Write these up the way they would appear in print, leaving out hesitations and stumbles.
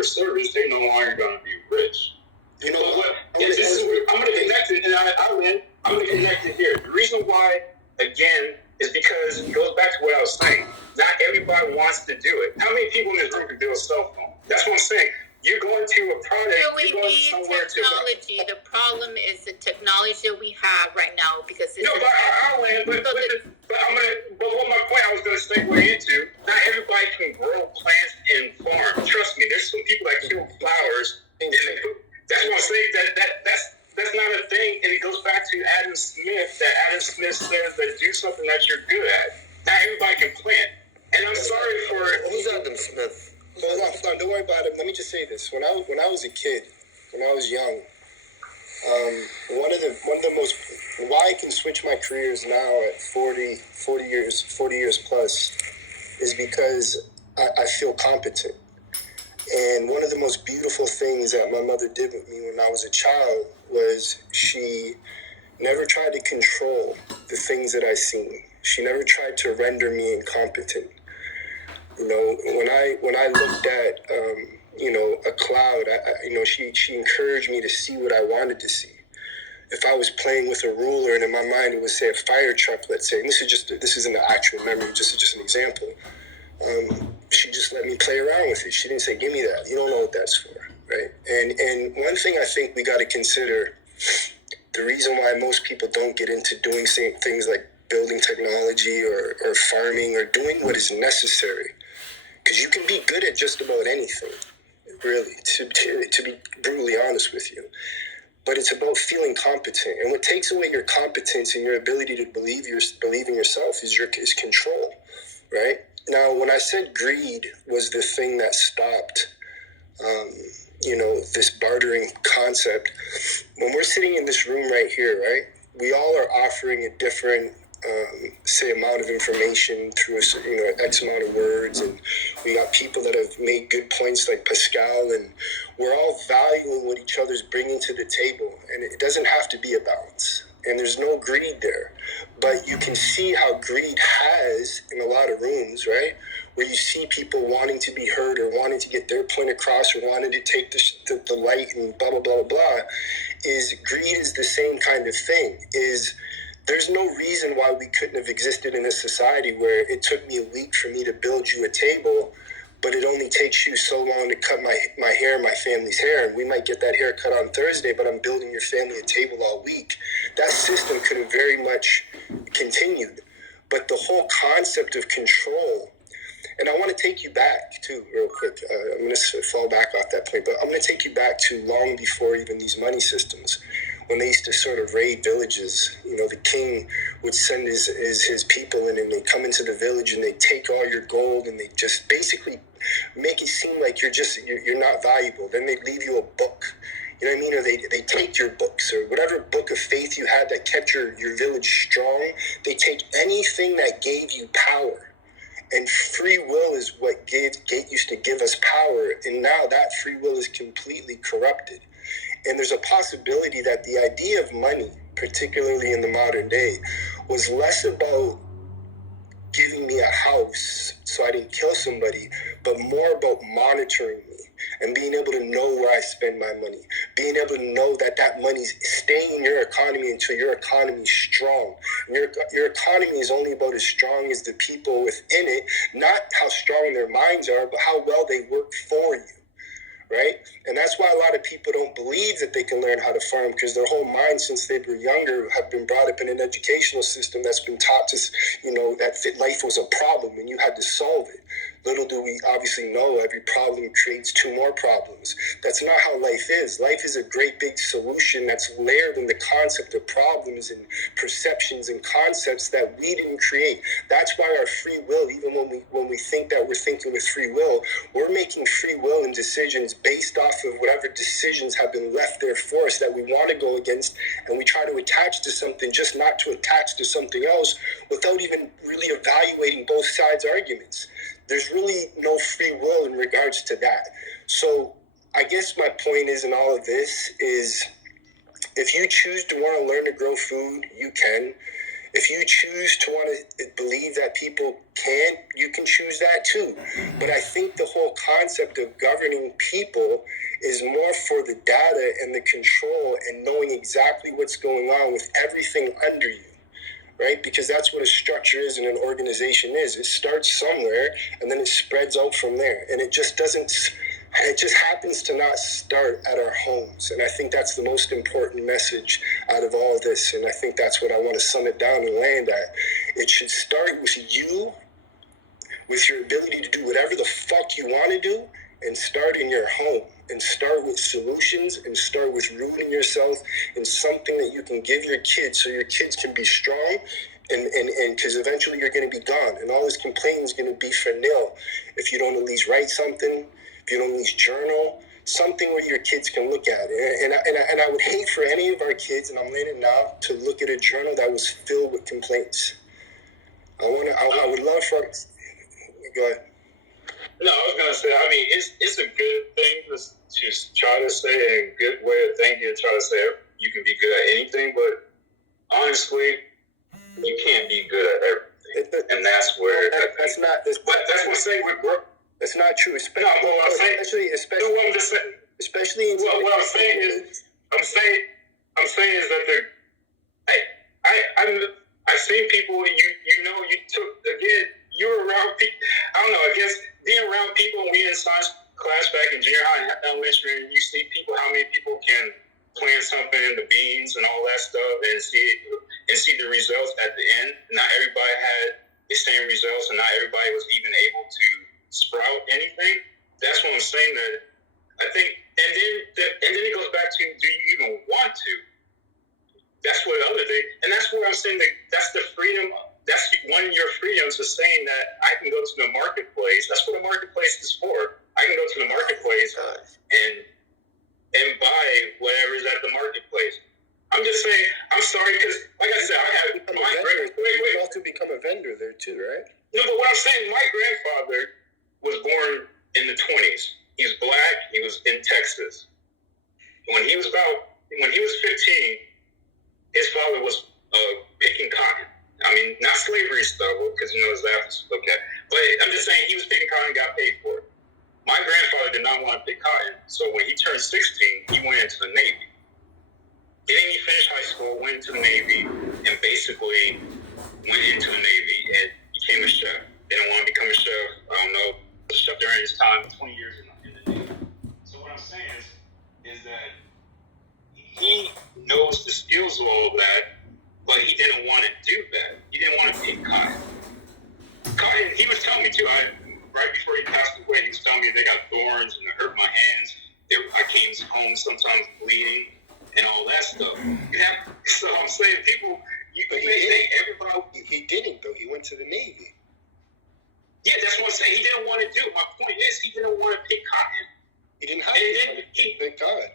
their service, they're no longer going to be rich. You know what? I'm going to connect it, and I'm going to connect it here. The reason why, again, is because it goes back to what I was saying. Not everybody wants to do it. How many people in this room can build a cell phone? That's what I'm saying. You're going to a product. We need technology. The problem is the technology that we have right now because it's but what my point I was going to segue into, not everybody can grow plants and farm. Trust me, there's some people that kill flowers. And that's what I'm saying. That's not a thing, and it goes back to Adam Smith. That Adam Smith says that do something that you're good at. Not everybody can plant. And I'm sorry for who's Adam Smith. Hold on, don't worry about it. Let me just say this: when I was a kid, when I was young, one of the most why I can switch my careers now at 40 years plus is because I feel competent. And one of the most beautiful things that my mother did with me when I was a child was she never tried to control the things that I seen. She never tried to render me incompetent. You know, when I looked at a cloud, she encouraged me to see what I wanted to see. If I was playing with a ruler and in my mind it would say a fire truck, let's say, and this isn't an actual memory, just an example. She just let me play around with it. She didn't say, "Give me that. You don't know what that's for," right? And one thing I think we got to consider, the reason why most people don't get into doing things like building technology or farming or doing what is necessary. Because you can be good at just about anything, really, to be brutally honest with you. But it's about feeling competent. And what takes away your competence and your ability to believe in yourself is control, right? Now, when I said greed was the thing that stopped, this bartering concept, when we're sitting in this room right here, right, we all are offering a different amount of information through X amount of words, and we got people that have made good points like Pascal, and we're all valuing what each other's bringing to the table, and it doesn't have to be a balance, and there's no greed there, but you can see how greed has in a lot of rooms, right, where you see people wanting to be heard or wanting to get their point across or wanting to take the light and blah blah blah blah. Is greed is the same kind of thing. There's no reason why we couldn't have existed in a society where it took me a week for me to build you a table, but it only takes you so long to cut my hair and my family's hair. And we might get that hair cut on Thursday, but I'm building your family a table all week. That system could have very much continued. But the whole concept of control, and I want to take you back too, real quick. I'm going to fall back off that point, but I'm going to take you back to long before even these money systems. When they used to sort of raid villages, the king would send his people in, and they come into the village and they take all your gold and they just basically make it seem like you're not valuable. Then they leave you a book, you know what I mean? Or they take your books or whatever book of faith you had that kept your village strong. They take anything that gave you power. And free will is what Gate used to give us power. And now that free will is completely corrupted. And there's a possibility that the idea of money, particularly in the modern day, was less about giving me a house so I didn't kill somebody, but more about monitoring me and being able to know where I spend my money, being able to know that money's staying in your economy until your economy is strong. And your economy is only about as strong as the people within it, not how strong their minds are, but how well they work for you. Right? And that's why a lot of people don't believe that they can learn how to farm, because their whole mind since they were younger have been brought up in an educational system that's been taught to, that life was a problem and you had to solve it. Little do we obviously know every problem creates two more problems. That's not how life is. Life is a great big solution that's layered in the concept of problems and perceptions and concepts that we didn't create. That's why our free will, even when we think that we're thinking with free will, we're making free will and decisions based off of whatever decisions have been left there for us that we want to go against, and we try to attach to something just not to attach to something else without even really evaluating both sides' arguments. There's really no free will in regards to that. So I guess my point is in all of this is if you choose to want to learn to grow food, you can. If you choose to want to believe that people can, you can choose that too. But I think the whole concept of governing people is more for the data and the control and knowing exactly what's going on with everything under you, right? Because that's what a structure is and an organization is. It starts somewhere and then it spreads out from there. And it just happens to not start at our homes. And I think that's the most important message out of all of this. And I think that's what I want to sum it down and land at. It should start with you, with your ability to do whatever the fuck you want to do, and start in your home, and start with solutions, and start with rooting yourself in something that you can give your kids so your kids can be strong, and because eventually you're going to be gone, and all this complaining is going to be for nil if you don't at least write something, if you don't at least journal, something where your kids can look at it. And I would hate for any of our kids, and I'm letting it now, to look at a journal that was filled with complaints. I would love for... Go ahead. No, I was gonna say. I mean, it's a good thing to try to say, and a good way of thinking to try to say you can be good at anything. But honestly, you can't be good at everything, and that's where that's not. But that's what I'm saying with growth. That's not true. Especially, no, what I'm saying, especially. No, what I'm just saying. Especially. What I'm saying is, I'm saying is that I've seen people. You took again. You were around people. I don't know. I guess being around people, we in science class back in junior high and elementary, and you see people, how many people can plant something in the beans and all that stuff, and see the results at the end. Not everybody had the same results, and not everybody was even able to sprout anything. That's what I'm saying. That I think, and then it goes back to, do you even want to? That's what other thing, and that's what I'm saying. That's the freedom. That's one of your freedoms, is saying that I can go to the marketplace. That's what a marketplace is for. I can go to the marketplace and buy whatever is at the marketplace. I'm just saying, I'm sorry, because like I said, I have my You also become a vendor there too, right? No, but what I'm saying, my grandfather was born in the 20s. He's black. He was in Texas. When he was 15, his father was picking cotton. I mean, not slavery stuff, because his dad was okay. But I'm just saying, he was picking cotton and got paid for it. My grandfather did not want to pick cotton, so when he turned 16, he went into the Navy. He didn't even finish high school, went into the Navy, and basically went into the Navy and became a chef. Didn't want to become a chef. I don't know, a chef during his time, 20 years in the Navy. So what I'm saying is that he knows the skills of all of that, but he didn't want to do that. He didn't want to pick cotton. Cotton, he was telling me too, right before he passed away, he was telling me they got thorns and it hurt my hands. I came home sometimes bleeding and all that stuff. Yeah. So I'm saying, people, everybody. He didn't though. He went to the Navy. Yeah, that's what I'm saying. He didn't want to do it. My point is, he didn't want to pick cotton. He didn't have to. Thank God.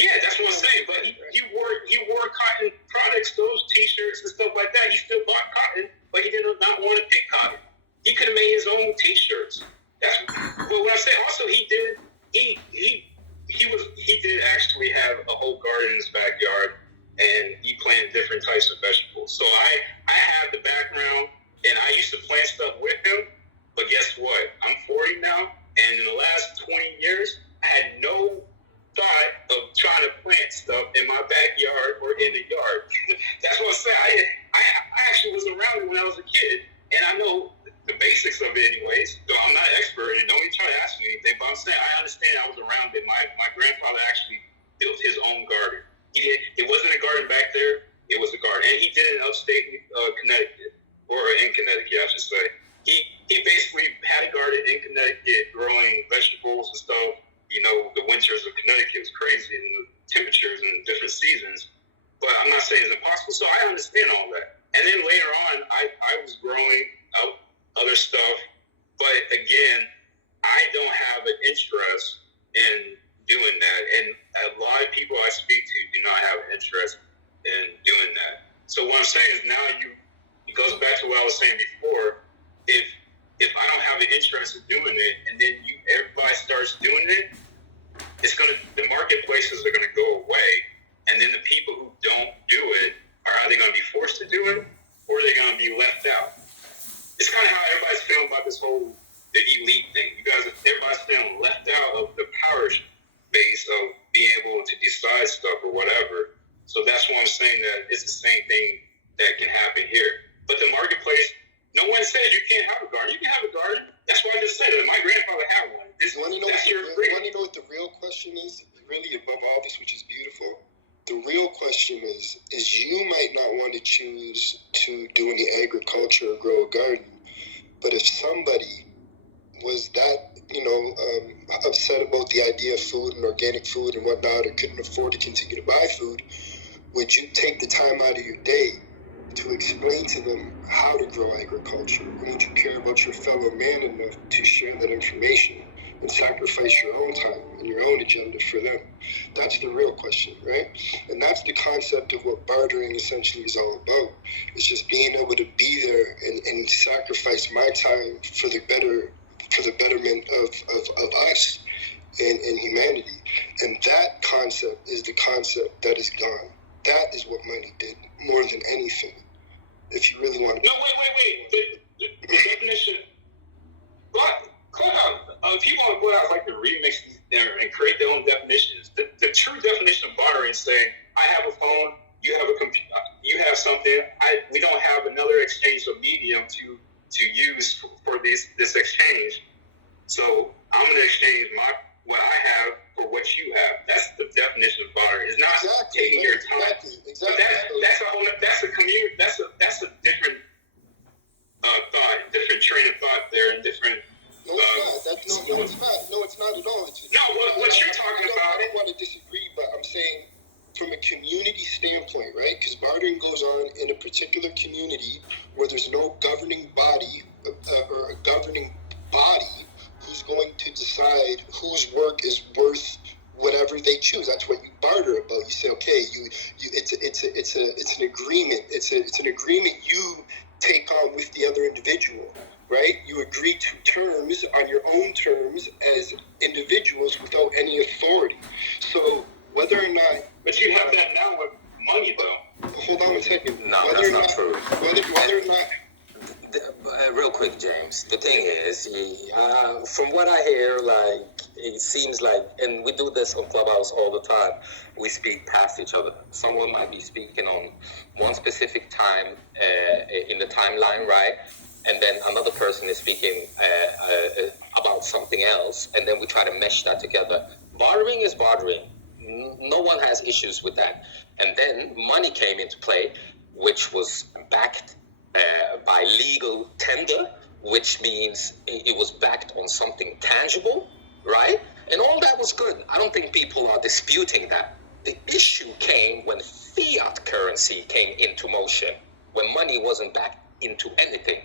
Yeah, that's what I'm saying. But he wore cotton products, those T-shirts and stuff like that. He still bought cotton, but he did not want to pick cotton. He could have made his own T-shirts. But what I say also, he did actually have a whole garden in his backyard, and he planted different types of vegetables. So I have the background, and I used to plant stuff with him. But guess what? I'm 40 now, and in the last 20 years, I had no thought of trying to plant stuff in my backyard or in the yard. That's what I'm saying. I actually was around it when I was a kid, and I know the basics of it anyways. So I'm not an expert, and don't even try to ask me anything, but I'm saying I understand. I was around it. My grandfather actually built his own garden. It wasn't a garden back there. It was a garden, and he did it in upstate Connecticut, or in Connecticut, I should say. He basically had a garden in Connecticut, growing vegetables and stuff. The winters of Connecticut was crazy, and the temperatures in different seasons. But I'm not saying it's impossible. So I understand all that. And then later on, I was growing out other stuff. But again, I don't have an interest in doing that. And a lot of people I speak to do not have an interest in doing that. So what I'm saying is now it goes back to what I was saying before. If I don't have an interest in doing it, and then everybody starts doing it, the marketplaces are gonna go away, and then the people who don't do it are either gonna be forced to do be left out. It's kind of how everybody's feeling about this whole the elite thing. Everybody's feeling left out of the power base of being able to decide stuff or whatever. So that's why I'm saying that it's the same thing that can happen here. But the marketplace, no one says you can't have a garden. You can have a garden. That's why I just said it. My grandfather had one. You want to know what the real question is? Really, above all this, which is beautiful. The real question is you might not want to choose to do any agriculture or grow a garden, but if somebody was that, upset about the idea of food and organic food and whatnot, or couldn't afford to continue to buy food, would you take the time out of your day to explain to them how to grow agriculture? And would you care about your fellow man enough to share that information and sacrifice your own time and your own agenda for them? That's the real question, right? And that's the concept of what bartering essentially is all about. It's just being able to be there and sacrifice my time for the betterment of us and humanity. And that concept is the concept that is gone. That is what money did more than anything. If you really want to. No, wait. The definition. People on Clubhouse like to remix and create their own definitions. The true definition of bartering is saying, I have a phone, you have a computer, you have something. We don't have another exchange of medium to use for this exchange. So I'm going to exchange what I have for what you have. That's the definition of bartering. It's not taking your time. Exactly. But that's a community. That's a different thought, different train of thought there, and different. No, it's not. No, it's not at all. What you're talking about. I don't want to disagree, but I'm saying from a community standpoint, right? Because bartering goes on in a particular community where there's no governing body or a governing body who's going to decide whose work is worth whatever they choose. That's what you barter about. You say, okay, it's an agreement. It's an agreement you take on with the other individual, right? You agree to terms on your own terms as individuals without any authority. So whether or not, but you have that now with money, though. Hold on a second. No, that's not true. Whether or not. Real quick, James. The thing is, from what I hear, like, it seems like, and we do this on Clubhouse all the time, we speak past each other. Someone might be speaking on one specific time in the timeline, right? And then another person is speaking about something else, and then we try to mesh that together. Bartering is bartering. No one has issues with that. And then money came into play, which was backed by legal tender, which means it was backed on something tangible, right? And all that was good. I don't think people are disputing that. The issue came when fiat currency came into motion, when money wasn't backed into anything.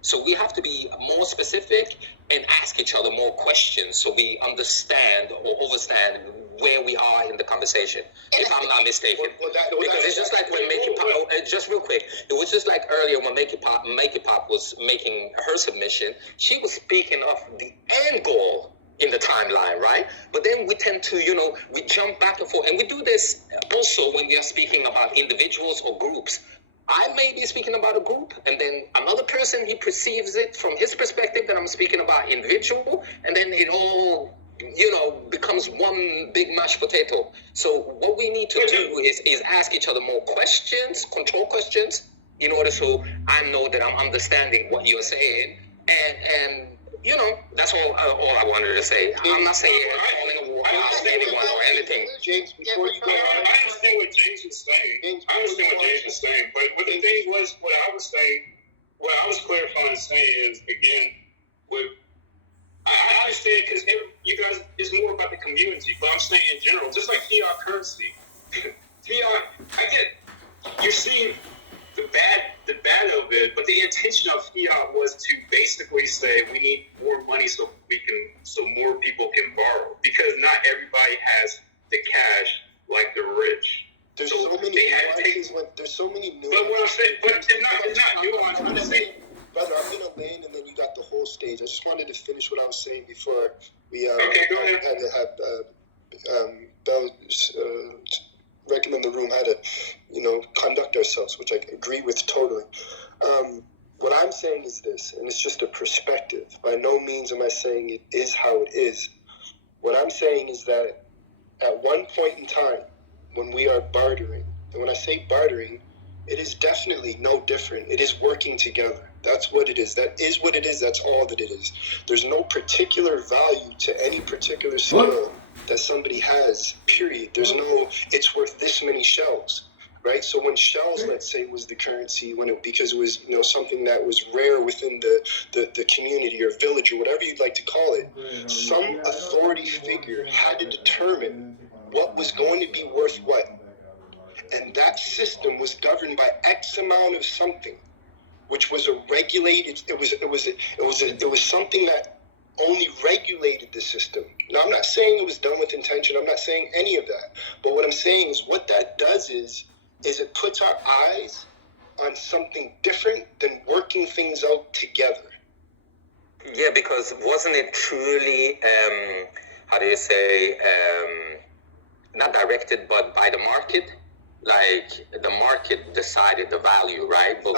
So we have to be more specific and ask each other more questions so we understand or overstand where we are in the conversation, if I'm not mistaken. Because it's just like when Make It Pop, just real quick, it was just like earlier when Make It Pop was making her submission, she was speaking of the end goal in the timeline, right? But then we tend to, we jump back and forth. And we do this also when we are speaking about individuals or groups. I may be speaking about a group, and then another person, he perceives it from his perspective that I'm speaking about individual, and then it all, becomes one big mashed potato. So what we need to do is ask each other more questions, control questions, in order so I know that I'm understanding what you're saying, and that's all I wanted to say. I'm not saying calling a war against anyone or anything. James, before you go on. I understand what James is saying. But what the thing was, what I was clarifying and saying is, again, I understand because you guys, it's more about the community, but I'm saying in general, just like fiat currency. You're seeing the bad of it, but the intention of fiat was to basically say we need more money so more people can borrow, because not everybody has the cash like the rich. There's so many nuances. But what I'm saying, but it's not nuance. I'm just saying. Brother, I'm in a lane, and then you got the whole stage. I just wanted to finish what I was saying before we go ahead. had to have Bell recommend the room how to, conduct ourselves, which I agree with totally. What I'm saying is this, and it's just a perspective. By no means am I saying it is how it is. What I'm saying is that at one point in time, when we are bartering, and when I say bartering, it is definitely no different. It is working together. That's what it is. That is what it is. That's all that it is. There's no particular value to any particular skill that somebody has, period. There's no, it's worth this many shells, right? So when shells, let's say, was the currency, because it was, something that was rare within the community or village or whatever you'd like to call it, some authority figure had to determine what was going to be worth what. And that system was governed by X amount of something, which was a regulated. It was something that only regulated the system. Now, I'm not saying it was done with intention. I'm not saying any of that. But what I'm saying is, what that does is it puts our eyes on something different than working things out together. Yeah, because wasn't it truly, how do you say, not directed, but by the market? Like the market decided the value, right? But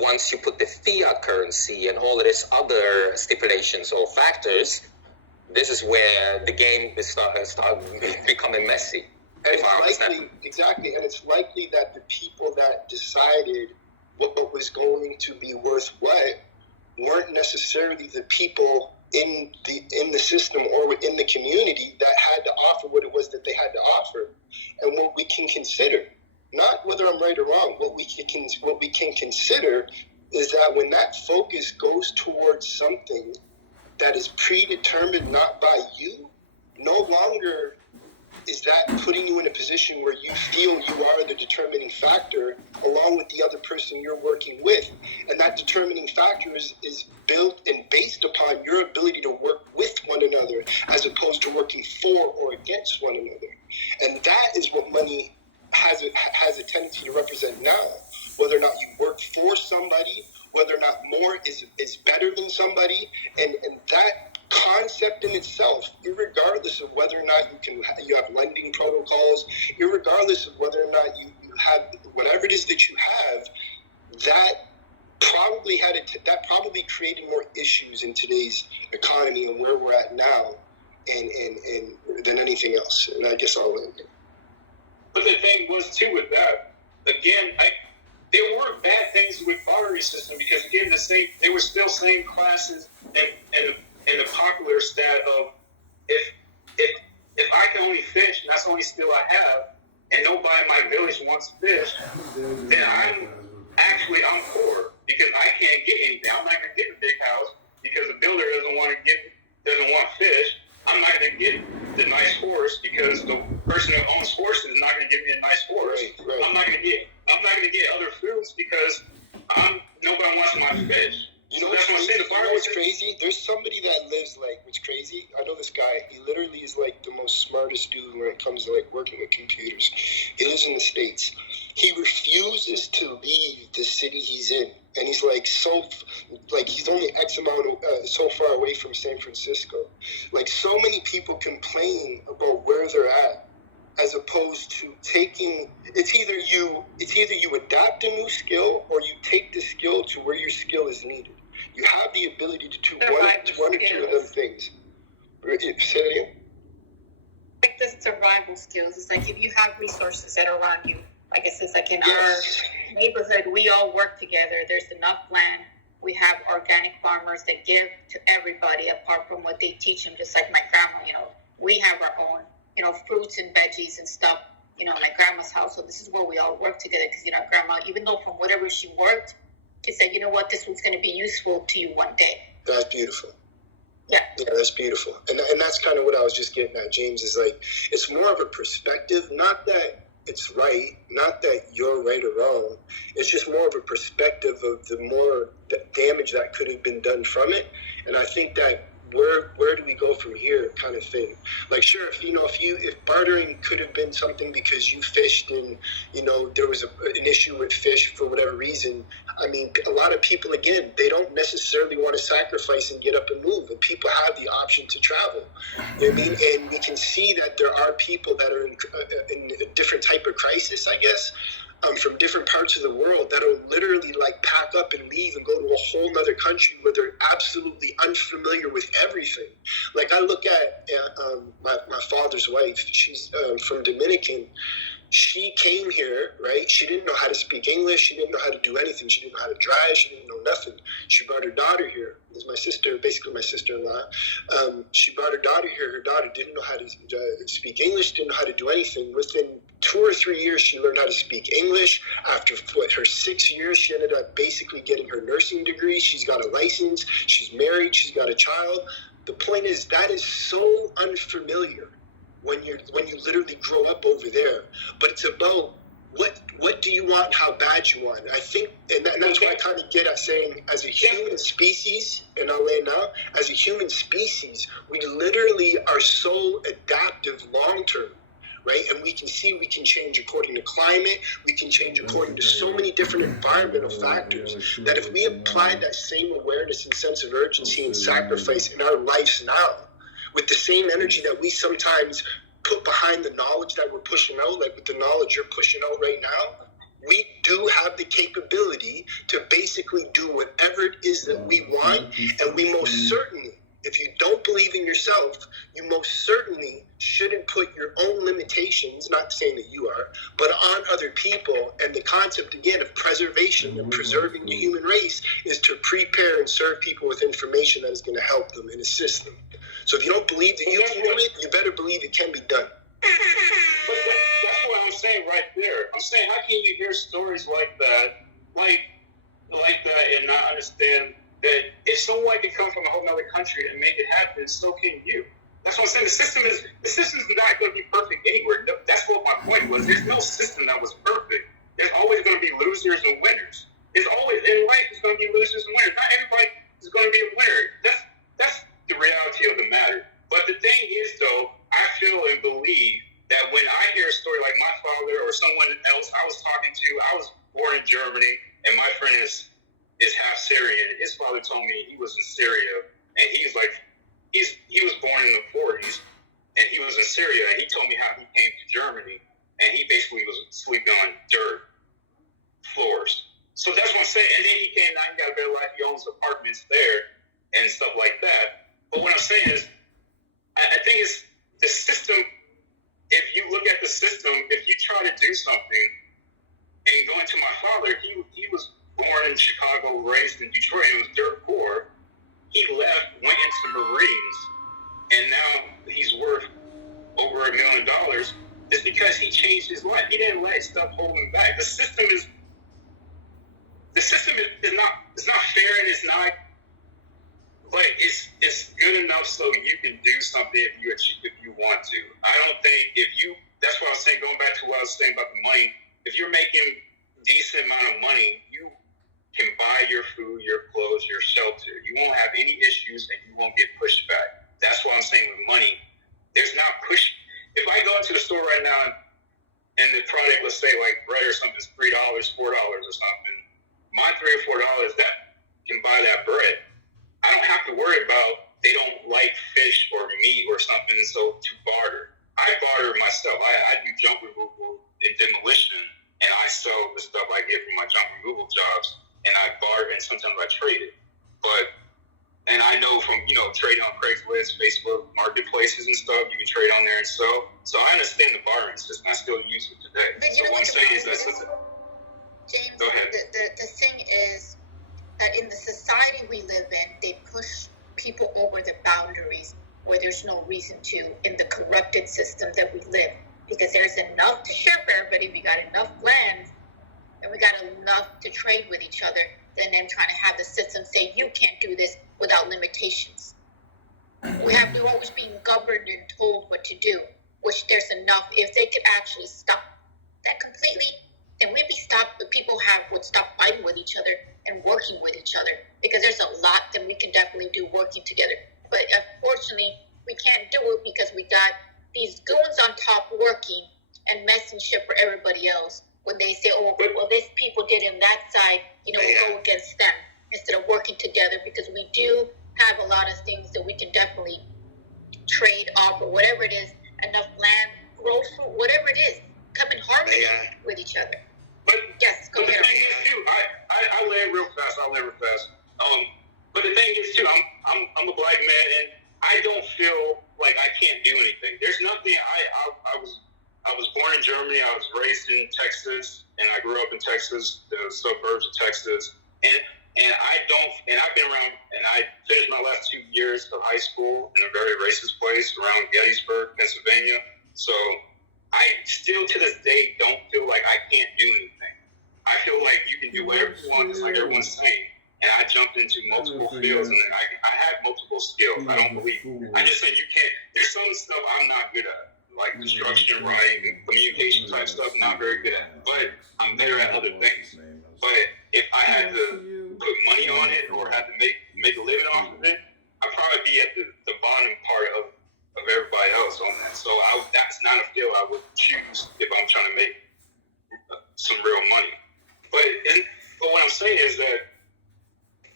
once you put the fiat currency and all of this other stipulations or factors, this is where the game start becoming messy. And it's likely, exactly, and it's likely that the people that decided what was going to be worth what weren't necessarily the people in the system or within the community that had to offer what it was that they had to offer. And what we can consider, not whether I'm right or wrong, what we can consider is that when that focus goes towards something that is predetermined not by you, no longer is that putting you in a position where you feel you are the determining factor along with the other person you're working with. And that determining factor is built and based upon your ability to work with one another as opposed to working for or against one another. And that is what money has a tendency to represent now. Whether or not you work for somebody, whether or not more is better than somebody, and that concept in itself, irregardless of whether or not you have lending protocols, irregardless of whether or not you have whatever it is that you have, that probably created more issues in today's economy and where we're at now, and than anything else. And I guess I'll end it. But the thing was too with that, again, there were bad things with bartering system because again, they were still same classes and the popular stat of if I can only fish and that's the only skill I have, and nobody in my village wants fish, then I'm poor because I can't get anything. I'm not gonna get a big house because the builder doesn't want fish. I'm not gonna get the nice horse because the person who owns horses is not gonna give me a nice horse. Right. I'm not gonna get other foods because nobody wants my fish. What's crazy? There's somebody that lives what's crazy? I know this guy. He literally is the most smartest dude when it comes to working with computers. He lives in the States. He refuses to leave the city he's in, and he's he's only X amount so far away from San Francisco. So many people complain about where they're at, as opposed to taking. It's either you adapt a new skill or you take the skill to where your skill is needed. You have the ability to do one or two of them things. Say that again. The survival skills. It's if you have resources that are around you. Like it says, in our neighborhood, we all work together. There's enough land. We have organic farmers that give to everybody apart from what they teach them. Just like my grandma, we have our own, fruits and veggies and stuff, in my grandma's house. So this is where we all work together because, grandma, even though from whatever she worked, she said, you know what, this one's going to be useful to you one day. That's beautiful. Yeah, that's beautiful. And that's kind of what I was just getting at, James, is it's more of a perspective, not that it's right, not that you're right or wrong. It's just more of a perspective of the damage that could have been done from it. And I think that where do we go from here kind of thing. Sure, if bartering could have been something because you fished and, there was an issue with fish for whatever reason. I mean, a lot of people, again, they don't necessarily want to sacrifice and get up and move, and people have the option to travel. You know what I mean? And we can see that there are people that are in a different type of crisis, I guess. from different parts of the world that'll literally like pack up and leave and go to a whole nother country where they're absolutely unfamiliar with everything. Like I look at my father's wife. She's from Dominican. She came here, right? She didn't know how to speak English. She didn't know how to do anything. She didn't know how to drive. She didn't know nothing. She brought her daughter here. This is my sister, basically my sister-in-law. She brought her daughter here. Her daughter didn't know how to speak English, didn't know how to do anything. Within 2 or 3 years, she learned how to speak English. After her 6 years, she ended up basically getting her nursing degree. She's got a license. She's married. She's got a child. The point is that is so unfamiliar when you literally grow up over there. But it's about what do you want and how bad you want. I think, and that's why I kind of get at saying, as a human species, and I'll land now, as a human species, we literally are so adaptive long term, right? And we can change according to climate, we can change according to so many different environmental factors, that if we applied that same awareness and sense of urgency and sacrifice in our lives now, with the same energy that we sometimes put behind the knowledge that we're pushing out, like with the knowledge you're pushing out right now, we do have the capability to basically do whatever it is that we want. And we most certainly, if you don't believe in yourself, you most certainly shouldn't put your own limitations, not saying that you are, but on other people. And the concept, again, of preservation and preserving the human race is to prepare and serve people with information that is going to help them and assist them. So if you don't believe that you can do it, you better believe it can be done. But that's what I'm saying right there. I'm saying, how can you hear stories like that, like that, and not understand that if someone can come from a whole other country and make it happen, so can you. That's what I'm saying. The system is not going to be perfect anywhere. That's what my point was. There's no system that was perfect. There's always going to be losers and winners. There's always in life. There's going to be losers and winners. Not everybody is going to be a winner. That's the reality of the matter. But the thing is, though, I feel and believe that when I hear a story like my father or someone else I was talking to, I was born in Germany, and my friend is half Syrian. His father told me he was in Syria, and he's like, he was born in the 40s, and he was in Syria, and he told me how he came to Germany, and he basically was sleeping on dirt floors. So that's what I'm saying. And then he came down, he got a better life, he owns apartments there and stuff like that. But what I'm saying is, I think it's the system. If you look at the system, if you try to do something, and going to my father, he was born in Chicago, raised in Detroit, and was dirt poor. He left, went into the Marines, and now he's worth over $1 million. It's because he changed his life. He didn't let stuff hold him back. The system is not fair, and it's not. But it's good enough so you can do something if you want to. I don't think that's what I was saying, going back to what I was saying about the money, if you're making decent amount of money, you can buy your food, your clothes, your shelter. You won't have any issues and you won't get pushed back. That's what I'm saying with money. There's not push. If I go into the store right now and the product, let's say like bread or something, is $3, $4 or something, my $3 or $4 that can buy that bread. I don't have to worry about they don't like fish or meat or something, so to barter. I barter myself. I do junk removal and demolition, and I sell the stuff I get from my junk removal jobs, and I barter, and sometimes I trade it. And I know from, trading on Craigslist, Facebook, marketplaces and stuff, you can trade on there and sell. So I understand the bartering system. I still use it today. But so what I'm saying is James, go ahead. The thing is that in the society we live in, they push people over the boundaries where there's no reason to, in the corrupted system that we live. Because there's enough to share for everybody. We got enough land, and we got enough to trade with each other, than them trying to have the system say, you can't do this without limitations. We're always being governed and told what to do, which there's enough. If they could actually stop that completely, then people would stop fighting with each other and working with each other, because there's a lot that we can definitely do working together. But unfortunately, we can't do it because we got these goons on top working and messing shit for everybody else. When they say, oh, well, this people did in that side, we'll go against them instead of working together, because we do have a lot of things that we can definitely trade off, or whatever it is, enough land, grow food, whatever it is, come in harmony with each other. But Yes, go But the ahead. thing is too, I land real fast. But the thing is too, I'm a black man, and I don't feel like I can't do anything. There's nothing. I was born in Germany. I was raised in Texas, and I grew up in Texas, the suburbs of Texas, and I've been around, and I finished my last 2 years of high school in a very racist place around Gettysburg, Pennsylvania. So I still to this day don't feel like I can't do anything. I feel like you can do whatever you want, just like everyone's saying. And I jumped into multiple fields, and I have multiple skills. I don't believe. I just said you can't. There's some stuff I'm not good at, like construction, writing, and communication type stuff. Not very good at, but I'm better at other things. But if I had to put money on it or had to make a living off of it, I'd probably be at the bottom part of everybody else on that. So that's not a field I would choose if I'm trying to make some real money. But what I'm saying is that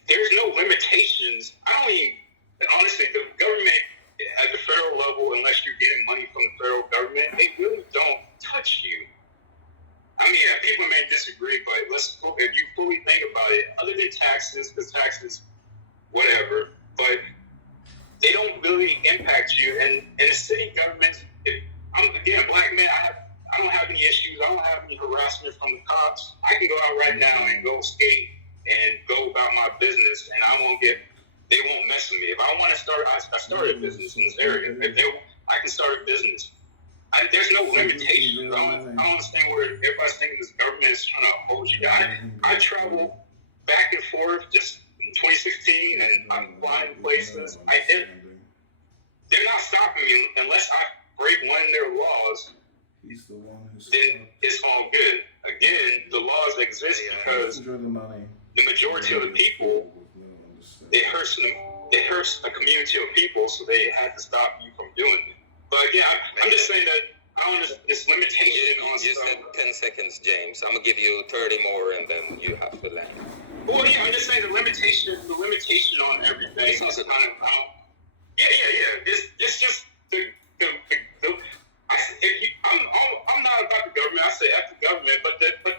there's no limitations. Honestly, the government at the federal level, unless you're getting money from the federal government, they really don't touch you. I mean, people may disagree, but if you fully think about it, other than taxes, because taxes, whatever, but they don't really impact you. And the city governments, I'm again a black man, I don't have any issues. I don't have any harassment from the cops. I can go out right now and go skate and go about my business, and they won't mess with me. If I want to start, I started a business in this area. I can start a business. There's no limitations. I don't understand where everybody's thinking this government is trying to hold you down. I travel back and forth just in 2016, and I'm flying places. They're not stopping me unless I break one of their laws. Then it's all good. Again, the laws exist because the majority of the people, it hurts them. It hurts a community of people, so they had to stop you from doing it. But again, I'm just saying that I don't understand this limitation on you stuff. said 10 seconds, James. I'm gonna give you 30 more, and then you have to land. Well, yeah, I'm just saying the limitation on everything is kind of It's just I'm not about the government. I say F the government, but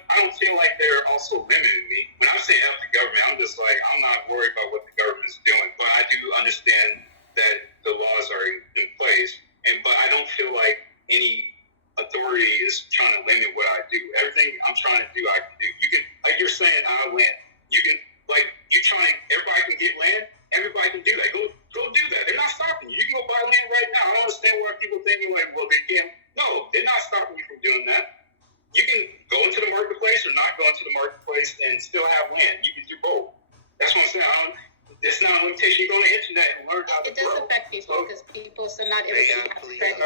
I don't feel like they're also limiting me. When I say F the government, I'm just like, I'm not worried about what the government's doing, but I do understand that the laws are in place, but I don't feel like any authority is trying to limit what I do. Everything I'm trying to do, I can do. You can, like you're saying, land. You can, everybody can get land. Everybody can do that. Go do that. They're not stopping you. You can go buy land right now. I don't understand why people thinking like, well, they can't. No, they're not stopping you from doing that. You can go into the marketplace or not go into the marketplace and still have land. You can do both. That's what I'm saying. It's not a limitation. You go on the internet and learn how to grow. It does affect people because so not everybody has credit.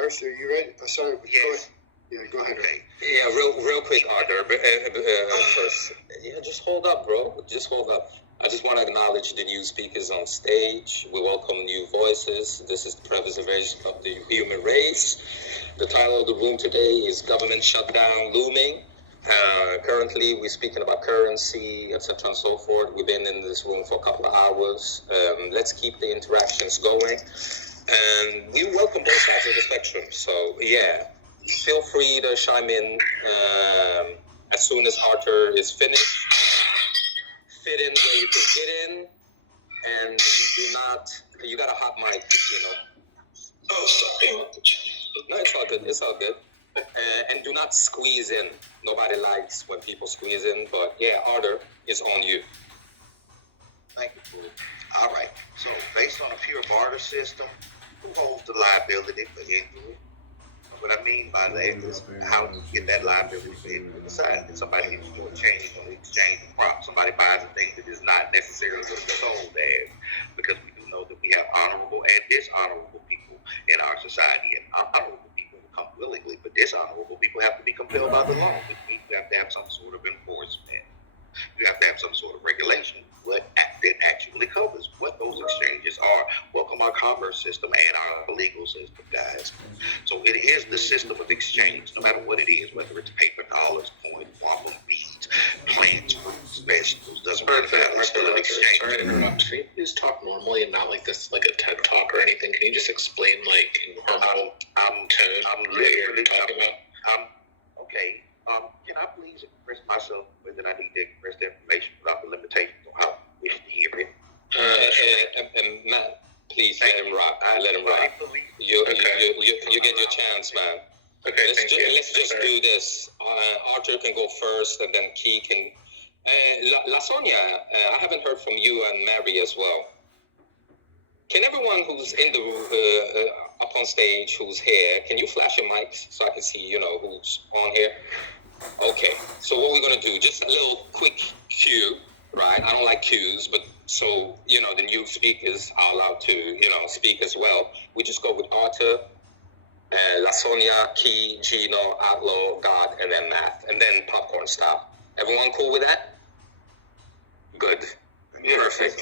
Arthur, you ready? Sorry. Yes. Go ahead. Okay. Yeah, real quick, Arthur. First, just hold up, bro. Just hold up. I just want to acknowledge the new speakers on stage. We welcome new voices. This is the preservation of the human race. The title of the room today is Government Shutdown Looming. Currently, we're speaking about currency, etc. and so forth. We've been in this room for a couple of hours. Let's keep the interactions going. And we welcome both sides of the spectrum. So, yeah, feel free to chime in as soon as Arthur is finished. Fit in where you can fit in, and you got a hot mic, Oh, sorry. No, it's all good. It's all good. And do not squeeze in. Nobody likes when people squeeze in, but yeah, Arthur, it's on you. Thank you, Boo. All right. So, based on a pure barter system, who holds the liability for injury? What I mean by that is how do you get that liability for injury decided? If somebody gives you a change on the exchange of prop, somebody buys a thing that is not necessarily sold as, because we do know that we have honorable and dishonorable people in our society, and honorable people come willingly, but dishonorable people have to be compelled by the law, which means you have to have some sort of enforcement. You have to have some sort of regulation. What that actually covers what those exchanges are. Welcome our commerce system and our legal system, guys. So it is the system of exchange, no matter what it is, whether it's paper dollars, coins, wampum beads, plants, fruits, vegetables, doesn't matter. It's still an exchange. Sorry to interrupt. Can you please talk normally and not like this, like a TED talk or anything? Can you just explain, like, in normal tone what you're talking about? Okay. Can I please let him run. You get your chance, man. Okay, Let's just do this. Arthur can go first, and then Key can. La Sonia, I haven't heard from you and Mary as well. Can everyone who's in the up on stage, who's here, can you flash your mics so I can see, who's on here? Okay. So what we're gonna do? Just a little quick cue, right? I don't like cues, but so the new speakers are allowed to, speak as well. We just go with Arthur, La Sonia, Key, Gino, Outlaw, God, and then Math, and then popcorn style. Everyone cool with that? Good. Yeah, Perfect.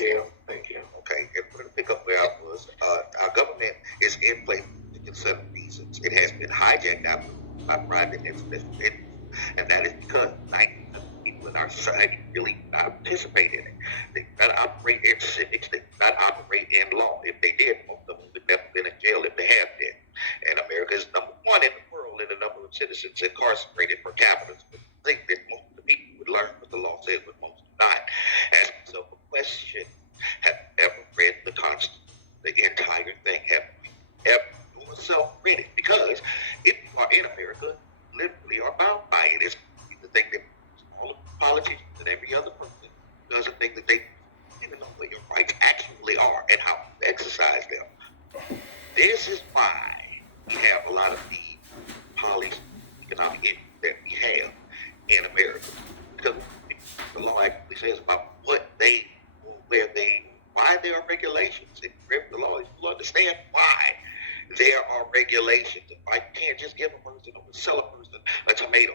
Thank you. Okay, and we're going to pick up where I was. Our government is in place for several reasons. It has been hijacked out by private interests, and that is because 90% of the people in our society really not participate in it. They do not operate in civics. They do not operate in law. If they did, most of them would never been in jail if they have been. And America is number one in the world in the number of citizens incarcerated per capita. But I think that most of the people would learn what the law says, but most do not. Ask yourself a question: have you ever read the Constitution, the entire thing? Have you ever yourself read it? Because if you are in America, you literally are bound by it. It's the thing that all of the politicians and every other person doesn't think that they even know what your rights actually are and how to exercise them. This is why we have a lot of the policies, economic issues that we have in America. Because the law actually says about what they, why there are regulations. If you read the law, you'll understand why there are regulations. You can't just give a person or sell a person a tomato,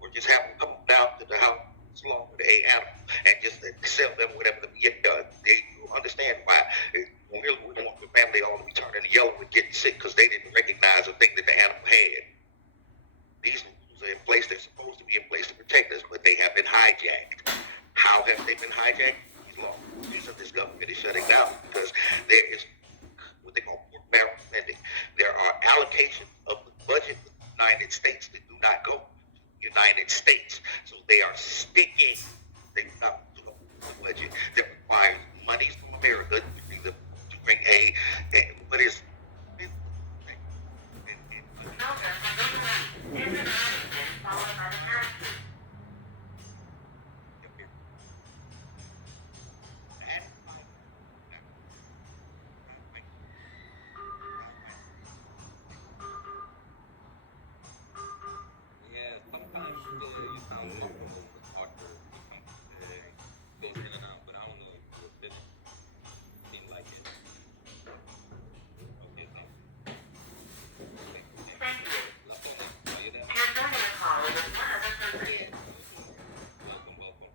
or just have them come down to the house, slaughter the animal, and just sell them whatever they get done. They understand why. When we want the family all to be turning yellow and getting sick because they didn't recognize the thing that the animal had. These rules are in place. They're supposed to be in place to protect us, but they have been hijacked. How have they been hijacked? These laws. This government is shutting down because there is what they call pork barrel spending. There are allocations of the budget of the United States that do not go to the United States. So they are sticking. They do not go to the budget that requires money from America to bring what is Yeah, sometimes you sound muffled, Arthur. Goes in and out, but I don't know if you're finished. Seems like it. Okay, so. La Sonia, are you there? Welcome.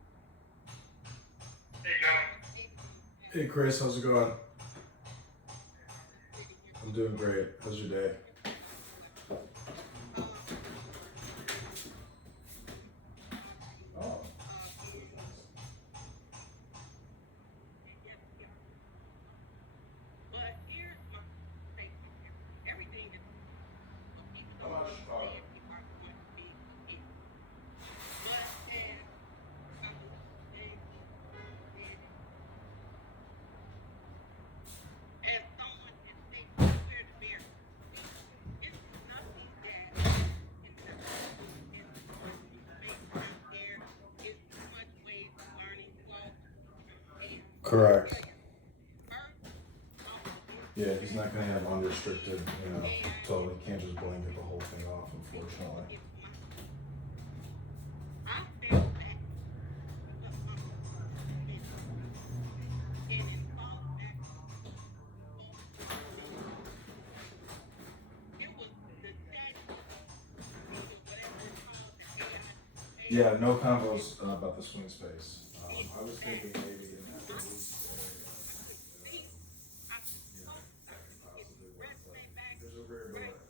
Hey Chris, how's it going? I'm doing great. How's your day? Oh. Correct. Yeah, he's not going to have unrestricted, so he can't just blanket the whole thing off, unfortunately. Yeah, no combos about the swing space. I was thinking maybe in that loose area. Yeah, that could possibly work, but there's a rear door exit.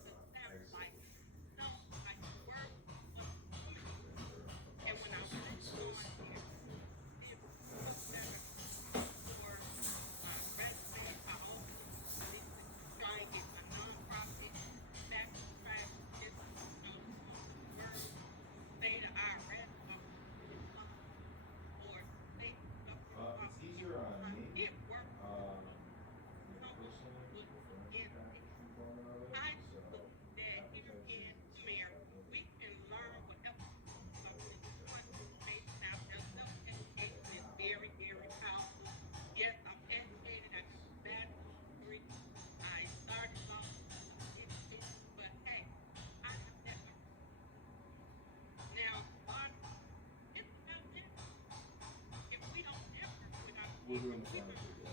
It's easier on doing the front too, yeah.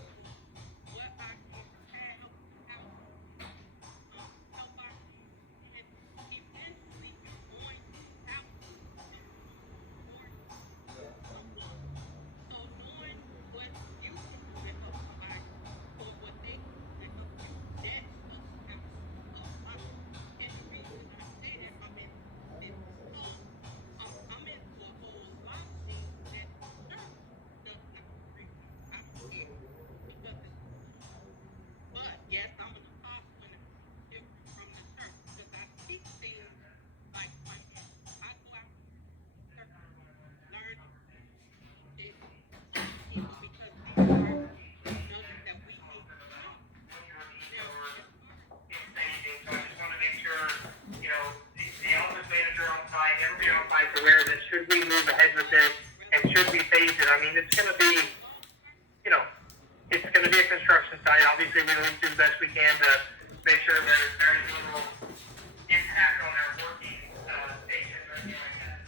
Aware that should we move ahead with this and should we phase it? I mean, it's going to be, it's going to be a construction site. Obviously, we will do the best we can to make sure there's very little impact on our working stations or anything like that.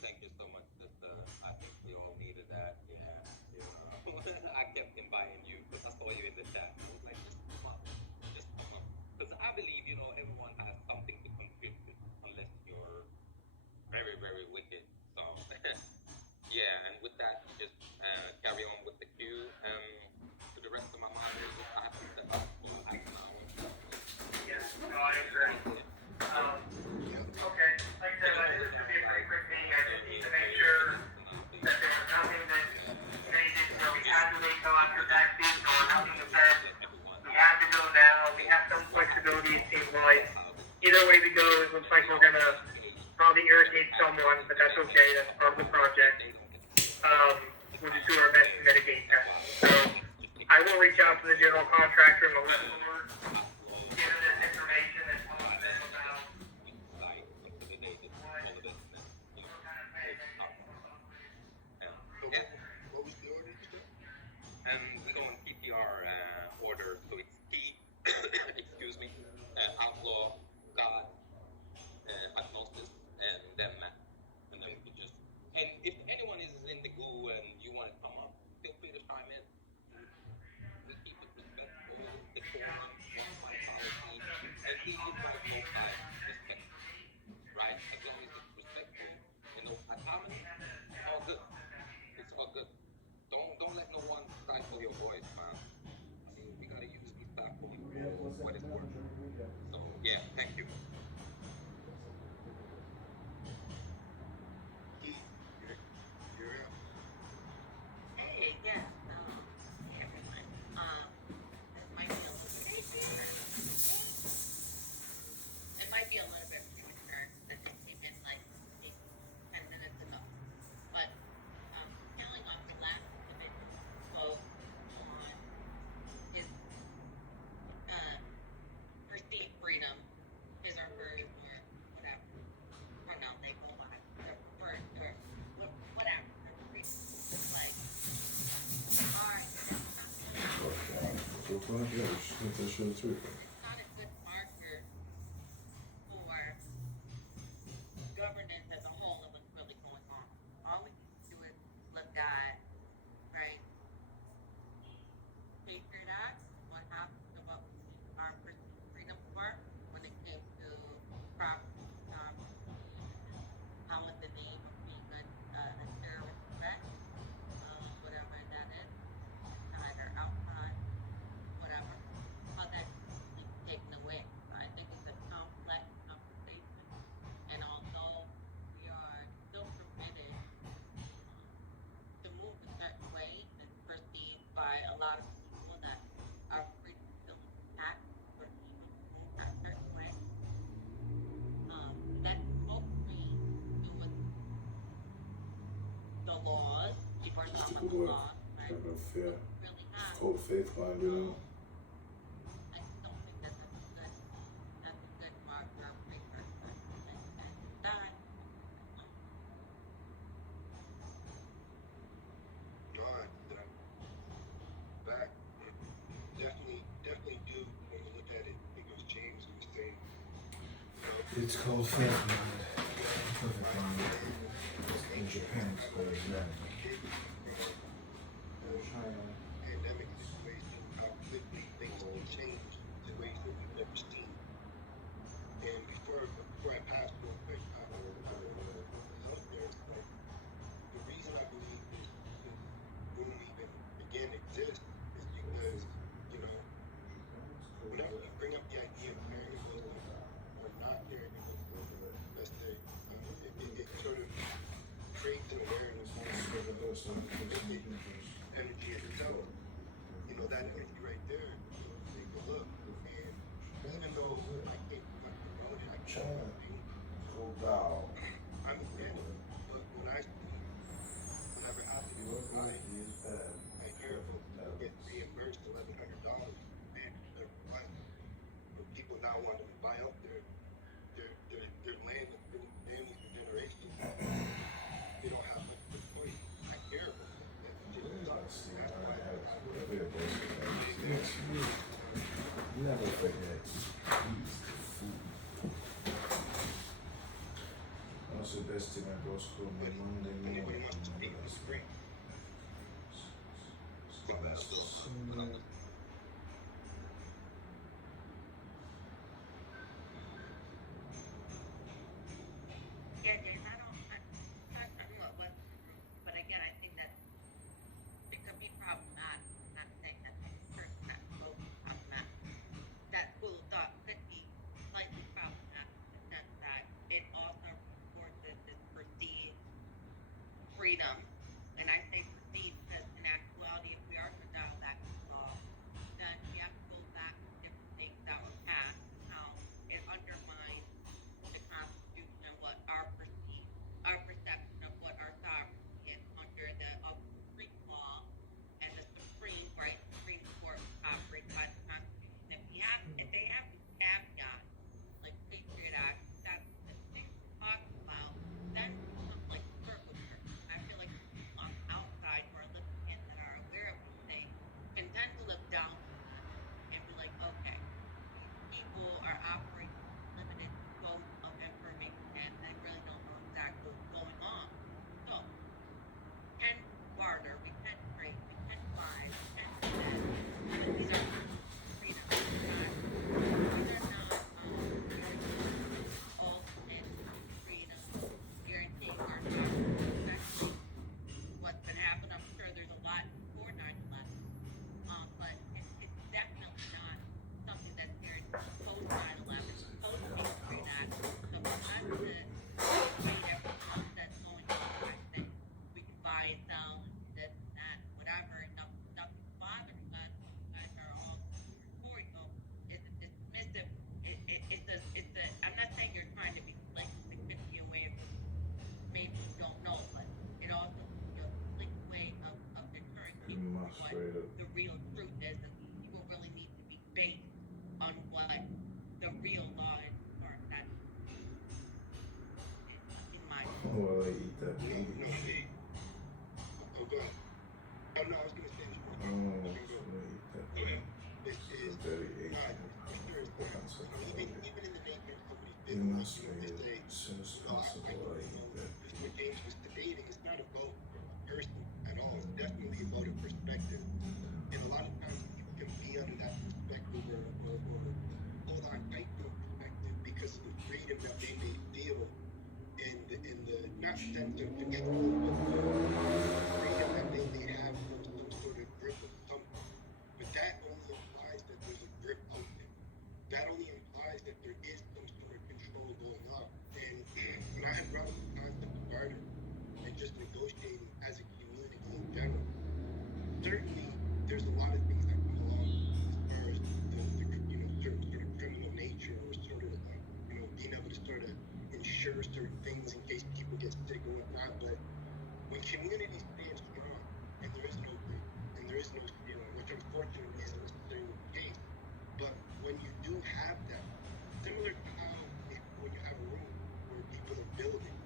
Thank you so much, sister. I think we all needed that. Yeah, I kept inviting you because I saw you in the chat. I was like, just come up. Because I believe, everyone has something to contribute unless you're very, very wicked. So, yeah, and with that, just carry on with the queue. To the rest of my moderators, I have to step up. So I now. Yeah, no, I agree. Okay, like I said, this should be a pretty quick meeting. I just need to make sure that there was nothing that needed, we had to wait till after tax season, or nothing that said we have to go now. We have some flexibility, it seems like. Either way we go, it looks like we're gonna probably irritate someone, but that's okay. That's part of the project. We'll just do our best to mitigate that. So I will reach out to the general contractor and the landlord, give them this information and talk to them about and we're going PPR order. So it's T, excuse me, outlaw, God, agnosis, and then we could just. And if anyone is in the goo and you want to come up, feel free to chime in. We keep it respectful, decorum, one mic policy, and we try to flow by respect, right? As long as it's respectful and no ad hominem, all good. It's all good. Don't let no one stifle your voice, man. I mean, we gotta use these platforms for what it's worth. So yeah, thank you. You're up. Hey, yes, hey everyone. This might be a little bit premature. It might be a little bit premature since it came in like maybe 10 minutes ago. But scaling off the last individual spoke on his perceived freedom, his or hers or whatever pronoun they go by, or whatever their freedom. Like, all right. So far, yeah, we should get that shit too. It's not a good marker for governance as a whole of what's really going on. All we need to do is look at, right, Patriot Act, what happened to what our perceived freedoms were when it came to property, how in the name of being a terrorist threat, whatever that is, inside or outside, whatever, how that's being taken away. I think it's a complex conversation, and although we are still permitted to move a certain way and perceived by a lot of people that our freedom is still intact for people to move a certain way, that's mostly do with the laws. People are talking about the laws, right? Kind of, yeah. Really not. Whole faith line, you know. I just don't think that that's a good marker of precursor. And that, Gone. Back. Definitely do when you look at it because James was saying, It's called faith line. Perfect line. In Japan, it's called Zen. pandemic situation, how quickly things can change in ways that we've never seen. And before I pass real quick, I out there, so the reason I believe this room even again exists is because, you know, whenever you bring up the idea of carrying wisdom or not carrying wisdom, let's say, it sort of creates an awareness of energy itself. You know, that energy right there, take a look. And even though I can't promote it, I can't I'm a fan of it. But when I see, whenever I happen to go by, I hear folks get reimbursed $1,100, man, for people now wanting to buy up their land that's been in families for generations. They don't have much of a choice. I hear about that. That just sucks. That's why Never forget. Also, best thing I go school my Monday anybody morning. wants to speak on the screen. yeah, James, I don't know what, but again, I think that it could be problematic. I'm not saying that the person that spoke is problematic. That school of thought could be slightly problematic in the sense that it also reinforces this perceived freedom, and I you must what wait it. the real truth is, and people really need to be based on what the real law is. Or that's in my Well, they eat that No, meat. no, oh, go ahead. Oh, no, I was going to say this real quick. Oh, Go so ahead. they eat that Go ahead. meat. This is, Very Asian. for sure, it's not, even in the name of somebody You feeling like, must you know, wait they it say, as soon as you know, possible. I you know, eat that before meat. James was debating, it's not about a person at all. It's definitely about a perspective. And a lot of times people can be under that perspective or hold on tight to a perspective because of the freedom that they may feel in the not sense of control, but the freedom that they may have from some sort of grip of something. But that only implies that there's a grip out there. That only implies that there is some sort of control going on. And when I had brought up the concept of barter and just negotiating as a community in general, certainly there's a lot of things that come along as far as the you know, certain sort of criminal nature or sort of you know, being able to sort of ensure certain things in case people get sick or whatnot. But when communities stand strong and there is no greed and there is no stealing, which unfortunately isn't necessarily the case, but when you do have that, similar to how when you have a room where people are building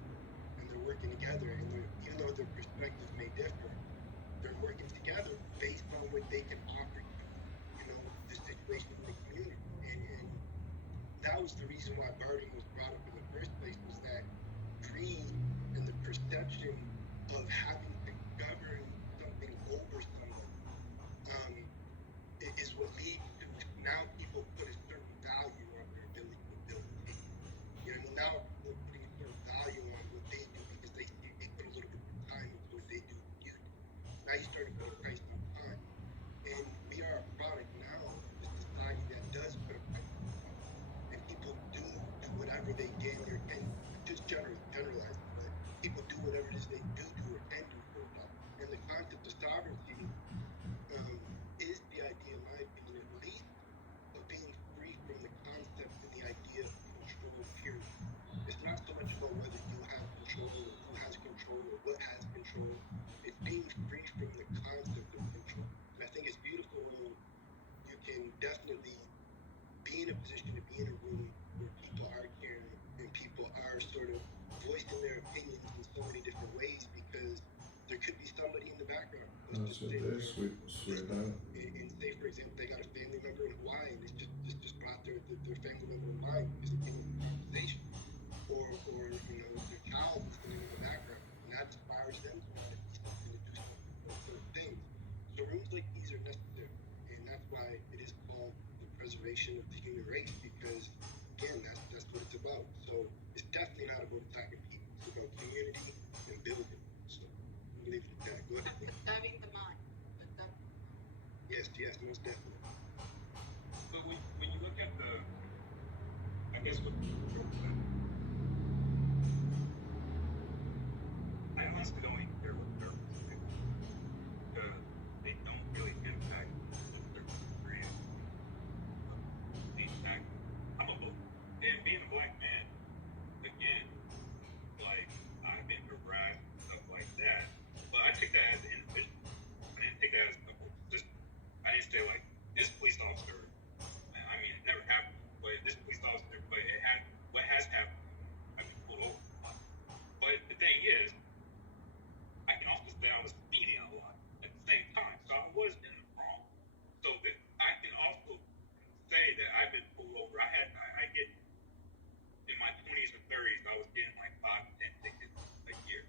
and they're working together and they're, even though their perspectives may differ, they're working together based on what they can offer to, you know, the situation in the community. And that was the reason why bartering was brought up in the first place, was that greed and the perception of having to govern something over somebody is what leads to now people put a certain value on their ability to build things. You know, now people are putting a certain value on what they do because they put a little bit of time into what they do than you do. Now you start to put a price on time. And we are a product now of a society that does put a price on time. And people do whatever they can or can, just generalizing, but people do whatever it is they do or can do for a dollar. And the concept of sovereignty is the idea, in my opinion, at least, of being free from the concept and the idea of control, period. It's not so much about whether you have control or who has control or what has control. It's being free from the concept of control. And I think it's beautiful when you can definitely be in a position to be in a room where people are caring and people are sort of voicing their opinions in so many different ways, because there could be somebody in the background. Let's just say Sweet out. and say, for example, they got a family member in Hawaii and it's just brought their family member in mind because it came up in conversation, or you know, their child listening in the background, and that inspires them to want to be something, to do something, those sort of things. So rooms like these are necessary, and that's why it is called the preservation of the human race, because again, that's what it's about. So it's definitely not about attacking people. It's about community and building. So I'm gonna leave it at that. Go ahead. Studying the mind. Yes, most definitely. But when you look at the, I guess what I honestly don't even care what they're because they don't really impact what they're creating. They impact. I'm a vote. And being a black man, again, like I've been harassed and stuff like that. But I took that as an individual. I didn't take that as a whole system. I didn't say like this police officer. I mean, it never happened. But this police officer, but it has. What has happened? I've been pulled over a lot. But the thing is, I can also say I was speeding a lot at the same time, so I was in the wrong. So that I can also say that I've been pulled over. I get in my 20s or 30s, I was getting like 5 to 10 tickets a year.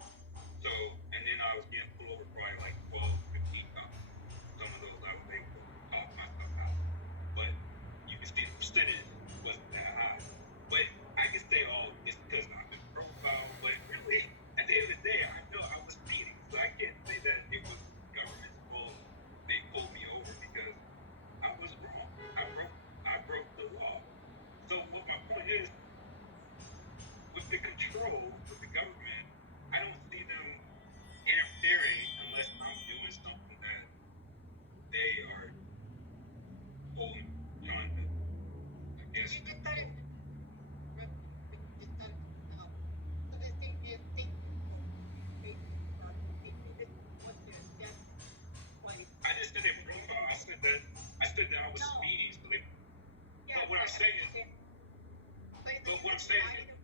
So, and then I was getting pulled over probably like 12, 15 times. Some of those I was able to talk myself out. But you can see the percentage wasn't that high. But I can say, oh, it's because I've been profiled. But really, at the end of the day, I know I was speeding. So I can't say that it was the government's fault they pulled me over because I was wrong. I broke the law. So what my point is, with the control with the government, I don't see them interfering unless I'm doing something that they are trying to understood that I was No. speeding, so they. Yeah, But what I'm saying is, but what I'm saying is,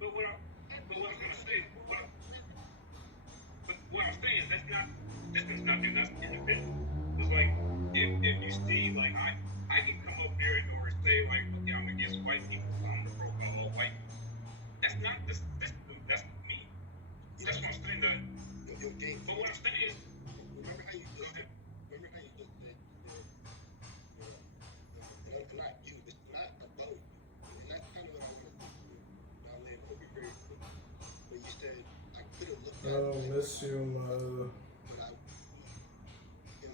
but what I'm gonna say, but what I'm saying is that's not. This is nothing that's individual. It's like if you see like I can come up here or say like okay I'm against white people so I'm gonna profile all white people. That's not the system. That's me. That's what I'm saying. That. Yo, James, But what I'm saying is, remember how you just said, not you, it's not about you. And that's kind of what I want to do. Now, land over here. When you said, I could have looked at I don't miss you, but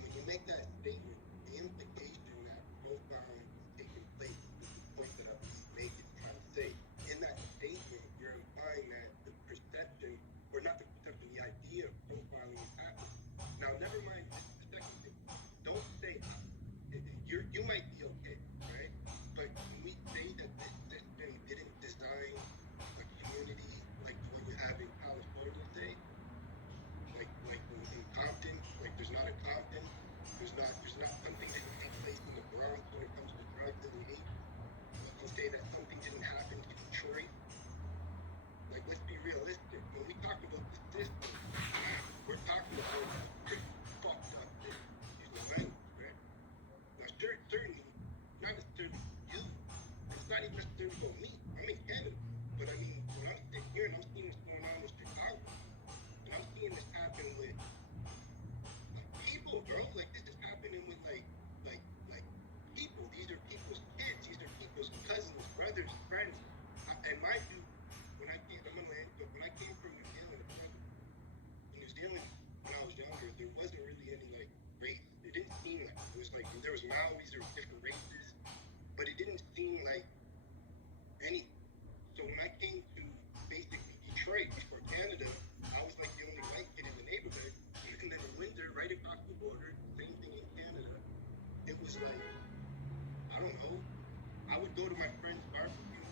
when you make that statement, the implication that profiling is taking place is the point that I was making, trying to say. In that statement, you're implying that the perception, or not the perception, the idea of profiling is happening. Now, never mind the second thing. Don't say you might be okay, right? But when we say that this system didn't design a community like the one you have in California, say, like in Compton, like there's not a Compton, there's not something didn't take place in the Bronx when it comes to drugs and hate. I'll say that something didn't happen to Detroit. Like, let's be realistic. When we talk about the system, we're talking about pretty fucked up things. Use the language, right? Now, certainly, not necessarily you. It's not even necessarily about me. I'm in Canada. But I mean, when I'm sitting here and I'm seeing what's going on in Chicago, and I'm seeing this happen with people, bro. Like, this is happening with, like people. These are people's kids. These are people's cousins, brothers, friends. And mind you, when I came from New Zealand, when I was younger, there wasn't really any, like, race. It didn't seem like it was like, there was Maoris, there was different races, but it didn't seem like any. So when I came to basically Detroit before Canada, I was like the only white kid in the neighborhood. And then in Windsor, right across the border, same thing in Canada. It was like, I don't know, I would go to my friend's barbecue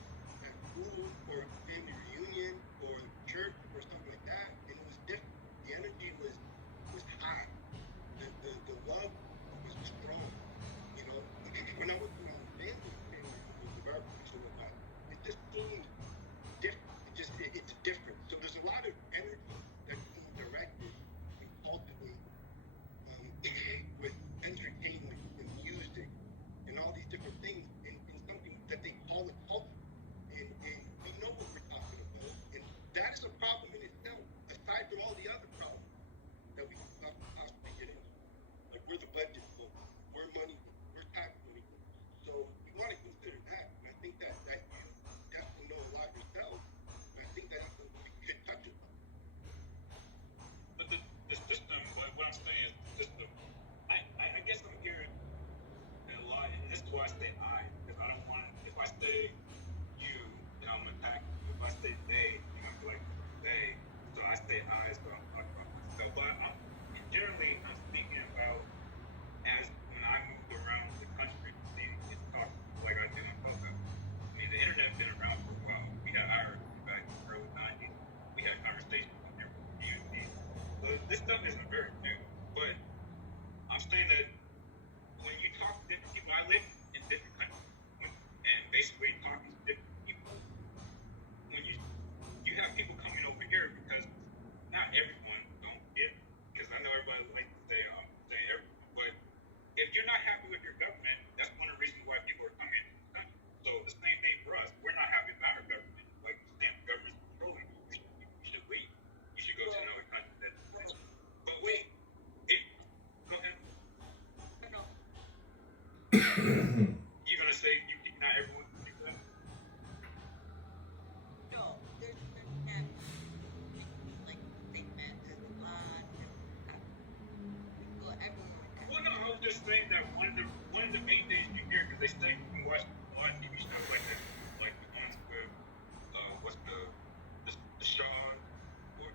at school or family reunion or church or something like that, and it was different. The energy was high. The love was strong. You know, when I was around family reunions, the barbecues and whatnot, it just seemed different. It's different. So there's a lot of energy that's being directed and cultivated with entertainment and music and all these different things in something that they call a culture. And we know what we're talking about. And that is a problem in itself, aside from all the other problems that we could possibly get into. Like, we're the budget folks, we're money, we're tax money. So we want to consider that. And I think that you definitely know a lot yourself. And I think that's something we could touch upon. but the system. What I'm saying is the system. I guess I'm hearing a lot, and this is why I say I, because I don't want to. If I say you, then I'm attacking. If I say they, then I'm like they. So I say I, so I'm talking about myself. But generally, I'm speaking about as when I moved around the country, and talk like I do in public. I mean, the internet's been around for a while. We had ours back in the early '90s. We had conversations with different communities. So this stuff isn't very new. But I'm saying that when you talk to different people, I live in different countries, and basically talking to different people, when you have people coming over here because not everyone don't get it, because I know everybody likes to say everyone, but if you're not happy with your government, that's one of the reasons why people are coming into the country. So the same thing for us. We're not happy about our government. Like, the same government's controlling you. You should leave. You should go to another country. But wait, go ahead. No, You're gonna say not everyone can do that? no, there's have like statement. There's a lot of people everywhere. Well, no, I was just saying that one of the main things you hear, because they say you can watch a lot of TV shows like that, like the ones with what's the Shaw or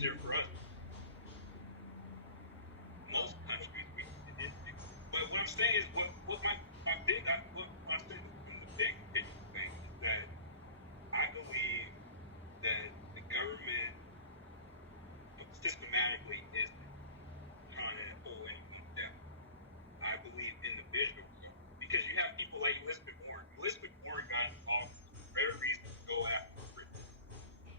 easier for us. Most countries, but what I'm saying is, what my big, what I'm saying in the big picture thing is that I believe that the government systematically is trying to hold anyone down. I believe individuals are. Because you have people like Elizabeth Warren. Elizabeth Warren got in office for the very reason to go after the rich.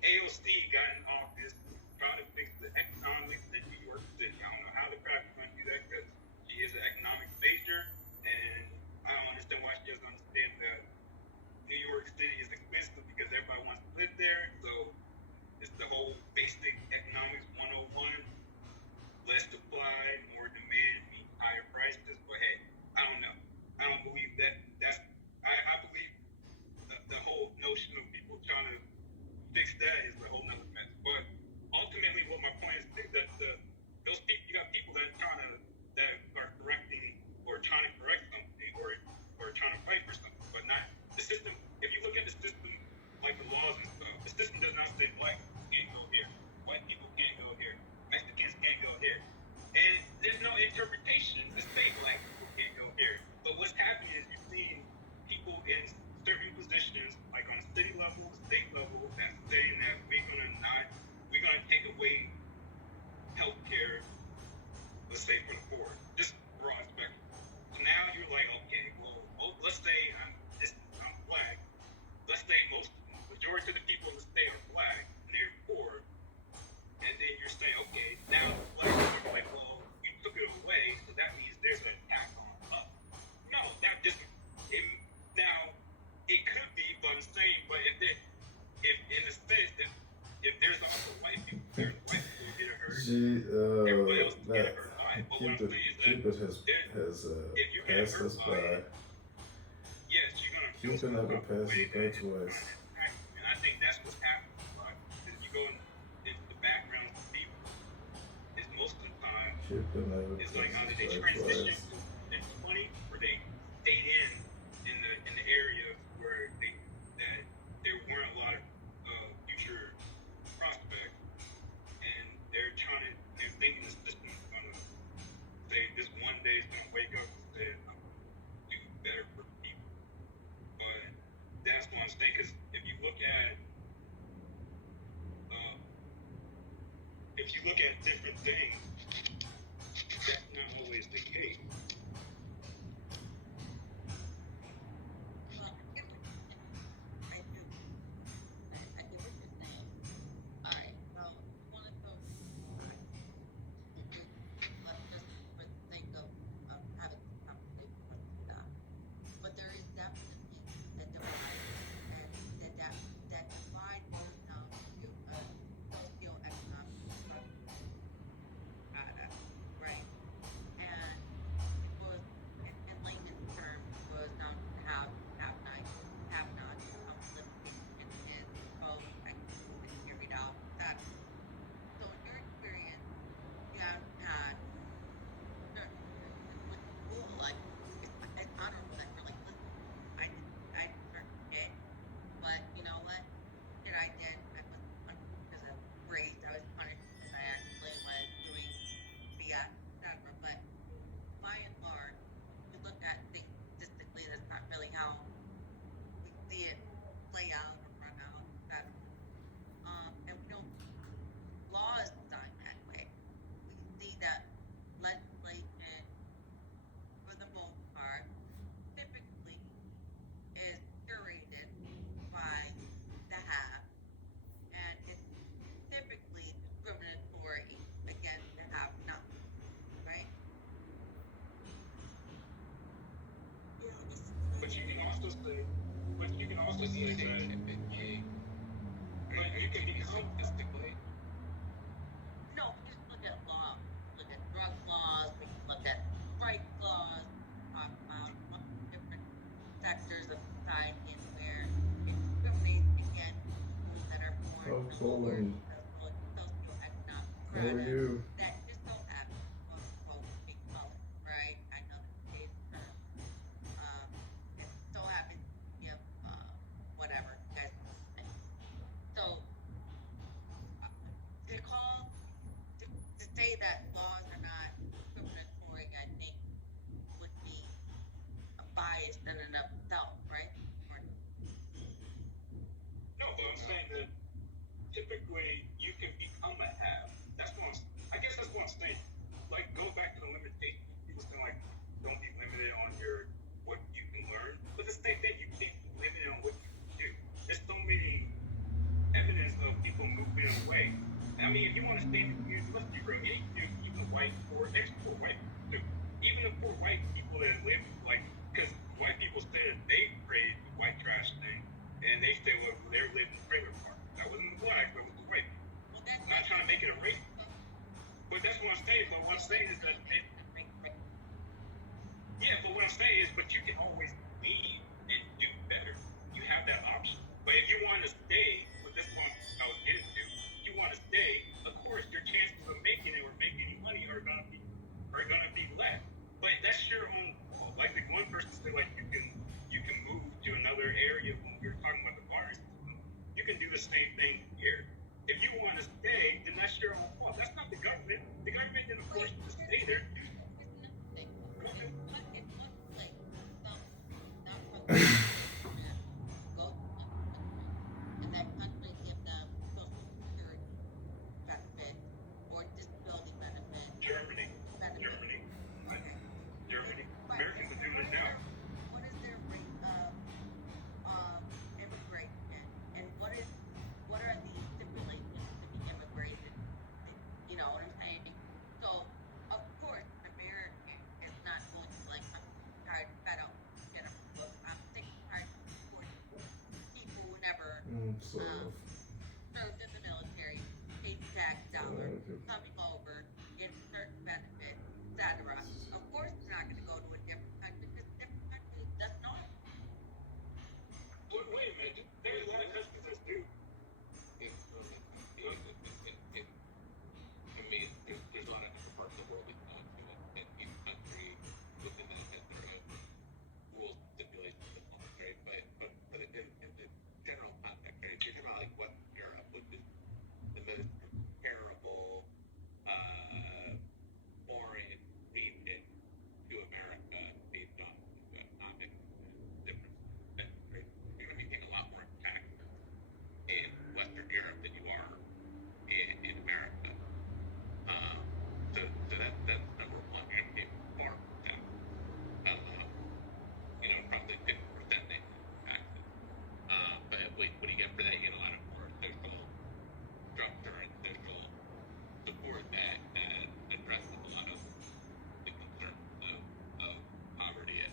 AOC got in office trying to fix the economics in New York City. I don't know how the crap is going to do that because she is an economics major, and I don't understand why she doesn't understand that New York City is expensive because everybody wants to live there. So it's the whole basic economics 101. Less supply, more demand means higher prices. But hey, I don't know. I don't believe that. I believe the whole notion of people trying to fix that is a whole nother mess. But ultimately, what my point is that those people, you got people that are correcting or trying to correct something or trying to fight for something, but not the system. If you look at the system, like the laws and stuff, the system does not say black people can't go here, white people can't go here, Mexicans can't go here, and there's no interpretation to say black people can't go here. But what's happening is you're seeing people in certain positions, like on a city level, state level, that's saying that we're gonna take away healthcare, let's say for the poor, just broad spectrum. So now you're like, okay, well, let's say I'm black. Let's say majority of the people in the state are black and they're poor, and then you're saying, okay, now black people are like, well, you took it away, so that means there's an attack on us. No, that just now it could be, but I'm saying, but if in the sense if there's also white people, there's white people who get hurt, everybody else is getting hurt. Fine. But what I'm saying is that Cupid has if you get passed hurt us by by. it, yes, you're gonna feel Cupid some never type of passes way by that it's twice. trying to attack you. And I think that's what's happening. Because you go into the backgrounds of people, is most of the time Cupid never it's like either they passes by transition twice. to 20 or they stayed in the areas where that there weren't a lot of future prospects, and they're thinking the system's gonna say this one day is gonna wake up and say I'm gonna do better for people. But that's what I'm saying, because if you look at different things, that's not always the case. Well, I get what you're saying. I do. I get what you're saying. All right. So you want to go. Let's just for the sake of having this conversation, let's do that. But there is definitely a divide, and that divide goes down to a socioeconomic structure, right? And it goes, in layman's terms, it goes down to have not. Limitation is both executed and carried out. That. So in your experience, you have had certain instances which is cool, like it's honorable that you're like, listen, I deserve to get, but you know what? Shit I did, I wasn't punished because of race. I was punished because I actually was doing BS, etc. But by and large, we look at things statistically. That's not really how we see it play out or run out, etc. And we don't. Law is designed that way. We see that legislation, for the most part, typically is curated by the have, and it's typically discriminatory against the have not, right? Yeah, But you can also say what do you think, that typically? but you can become Statistically? No, we just look at law. We look at drug laws. We can look at strike laws. Talk about different sectors of society and where it discriminates against people that are born Oh, in cool. lower socioeconomic How are strata you? that just so happen to quote unquote be colored, right? I know that's today's term. It so happens to be a whatever you guys want to say. So to call mean, if you want to stay in the community, let's be real. Any community, even white or ex-poor white people too. Even the poor white people that live, like, because white people said they created the white trash thing, and they said, well, they're living in trailer park. That wasn't the blacks, that was the white people. I'm not trying to make it a race, but that's what I'm saying. But what I'm saying is that, yeah, but what I'm saying is, but you can always leave and do better. You have that option. But if you want to stay, with this one I was getting to, you want to stay, of course, your chances of making it or making any money are gonna be less. But that's your own fault. Like the one person said, like you can move to another area when we were talking about the bar system. You can do the same thing here. If you want to stay, then that's your own fault. That's not the government. The government didn't force you to stay there. And that country give them social security benefit or disability benefit. Germany. Americans are doing it now. What is their rate of immigration, and what are the stipulations to be immigrated? You know what I'm saying? So of course an American is not going to like, I'm tired, fed up, Jennifer. I'm sick and tired of people who never served in the military, paid tax dollars, coming over, getting certain benefits, etc. Of course, they're not going to go to a different country because different countries does not. Wait a minute. There's a lot of countries that do. I mean, there's a lot of different parts of the world we can go to, and each country within that has their own rules, stipulations, and laws, right? But in the general context, right? If you're talking about like Western Europe, which is the most comparable foreign region to America based on economic differences, right? You're going to be paying a lot more taxes in Western Europe than you are in America. So that's number one. You're going to pay far more taxes. Probably 50% taxes. But what do you get for that? You get a lot of more social structure and social support that addresses a lot of the concerns of poverty and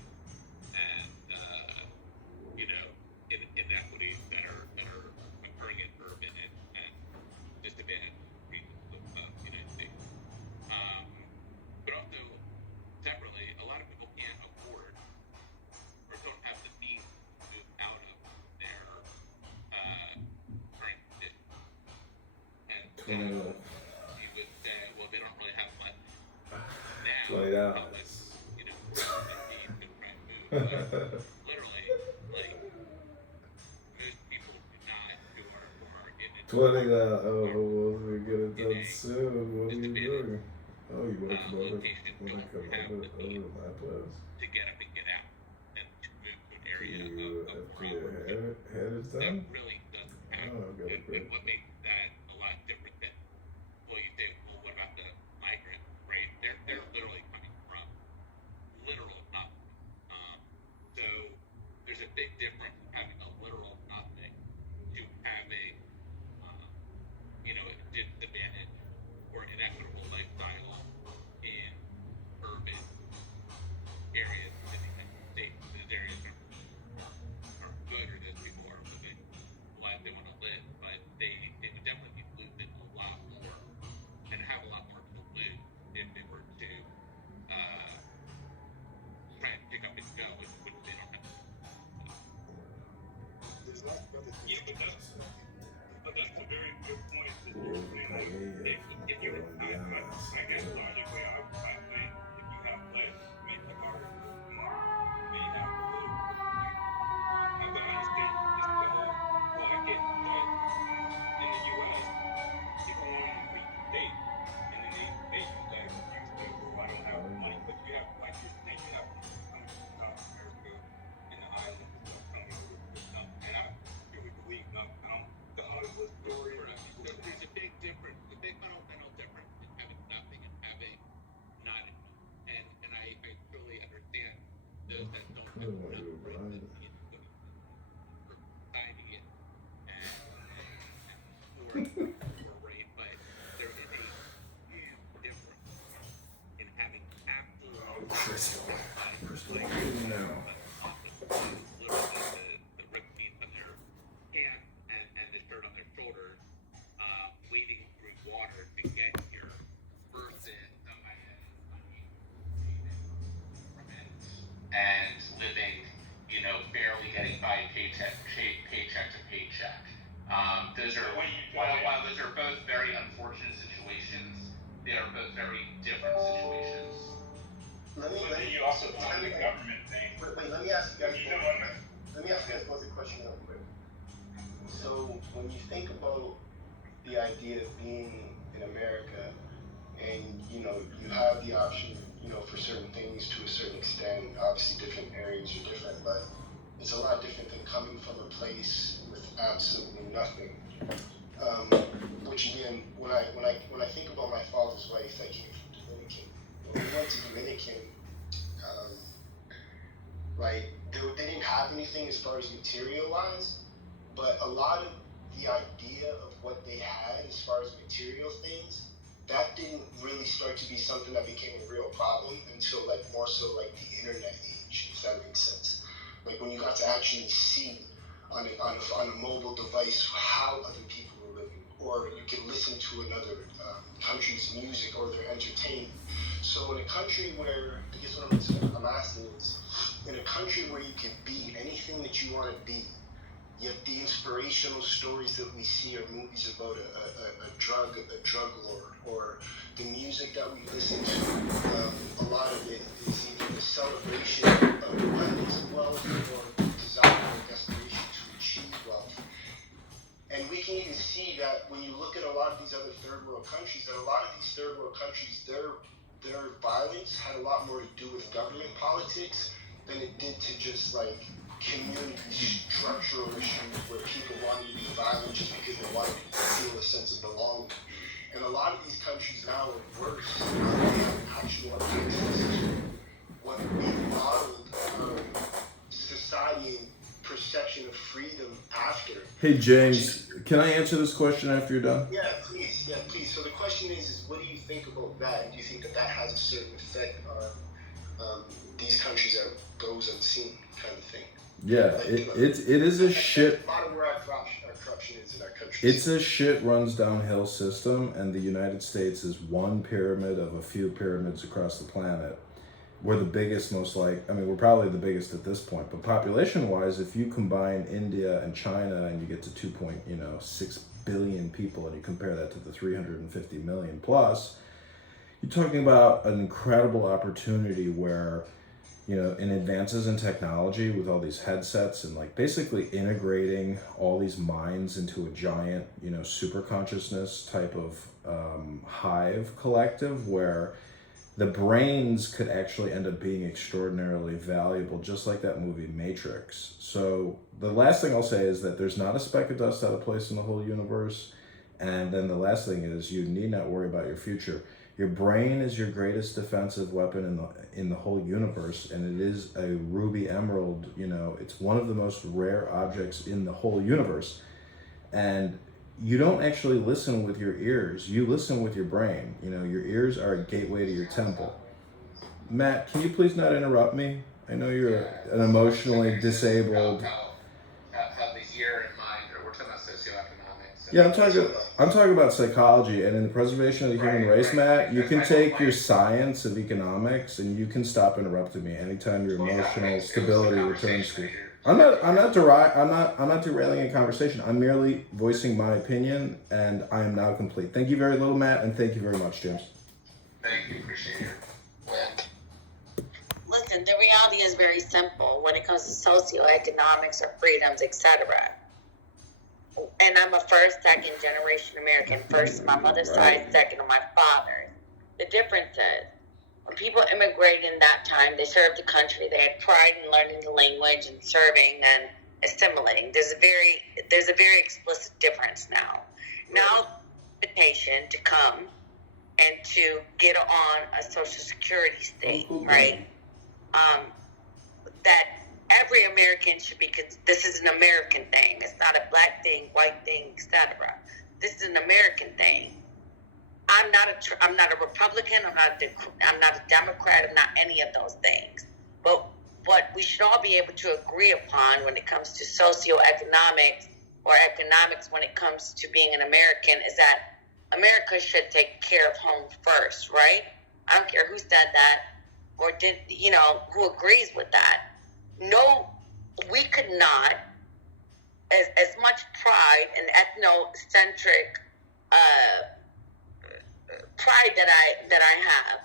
inequities that are occurring in urban and disadvantaged regions of the United States. But also, separately, a lot of people can't afford or don't have the means to move out of their current condition. And so you would say, well, they don't really have much now. $20. They need to try and move. But literally, like, most people do not who are in it. $20. Oh, we're gonna done soon. What are you doing? Oh, you want to come over? Want to come over my place? To get up and get out and to move to an area You of have to power. head is That done? really doesn't happen. Oh, I've got a And break. what makes that a lot different than, well, you say, well, what about the migrant, right? They're literally coming from literal nothing. So there's a big difference in having a literal nothing to having, a disadvantaged or inequitable lifestyle in urban areas in the United States. Those areas are good, or those people are living the life they want to live, but they while those are both very unfortunate situations, they are both very different situations. Let me also find the government thing. Wait, let me ask you guys. You know what? Let me ask you guys both a question real quick. So when you think about the idea of being in America, and you have the option, for certain things to a certain extent. Obviously, different areas are different, but it's a lot different than coming from a place with absolutely nothing. Which again, when I think about my father's wife, I came from Dominican. When we went to Dominican, right, they didn't have anything as far as material-wise, but a lot of the idea of what they had as far as material things, that didn't really start to be something that became a real problem until more so the internet age, if that makes sense. Like when you got to actually see on a mobile device how other people were living, or you could listen to another country's music or their entertainment. So in a country where, I guess what I'm asking is, in a country where you can be anything that you want to be, yet the inspirational stories that we see are movies about a drug lord, or the music that we listen to, a lot of it is either the celebration of abundance of wealth or desire or desperation to achieve wealth. And we can even see that when you look at a lot of these other third world countries, that a lot of these third world countries, their violence had a lot more to do with government politics than it did to just community structural issues where people wanted to be violent just because they wanted to feel a sense of belonging. And a lot of these countries now are worse. They have actual access to what we modeled society and perception of freedom after. Hey James, can I answer this question after you're done? Yeah, please. So the question is what do you think about that? And do you think that has a certain effect on these countries that goes unseen kind of thing? Yeah, it is a shit. A lot of where our corruption is in our country. It's a shit runs downhill system, and the United States is one pyramid of a few pyramids across the planet. We're the biggest, we're probably the biggest at this point, but population-wise, if you combine India and China and you get to 2.6 billion people, and you compare that to the 350 million plus, you're talking about an incredible opportunity where, in advances in technology with all these headsets and basically integrating all these minds into a giant, super consciousness type of hive collective where the brains could actually end up being extraordinarily valuable, just like that movie Matrix. So the last thing I'll say is that there's not a speck of dust out of place in the whole universe. And then the last thing is you need not worry about your future. Your brain is your greatest defensive weapon in the whole universe, and it is a ruby emerald. It's one of the most rare objects in the whole universe. And you don't actually listen with your ears, you listen with your brain. Your ears are a gateway to your temple. Matt, can you please not interrupt me? I know you're an emotionally disabled. Have the ear in mind, or we're talking about socioeconomics. Yeah, I'm talking about psychology, and in the preservation of the human race, Matt, you can take your science of economics and you can stop interrupting me anytime your emotional stability returns to you. I'm not derailing a conversation. I'm merely voicing my opinion, and I am now complete. Thank you very little, Matt, and thank you very much, James. Thank you, appreciate it. Listen, the reality is very simple when it comes to socioeconomics or freedoms, etc. And I'm a first, second generation American, first on my mother's side, second on my father's. The difference is, when people immigrated in that time, they served the country. They had pride in learning the language and serving and assimilating. There's a very explicit difference now. Now, the invitation to come and to get on a social security state, right? That every American should be. This is an American thing. It's not a black thing, white thing, etc. This is an American thing. I'm not a Republican. I'm not a Democrat. I'm not any of those things. But what we should all be able to agree upon when it comes to socioeconomics or economics when it comes to being an American is that America should take care of home first, right? I don't care who said that or who agrees with that. No, we could not as much pride and ethnocentric pride that I have.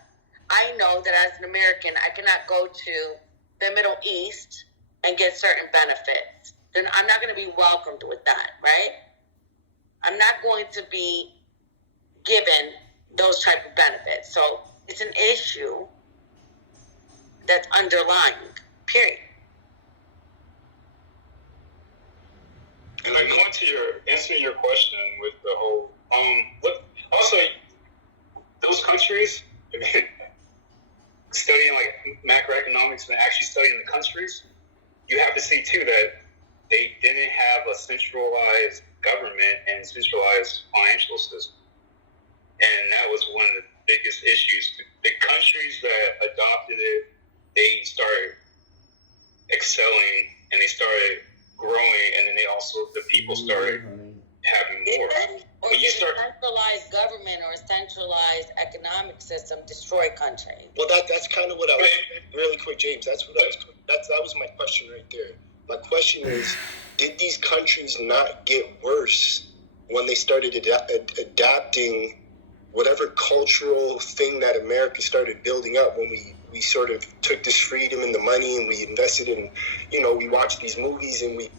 I know that as an American, I cannot go to the Middle East and get certain benefits. Then I'm not going to be welcomed with that, right? I'm not going to be given those type of benefits. So it's an issue that's underlying, period. And I want to answer your question with the whole also those countries studying like macroeconomics and actually studying the countries, you have to see too that they didn't have a centralized government and centralized financial system. And that was one of the biggest issues. The countries that adopted it, they started excelling and they started growing, and then the people started having more. Or did a centralized government or a centralized economic system destroy countries? Well, that's kind of what I was, really quick, James, that was my question right there. My question is, did these countries not get worse when they started adapting whatever cultural thing that America started building up, when we sort of took this freedom and the money and we invested in, we watched these movies and we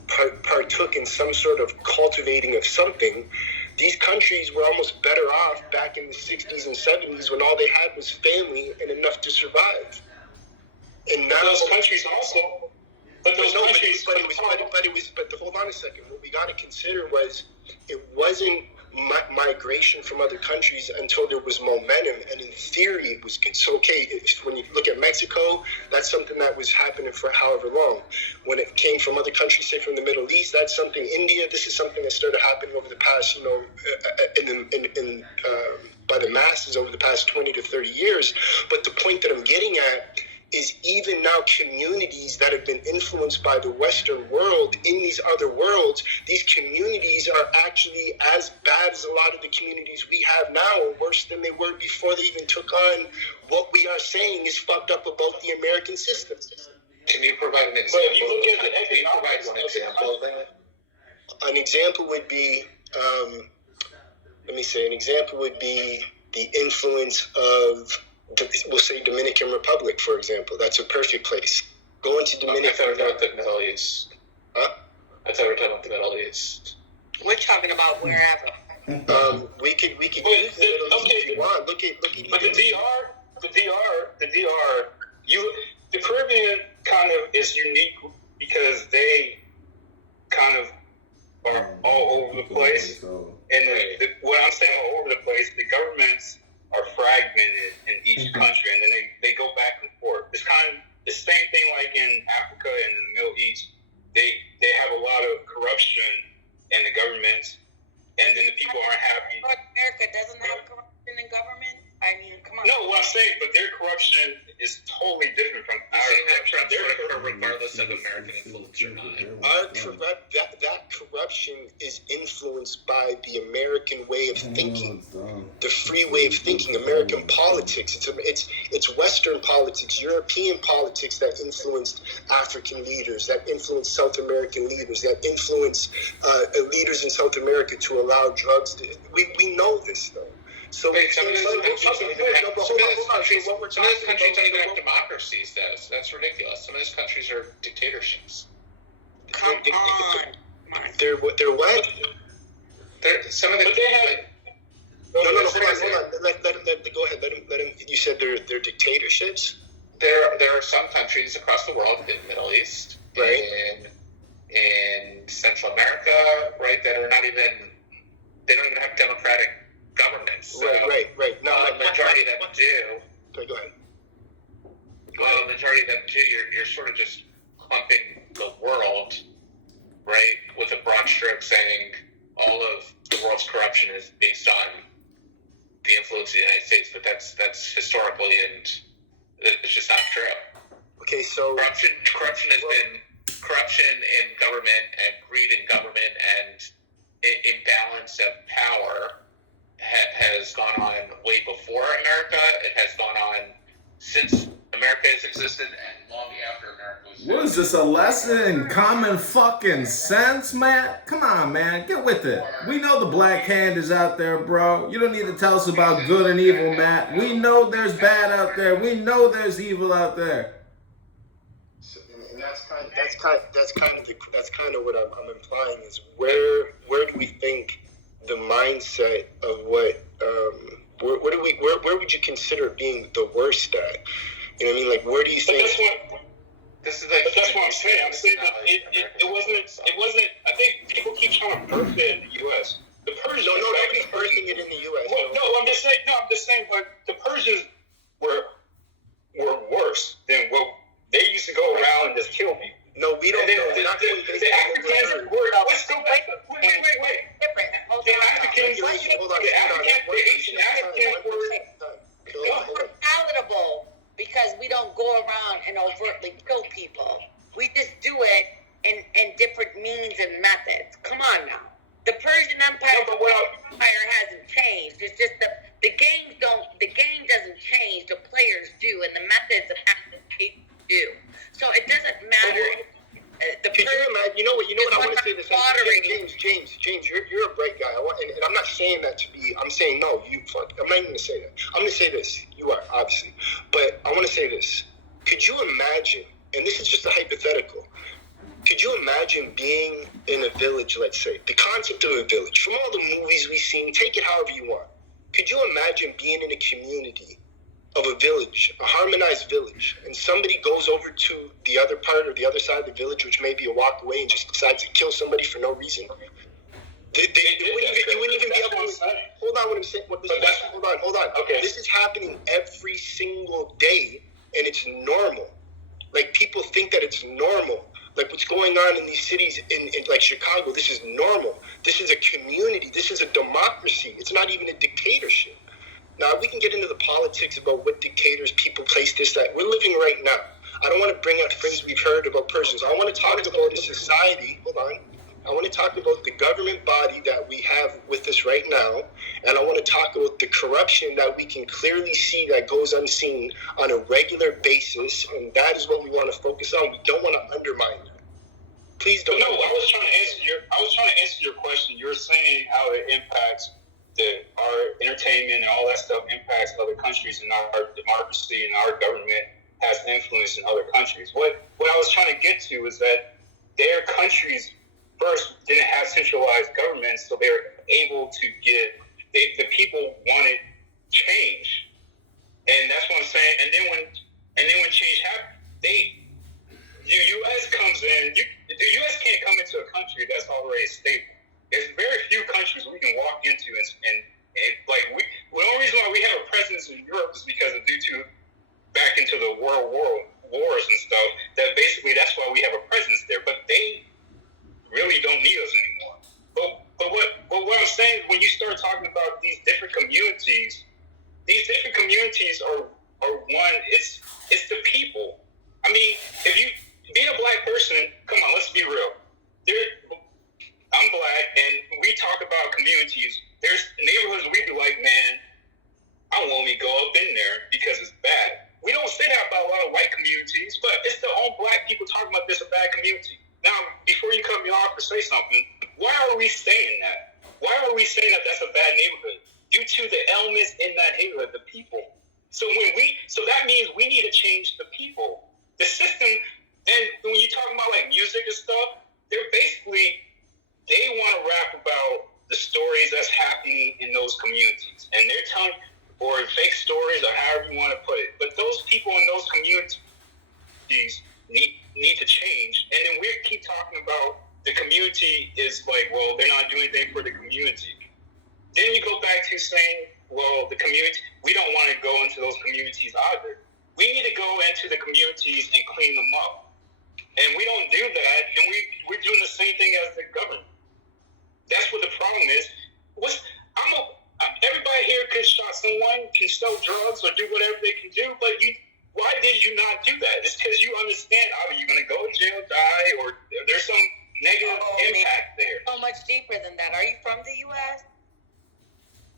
partook in some sort of cultivating of something. These countries were almost better off back in the 60s and 70s when all they had was family and enough to survive. And now those countries also, but hold on a second. What we got to consider was it wasn't migration from other countries until there was momentum, and in theory it was good. So when you look at Mexico, that's something that was happening for however long. When it came from other countries, say from the Middle East, that's something. India, this is something that started happening over the past, by the masses over the past 20 to 30 years. But the point that I'm getting at is even now communities that have been influenced by the Western world in these other worlds, these communities are actually as bad as a lot of the communities we have now, or worse than they were before they even took on what we are saying is fucked up about the American system. Can you provide an example? But if you look at the economics one example of that? An example would be, an example would be the influence of, we'll say, Dominican Republic, for example. That's a perfect place. Going to Dominican. I thought we were talking about the Middle East. Huh? I thought we were talking about the Middle East. We're talking about wherever. We could use the Middle East if you want. Look at. But the Caribbean kind of is unique because they kind of are all over the place. And what I'm saying all over the place, the governments are fragmented in each country, and then they go back and forth. It's kind of the same thing like in Africa and in the Middle East. They have a lot of corruption in the governments, and then the people aren't happy. North America doesn't have corruption in government? I mean, come on. No, what I'm saying, but their corruption is totally different from our corruption. They're regardless of American influence or not. That corruption is influenced by the American way of thinking, the free way of thinking, American politics. It's Western politics, European politics that influenced African leaders, that influenced South American leaders, that influenced leaders in South America to allow drugs to. We know this though. So some of those countries don't even have democracies, though. So that's ridiculous. Some of those countries are dictatorships. Come on. They're what? Some of the. But they have. No. Hold on. Let go ahead. Let him. You said they're dictatorships. There are some countries across the world, in the Middle East, right, in Central America, right, that are not even. They don't even have democratic governments. So, right. No, the majority of them do. Okay, go ahead. Well, the majority of them do. You're sort of just clumping the world, right, with a broad stroke, saying all of the world's corruption is based on the influence of the United States, but that's historically, and it's just not true. Okay, so corruption has been corruption in government and greed in government and imbalance of power has gone on way before America. It has gone on since America has existed and long after America was What is this, a lesson in common fucking sense, Matt? Come on, man, get with it. We know the black hand is out there, bro. You don't need to tell us about good and evil, Matt. We know there's bad out there. We know there's evil out there. So, and that's kind of what I'm implying is where do we think the mindset of where would you consider being the worst at? You know what I mean? Like, where do you think? That's what I'm saying. I'm saying that it wasn't. I think people keep trying to birth it in the U.S. The Persians. No, nobody's birthing it in the U.S. Well, no, I'm just saying. But the Persians were worse than what they used to go around and just kill people. No, we don't. The Africans were. Let's go back. Wait. Different. The Africans. The Asian Africans were. We're palatable because we don't go around and overtly kill people. We just do it in different means and methods. Come on now. The Persian Empire hasn't changed. It's just the game doesn't change. The players do, and the methods of how they do. So it doesn't matter. Could you imagine? You know what? I want to say this. James, you're a bright guy. And I'm not saying that to be. I'm saying no. I'm not even going to say that. I'm going to say this. You are obviously, but I want to say this. Could you imagine? And this is just a hypothetical. Could you imagine being in a village? Let's say the concept of a village. From all the movies we've seen, take it however you want. Could you imagine being in a community of a village, a harmonized village, and somebody goes over to the other part or the other side of the village, which may be a walk away, and just decides to kill somebody for no reason? You wouldn't even be able to. Hold on, what I'm saying. Hold on. Okay. This is happening every single day, and it's normal. Like, people think that it's normal. Like, what's going on in these cities in like Chicago, this is normal. This is a community. This is a democracy. It's not even a dictatorship. Now, we can get into the politics about what dictators, people place this, that. We're living right now. I don't want to bring up things we've heard about persons. I want to talk about a society. Hold on. I want to talk about the government body that we have with us right now. And I want to talk about the corruption that we can clearly see that goes unseen on a regular basis. And that is what we want to focus on. We don't want to undermine that. Please don't. No, I was trying to answer your question. You were saying how it impacts our entertainment and all that stuff impacts other countries, and our democracy and our government has influence in other countries. What I was trying to get to is that their countries first didn't have centralized governments, so they were able to get the people wanted change, and that's what I'm saying. And then when change happened, the U.S. comes in. The U.S. can't come into a country that's already stable. There's very few countries we can walk into and the only reason why we have a presence in Europe is because of due to back into the world wars and stuff, that basically that's why we have a presence there. But they really don't need us anymore. But what I'm saying, when you start talking about these different communities are one, it's the people. I mean, if you being a black person, come on, let's be real. I'm black, and we talk about communities. There's neighborhoods we be like, man, I won't even go up in there because it's bad. We don't say that about a lot of white communities, but it's the own black people talking about this a bad community. Now, before you cut me off or say something, why are we saying that? Why are we saying that that's a bad neighborhood? Due to the elements in that neighborhood, the people. So that means we need to change the people. The system, and when you talk about like music and stuff, they're basically, they want to rap about the stories that's happening in those communities. And they're telling, or fake stories, or however you want to put it. But those people in those communities need to change. And then we keep talking about the community is like, well, they're not doing anything for the community. Then you go back to saying, well, the community, we don't want to go into those communities either. We need to go into the communities and clean them up. And we don't do that, and we're doing the same thing as the government. That's what the problem is. Everybody here could shot someone, can sell drugs or do whatever they can do, but why did you not do that? It's because you understand either you're going to go to jail, die, or there's some negative impact there. So much deeper than that. Are you from the U.S.?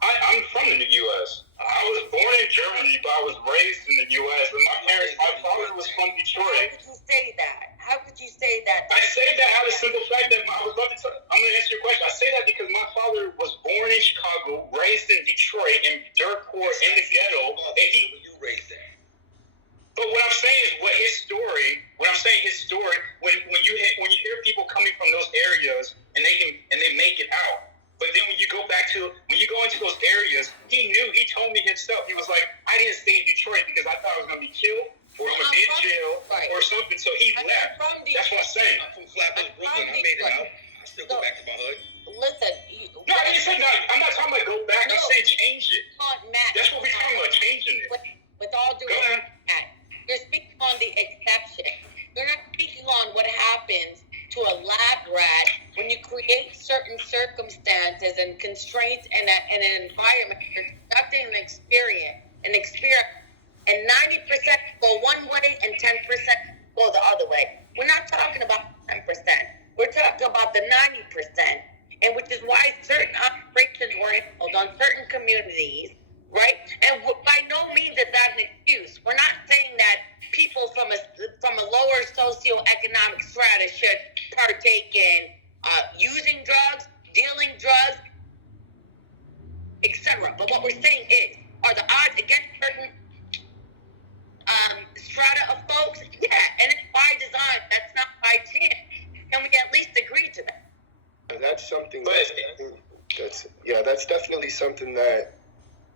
I'm from the U.S. I was born in Germany, but I was raised in the U.S. And my father was from Detroit. How did you say that? how could you say that? I say that out of the simple fact that I'm going to answer your question. I say that because my father was born in Chicago, raised in Detroit, in dirt poor, in the ghetto, and you raised that. But what I'm saying is when you hear people coming from those areas and they make it out. But then when you go into those areas, he told me himself, he was like, I didn't stay in Detroit because I thought I was gonna be killed or I'm gonna be in jail or something. So he left. That's what I'm saying. I'm from Flatbush, Brooklyn. I made it out. I still go back to my hood. Listen, No, I'm not talking about go back. I'm saying change it. Matt, That's what we're talking about, changing it. with all due respect, you're speaking on the exception. You're not speaking on what happens to a lab rat when you create certain circumstances and constraints in an environment. You're conducting an experiment, and 90% go one way and 10% go the other way. We're not talking about 10%. We're talking about the 90%, and which is why certain operations were held on certain communities, right? And by no means is that an excuse. We're not saying that people from a lower socioeconomic strata should partake in using drugs, dealing drugs, etc. But what we're saying is, are the odds against certain strata of folks? Yeah, and it's by design. That's not by chance. Can we at least agree to that? And that's something that's definitely something that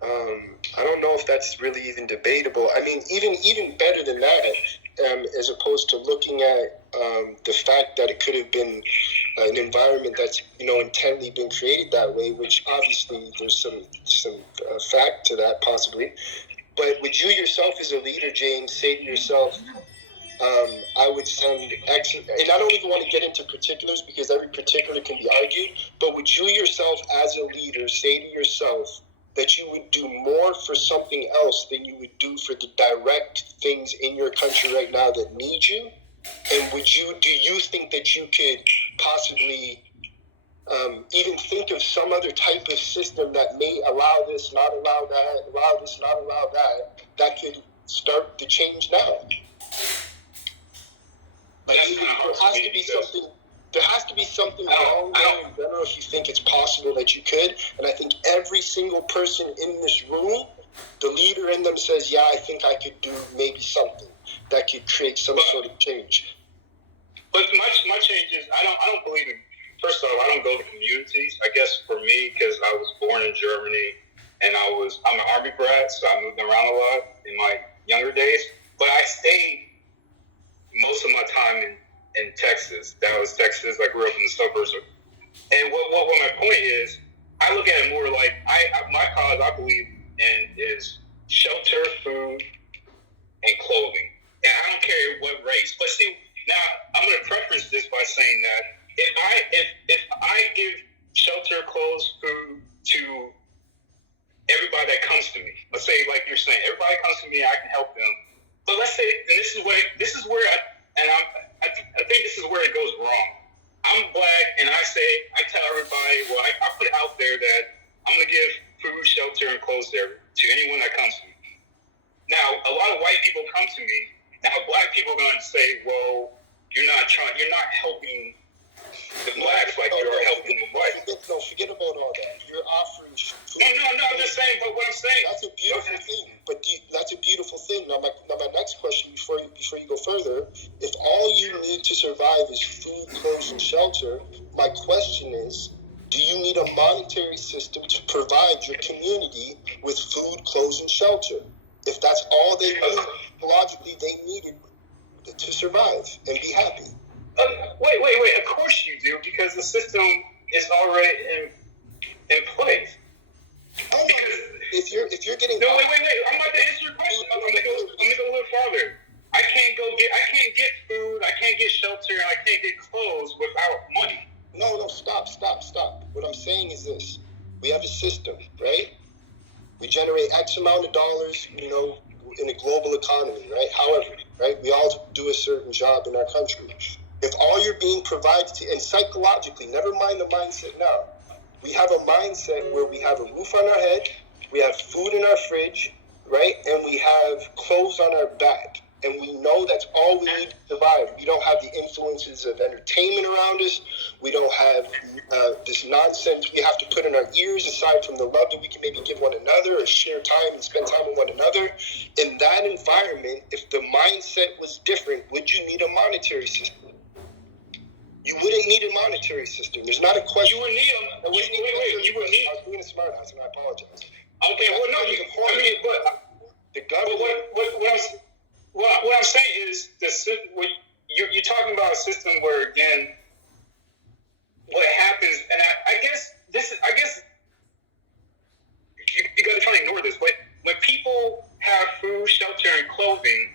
I don't know if that's really even debatable. I mean, even better than that, as opposed to looking at the fact that it could have been an environment that's intently been created that way, which obviously there's some fact to that possibly. But would you yourself as a leader, James, say to yourself, I would send and I don't even want to get into particulars because every particular can be argued, but would you yourself as a leader say to yourself that you would do more for something else than you would do for the direct things in your country right now that need you? And do you think that you could possibly even think of some other type of system that may allow this, not allow that, allow this, not allow that could start the change now? There has to be something wrong there in general if you think it's possible that you could. And I think every single person in this room, the leader in them says, yeah, I think I could do maybe something that could create some sort of change. But my change is, I don't believe in, first off, I don't go to communities. I guess for me, because I was born in Germany and I'm an Army brat, so I moved around a lot in my younger days. But I stayed most of my time in Texas, Dallas, Texas. I grew up in the suburbs. And what my point is, I look at it more like my cause I believe in is shelter, food, and clothing. And I don't care what race. But see, now I'm going to preface this by saying that if I give shelter, clothes, food to everybody that comes to me, let's say like you're saying, everybody comes to me, I can help them. But let's say, and this is where I think this is where it goes wrong. I'm black, and I tell everybody, well, I put it out there that I'm going to give food, shelter, and clothes there to anyone that comes to me. Now, a lot of white people come to me. Now, black people are going to say, well, you're not helping the blacks like you are helping the whites. Forget about all that. You're offering food. No, I'm just saying, but what I'm saying... That's a beautiful thing. That's a beautiful thing. Now, my next question, before you go further, if all you need to survive is food, clothes, and shelter, my question is, do you need a monetary system to provide your community with food, clothes, and shelter? If that's all they need, logically they needed to survive and be happy. Wait. Of course you do, because the system is already in place. Because if you're getting wait. I'm about to answer your question. I'm gonna go a little farther. I can't get food. I can't get shelter. I can't get clothes without money. No. Stop. What I'm saying is this: we have a system, right? We generate X amount of dollars, in a global economy, right? However, right, we all do a certain job in our country. If all you're being provided to, and psychologically, never mind the mindset now, we have a mindset where we have a roof on our head, we have food in our fridge, right, and we have clothes on our back. And we know that's all we need to survive. We don't have the influences of entertainment around us. We don't have this nonsense we have to put in our ears, aside from the love that we can maybe give one another or share time and spend time with one another. In that environment, if the mindset was different, would you need a monetary system? You wouldn't need a monetary system. There's not a question. You would need them. Wait. You would need. I was being a smart house, and I apologize. Okay, well, no, but the government. What I'm saying is you're talking about a system where, again, what happens, and I guess you got to try to ignore this, but when people have food, shelter, and clothing,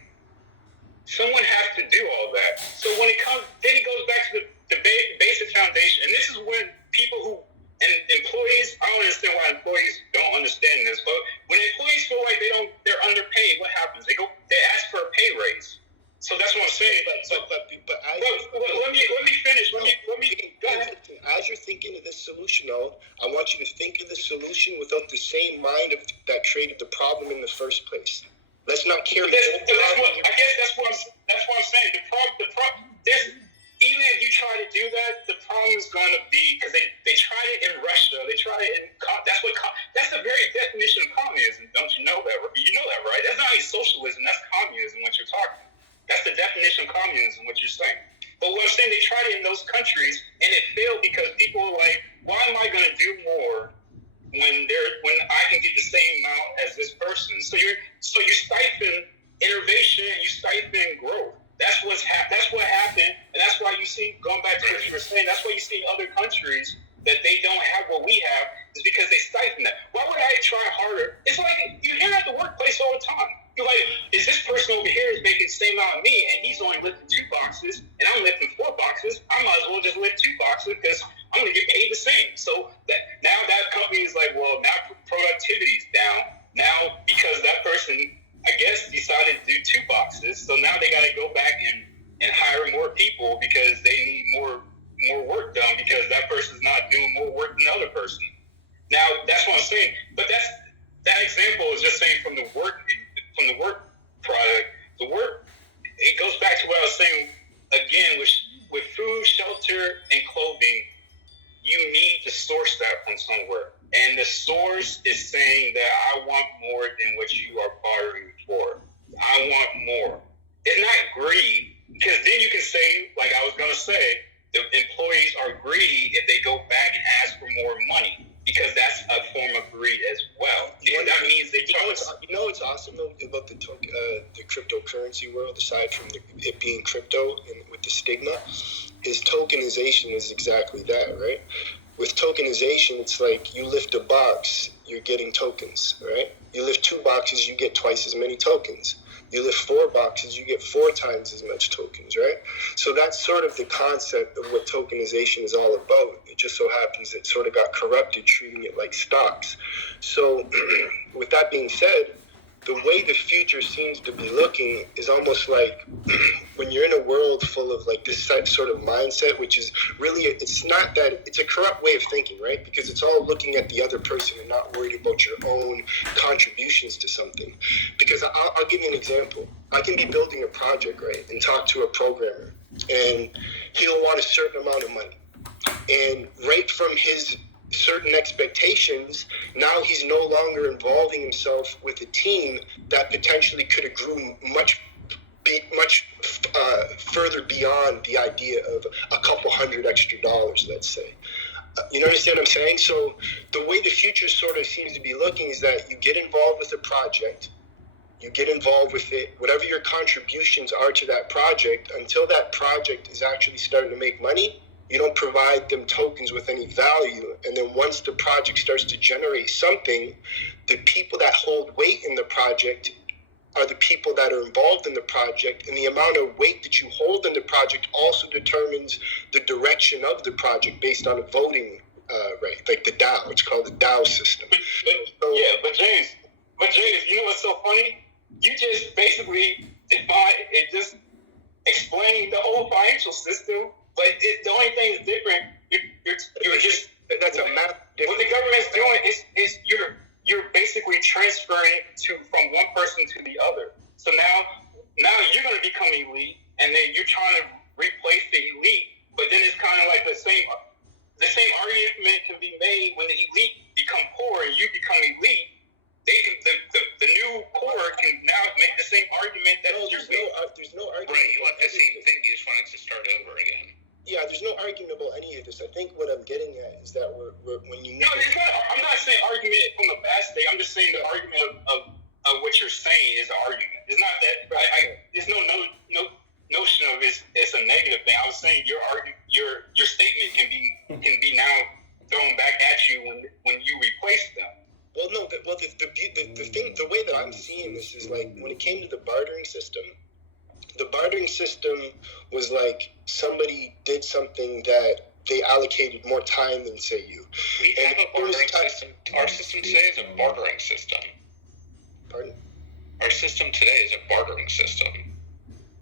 someone has to do all that. So when it comes, then it goes back to the basic foundation, and this is when people who and employees, I don't understand why employees don't understand this, but when employees feel like they're underpaid, what happens? They ask for a pay raise. So that's what I'm saying. But let me finish. Let me go ahead. As you're thinking of this solution, though, I want you to think of the solution without the same mind that created the problem in the first place. Let's not carry. I guess that's what I'm saying. The problem. Even if you try to do that, the problem is going to be because they tried it in Russia. They tried it in that's the very definition of communism. Don't you know that? You know that, right? That's not even socialism. That's communism. What you're talking. That's the definition of communism. What you're saying. But what I'm saying, they tried it in those countries and it failed because people were like, "Why am I going to do more when I can get the same amount as this person?" So you stifle innovation and you stifle growth. That's what happened, and that's why you see, going back to what you were saying, that's why you see other countries that they don't have what we have, is because they stifle that. Why would I try harder? It's like, you hear at the workplace all the time. You're like, is this person over here is making the same amount of me, and he's only lifting 2 boxes, and I'm lifting 4 boxes, I might as well just lift 2 boxes, because I'm going to get paid the same. So now that company is like, well, now productivity's down. Now, because that person, I guess, decided to do 2 boxes, so now they got to go back and hire more people because they need more work done because that person's not doing more work than the other person. Now, that's what I'm saying. But that example is just saying from the work product. The work, it goes back to what I was saying again with food, shelter, and clothing. You need to source that from somewhere. And the source is saying that I want more than what you are bartering for. I want more. It's not greed, because then you can say, like I was going to say, the employees are greedy if they go back and ask for more money, because that's a form of greed as well. And that means they it's awesome about the cryptocurrency world, aside from it being crypto and with the stigma, is tokenization is exactly that, right? With tokenization, it's like you lift a box, you're getting tokens, right? You lift 2 boxes, you get twice as many tokens. You lift 4 boxes, you get 4 times as much tokens, right? So that's sort of the concept of what tokenization is all about. It just so happens it sort of got corrupted, treating it like stocks. So with that being said, the way the future seems to be looking is almost like when you're in a world full of like this sort of mindset, which is really, it's not that, it's a corrupt way of thinking, right? Because it's all looking at the other person and not worried about your own contributions to something. Because I'll give you an example. I can be building a project, right, and talk to a programmer, and he'll want a certain amount of money. And right from his certain expectations, now he's no longer involving himself with a team that potentially could have grew much further beyond the idea of a couple $100 extra, let's say. You understand what I'm saying? So the way the future sort of seems to be looking is that you get involved with a project, you get involved with it, whatever your contributions are to that project, until that project is actually starting to make money, you don't provide them tokens with any value. And then once the project starts to generate something, the people that hold weight in the project are the people that are involved in the project. And the amount of weight that you hold in the project also determines the direction of the project based on a voting rate, like the Dow. It's called the Dow system. But James, you know what's so funny? You just basically just explained the whole financial system. But the only thing is different. You're just that's a math. What the government's doing is you're basically transferring it from one person to the other. So now now you're going to become elite, and then you're trying to replace the elite. But then it's kind of like the same argument can be made when the elite become poor and you become elite. They can, the new poor can now make the same argument that there's no argument. Right, you want the same thing, you just want it to start over again. Yeah, there's no argument about any of this. I think what I'm getting at is that we're when you. No, it's not. I'm not saying argument from a bad state. I'm just saying the argument of what you're saying is an argument. It's not that. There's no notion of it's a negative thing. I was saying your statement can be now thrown back at you when you replace them. Well, no. The thing, the way that I'm seeing this is like when it came to the bartering system. The bartering system was like somebody did something that they allocated more time than, say, you. We have a bartering system. Our system today is a bartering system. Pardon? Our system today is a bartering system.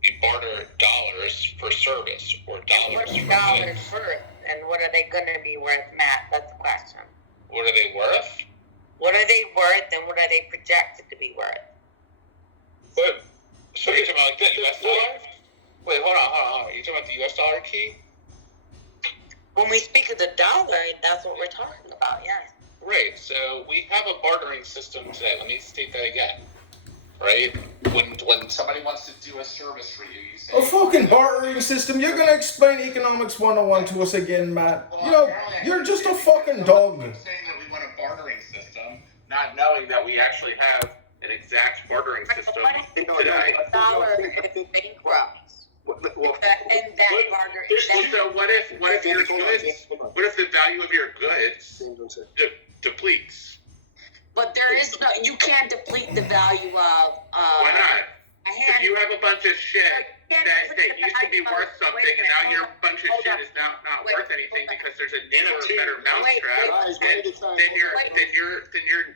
You barter dollars for service or dollars What's for dollars goods. worth, and what are they going to be worth, Matt? That's the question. What are they worth? What are they worth, and what are they projected to be worth? But So you're talking about like the US dollar? Wait, hold on. Are you talking about the US dollar key? When we speak of the dollar, that's what we're talking about, yes. Right, so we have a bartering system today. Let me state that again. Right? When somebody wants to do a service for you, you say... A fucking bartering system? You're gonna explain economics 101 to us again, Matt? You know, you're just a fucking dog. I'm saying that we want a bartering system, not knowing that we actually have an exact bartering system today. A dollar is bankrupt. And that barter is So what if your goods? What if the value of your goods depletes? But there is no, you can't deplete the value of Why not? a If hand. you have a bunch of shit that used to be worth something, and now your bunch of shit is now not worth anything because there's a newer, better mousetrap, then you're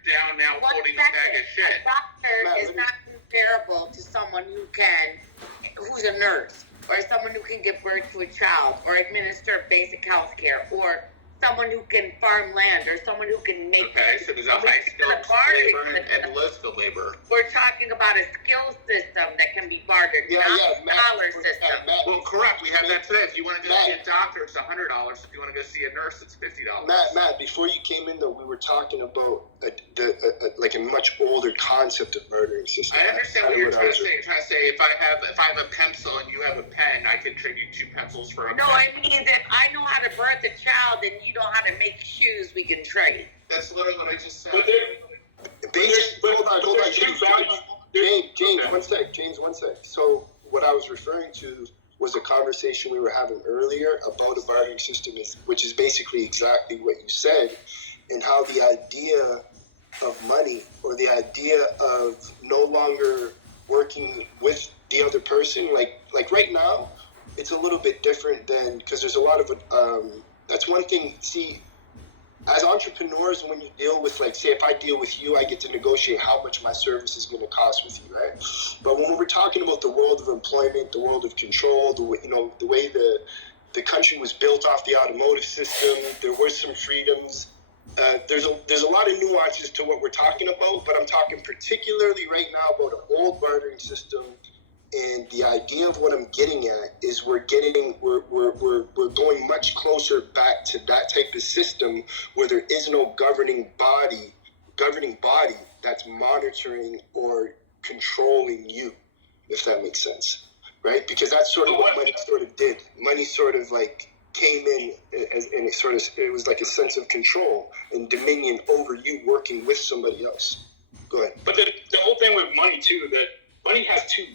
down now holding a bag of shit. A doctor is not comparable to someone who's a nurse, or someone who can give birth to a child, or administer basic health care, or someone who can farm land, or someone who can make... Okay, so there's a high-skilled labor and low-skilled labor. We're talking about a skill system that can be bartered, not a dollar system. Well, correct. We have that today. If you want to go see a doctor, it's $100. If you want to go see a nurse, it's $50. Matt, before you came in, though, we were talking about like a much older concept of bartering system. I understand what you're trying to say. You're trying to say if I have a pencil and you have a pen, I can trade you 2 pencils for a pen. No, I mean that I know how to birth a child and you know how to make shoes, we can trade. That's literally what I just said. Hold on. James, one sec. So what I was referring to was a conversation we were having earlier about a bartering system, which is basically exactly what you said, and how the idea of money, or the idea of no longer working with the other person, like right now, it's a little bit different than, because there's a lot of that's one thing. See, as entrepreneurs, when you deal with, like, say, if I deal with you, I get to negotiate how much my service is going to cost with you, right? But when we're talking about the world of employment, the world of control, the way the country was built off the automotive system, there were some freedoms. There's a lot of nuances to what we're talking about, but I'm talking particularly right now about an old bartering system. And the idea of what I'm getting at is we're going much closer back to that type of system where there is no governing body that's monitoring or controlling you, if that makes sense, right? Because that's sort of what money sort of did. Money sort of like came in and it was like a sense of control and dominion over you working with somebody else. Go ahead. But the whole thing with money too, that money has two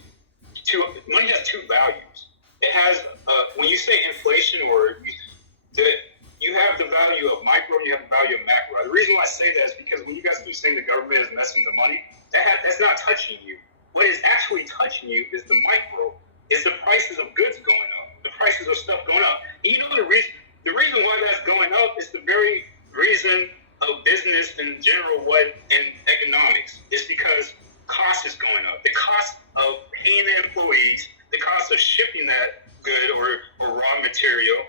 values. It has when you say inflation, or you have the value of micro and you have the value of macro. The reason why I say that is because when you guys keep saying the government is messing with the money, that's not touching you. What is actually touching you is the micro, is the prices of goods going up, the prices of stuff going up. And you know the reason why that's going up is the very reason of business in general, in economics, is because cost is going up. The cost of paying the employees, the cost of shipping that good or raw material.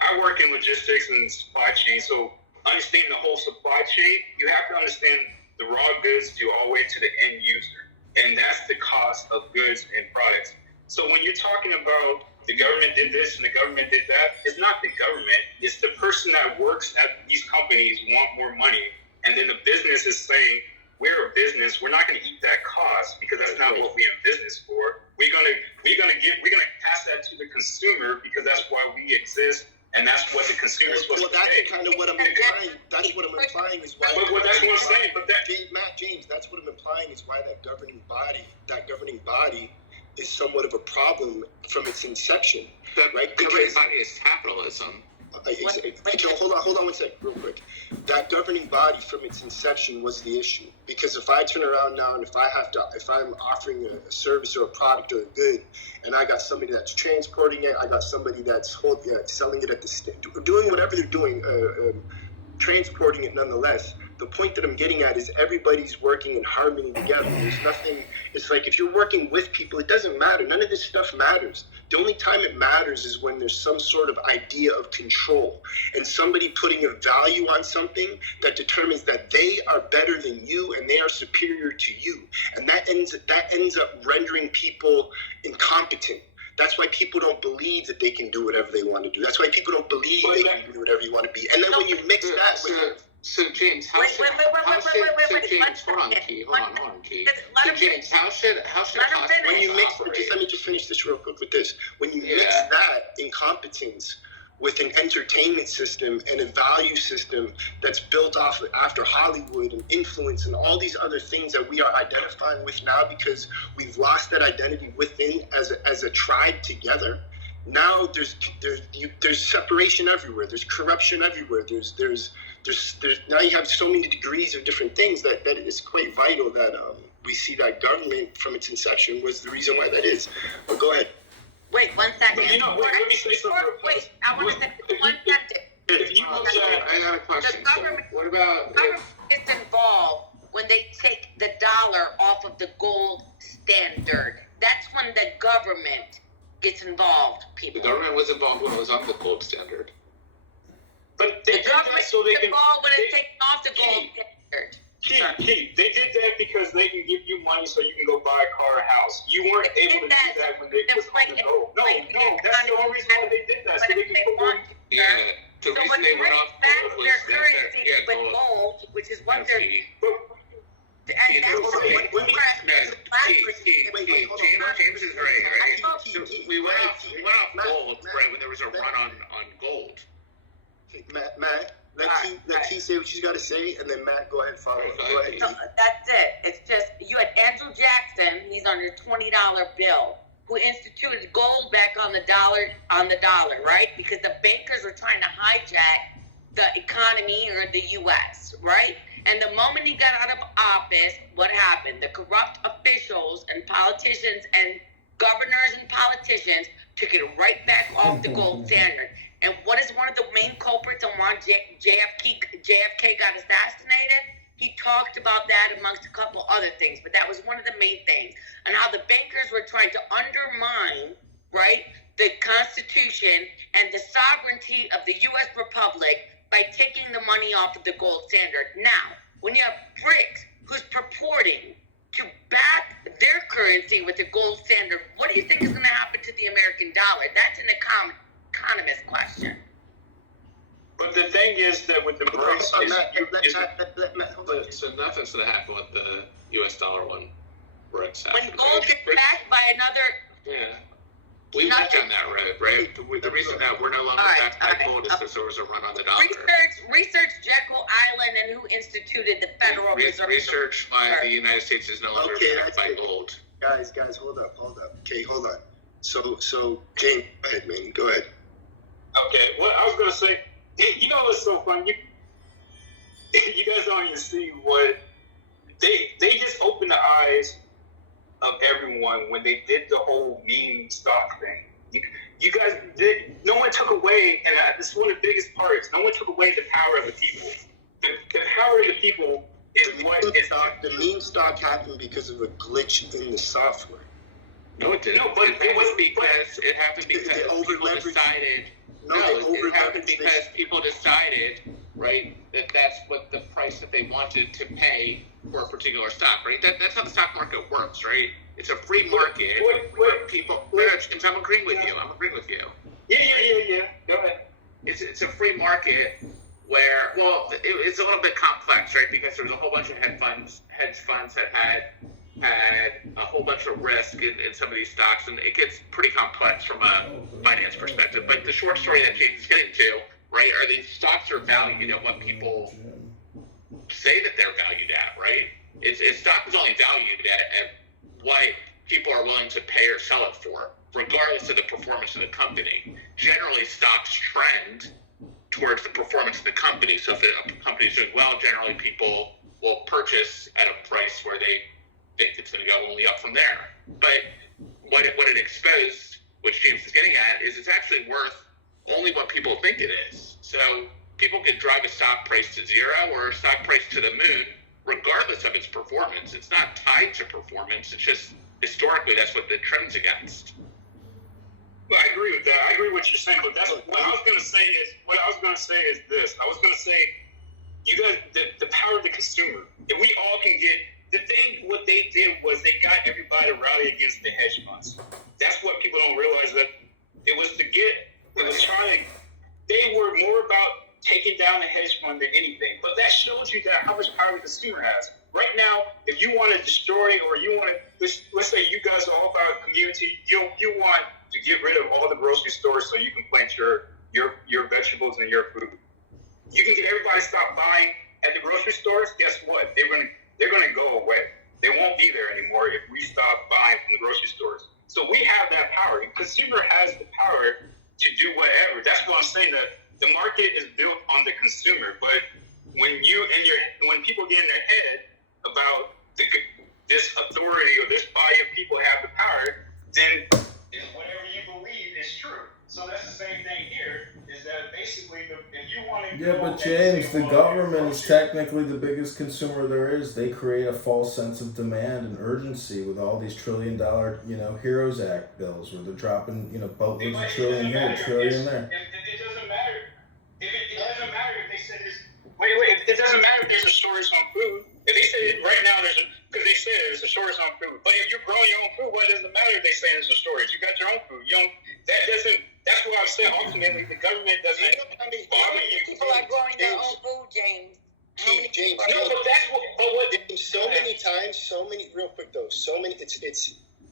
I work in logistics and supply chain, so understanding the whole supply chain, you have to understand the raw goods to all the way to the end user. and that's the cost of goods and products. So when you're talking about the government did this and the government did that, it's not the government, it's the person that works at these companies want more money, and then the business is saying, we're a business, we're not going to eat that cost because that's not what we're in business for. We're gonna pass that to the consumer because that's why we exist, and that's what the consumer is supposed to pay. That's kind of what I'm implying. That's what I'm implying is why. But that's what I'm saying. But that James, that's what I'm implying is why that governing body is somewhat of a problem from its inception, right? Governing body is capitalism. Hold on one second, real quick. That governing body from its inception was the issue. Because if I turn around now and if I'm offering a service or a product or a good, and I got somebody that's transporting it, I got somebody that's selling it at the doing whatever they're doing, transporting it nonetheless. The point that I'm getting at is everybody's working in harmony together. There's nothing. It's like if you're working with people, it doesn't matter. None of this stuff matters. The only time it matters is when there's some sort of idea of control and somebody putting a value on something that determines that they are better than you and they are superior to you. And that ends up rendering people incompetent. That's why people don't believe that they can do whatever they want to do. That's why people don't believe they can do whatever you want to be. And then when you mix that with... So James, how should when you mix, let me just finish this real quick with this. When you mix that incompetence with an entertainment system and a value system that's built off after Hollywood and influence and all these other things that we are identifying with now because we've lost that identity within as a tribe together. Now there's separation everywhere. There's corruption everywhere. There's now you have so many degrees of different things that it is quite vital that we see that government from its inception was the reason why that is. But go ahead. Wait 1 second. Let me say something. Wait, I want to say 1 second. I got a question. What about government gets involved when they take the dollar off of the gold standard? That's when the government gets involved, people. The government was involved when it was on the gold standard. But they the government so they gets can involved when it's taken off the gold standard. They did that because they can give you money so you can go buy a car or house. You weren't able to do that when they was on the gold. No, that's the only reason why they did that. So they can put more. The reason they went off gold was their currency with gold, which is what they're. James is right? So we went off gold, right, when there was a run on gold. Matt, let Key say what she's got to say, and then Matt, go ahead, follow. Go ahead. So that's it. It's just, you had Andrew Jackson, he's on your $20 bill, who instituted gold back on the dollar, right? Because the bankers were trying to hijack the economy or the U.S., right? And the moment he got out of office, what happened? The corrupt officials and politicians and governors and politicians took it right back off the gold standard. And what is one of the main culprits on why JFK got assassinated? He talked about that amongst a couple other things, but that was one of the main things. And how the bankers were trying to undermine, right, the Constitution and the sovereignty of the U.S. Republic by taking the money off of the gold standard. Now, when you have BRICS, who's purporting to back their currency with the gold standard, what do you think is going to happen to the American dollar? That's an economist question. But the thing is that with the BRICS, so nothing's going to happen with the U.S. dollar when BRICS happen. When gold gets backed by another... We went down that road, right? The reason that we're no longer backed by gold is because there was a run on the dollar. Research Jekyll Island and who instituted the Federal Reserve. Research why the United States is no longer backed by gold. Guys, hold up. Okay, hold on. So James, go ahead, man. Go ahead. Okay, well, I was gonna say, you know what's so fun? You guys don't even see what they just opened the eyes of everyone when they did the whole meme stock thing. You guys did. No one took away, and this is one of the biggest parts. No one took away the power of the people. The power of the people is what is. The meme stock happened because of a glitch in the software. No, it didn't. No, but it was because it happened because people decided. It happened because people decided, right, that that's what the price that they wanted to pay for a particular stock, right? That's how the stock market works, right? It's a free market where people. James, I'm agreeing with you. Yeah. Go ahead. It's a free market where, well, it's a little bit complex, right? Because there's a whole bunch of hedge funds that had a whole bunch of risk in some of these stocks, and it gets pretty complex from a finance perspective. But the short story that James is getting to, right, are these stocks are valued at what people say that they're valued at, right? Stock is only valued at what people are willing to pay or sell it for, regardless of the performance of the company. Generally, stocks trend towards the performance of the company. So if a company's doing well, generally people will purchase at a price where they think it's going to go only up from there. But what it exposed, which James is getting at, is it's actually worth only what people think it is. So people could drive a stock price to zero or a stock price to the moon, regardless of its performance. It's not tied to performance. It's just historically that's what it trends against. Well, I agree with that. I agree with what you're saying, but that's what I was going to say is this. I was going to say, you guys, the power of the consumer. If we all can get the thing, what they did was they got everybody to rally against the hedge funds. That's what people don't realize, that they were more about taking down the hedge fund than anything. But that shows you that how much power the consumer has. Right now, if you want to destroy, or you want to, let's say you guys are all about community, you want to get rid of all the grocery stores so you can plant your vegetables and your food. You can get everybody to stop buying at the grocery stores. Guess what? They're gonna go away. They won't be there anymore if we stop buying from the grocery stores. So we have that power. The consumer has the power to do whatever. That's what I'm saying, that the market is built on the consumer. But when people get in their head about this authority or this body of people have the power, then whatever you believe is true. So that's the same thing here, is that basically if you want to... Yeah, but James, the government is technically the biggest consumer there is. They create a false sense of demand and urgency with all these $1 trillion, HEROES Act bills, where they're dropping, boatloads of trillion here, trillion there. It doesn't matter. It doesn't matter if they said this... Wait. It doesn't matter if there's a shortage on food. If they say right now because they say there's a shortage on food. But if you're growing your own food, what does it matter if they say there's a shortage? You got your own food. That's what I'm saying. Ultimately, the government doesn't bother you. People are growing their own food, James. James, real quick though, it's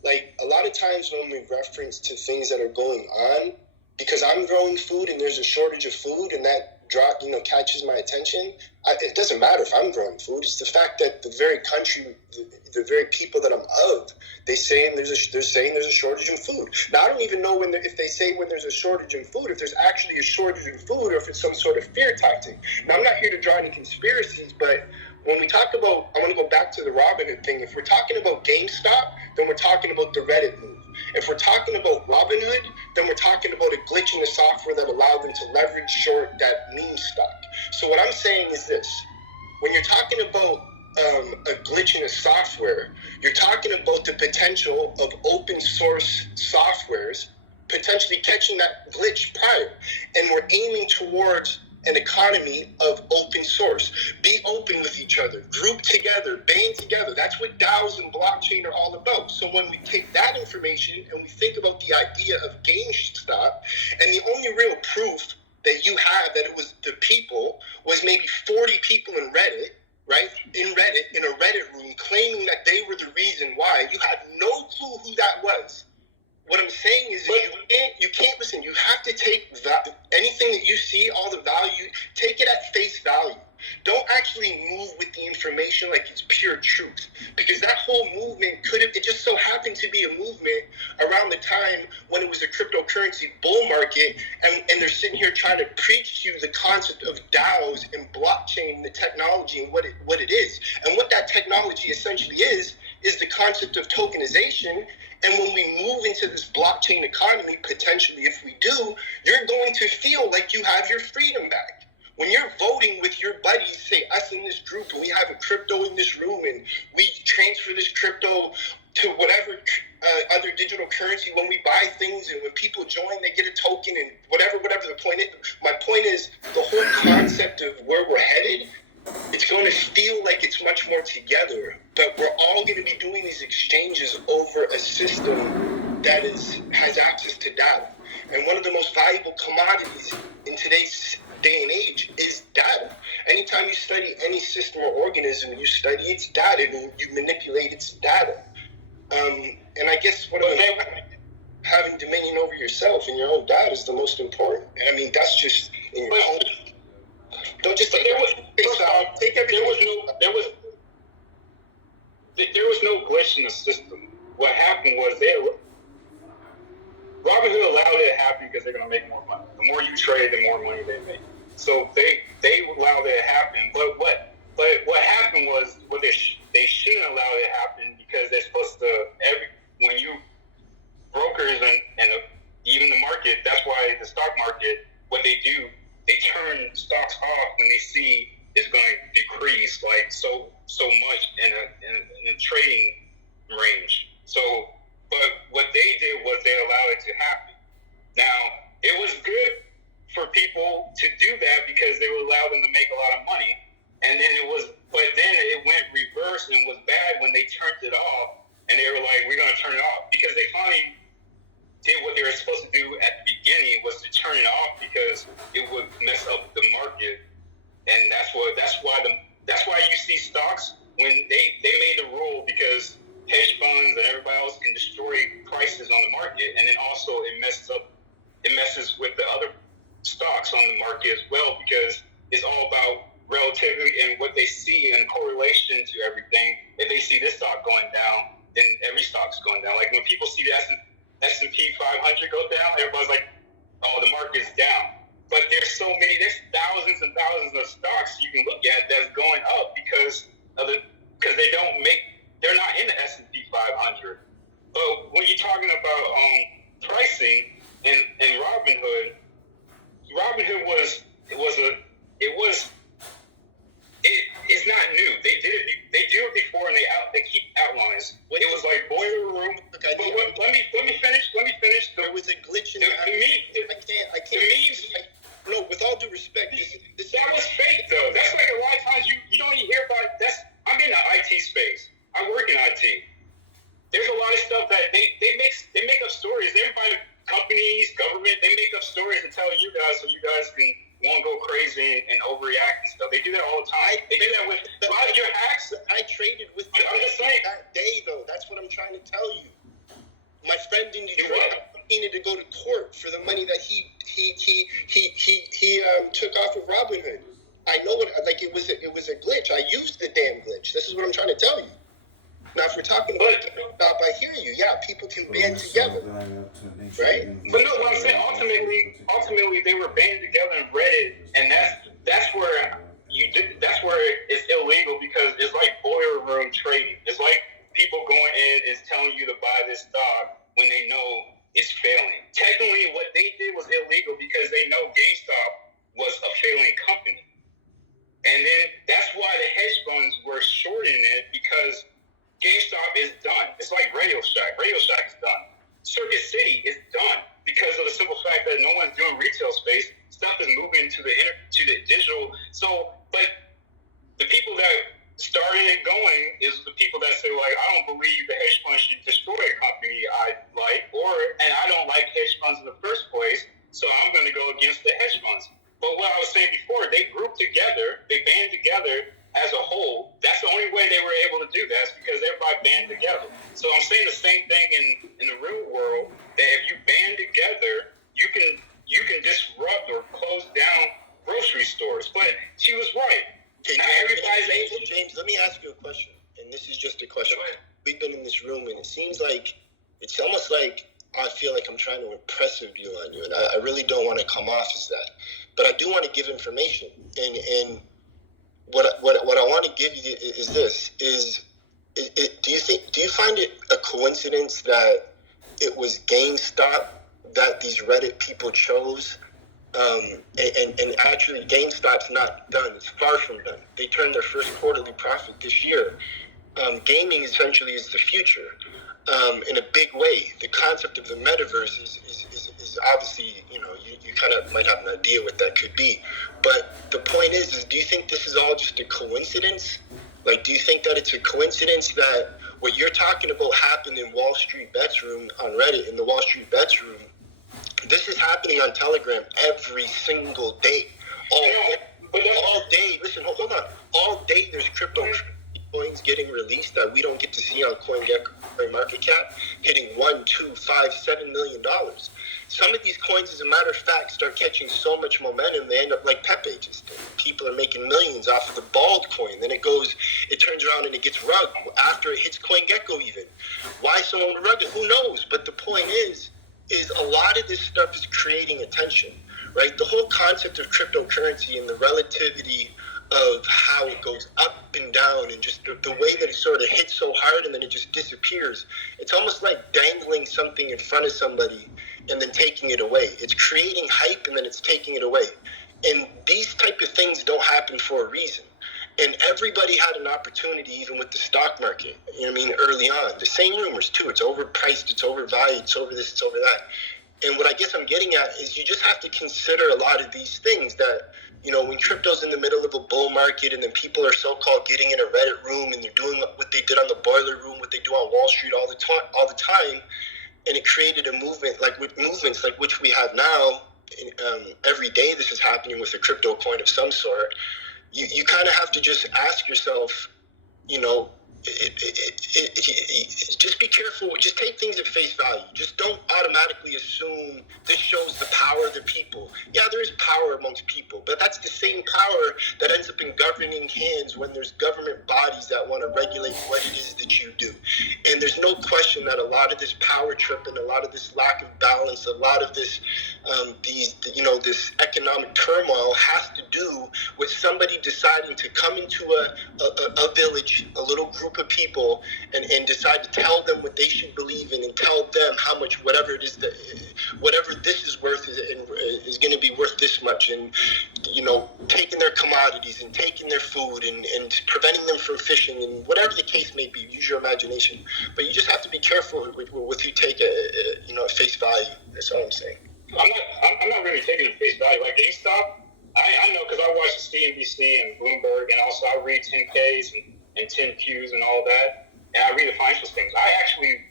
like a lot of times when we reference to things that are going on, because I'm growing food and there's a shortage of food and that catches my attention. It doesn't matter if I'm growing food. It's the fact that the very country, the very people that I'm of, they're saying there's a shortage in food. Now I don't even know if they say when there's a shortage in food, if there's actually a shortage in food, or if it's some sort of fear tactic. Now I'm not here to draw any conspiracies, but when we talk about, I want to go back to the Robinhood thing. If we're talking about GameStop, then we're talking about the Reddit move. If we're talking about Robinhood, then we're talking about a glitch in the software that allowed them to leverage short that meme stock. So what I'm saying is this: when you're talking about a glitch in the software, you're talking about the potential of open source softwares potentially catching that glitch prior, and we're aiming towards an economy of open source. Be open with each other, group together, band together. That's what DAOs and blockchain are all about. So when we take that information and we think about the idea of GameStop, and the only real proof that you have that it was the people was maybe 40 people in Reddit, right? In a Reddit room, claiming that they were the reason why. You have no clue who that was. What I'm saying is you can't listen. You have to take anything that you see, all the value, take it at face value. Don't actually move with the information like it's pure truth, because that whole movement it just so happened to be a movement around the time when it was a cryptocurrency bull market, and they're sitting here trying to preach to you the concept of DAOs and blockchain, the technology and what it is. And what that technology essentially is the concept of tokenization. And when we move into this blockchain economy, potentially, if we do, you're going to feel like you have your freedom back. When you're voting with your buddies, say us in this group, and we have a crypto in this room, and we transfer this crypto to whatever other digital currency, when we buy things, and when people join, they get a token, and whatever the point is. My point is, the whole concept of where we're headed, it's going to feel like it's much more together, but we're all going to be doing these exchanges over a system that has access to data. And one of the most valuable commodities in today's day and age is data. Anytime you study any system or organism, you study its data and you manipulate its data. And I guess having dominion over yourself and your own data is the most important. And I mean, that's just in your own. Don't just take everything. There was no glitch in the system. What happened was Robinhood allowed it to happen because they're going to make more money. The more you trade, the more money they make. So they allowed it to happen. But what happened was they shouldn't allow it to happen because they're supposed to when you brokers and even the market. That's why the stock market, what they do, they turn stocks off when they see it's going to decrease like so much in a trading range. So, but what they did was they allowed it to happen. Now, it was good for people to do that because they would allow them to make a lot of money. And then but then it went reverse and was bad when they turned it off. And they were like, we're going to turn it off because they finally did what they were supposed to do at the beginning was to turn it off because it would mess up the market. And that's why you see stocks when they made the rule because hedge funds and everybody else can destroy prices on the market, and then also it messes with the other stocks on the market as well because it's all about relativity and what they see in correlation to everything. If they see this stock going down, then every stock's going down. Like when people see the S&P 500 go down, everybody's like, oh, the market's down. But there's thousands and thousands of stocks you can look at that's going up because they're not in the S&P 500. But when you're talking about pricing and Robinhood it's not new. They do it before and they keep outlines. It was like boiler room. Look, let me finish. There was a glitch in I can't. No, with all due respect, this that was fake though. That's like a lot of times you don't even hear about it. I'm in the IT space. I work in IT. There's a lot of stuff that they make up stories. Everybody, companies, government, they make up stories and tell you guys so you guys can won't go crazy and overreact and stuff. They do that all the time. They do that with a lot of your hacks. I traded with I'm just saying that day though. That's what I'm trying to tell you. My friend in Detroit needed to go to court for the money that he took off of Robinhood. I know it was a glitch. I used the damn glitch. This is what I'm trying to tell you. Now, if we're talking about I hear you. Yeah, people can band together, right? But no, what I'm saying, ultimately, they were banded together and Reddit, and that's where it's illegal because it's like boiler room trading. It's like people going in and telling you to buy this stock when they know it's failing. Technically, what they did was illegal because they know GameStop was a failing company. And then that's why the hedge funds were shorting it because GameStop is done. It's like Radio Shack. Radio Shack is done. Circuit City is done because of the simple fact that no one's doing retail space. Stuff is moving to the digital. So, but the people that started it going is the people that say, like, I don't believe the hedge fund should destroy a company I like, and I don't like hedge funds in the first place, so I'm going to go against the hedge funds. But what I was saying before, they grouped together, they band together as a whole. That's the only way they were able to do that is because everybody band together. So I'm saying the same thing in the real world, that if you band together, you can disrupt or close down grocery stores. But she was right. Okay, not everybody's able. James, let me ask you a question, and this is just a question. We've been in this room, and it seems like it's almost like I feel like I'm trying to impress a view on you, and I really don't want to come off as that. But I do want to give information, and what I want to give you is this: do you find it a coincidence that it was GameStop that these Reddit people chose? And actually, GameStop's not done. It's far from done. They turned their first quarterly profit this year. Gaming essentially is the future in a big way. The concept of the metaverse is obviously, you kind of might have an idea what that could be. But the point is do you think this is all just a coincidence? Like, do you think that it's a coincidence that what you're talking about happened in Wall Street Bets room on Reddit, in the Wall Street Bets room? This is happening on Telegram every single day. All day. Listen, hold on. All day there's crypto coins getting released that we don't get to see on CoinGecko, CoinMarketCap, hitting $1, $2, $5, $7 million. Some of these coins, as a matter of fact, start catching so much momentum, they end up like Pepe just did. People are making millions off of the bald coin. Then it turns around and it gets rugged after it hits CoinGecko even. Why someone would rug it? Who knows? But the point is a lot of this stuff is creating attention, right? The whole concept of cryptocurrency and the relativity of how it goes up and down and just the way that it sort of hits so hard and then it just disappears. It's almost like dangling something in front of somebody and then taking it away. It's creating hype and then it's taking it away. And these type of things don't happen for a reason. And everybody had an opportunity, even with the stock market, you know what I mean, early on. The same rumors, too. It's overpriced, it's overvalued, it's over this, it's over that. And what I guess I'm getting at is you just have to consider a lot of these things that, you know, when crypto's in the middle of a bull market and then people are so-called getting in a Reddit room and they're doing what they did on the boiler room, what they do on Wall Street all the time, and it created a movement, like with movements like which we have now, every day this is happening with a crypto coin of some sort. You kind of have to just ask yourself, you know, just be careful. Just take things at face value. Just don't automatically assume this shows the power of the people. Yeah, there is power amongst people, but that's the same power that ends up in governing hands when there's government bodies that want to regulate what it is that you do. And there's no question that a lot of this power trip and a lot of this lack of balance, a lot of this, this economic turmoil has to do with somebody deciding to come into a village, a little group of people, and decide to tell them what they should believe in and tell them how much whatever it is that whatever this is worth is going to be worth this much, and you know, taking their commodities and taking their food and preventing them from fishing and whatever the case may be. Use your imagination, but you just have to be careful with what you take at face value. That's all I'm saying. I'm not really taking it at face value. Like GameStop, I know because I watch CNBC and Bloomberg, and also I read 10Ks and 10Qs and all that, and I read the financial statements. I actually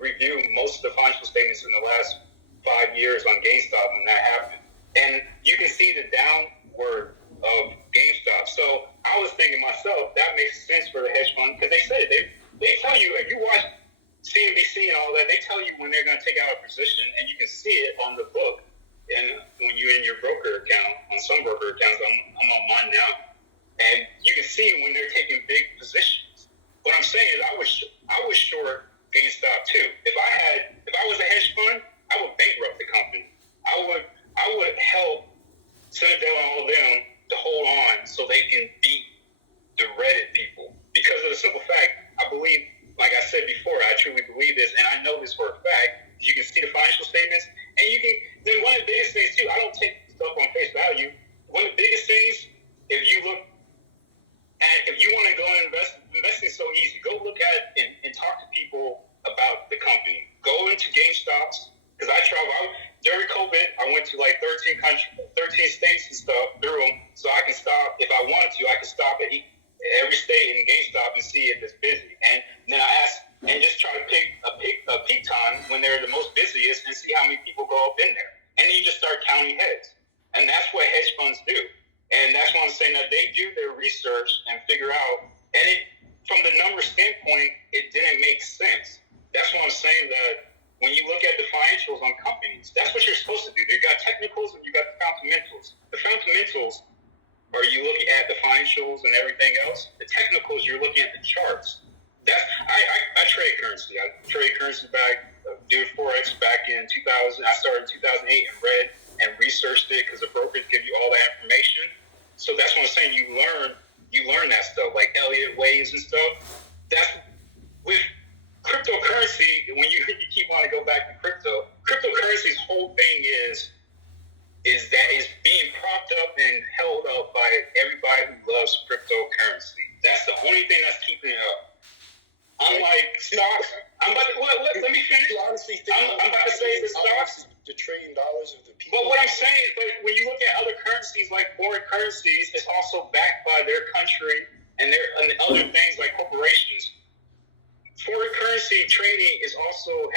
reviewed most of the financial statements in the last 5 years on GameStop when that happened, and you can see the downward of GameStop. So I was thinking myself, that makes sense for the hedge fund, because they said they tell you, if you watch CNBC and all that, they tell you when they're going to take out a position, and you can see it on the book. And when you're in your broker account, on some broker accounts, I'm on mine now, and you can see when they're taking big positions. What I'm saying is, I was short GameStop too. If I was a hedge fund, I would bankrupt the company. I would help Citadel and all of them to hold on so they can beat the Reddit people, because of the simple fact, I believe. Like I said before, I truly believe this, and I know this for a fact. You can see the financial statements, and you can. Then one of the biggest things too, I don't take stuff on face value. One of the biggest things, if you want to go and invest, investing is so easy. Go look at it and talk to people about the company. Go into GameStops, because I travel. During COVID, I went to like 13 states and stuff through them, so I can stop if I wanted to. I can stop at every state in GameStop and see if it's busy, and then I ask and just try to pick a peak time when they're the most busiest and see how many people go up in there, and then you just start counting heads, and that's what hedge funds do, and that's why I'm saying that they do their research and figure out, and from the number standpoint, it didn't make sense. That's why I'm saying that when you look at the financials on companies, that's what you're supposed to do. You got technicals and you got the fundamentals. The fundamentals are you looking at the financials and everything else. The technicals, you're looking at the charts. I trade currency. I trade currency back, did Forex back in 2000. I started in 2008 and read and researched it because the brokers give you all that information. So that's what I'm saying. You learn that stuff, like Elliott waves and stuff. That's with cryptocurrency. When you keep wanting to go back to cryptocurrency's whole thing is that it's being propped up and held up by everybody who loves cryptocurrency. That's the only thing that's keeping it up. Unlike stocks, let me finish. I'm about to say the stocks, the $1 trillion of the people. But what I'm saying is, but when you look at other currencies like foreign currencies, it's also backed by their country and other things like corporations. Foreign currency trading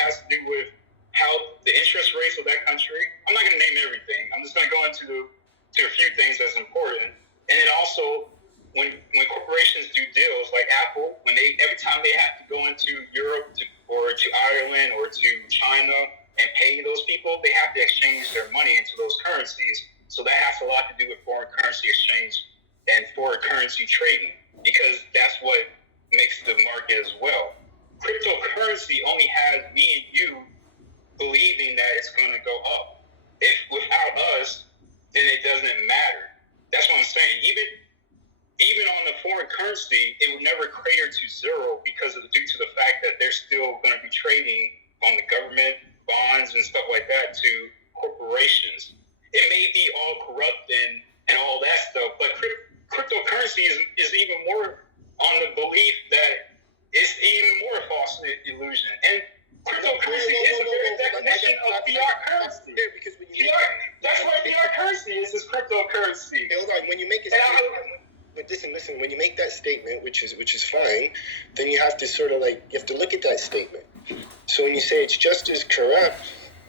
has to do with how the interest rates of that country. I'm not going to name everything. I'm just going to go into a few things that's important. And then also, when corporations do deals like Apple, every time they have to go into Europe or to Ireland or to China and pay those people, they have to exchange their money into those currencies. So that has a lot to do with foreign currency exchange and foreign currency trading, because that's what makes the market as well. Cryptocurrency only has me and you believing that it's going to go up. If without us, then it doesn't matter. That's what I'm saying. Even on the foreign currency, it would never crater to zero due to the fact that they're still going to be trading on the government bonds and stuff like that to corporations. It may be all corrupt and all that stuff, but cryptocurrency is even more on the belief that it's even more a false illusion. And cryptocurrency is the very definition of fiat currency. That's what fiat currency is cryptocurrency. Hold on, when you make a statement, listen, when you make that statement, which is fine, then you have to sort of you have to look at that statement. So when you say it's just as corrupt,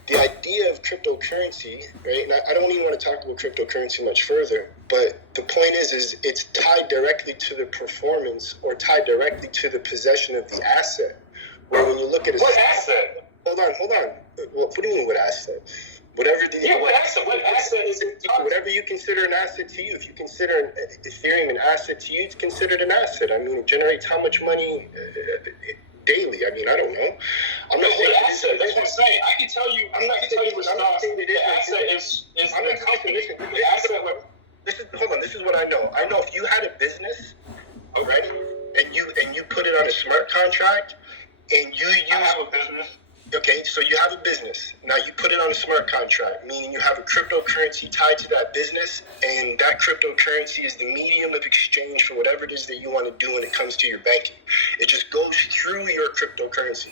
the idea of cryptocurrency, right? And I don't even want to talk about cryptocurrency much further, but the point is it's tied directly to the performance or tied directly to the possession of the asset. Where when you look at what asset? Hold on. What do you mean what asset? What asset is it? Whatever you consider an asset to you. If you consider Ethereum an asset to you, it's considered an asset. I mean, it generates how much money daily? I mean, I don't know. I'm not saying asset. That's what I'm saying. I can tell you. I'm not saying it is. The asset is the company. The asset. Hold on. This is what I know. I know if you had a business already and you put it on a smart contract and I have a business. Okay, so you have a business. Now you put it on a smart contract, meaning you have a cryptocurrency tied to that business, and that cryptocurrency is the medium of exchange for whatever it is that you want to do when it comes to your banking. It just goes through your cryptocurrency.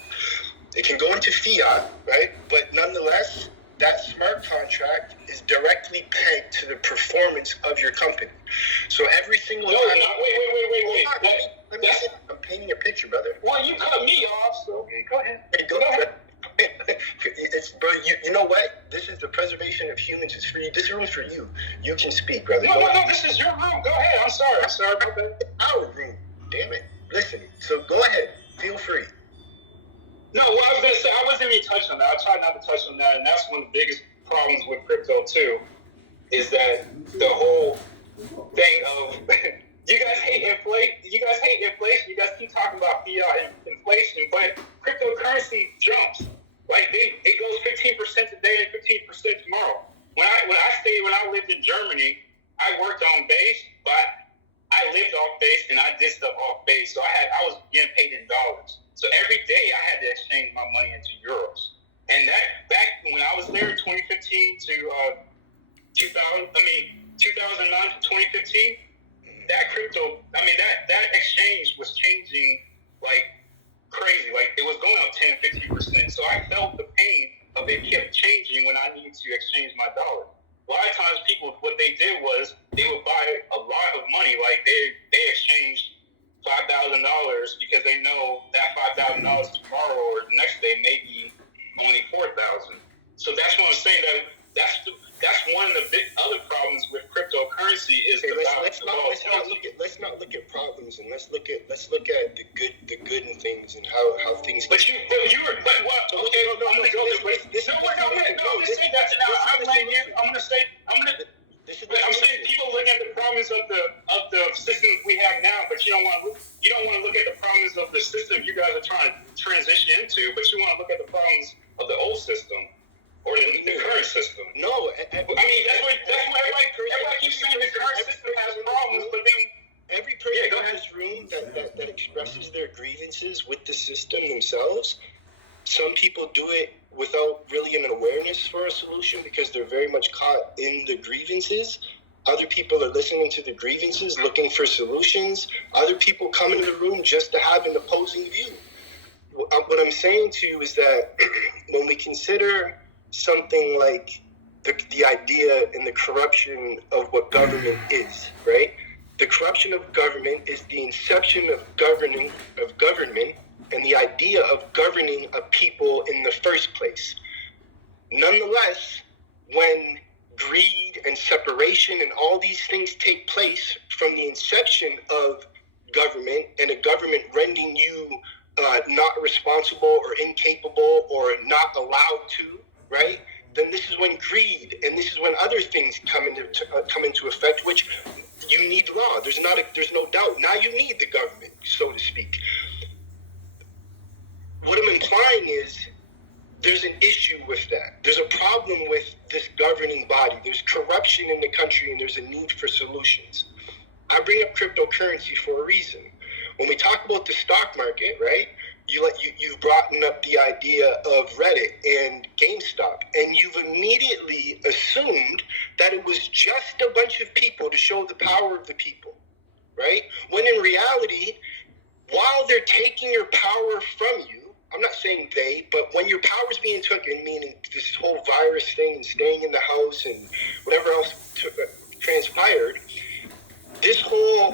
It can go into fiat, right? But nonetheless, that smart contract is directly pegged to the performance of your company. So every single time... Wait. I'm painting a picture, brother. Well, you cut me off, so go ahead. Go ahead. Bro, you know what? This is the preservation of humans. It's for you. This room's for you. You can speak, brother. No, this is your room. Go ahead. I'm sorry. Our room. Damn it. Listen, so go ahead. Feel free. No, what I was going to say, I wasn't even touching on that. I tried not to touch on that, and that's one of the biggest problems with crypto, too, is that the whole thing of... You guys hate inflation. You guys keep talking about fiat inflation, but cryptocurrency jumps. It goes 15% today and 15% tomorrow. When I lived in Germany, I worked on base, but I lived off base and I did stuff off base. So I was getting paid in dollars. So every day I had to exchange my money into euros. And that back when I was there, 2015 to 2009 to 2015. That exchange was changing like crazy. Like it was going up 10-15%. So I felt the pain of it kept changing when I needed to exchange my dollar. A lot of times people, what they did was they would buy a lot of money. Like they exchanged $5,000 because they know that $5,000 tomorrow or the next day may be only $4,000. So that's what I'm saying. That's one of the big other problems with cryptocurrency is let's not look at problems, and let's look at the good in things and how things. But what? Okay, I'm gonna go there. This ain't that now. I'm saying people look at the problems of the system we have now, but you don't want to look at the problems of the system you guys are trying to transition into, but you want to look at the problems of the old system. Or the current system. No, that's why everybody keeps saying the current system has problems, but then every person in this room that expresses their grievances with the system themselves, some people do it without really an awareness for a solution because they're very much caught in the grievances. Other people are listening to the grievances, looking for solutions. Other people come into the room just to have an opposing view. What I'm saying to you is that when we consider something like the idea and the corruption of what government is, right? The corruption of government is the inception of government, and the idea of governing a people in the first place. Nonetheless, when greed and separation and all these things take place from the inception of government, and a government rendering you not responsible or incapable or not allowed to, right? Then this is when greed and this is when other things come into effect, which you need law. There's no doubt. Now you need the government, so to speak. What I'm implying is there's an issue with that. There's a problem with this governing body. There's corruption in the country and there's a need for solutions. I bring up cryptocurrency for a reason. When we talk about the stock market, right, you've brought up the idea of Reddit and GameStop, and you've immediately assumed that it was just a bunch of people to show the power of the people, right? When in reality, while they're taking your power from you, I'm not saying they, but when your power's being taken, meaning this whole virus thing and staying in the house and whatever else transpired, this whole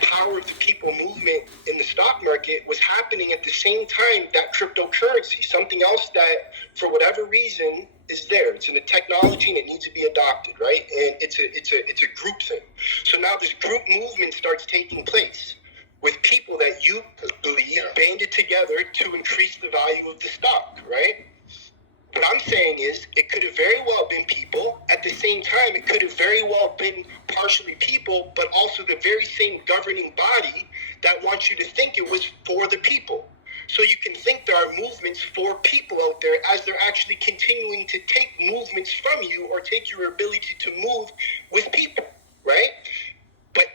power of the people movement in the stock market was happening at the same time that cryptocurrency, something else that, for whatever reason, is there. It's in the technology and it needs to be adopted, right? And it's a group thing. So now this group movement starts taking place with people that you believe banded together to increase the value of the stock, right? What I'm saying is it could have very well been people. At the same time, it could have very well been partially people, but also the very same governing body that wants you to think it was for the people. So you can think there are movements for people out there as they're actually continuing to take movements from you or take your ability to move with people, right? But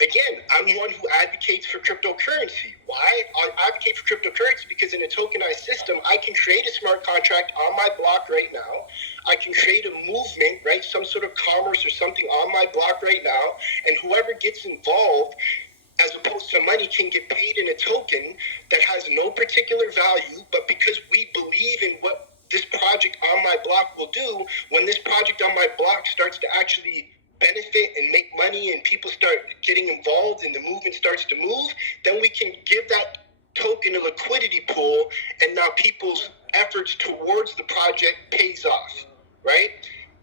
again, I'm one who advocates for cryptocurrency. Why? I advocate for cryptocurrency because in a tokenized system, I can create a smart contract on my block right now. I can create a movement, right? Some sort of commerce or something on my block right now. And whoever gets involved, as opposed to money, can get paid in a token that has no particular value. But because we believe in what this project on my block will do, when this project on my block starts to actually benefit and make money and people start getting involved and the movement starts to move, then we can give that token a liquidity pool, and now people's efforts towards the project pays off, right?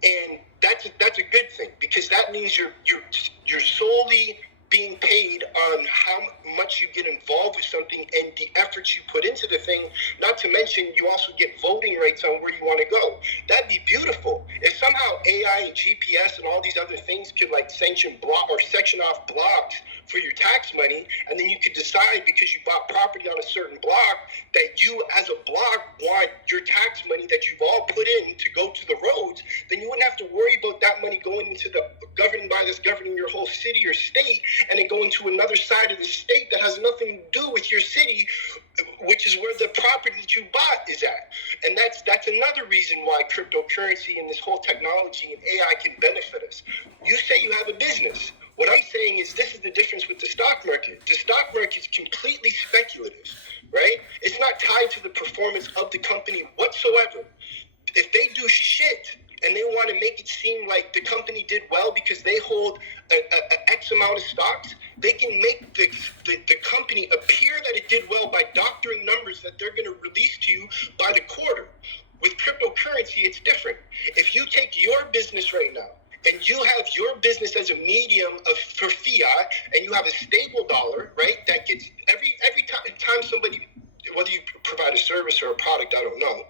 And that's a good thing, because that means you're solely being paid on how much you get involved with something and the efforts you put into the thing. Not to mention, you also get voting rights on where you want to go. That'd be beautiful. If somehow AI and GPS and all these other things could like sanction block or section off blocks for your tax money, and then you could decide because you bought property on a certain block that you as a block want your tax money that you've all put in to go to the roads, then you wouldn't have to worry about that money going into the governing body that's governing your whole city or state, and then going to another side of the state that has nothing to do with your city, which is where the property that you bought is at. And that's another reason why cryptocurrency and this whole technology and AI can benefit us. You say you have a business. What I'm saying is this is the difference with the stock market. The stock market is completely speculative, right? It's not tied to the performance of the company whatsoever. If they do shit and they want to make it seem like the company did well because they hold a X amount of stocks, they can make the company appear that it did well by doctoring numbers that they're going to release to you by the quarter. With cryptocurrency, it's different. If you take your business right now, and you have your business as a medium for fiat, and you have a stable dollar, right? That gets every time somebody, whether you provide a service or a product, I don't know,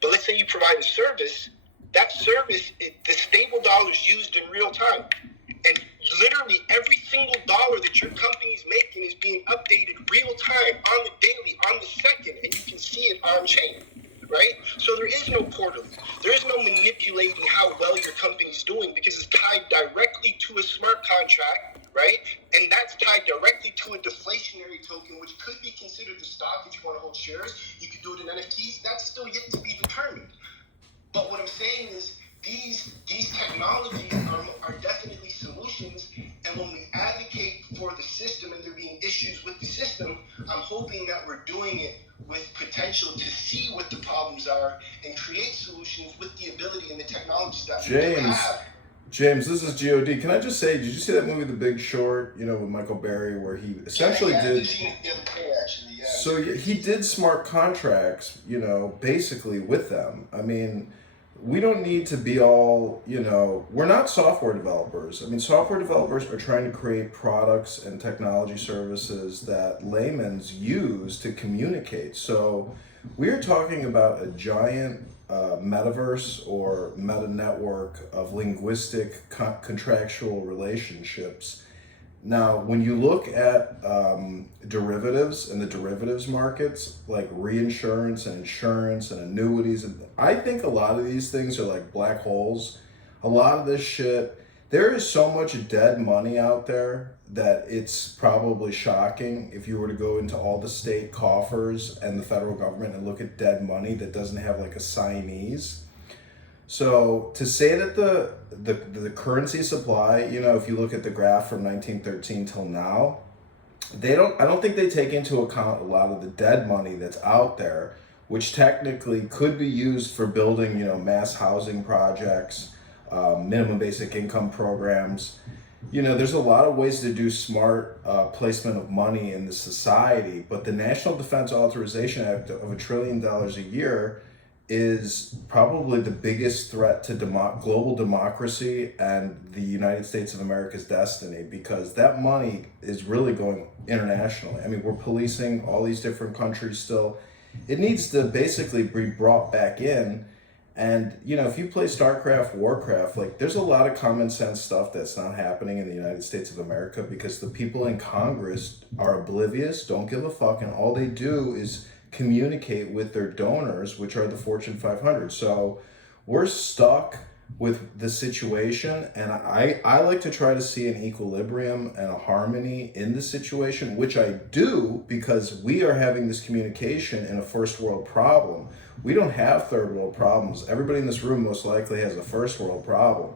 but let's say you provide a service. That service, the stable dollar is used in real time, and literally every single dollar that your company is making is being updated real time, on the daily, on the second, and you can see it on chain. Right? So there is no quarterly. There is no manipulating how well your company's doing, because it's tied directly to a smart contract, right? And that's tied directly to a deflationary token, which could be considered a stock if you want to hold shares. You could do it in NFTs. That's still yet to be determined. But what I'm saying is these technologies are definitely solutions, and when we advocate for the system and there being issues with the system, I'm hoping that we're doing it with potential to see what the problems are and create solutions with the ability and the technologies that we do have. James, this is God. Can I just say, did you see that movie, The Big Short? You know, with Michael Berry, where he essentially did. So he did smart contracts, you know, basically with them. I mean, we don't need to be all, you know, we're not software developers. I mean, software developers are trying to create products and technology services that laymen's use to communicate. So we are talking about a giant metaverse or meta network of linguistic contractual relationships. Now, when you look at derivatives and the derivatives markets, like reinsurance and insurance and annuities, I think a lot of these things are like black holes. A lot of this shit, there is so much dead money out there that it's probably shocking if you were to go into all the state coffers and the federal government and look at dead money that doesn't have like assignees. So to say that the currency supply, you know, if you look at the graph from 1913 till now, I don't think they take into account a lot of the dead money that's out there, which technically could be used for building, you know, mass housing projects, minimum basic income programs. You know, there's a lot of ways to do smart placement of money in the society, but the National Defense Authorization Act of $1 trillion a year is probably the biggest threat to global democracy and the United States of America's destiny, because that money is really going internationally. I mean, we're policing all these different countries still. It needs to basically be brought back in. And, you know, if you play StarCraft, Warcraft, like there's a lot of common sense stuff that's not happening in the United States of America because the people in Congress are oblivious, don't give a fuck, and all they do is communicate with their donors, which are the Fortune 500. So we're stuck with the situation, and I like to try to see an equilibrium and a harmony in the situation, which I do because we are having this communication in a first world problem. We don't have third world problems. Everybody in this room most likely has a first world problem.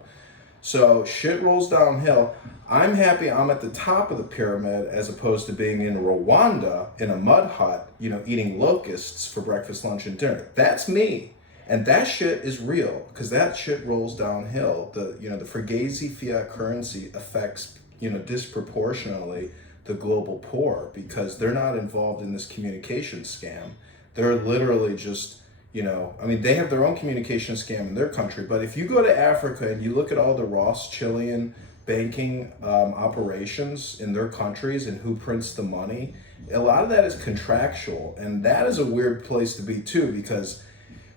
So shit rolls downhill. I'm happy I'm at the top of the pyramid as opposed to being in Rwanda in a mud hut, you know, eating locusts for breakfast, lunch, and dinner. That's me. And that shit is real because that shit rolls downhill. The Fugazi fiat currency affects, you know, disproportionately the global poor because they're not involved in this communication scam. They're literally just, you know, I mean, they have their own communication scam in their country, but if you go to Africa and you look at all the Rothschildian banking operations in their countries and who prints the money, a lot of that is contractual, and that is a weird place to be too, because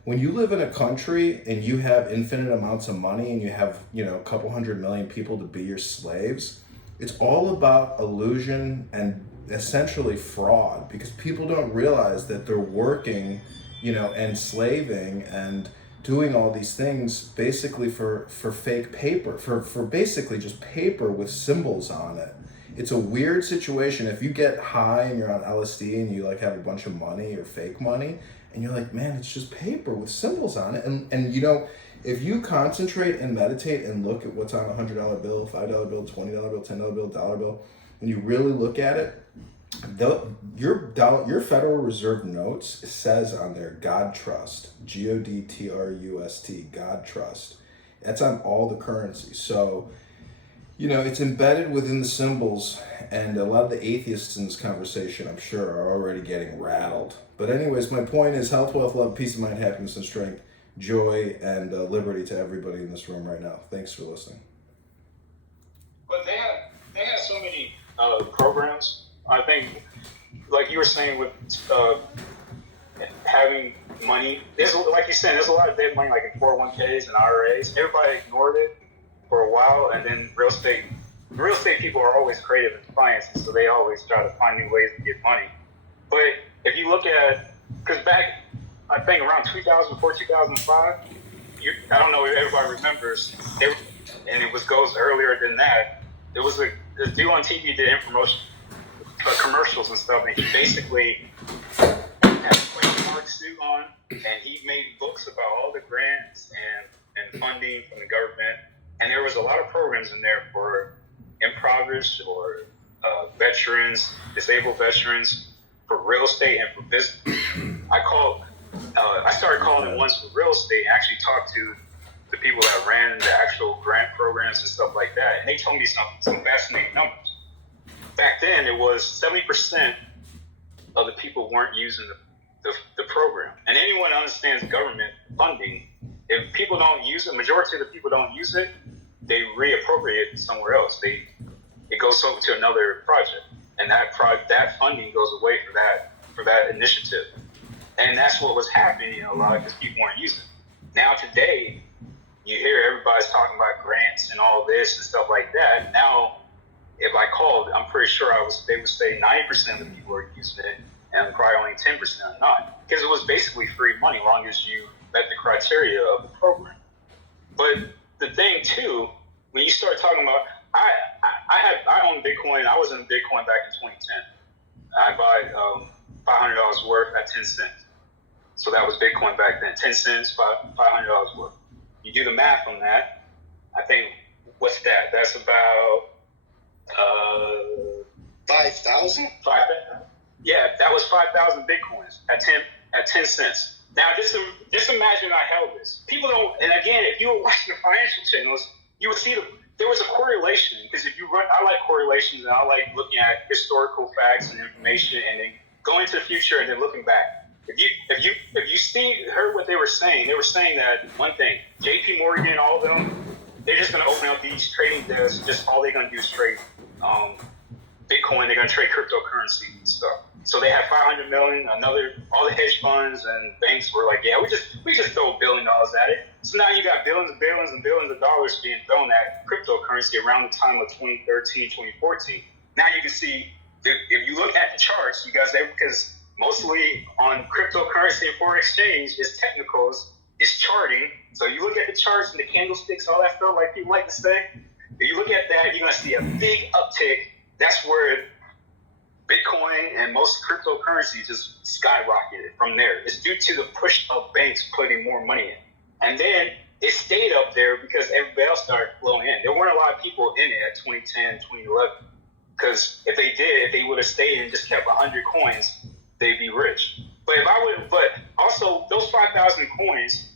when you live in a country and you have infinite amounts of money and you have, you know, a couple 100 million people to be your slaves, it's all about illusion and essentially fraud because people don't realize that they're working, you know, enslaving and doing all these things basically for fake paper, for basically just paper with symbols on it. It's a weird situation. If you get high and you're on LSD and you like have a bunch of money or fake money and you're like, man, it's just paper with symbols on it. And you know, if you concentrate and meditate and look at what's on a $100 bill, $5 bill, $20 bill, $10 bill, dollar bill, when you really look at it, your Federal Reserve notes says on there God Trust, GODTRUST, God Trust. That's on all the currencies. So, you know, it's embedded within the symbols, and a lot of the atheists in this conversation, I'm sure, are already getting rattled. But anyways, my point is health, wealth, love, peace of mind, happiness, and strength, joy, and liberty to everybody in this room right now. Thanks for listening. But they have so many programs. I think, like you were saying, with having money, there's, like you said, there's a lot of dead money, like in 401ks and IRAs. Everybody ignored it for a while, and then real estate people are always creative in finance, so they always try to find new ways to get money. But if you look at, because back, I think around 2004, 2005, I don't know if everybody remembers, and it goes earlier than that. There was a dude on TV did commercials and stuff, and he basically had a question mark suit on, and he made books about all the grants and funding from the government, and there was a lot of programs in there for impoverished or veterans, disabled veterans, for real estate and for business. I started calling it ones for real estate and actually talked to the people that ran the actual grant programs and stuff like that, and they told me some fascinating numbers. Back then, it was 70% of the people weren't using the program. And anyone who understands government funding, if people don't use it, majority of the people don't use it, they reappropriate it somewhere else. It goes over to another project, and that funding goes away for that initiative. And that's what was happening a lot because people weren't using it. Now today, you hear everybody's talking about grants and all this and stuff like that. Now, if I called, I'm pretty sure they would say 90% of the people are using it, and probably only 10% are not. Because it was basically free money, as long as you met the criteria of the program. But the thing too, when you start talking about, I own Bitcoin. I was in Bitcoin back in 2010. I bought $500 worth at 10 cents. So that was Bitcoin back then. 10 cents, $500 worth. You do the math on that. I think, what's that? That's about 5,000? 5,000. Yeah, that was 5,000 Bitcoins at 10 cents. Now, just imagine I held this. People don't, and again, if you were watching the financial channels, you would see there was a correlation, because I like correlations, and I like looking at historical facts and information, and then going into the future and then looking back. If you heard what they were saying that one thing, JP Morgan, all of them, they're just going to open up these trading desks. Just all they're going to do is trade Bitcoin. They're going to trade cryptocurrency and stuff. So they have 500 million. All the hedge funds and banks were like, yeah, we just throw $1 billion at it. So now you got billions and billions and billions of dollars being thrown at cryptocurrency around the time of 2013, 2014. Now you can see, if you look at the charts, you guys, because mostly on cryptocurrency and foreign exchange is technicals, is charting. So you look at the charts and the candlesticks, all that stuff, like people like to say. If you look at that, you're going to see a big uptick. That's where Bitcoin and most cryptocurrencies just skyrocketed from there. It's due to the push of banks putting more money in. And then it stayed up there because everybody else started flowing in. There weren't a lot of people in it at 2010, 2011. Because if they would have stayed and just kept 100 coins, they'd be rich. But also those 5,000 coins,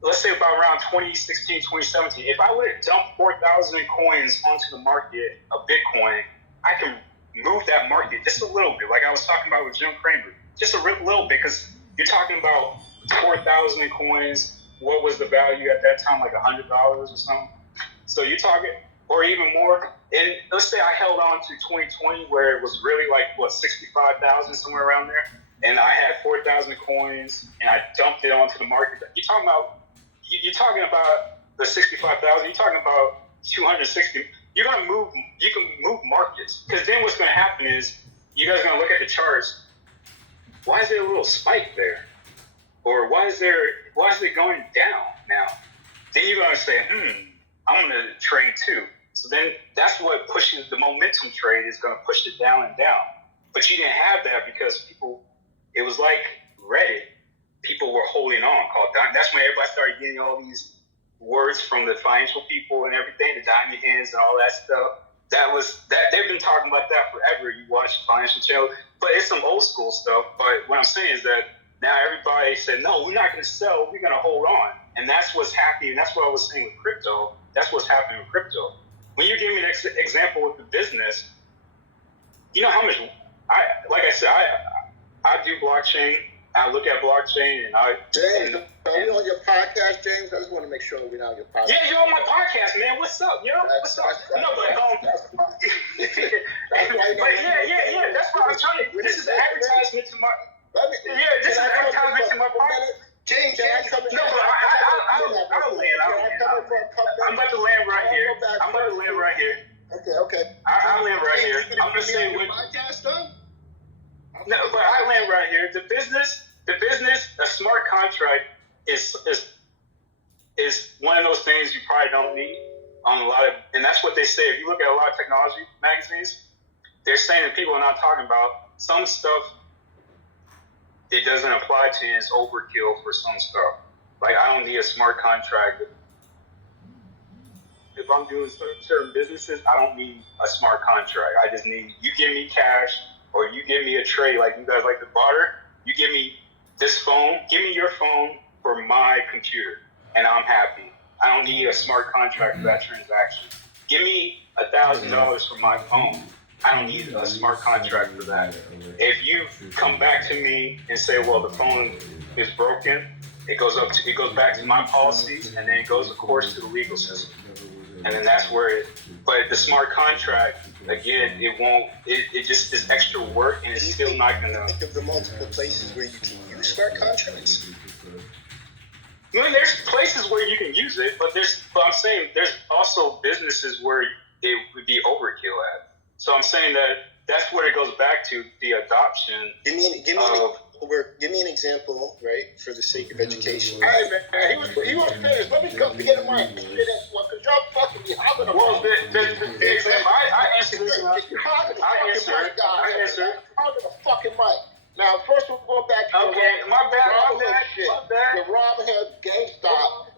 let's say about around 2016, 2017, if I would have dumped 4,000 coins onto the market of Bitcoin, I can move that market just a little bit, like I was talking about with Jim Cramer, just a little bit, because you're talking about 4,000 coins. What was the value at that time, like $100 or something? So you're talking, or even more. And let's say I held on to 2020, where it was really like 65,000, somewhere around there, and I had 4,000 coins, and I dumped it onto the market. You're talking about the 65,000. You're talking about 260. You can move markets, because then what's going to happen is you guys are going to look at the charts. Why is there a little spike there? Or why is it going down now? Then you're going to say, I'm going to trade too. So then that's what pushes the momentum trade, is going to push it down and down. But you didn't have that because it was like Reddit. People were holding on. That's when everybody started getting all these words from the financial people and everything, the diamond hands and all that stuff. They've been talking about that forever. You watch Financial Channel, but it's some old school stuff. But what I'm saying is that now everybody said, no, we're not going to sell, we're going to hold on. And that's what's happening. That's what I was saying with crypto. That's what's happening with crypto. When you give me an example with the business, you know how much, like I said, I do blockchain. I look at blockchain and James, are we on your podcast, James? I just want to make sure we're not on your podcast. Yeah, you're on my podcast, man. What's up? What's up? No, but That's why I'm trying to. This is an advertisement to my. This is an advertisement to my podcast. James, can I come in? No, but I'll land. I'm about to land right here. Okay. I'll land right here. I'm gonna say your podcast done. No, but I land right here. The business, a smart contract is one of those things you probably don't need on a lot of, and that's what they say. If you look at a lot of technology magazines, they're saying that people are not talking about some stuff. It doesn't apply to, and it's overkill for some stuff. Like, I don't need a smart contract. If I'm doing certain businesses, I don't need a smart contract. I just need, you give me cash, or you give me a trade, like you guys like to barter. You give me this phone, give me your phone for my computer, and I'm happy. I don't need a smart contract for that transaction. Give me $1,000 for my phone. I don't need a smart contract for that. If you come back to me and say, well, the phone is broken, it goes back to my policies, and then it goes, of course, to the legal system. And then that's where but the smart contract, again, it just is extra work, and it's still not gonna. Think of the multiple places where you can use smart contracts. I mean, there's places where you can use it, but I'm saying there's also businesses where it would be overkill at. So I'm saying that's where it goes back to the adoption. Give me an example, right, for the sake of education. Hey man, he was finished. Let me come get him right. Because y'all fucking be hogging the Well, the example, I answered this. I answered. Hogging the fucking mic. Now, first we'll go back to my bad. The Robin Hood GameStop.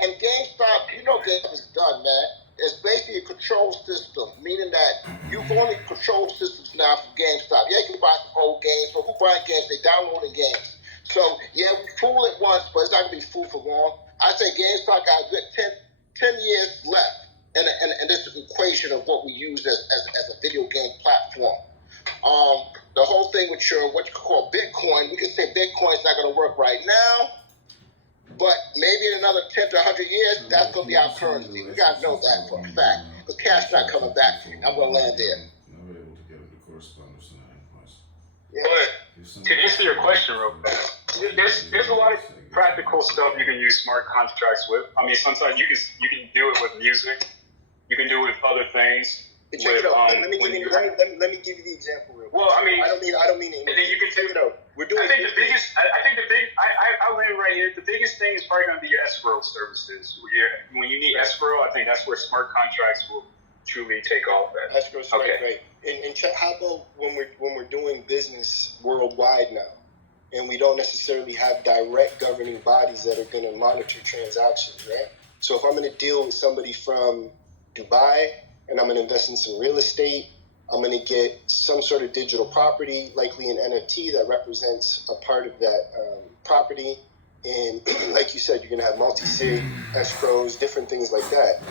And GameStop, you know GameStop is done, man. It's basically a control system, meaning that you've only control systems now for GameStop. Yeah, you can buy some old games, but who buying games? They downloading games. So, yeah, we fool it once, but it's not going to be fooled for long. I say GameStop got a good 10 years left in this equation of what we use as a video game platform. The whole thing with what you call Bitcoin, we can say Bitcoin's not going to work right now, but maybe in another 10 to 100 years, that's going to be our currency. We got to know that for a fact, because cash not coming back. I'm going to land there. But to answer your question real fast, there's a lot of practical stuff you can use smart contracts with. I mean, sometimes you can do it with music. You can do it with other things. Check it out. Let me give you the example real quick. Well, I mean, I don't mean it. And then you can check it out. We're doing. I'll land right here. The biggest thing is probably going to be your escrow services. When you need escrow, I think that's where smart contracts will truly take off at. Escrow, right. And check, how about when we're doing business worldwide now, and we don't necessarily have direct governing bodies that are going to monitor transactions, right? So if I'm going to deal with somebody from Dubai and I'm going to invest in some real estate, I'm going to get some sort of digital property, likely an NFT that represents a part of that property. And like you said, you're going to have multi-sig, escrows, different things like that.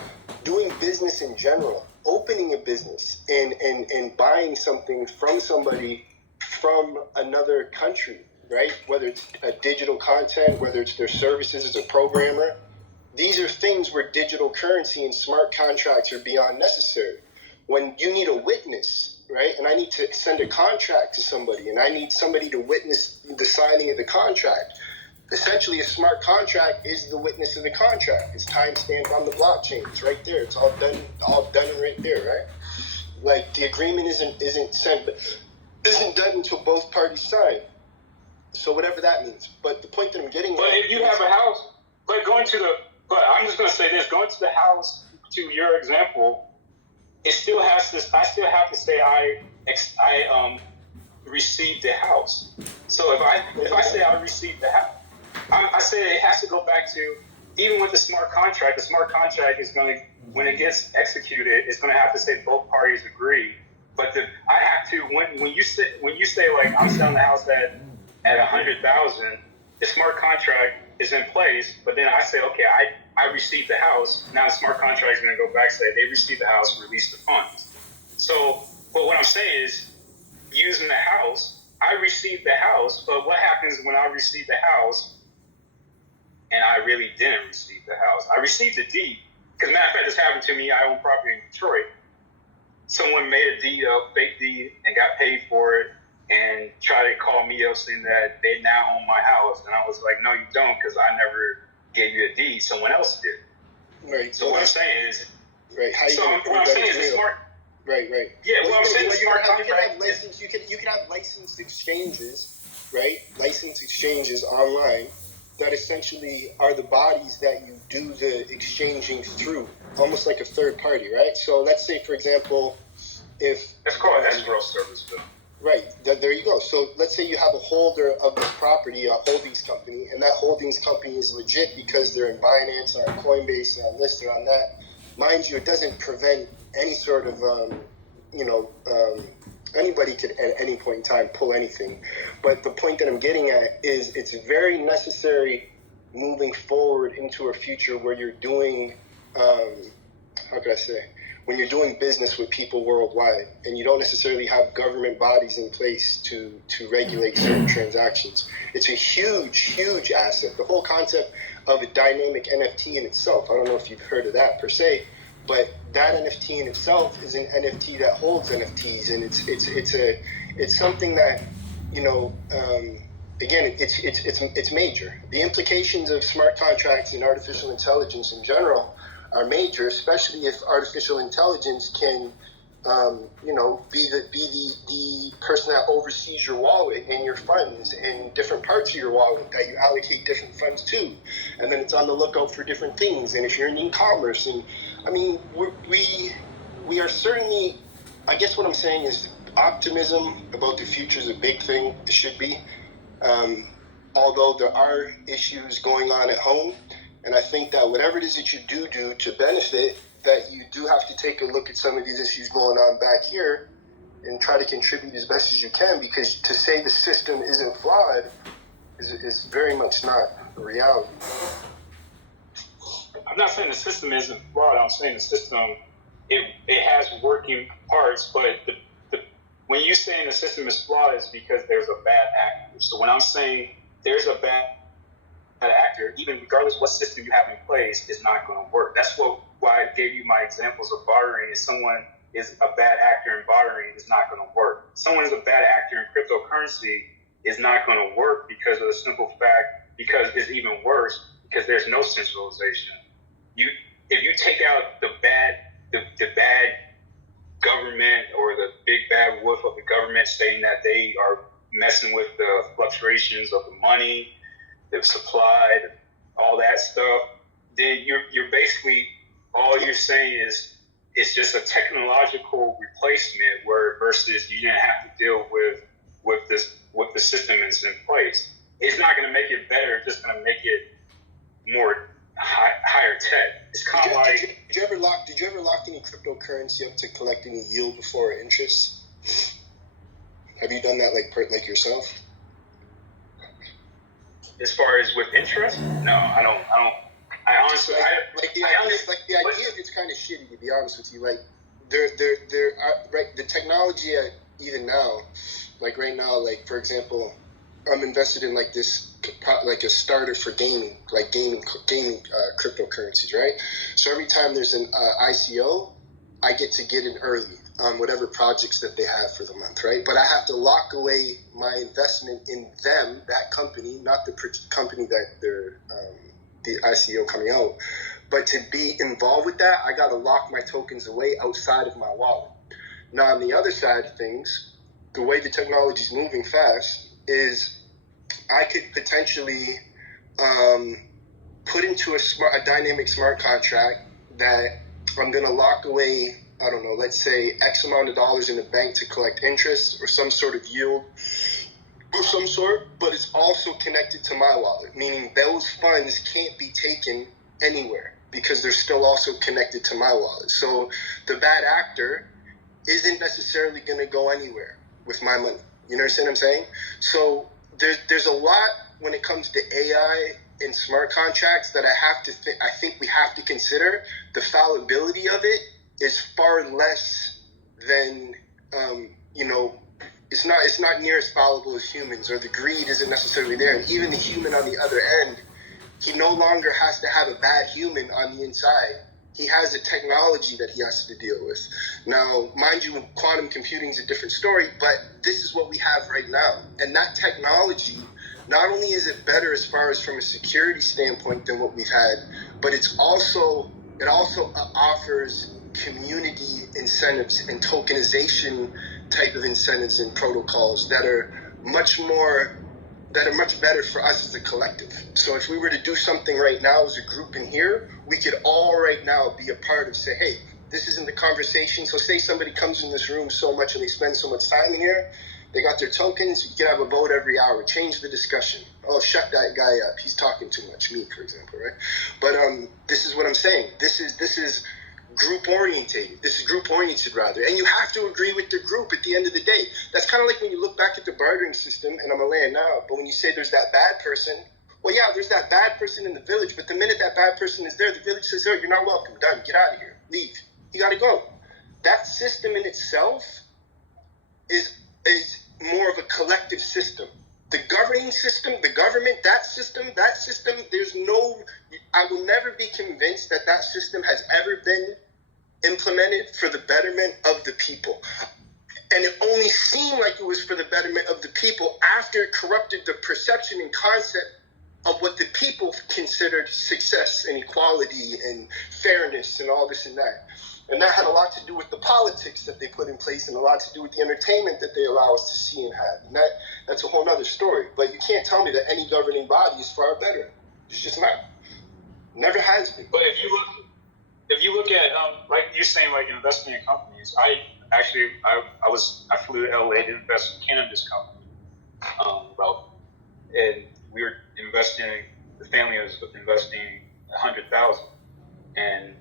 Doing business in general, opening a business and buying something from somebody from another country, right? Whether it's a digital content, whether it's their services as a programmer. These are things where digital currency and smart contracts are beyond necessary. When you need a witness, right, and I need to send a contract to somebody, and I need somebody to witness the signing of the contract, essentially a smart contract is the witness of the contract. It's timestamped on the blockchain. It's right there. It's all done right there, right? Like the agreement isn't done until both parties sign. So whatever that means. But the point that I'm getting But if you have a house, but I'm just going to say this, going to the house, to your example, I still have to say I received the house. So if I say I received the house, I say it has to go back to, even with the smart contract is going to, when it gets executed, it's going to have to say both parties agree. But I have to, when you say like I'm selling the house at 100,000, the smart contract is in place, but then I say, okay, I received the house. Now the smart contract is going to go back and say they received the house, release the funds. So, but what I'm saying is, using the house, I received the house, but what happens when I receive the house and I really didn't receive the house? I received a deed. Because matter of fact, this happened to me. I own property in Detroit. Someone made a fake deed, and got paid for it, and tried to call me up saying that they now own my house. And I was like, no, you don't, because I never gave you a deed. Someone else did. Right. So what I'm saying is, right. What I'm saying is it's smart. Right. Yeah, what I'm saying is smart contract. You can have licensed exchanges, right? Licensed exchanges online that essentially are the bodies that you do the exchanging through, almost like a third party, right? So let's say, for example, if... It's called escrow service, though. Right, there you go. So let's say you have a holder of this property, a holdings company, and that holdings company is legit because they're in Binance, or on Coinbase, or on this, or on that. Mind you, it doesn't prevent any sort of, anybody could at any point in time pull anything. But the point that I'm getting at is it's very necessary moving forward into a future where you're doing, how could I say, when you're doing business with people worldwide and you don't necessarily have government bodies in place to regulate certain transactions. It's a huge asset. The whole concept of a dynamic NFT in itself, I don't know if you've heard of that per se, but that NFT in itself is an NFT that holds NFTs, and it's something that, you know, again, it's major. The implications of smart contracts and artificial intelligence in general are major, especially if artificial intelligence can, you know, be the person that oversees your wallet and your funds and different parts of your wallet that you allocate different funds to, and then it's on the lookout for different things. And if you're in e-commerce, and I mean, we are certainly, I guess what I'm saying is optimism about the future is a big thing. It should be. Although there are issues going on at home, and I think that whatever it is that you do to benefit, that you do have to take a look at some of these issues going on back here and try to contribute as best as you can, because to say the system isn't flawed is very much not a reality. I'm not saying the system isn't flawed. I'm saying the system, it has working parts, but when you're saying the system is flawed, it's because there's a bad actor. So when I'm saying there's a bad actor, even regardless of what system you have in place, is not going to work. That's why I gave you my examples of bartering. If someone is a bad actor in bartering, it's not going to work. Someone is a bad actor in cryptocurrency is not going to work because of the simple fact, because it's even worse, because there's no centralization. If you take out the bad government or the big bad wolf of the government saying that they are messing with the fluctuations of the money, the supply, all that stuff, then you're basically, all you're saying is it's just a technological replacement, where versus you didn't have to deal with the system that's in place. It's not going to make it better. It's just going to make it more higher tech. It's kind of like. Did you ever lock any cryptocurrency up to collect any yield before interest? Have you done that like yourself? As far as with interest, no, I don't. I honestly, the idea is kind of shitty, to be honest with you. Like, there are, right, the technology even now, like right now, like for example, I'm invested in like this, like a starter for gaming cryptocurrencies, right? So every time there's an ICO, I get in early on whatever projects that they have for the month, right? But I have to lock away my investment in them, that company, not the company that they're the ICO coming out. But to be involved with that, I got to lock my tokens away outside of my wallet. Now, on the other side of things, the way the technology is moving fast is I could potentially put into a dynamic smart contract that I'm going to lock away, I don't know, let's say X amount of dollars in the bank to collect interest or some sort of yield of some sort, but it's also connected to my wallet, meaning those funds can't be taken anywhere because they're still also connected to my wallet. So the bad actor isn't necessarily going to go anywhere with my money. You understand what I'm saying? So there's a lot when it comes to AI and smart contracts that I think we have to consider. The fallibility of it is far less than, it's not near as fallible as humans, or the greed isn't necessarily there. And even the human on the other end, he no longer has to have a bad human on the inside. He has a technology that he has to deal with. Now, mind you, quantum computing is a different story, but this is what we have right now. And that technology, not only is it better as far as from a security standpoint than what we've had, but it also offers community incentives and tokenization type of incentives and protocols that are much better for us as a collective. So if we were to do something right now as a group in here, we could all right now be a part of, say, hey, this isn't the conversation. So say somebody comes in this room so much and they spend so much time in here, they got their tokens, you can have a vote every hour, change the discussion. Oh, shut that guy up, he's talking too much, me, for example, right? But this is what I'm saying. This is group-oriented. This is group-oriented, rather. And you have to agree with the group at the end of the day. That's kind of like when you look back at the bartering system, and I'm going to land now, but when you say there's that bad person Well, yeah, there's that bad person in the village, but the minute that bad person is there, the village says, oh, you're not welcome, done, get out of here, leave. You got to go. That system in itself is more of a collective system. The governing system, the government, that system, there's no, I will never be convinced that that system has ever been implemented for the betterment of the people. And it only seemed like it was for the betterment of the people after it corrupted the perception and concept of what the people considered success and equality and fairness and all this and that. And that had a lot to do with the politics that they put in place and a lot to do with the entertainment that they allow us to see and have. And that's a whole other story. But you can't tell me that any governing body is far better. It's just not. Never has been. But if you look at like you're saying, like investing in companies, I flew to LA to invest in cannabis company. And we were investing. The family was investing $100,000 in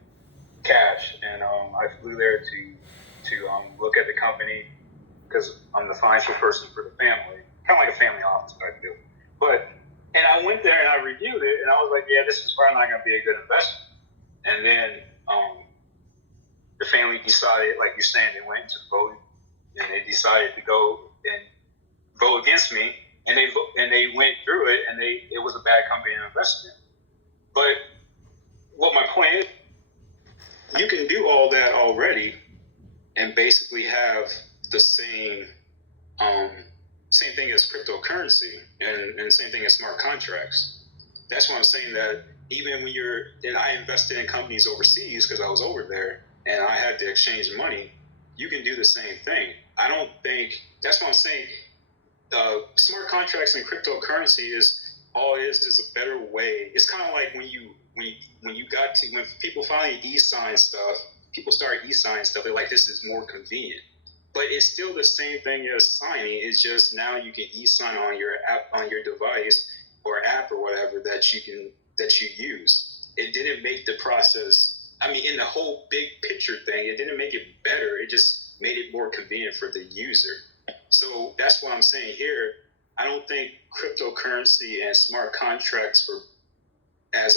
cash, and I flew there to look at the company because I'm the financial person for the family, kind of like a family office type deal. And I went there and I reviewed it, and I was like, yeah, this is probably not going to be a good investment. And then the family decided, like you're saying, they went to vote, and they decided to go and vote against me, and they went through it, and it was a bad company to invest in. But what my point is, you can do all that already and basically have the same thing as cryptocurrency and same thing as smart contracts. That's why I'm saying that even when and I invested in companies overseas because I was over there and I had to exchange money, you can do the same thing. I don't think, that's why I'm saying smart contracts and cryptocurrency is a better way. It's kind of like when people finally e-sign stuff, people start e-signing stuff, they're like, this is more convenient. But it's still the same thing as signing. It's just now you can e-sign on your app, on your device or app or whatever that you use. It didn't make the process, in the whole big picture thing, it didn't make it better. It just made it more convenient for the user. So that's why I'm saying here, I don't think cryptocurrency and smart contracts as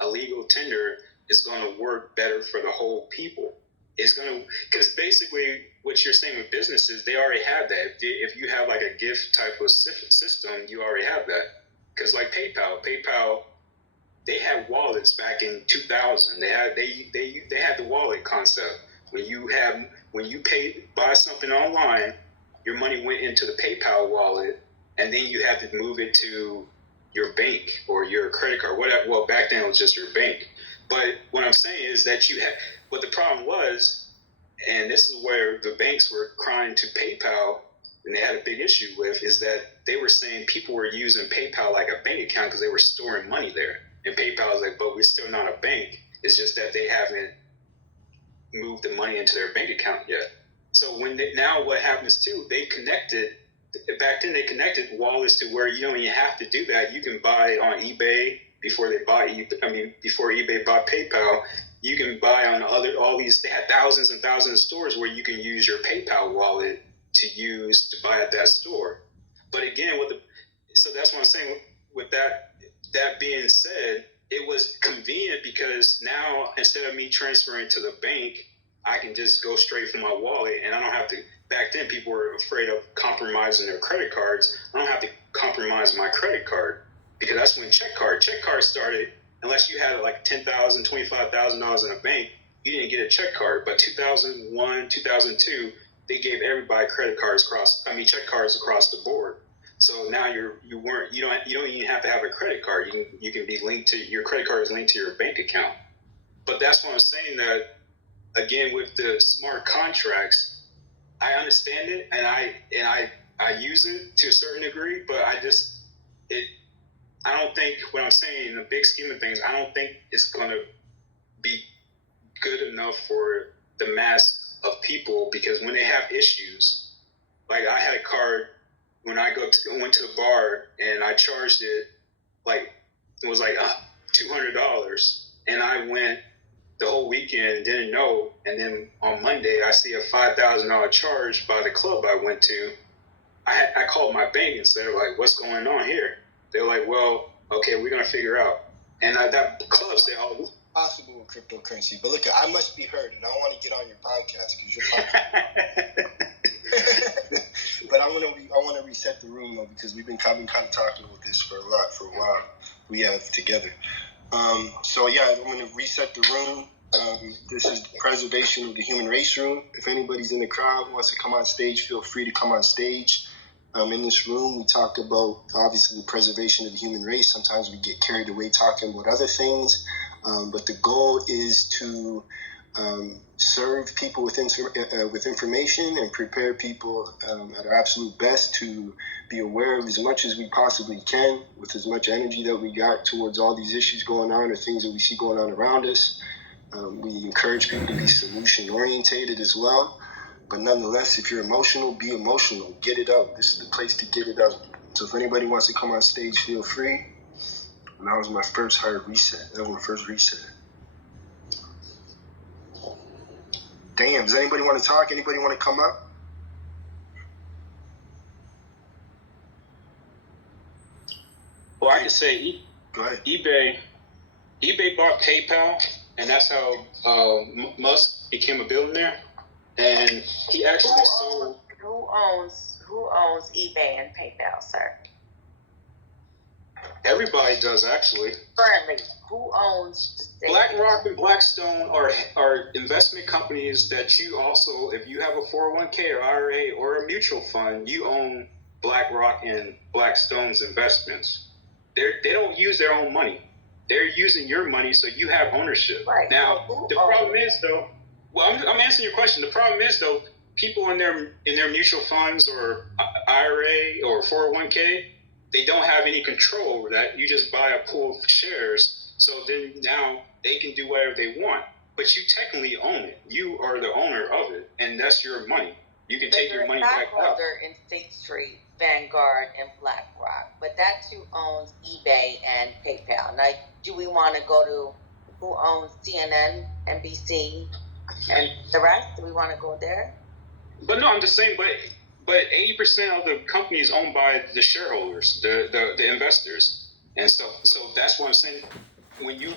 a legal tender is going to work better for the whole people. It's going to, because basically what you're saying with businesses, they already have that. If you have like a gift type of system, you already have that. Because like PayPal, they had wallets back in 2000. They had the wallet concept. When you buy something online, your money went into the PayPal wallet, and then you had to move it to your bank or your credit card, whatever. Well, back then it was just your bank. But what I'm saying is that what the problem was, and this is where the banks were crying to PayPal, and they had a big issue with, is that they were saying people were using PayPal like a bank account because they were storing money there. And PayPal was like, but we're still not a bank. It's just that they haven't moved the money into their bank account yet. So now what happens too, back then they connected wallets to where you don't even have to do that. You can buy on eBay before eBay bought PayPal. You can buy on all these, they had thousands and thousands of stores where you can use your PayPal wallet to buy at that store. But again, so that's what I'm saying. With that being said, it was convenient because now instead of me transferring to the bank, I can just go straight from my wallet, and I don't have to. Back then, people were afraid of compromising their credit cards. I don't have to compromise my credit card because that's when check cards started. Unless you had like $10,000, $25,000 in a bank, you didn't get a check card. But 2001, 2002, they gave everybody check cards across the board. So now you don't even have to have a credit card. You can be linked to your credit card is linked to your bank account. But that's what I'm saying, that again with the smart contracts, I understand it and I use it to a certain degree, but I don't think what I'm saying in the big scheme of things, I don't think it's going to be good enough for the mass of people, because when they have issues, like I had a card when I went to the bar and I charged it, like it was like $200, and I went the whole weekend, didn't know, and then on Monday I see a $5,000 charge by the club I went to. I called my bank and said, like, what's going on here? They're like, well, okay, we're gonna figure out. And that club said, oh, possible with cryptocurrency. But look, I must be heard, and I want to get on your podcast because you're podcast. But I want to reset the room though, because I've been kind of talking about this for a while. We have together. So yeah, I'm going to reset the room. This is the preservation of the human race room. If anybody's in the crowd who wants to come on stage, feel free to come on stage. In this room, we talk about obviously the preservation of the human race. Sometimes we get carried away talking about other things, but the goal is to serve people with information and prepare people at our absolute best to be aware of as much as we possibly can with as much energy that we got towards all these issues going on or things that we see going on around us. We encourage people to be solution orientated as well. But nonetheless, if you're emotional, be emotional. Get it out. This is the place to get it out. So if anybody wants to come on stage, feel free. And that was my first hard reset. That was my first reset. Damn, does anybody want to talk? Anybody want to come up? well, I can say Go ahead. eBay bought PayPal, and that's how Musk became a billionaire. And he actually sold. Who owns eBay and PayPal, sir? Everybody does, actually. Currently, who owns BlackRock and Blackstone are investment companies that you also, if you have a 401k or IRA or a mutual fund, you own BlackRock and Blackstone's investments. They don't use their own money. They're using your money, so you have ownership. Right. Now, the problem is, though, well, I'm answering your question. The problem is, though, people in their mutual funds or IRA or 401k, they don't have any control over that. You just buy a pool of shares, so then now they can do whatever they want. But you technically own it. You are the owner of it, and that's your money. You can take your money back out. Stockholder in State Street, Vanguard, and BlackRock, but that's who owns eBay and PayPal. Now, do we want to go to who owns CNN, NBC, and the rest? Do we want to go there? But no, I'm just saying. But 80% of the company is owned by the shareholders, the investors, and so that's what I'm saying. When you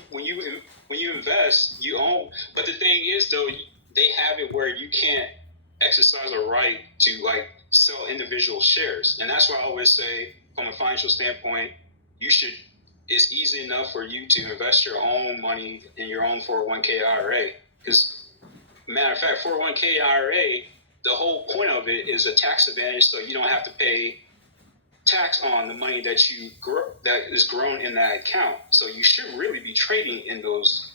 invest, you own. But the thing is, though, they have it where you can't exercise a right to like sell individual shares, and that's why I always say, from a financial standpoint, it's easy enough for you to invest your own money in your own 401k IRA. Because, matter of fact, 401k IRA, the whole point of it is a tax advantage, so you don't have to pay tax on the money that is grown in that account. So you should really be trading in those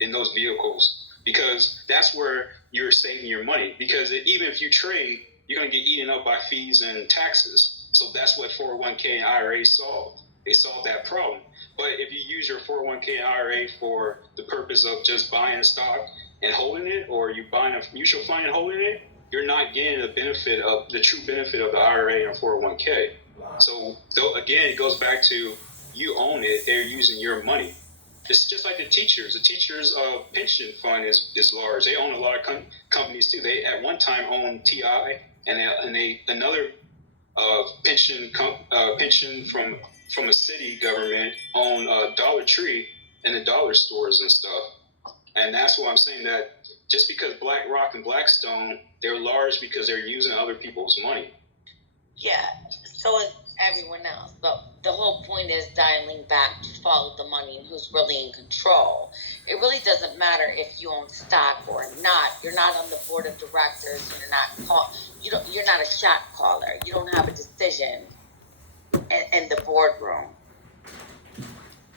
vehicles, because that's where you're saving your money. Because even if you trade, you're going to get eaten up by fees and taxes. So that's what 401k and IRA solved. They solved that problem. But if you use your 401k and IRA for the purpose of just buying stock and holding it, or you buying a mutual fund and holding it, you're not getting the true benefit of the IRA and 401k. So again, it goes back to, you own it. They're using your money. It's just like the teachers. The teachers' pension fund is large. They own a lot of companies too. They at one time owned TI, and another pension from a city government owned Dollar Tree and the dollar stores and stuff. And that's why I'm saying that just because BlackRock and Blackstone, they're large because they're using other people's money. Yeah, so is everyone else. But the whole point is dialing back to follow the money and who's really in control. It really doesn't matter if you own stock or not. You're not on the board of directors. You're not a shot caller. You don't have a decision in the boardroom.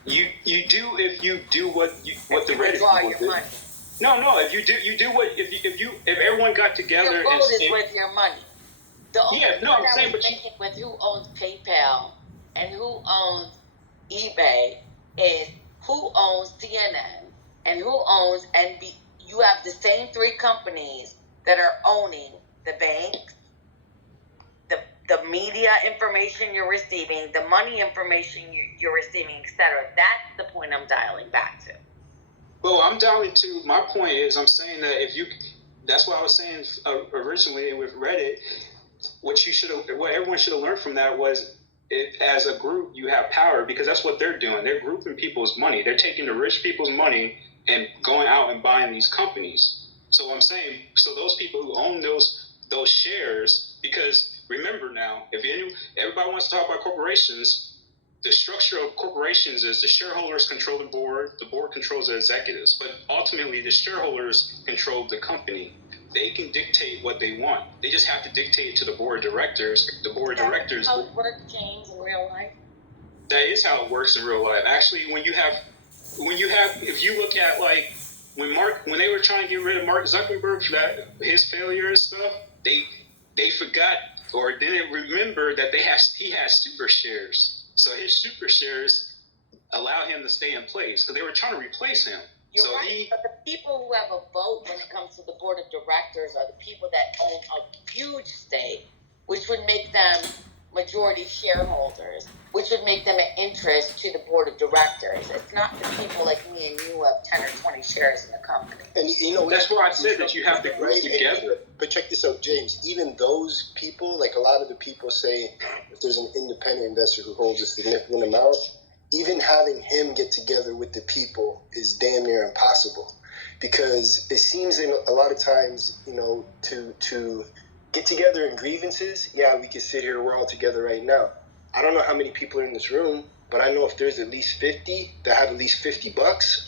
You do if you do what the Reddit people do. Money. No. If you do what if everyone got together. Your vote is with your money. The only I'm saying, but with who owns PayPal and who owns eBay is who owns CNN and who owns NBC. You have the same three companies that are owning the banks, the media information you're receiving, the money information you're receiving, etc. That's the point I'm dialing back to. Well, I'm dialing to, my point is, I'm saying that that's what I was saying originally with Reddit. What everyone should have learned from that was, as a group, you have power because that's what they're doing. They're grouping people's money. They're taking the rich people's money and going out and buying these companies. So I'm saying, so those people who own those shares, because remember now, everybody wants to talk about corporations, the structure of corporations is the shareholders control the board controls the executives, but ultimately the shareholders control the company. They can dictate what they want. They just have to dictate to the board of directors. The board of directors. How it works, James, in real life? That is how it works in real life. Actually, if you look at like when they were trying to get rid of Mark Zuckerberg for his failure and stuff, they forgot or didn't remember that he had super shares. So his super shares allow him to stay in place because they were trying to replace him. You're so right, but the people who have a vote when it comes to the board of directors are the people that own a huge stake, which would make them majority shareholders, which would make them an interest to the board of directors. It's not the people like me and you who have 10 or 20 shares in the company. And you know, that's why I said that you have to group together. But check this out, James. Even those people, like a lot of the people say, if there's an independent investor who holds a significant amount, even having him get together with the people is damn near impossible, because it seems in a lot of times, you know, to get together in grievances. Yeah, we can sit here, we're all together right now. I don't know how many people are in this room, but I know if there's at least 50 that have at least $50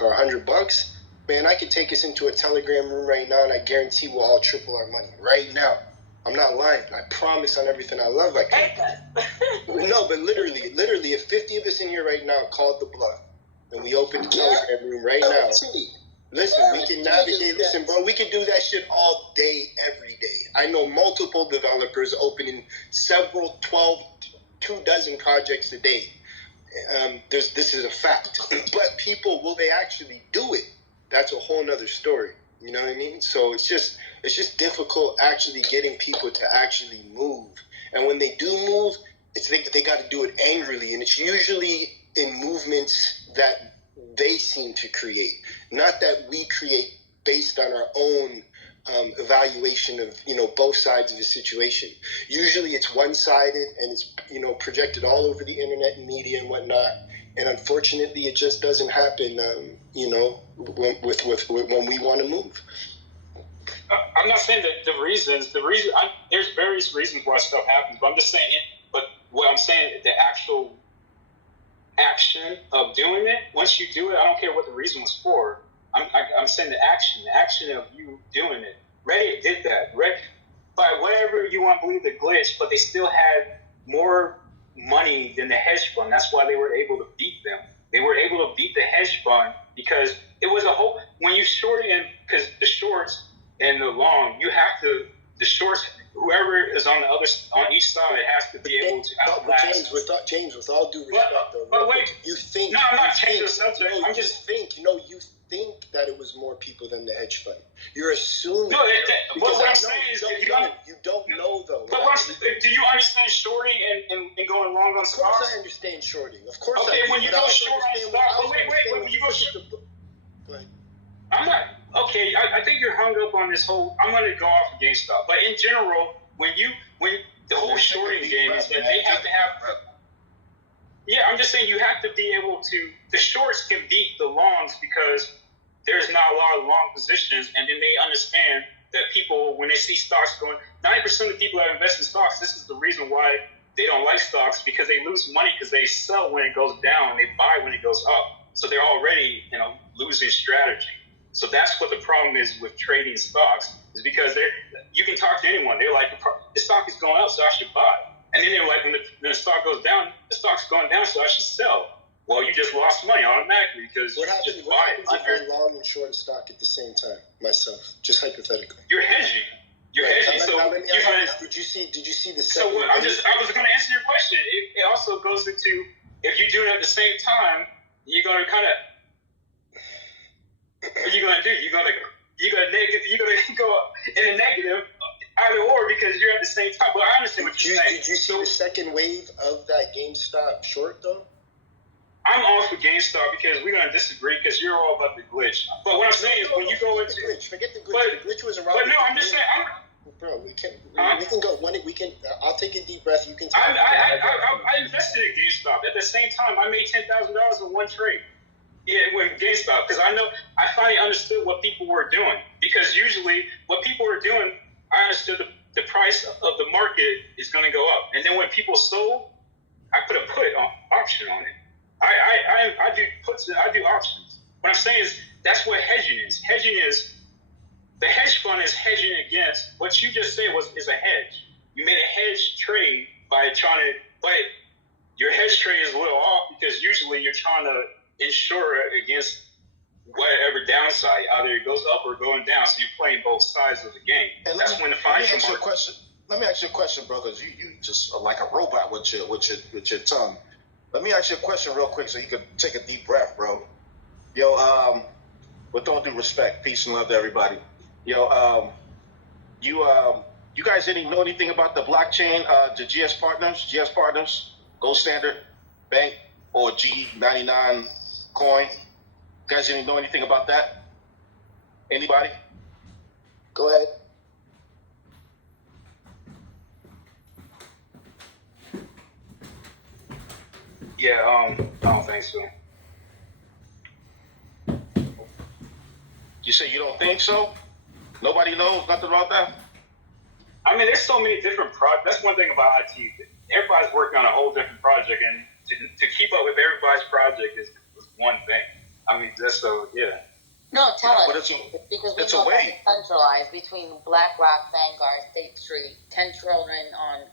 or $100, man, I could take us into a Telegram room right now, and I guarantee we'll all triple our money right now. I'm not lying. I promise on everything I love I can. No, but literally, if 50 of us in here right now called the bluff, and we opened the Telegram room right now, listen, we can navigate. Listen, bro, we can do that shit all day, every day. I know multiple developers opening several, 2 dozen projects a day. This is a fact. But people, will they actually do it? That's a whole nother story. You know what I mean? So it's just difficult actually getting people to actually move. And when they do move, they got to do it angrily, and it's usually in movements that they seem to create, not that we create based on our own evaluation of, you know, both sides of the situation. Usually it's one-sided, and it's, you know, projected all over the internet and media and whatnot. And unfortunately, it just doesn't happen, you know, when we want to move. I'm not saying that there's various reasons why stuff happens, but I'm just saying but what I'm saying, the actual action of doing it, once you do it, I don't care what the reason was for. I'm saying the action of you doing it. Reddit did that. By whatever you want to believe the glitch, but they still had more money than the hedge fund. That's why they were able to beat them. They were able to beat the hedge fund because it was a whole, when you short in, because the shorts and the long, the shorts, whoever is on each side has to be able to outlast. James, with all due respect, but wait, you think? No, I'm not changing the subject. No, you think that it was more people than the hedge fund. You're assuming. No, what I'm saying is you don't know though. But do you understand shorting and going long on stocks? Of course I understand shorting. Of course. Okay, when you go short on stocks, wait, when you go short. Go ahead. I'm not. Okay, I think you're hung up on this whole. I'm going to go off of GameStop, but in general, when the whole shorting game is that they have to have. Yeah, I'm just saying you have to be able to. The shorts can beat the longs because there's not a lot of long positions, and then they understand that people, when they see stocks going, 90% of people that invest in stocks, this is the reason why they don't like stocks, because they lose money because they sell when it goes down, they buy when it goes up. So they're already, losing strategy. So that's what the problem is with trading stocks, is because you can talk to anyone. They're like, the stock is going up, so I should buy. And then they're like, when the stock goes down, the stock's going down, so I should sell. Well, you just lost money automatically because what happens if I'm long and short a stock at the same time, myself? Just hypothetically. You're hedging. Did you see the second? So I was going to answer your question. It also goes into, if you do it at the same time, you're going to kind of, what are you going to do? You're going to go in a negative either or because you're at the same time. But I understand what you're saying. Did you see the second wave of that GameStop short though? I'm all for GameStop because we're going to disagree because you're all about the glitch. But what I'm saying is when you go into the glitch, forget the glitch. The glitch was around. But no, I'm just saying. Bro, we can go one. We can. I'll take a deep breath. You can take. I invested in GameStop. At the same time, I made $10,000 in one trade. Yeah, with GameStop, because I finally understood what people were doing. Because usually, what people were doing, I understood the price of the market is going to go up, and then when people sold, I put a option on it. I do puts. I do options. What I'm saying is that's what hedging is. Hedging is the hedge fund is hedging against what you just said is a hedge. You made a hedge trade by trying to, but your hedge trade is a little off because usually you're trying to insure against whatever downside, either it goes up or going down. So you're playing both sides of the game. And that's when the financial market. Let me ask you a question, bro, because you just are like a robot with your tongue. Let me ask you a question real quick so you can take a deep breath, bro. Yo, with all due respect, peace and love to everybody. Yo, you guys know anything about the blockchain, the GS Partners, Gold Standard Bank, or G99 coin? You guys know anything about that? Anybody? Go ahead. Yeah, I don't think so. You say you don't think so? Nobody knows nothing about that? I mean, there's so many different projects. That's one thing about IT. Everybody's working on a whole different project, and to keep up with everybody's project is one thing. I mean, that's so, yeah. No, tell But us. Because we it's know a way. that's centralized between BlackRock, Vanguard, State Street, 10 trillion on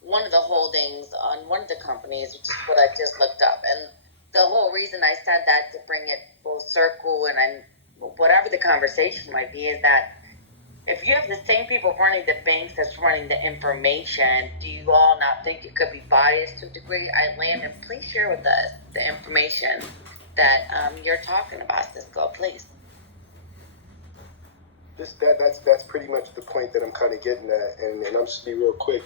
one of the holdings on one of the companies, which is what I just looked up. And the whole reason I said that to bring it full circle and whatever the conversation might be is that if you have the same people running the banks that's running the information, do you all not think it could be biased to a degree? Landon, please share with us the information that you're talking about, Cisco, please. That's pretty much the point that I'm kind of getting at, and I'm just be real quick.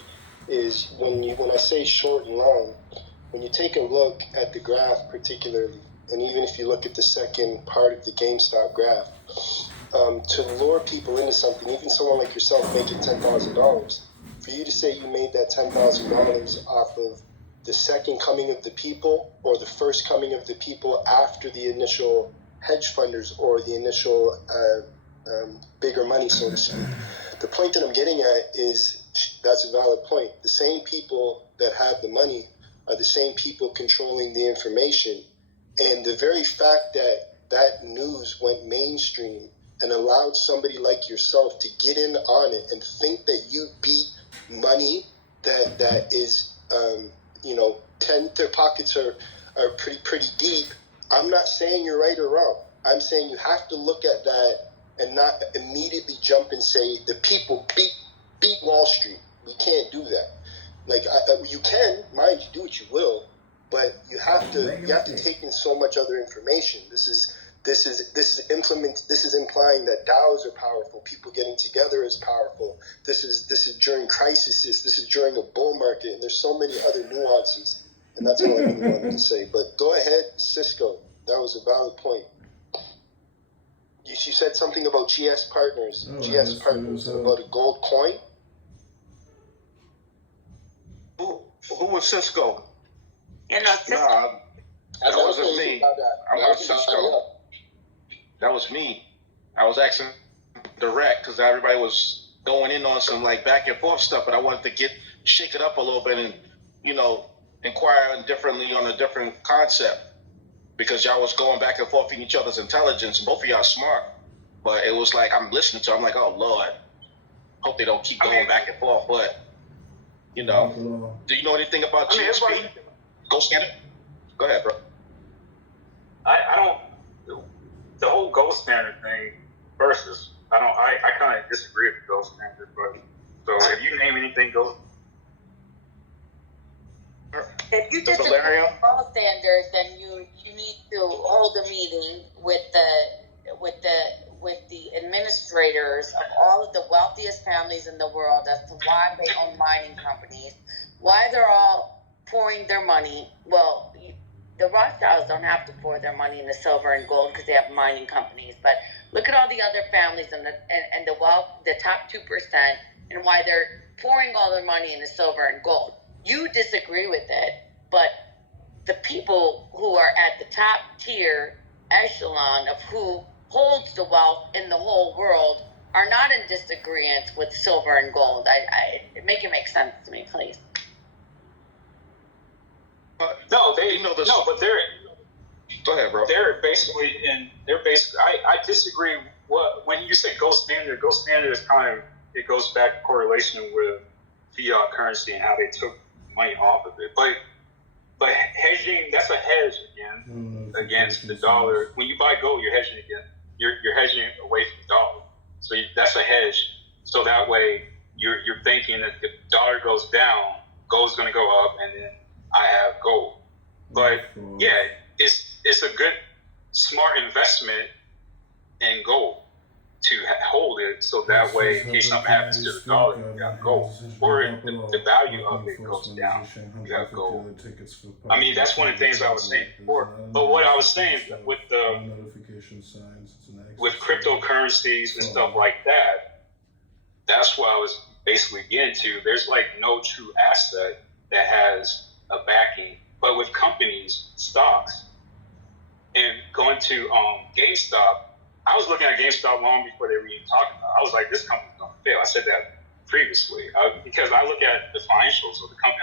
Is when I say short and long, when you take a look at the graph particularly, and even if you look at the second part of the GameStop graph, to lure people into something, even someone like yourself making $10,000, for you to say you made that $10,000 off of the second coming of the people or the first coming of the people after the initial hedge funders or the initial bigger money, so to speak. The point that I'm getting at is that's a valid point. The same people that have the money are the same people controlling the information. And the very fact that news went mainstream and allowed somebody like yourself to get in on it and think that you beat money that is, their pockets are pretty deep. I'm not saying you're right or wrong. I'm saying you have to look at that and not immediately jump and say the people beat Wall Street. We can't do that. Like you can, mind you, do what you will, but you have to take in so much other information. This is implying that DAOs are powerful. People getting together is powerful. This is during crises. This is during a bull market, and there's so many other nuances. And that's all I really wanted to say. But go ahead, Cisco. That was a valid point. You said something about GS Partners. GS Partners about a gold coin. Who was Cisco? Cisco. Nah, that wasn't me. I'm not Cisco. That was me. I was asking direct because everybody was going in on some like back and forth stuff, but I wanted to shake it up a little bit and inquire differently on a different concept because y'all was going back and forth in each other's intelligence. Both of y'all smart, but it was like I'm listening to. I'm like, oh Lord, hope they don't keep going back and forth. But do you know anything about GSP? Go Standard. Go ahead, bro. I don't. The whole gold standard thing versus I kind of disagree with the gold standard, but so if you name anything gold. If you disagree with gold standard, then you need to hold a meeting with the administrators of all of the wealthiest families in the world as to why they own mining companies, why they're all pouring their money. Well, the Rothschilds don't have to pour their money into silver and gold because they have mining companies. But look at all the other families and the wealth, the top 2%, and why they're pouring all their money into silver and gold. You disagree with it, but the people who are at the top tier echelon of who holds the wealth in the whole world are not in disagreement with silver and gold. Make it make sense to me, please. No, they You know this- no, but they're Go ahead, bro. they're basically. I disagree. When you say gold standard is kind of, it goes back to correlation with fiat currency and how they took money off of it. But hedging, that's a hedge again against the dollar. When you buy gold, you're hedging again. You're hedging away from the dollar. So that's a hedge. So that way you're thinking that if the dollar goes down, gold's going to go up, and then I have gold. But yeah, it's a good, smart investment in gold to hold it, so that way in case something happens to the dollar, you got gold, or the value of it goes down, you have gold. I mean, that's one of the things I was saying before. But what I was saying with cryptocurrencies and stuff like that, that's what I was basically getting to. There's like no true asset that has a backing, but with companies, stocks, and going to GameStop. I was looking at GameStop long before they were even talking about it. I was like, this company's going to fail. I said that previously because I look at the financials of the company.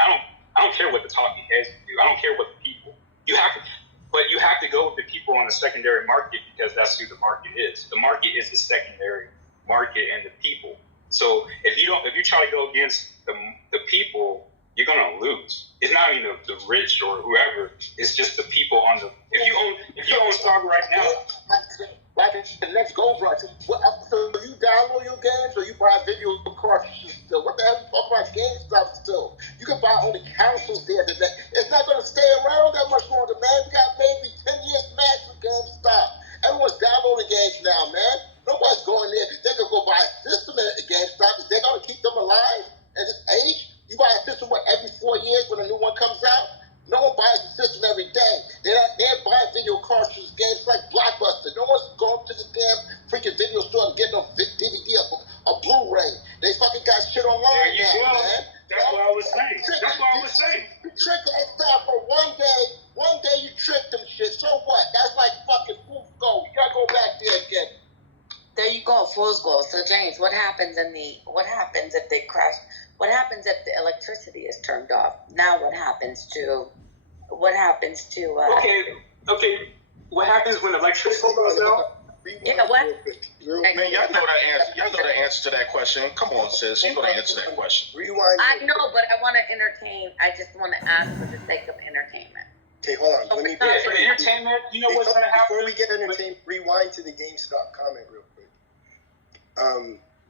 I don't care what the talking heads do. I don't care what the people. You have to go with the people on the secondary market because that's who the market is. The market is the secondary market and the people. So if you try to go against the people, you're going to lose. It's not even the rich or whoever. It's just the people on the. If you own stock right now. Like the next gold rush. So you download your games or you buy video cartridges still? What the hell you talking about GameStop still? You can buy only consoles there. It's not going to stay around that much longer, man. We got maybe 10 years max with GameStop. Everyone's downloading games now, man. Nobody's going there. They can go buy a system at GameStop. Is they going to keep them alive at this age? You buy a system every 4 years when a new one comes out? No one buys the system every day. They're buying video cartridges, games like Blockbuster. No one's going to the damn freaking video store and getting a DVD or Blu-ray. They fucking got shit online now, man. That's what I was saying. You trick GameStop for one day you trick them shit. So what? That's like fucking fool's gold. You gotta go back there again. There you go, fool's gold. So James, what happens if they crash? What happens if the electricity is turned off? Now what happens to Okay. What happens when electricity goes out? Yeah, what? Man, y'all know that answer. Y'all know the answer to that question. Come on, sis. You know the answer to that question. Rewind. I know, but I want to entertain. I just want to ask for the sake of entertainment. Okay, hold on. Let me. For entertainment, you know what's going to happen? Before we get entertained, rewind to the GameStop comment real quick.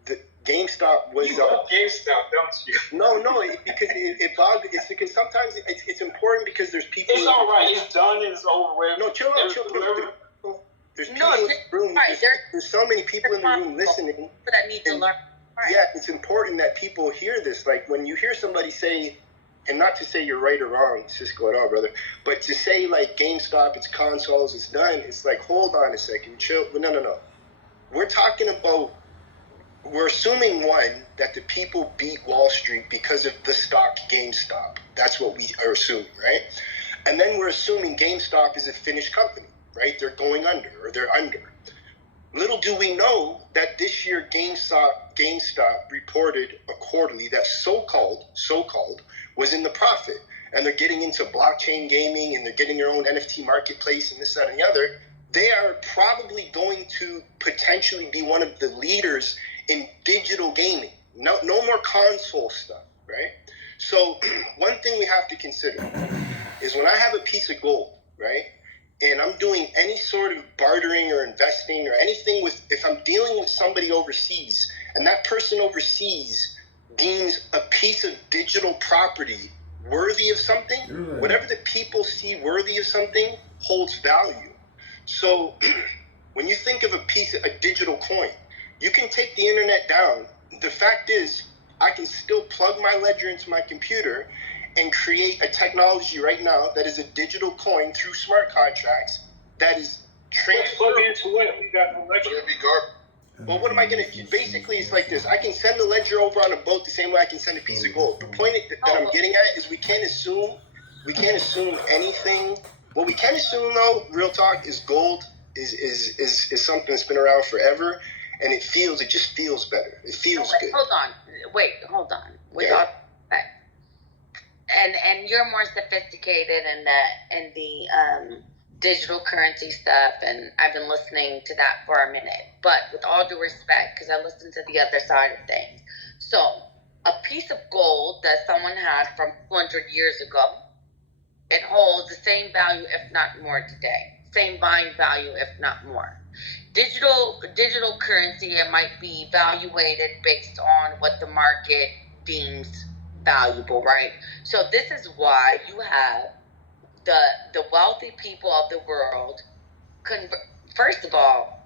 The GameStop was. You love GameStop, don't you? No, because it bothers. It's because sometimes it's important because there's people. It's all right. It's done. It's over with. No, chill out. There's people in the room. Right, there's so many people in the room listening. That need to learn. Right. Yeah, it's important that people hear this. Like when you hear somebody say, and not to say you're right or wrong, Cisco at all, brother, but to say like GameStop, it's consoles, it's done. It's like, hold on a second, chill. No. We're talking about. We're assuming, one, that the people beat Wall Street because of the stock GameStop. That's what we are assuming, right? And then we're assuming GameStop is a finished company, right? They're going under, or they're under. Little do we know that this year GameStop reported a quarterly that so-called was in the profit. And they're getting into blockchain gaming, and they're getting their own NFT marketplace and this, that, and the other. They are probably going to potentially be one of the leaders in digital gaming. No more console stuff, right? So one thing we have to consider is when I have a piece of gold, right, and I'm doing any sort of bartering or investing or anything with, if I'm dealing with somebody overseas and that person overseas deems a piece of digital property worthy of something, whatever the people see worthy of something holds value. So when you think of a digital coin, you can take the internet down. The fact is, I can still plug my ledger into my computer and create a technology right now that is a digital coin through smart contracts that is transferable. Plug into what? We got no ledger. Well, what am I gonna? Basically, it's like this. I can send the ledger over on a boat the same way I can send a piece of gold. The point that I'm getting at is we can't assume anything. What we can assume, though, real talk, is gold is something that's been around forever, and it just feels better. It feels good. Hold on. With all respect, and you're more sophisticated in the digital currency stuff, and I've been listening to that for a minute. But with all due respect, because I listen to the other side of things, so a piece of gold that someone had from 200 years ago, it holds the same value, if not more, today. Same buying value, if not more. Digital currency, it might be evaluated based on what the market deems valuable, right? So this is why you have the wealthy people of the world. First of all,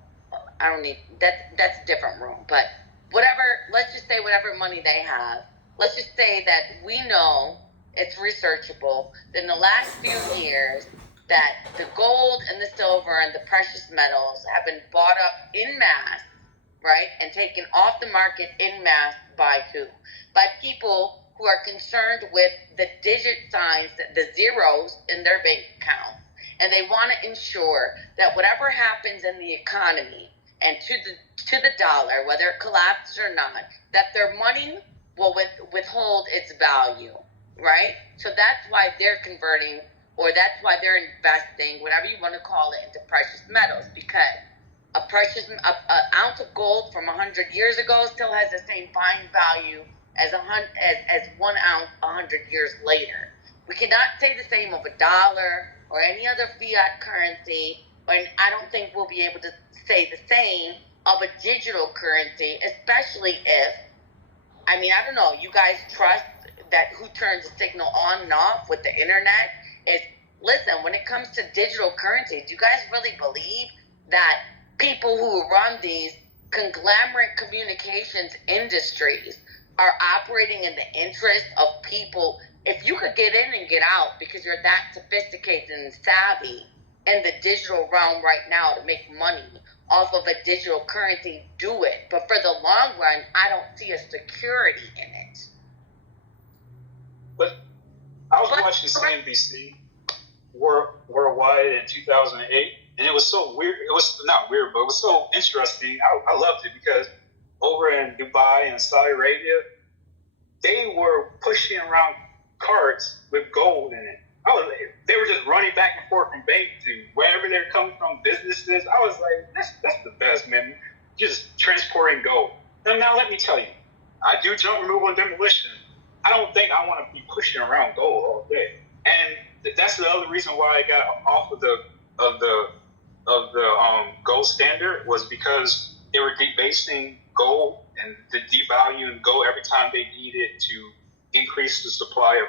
I don't need that's a different room, but whatever. Let's just say whatever money they have. Let's just say that we know it's researchable that in the last few years that the gold and the silver and the precious metals have been bought up in mass, right, and taken off the market in mass by who? By people who are concerned with the digit signs, the zeros in their bank account. And they want to ensure that whatever happens in the economy and to the dollar, whether it collapses or not, that their money will withhold its value, right? So that's why they're converting, or that's why they're investing, whatever you want to call it, into precious metals, because an ounce of gold from 100 years ago still has the same buying value as 1 ounce 100 years later. We cannot say the same of a dollar or any other fiat currency, and I don't think we'll be able to say the same of a digital currency, especially if, I don't know, you guys trust that who turns the signal on and off with the internet is, listen, when it comes to digital currencies, do you guys really believe that people who run these conglomerate communications industries are operating in the interest of people? If you could get in and get out because you're that sophisticated and savvy in the digital realm right now to make money off of a digital currency, do it. But for the long run, I don't see a security in it. But I was watching CNBC worldwide in 2008, and it was so weird. It was not weird, but it was so interesting. I loved it because over in Dubai and Saudi Arabia, they were pushing around carts with gold in it. They were just running back and forth from bank to wherever they're coming from, businesses. I was like, that's the best, man. Just transporting gold. Now let me tell you, I do junk removal and demolition. I don't think I want to be pushing around gold all day. And that's the other reason why I got off of the gold standard, was because they were debasing gold and the devaluing gold every time they needed to increase the supply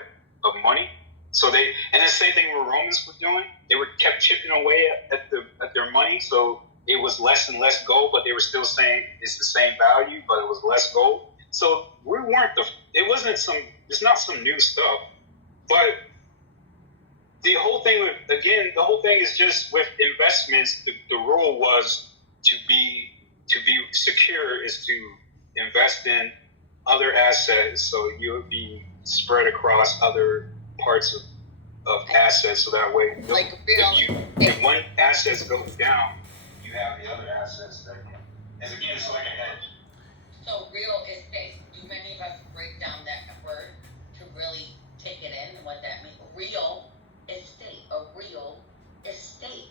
of money. So and the same thing what Romans were doing. They kept chipping away at their money, so it was less and less gold, but they were still saying it's the same value, but it was less gold. So it's not some new stuff, but the whole thing is just with investments, the rule was to be secure is to invest in other assets, so you'll be spread across other parts of assets, so that way if one asset goes down, you have the other assets that can, and again, it's like a hedge. So real estate, do many of us break down that word to really take it in and what that means? Real estate, a real estate.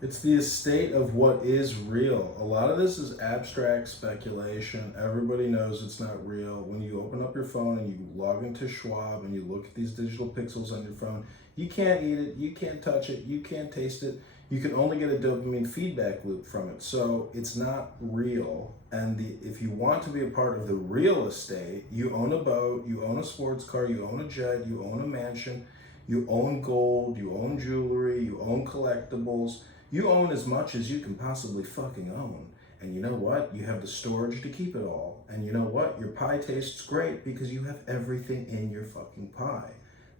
It's the estate of what is real. A lot of this is abstract speculation. Everybody knows it's not real. When you open up your phone and you log into Schwab and you look at these digital pixels on your phone, you can't eat it, you can't touch it, you can't taste it. You can only get a dopamine feedback loop from it. So it's not real. And if you want to be a part of the real estate, you own a boat, you own a sports car, you own a jet, you own a mansion, you own gold, you own jewelry, you own collectibles. You own as much as you can possibly fucking own. And you know what? You have the storage to keep it all. And you know what? Your pie tastes great because you have everything in your fucking pie.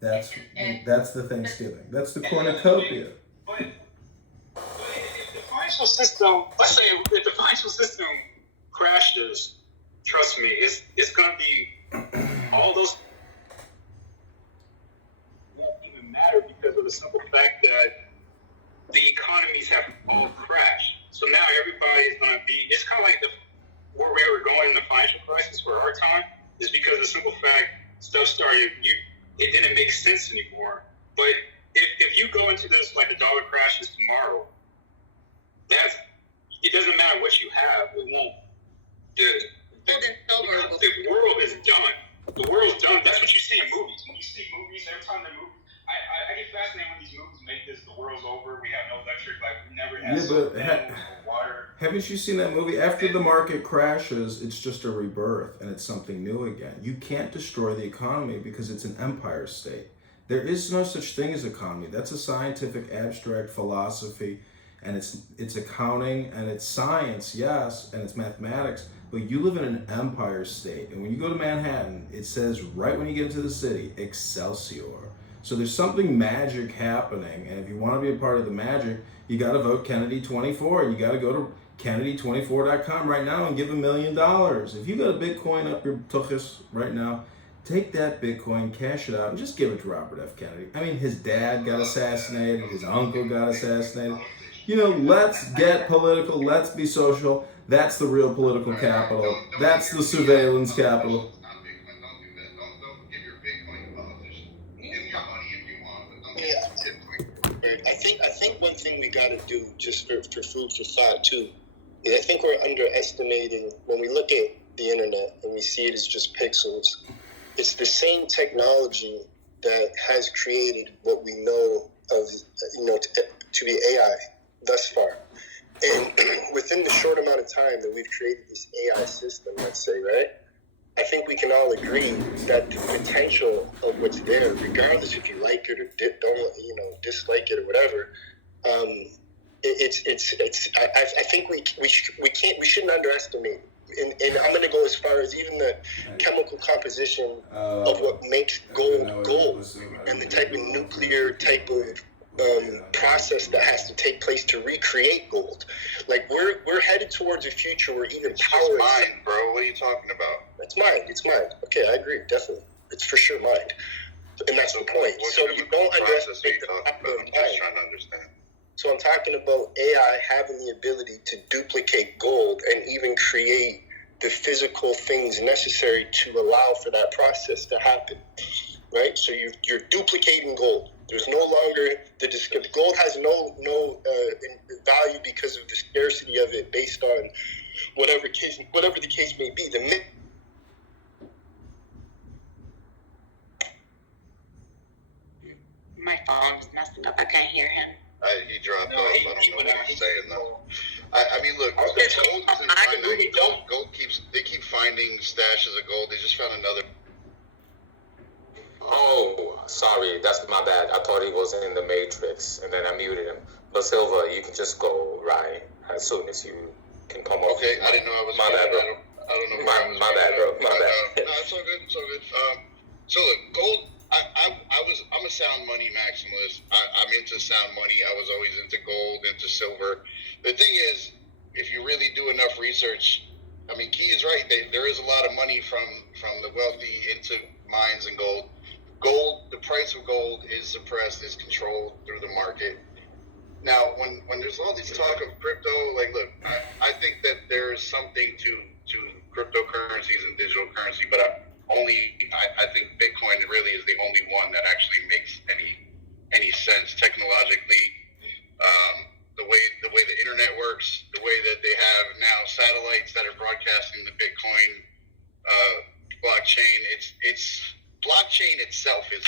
That's the Thanksgiving. That's the cornucopia. But if the pie financial system, let's say if the financial system crashes, trust me, it's going to be all those won't even matter because of the simple fact that the economies have all crashed. So now everybody is going to be, it's kind of like where we were going in the financial crisis for our time is because of the simple fact stuff started, it didn't make sense anymore. But if you go into this like the dollar crashes tomorrow, it doesn't matter what you have, it won't. The world is done. The world's done. That's what you see in movies. When you see movies, every time they move, I get fascinated when these movies make this, the world's over, we have no electric, like we never had water. Haven't you seen that movie? After the market crashes, it's just a rebirth and it's something new again. You can't destroy the economy because it's an empire state. There is no such thing as economy. That's a scientific abstract philosophy, and it's accounting and it's science, yes, and it's mathematics, but you live in an empire state. And when you go to Manhattan, it says right when you get into the city, Excelsior. So there's something magic happening, and if you want to be a part of the magic, you got to vote Kennedy 24, and you got to go to Kennedy24.com right now and give $1 million. If you got a Bitcoin up your tuchus right now, take that Bitcoin, cash it out, and just give it to Robert F. Kennedy. I mean, his dad got assassinated, his uncle got assassinated. You know, let's get political, let's be social. That's the real political capital. That's the surveillance capital. I think one thing we got to do, just for food for thought too, is I think we're underestimating when we look at the internet and we see it as just pixels. It's the same technology that has created what we know of, to be AI thus far. And within the short amount of time that we've created this AI system, let's say, right? I think we can all agree that the potential of what's there, regardless if you like it or dislike it or whatever, I think we shouldn't underestimate. And I'm going to go as far as even the chemical composition of what makes gold gold, and the type of nuclear type of process that has to take place to recreate gold. Like we're headed towards a future where even power. It's mine, bro. What are you talking about? It's mine. Okay, I agree. Definitely, it's for sure mine. And that's the point. So you don't underestimate the power of I'm just trying to understand. So I'm talking about AI having the ability to duplicate gold and even create the physical things necessary to allow for that process to happen, right? So you're duplicating gold. There's no longer the gold has no value because of the scarcity of it, based on whatever the case may be. My phone is messing up. I can't hear him. He dropped off. I don't know what he's saying though. I mean, look, gold isn't finite. They keep finding stashes of gold. They just found another. Oh, sorry, that's my bad. I thought he was in the Matrix, and then I muted him. But Silva, you can just go right as soon as you can come off. Okay, I didn't know I was. My bad, bro. I don't know. My bad, bro. My bad. No, it's all good. It's all good. So look, gold. I'm a sound money maximalist. I'm into sound money. I was always into gold, into silver. The thing is, if you really do enough research, I mean, Key is right. There is a lot of money from the wealthy into mines and gold. Gold, the price of gold is suppressed, is controlled through the market. Now, when there's all this talk of crypto, like, look, I think that there is something to cryptocurrencies and digital currency, but I think Bitcoin really is the only one that actually makes any sense technologically. The way the internet works, the way that they have now satellites that are broadcasting the Bitcoin blockchain, it's blockchain itself is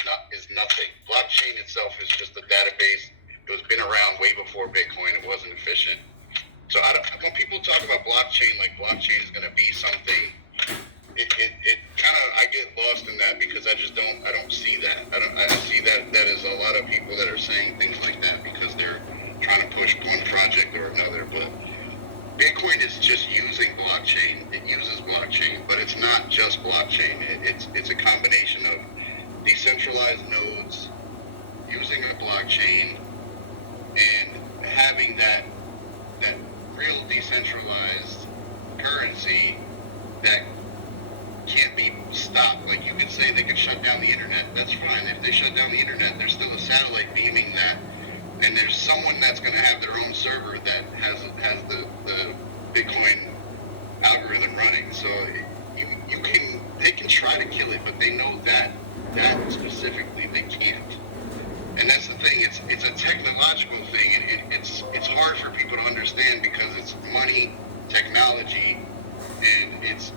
nothing. Blockchain itself is just a database. It was been around way before Bitcoin. It wasn't efficient. So when people talk about blockchain, like blockchain is going to be something, it kind of, I get lost in that because I don't see that. I see that is a lot of people that are saying things like that because they're trying to push one project or another. But Bitcoin is just using blockchain. It uses blockchain, but it's not just blockchain. It's a combination of decentralized nodes using a blockchain and having that that real decentralized currency that can't be stopped. Like you could say they could shut down the internet. That's fine. If they shut down the internet, there's still a satellite beaming that, and there's someone that's going to have their own server that has the Bitcoin algorithm running. So they can try to kill it, but they know that specifically they can't. And that's the thing. It's a technological thing. It's hard for people to understand because it's money, technology, and it's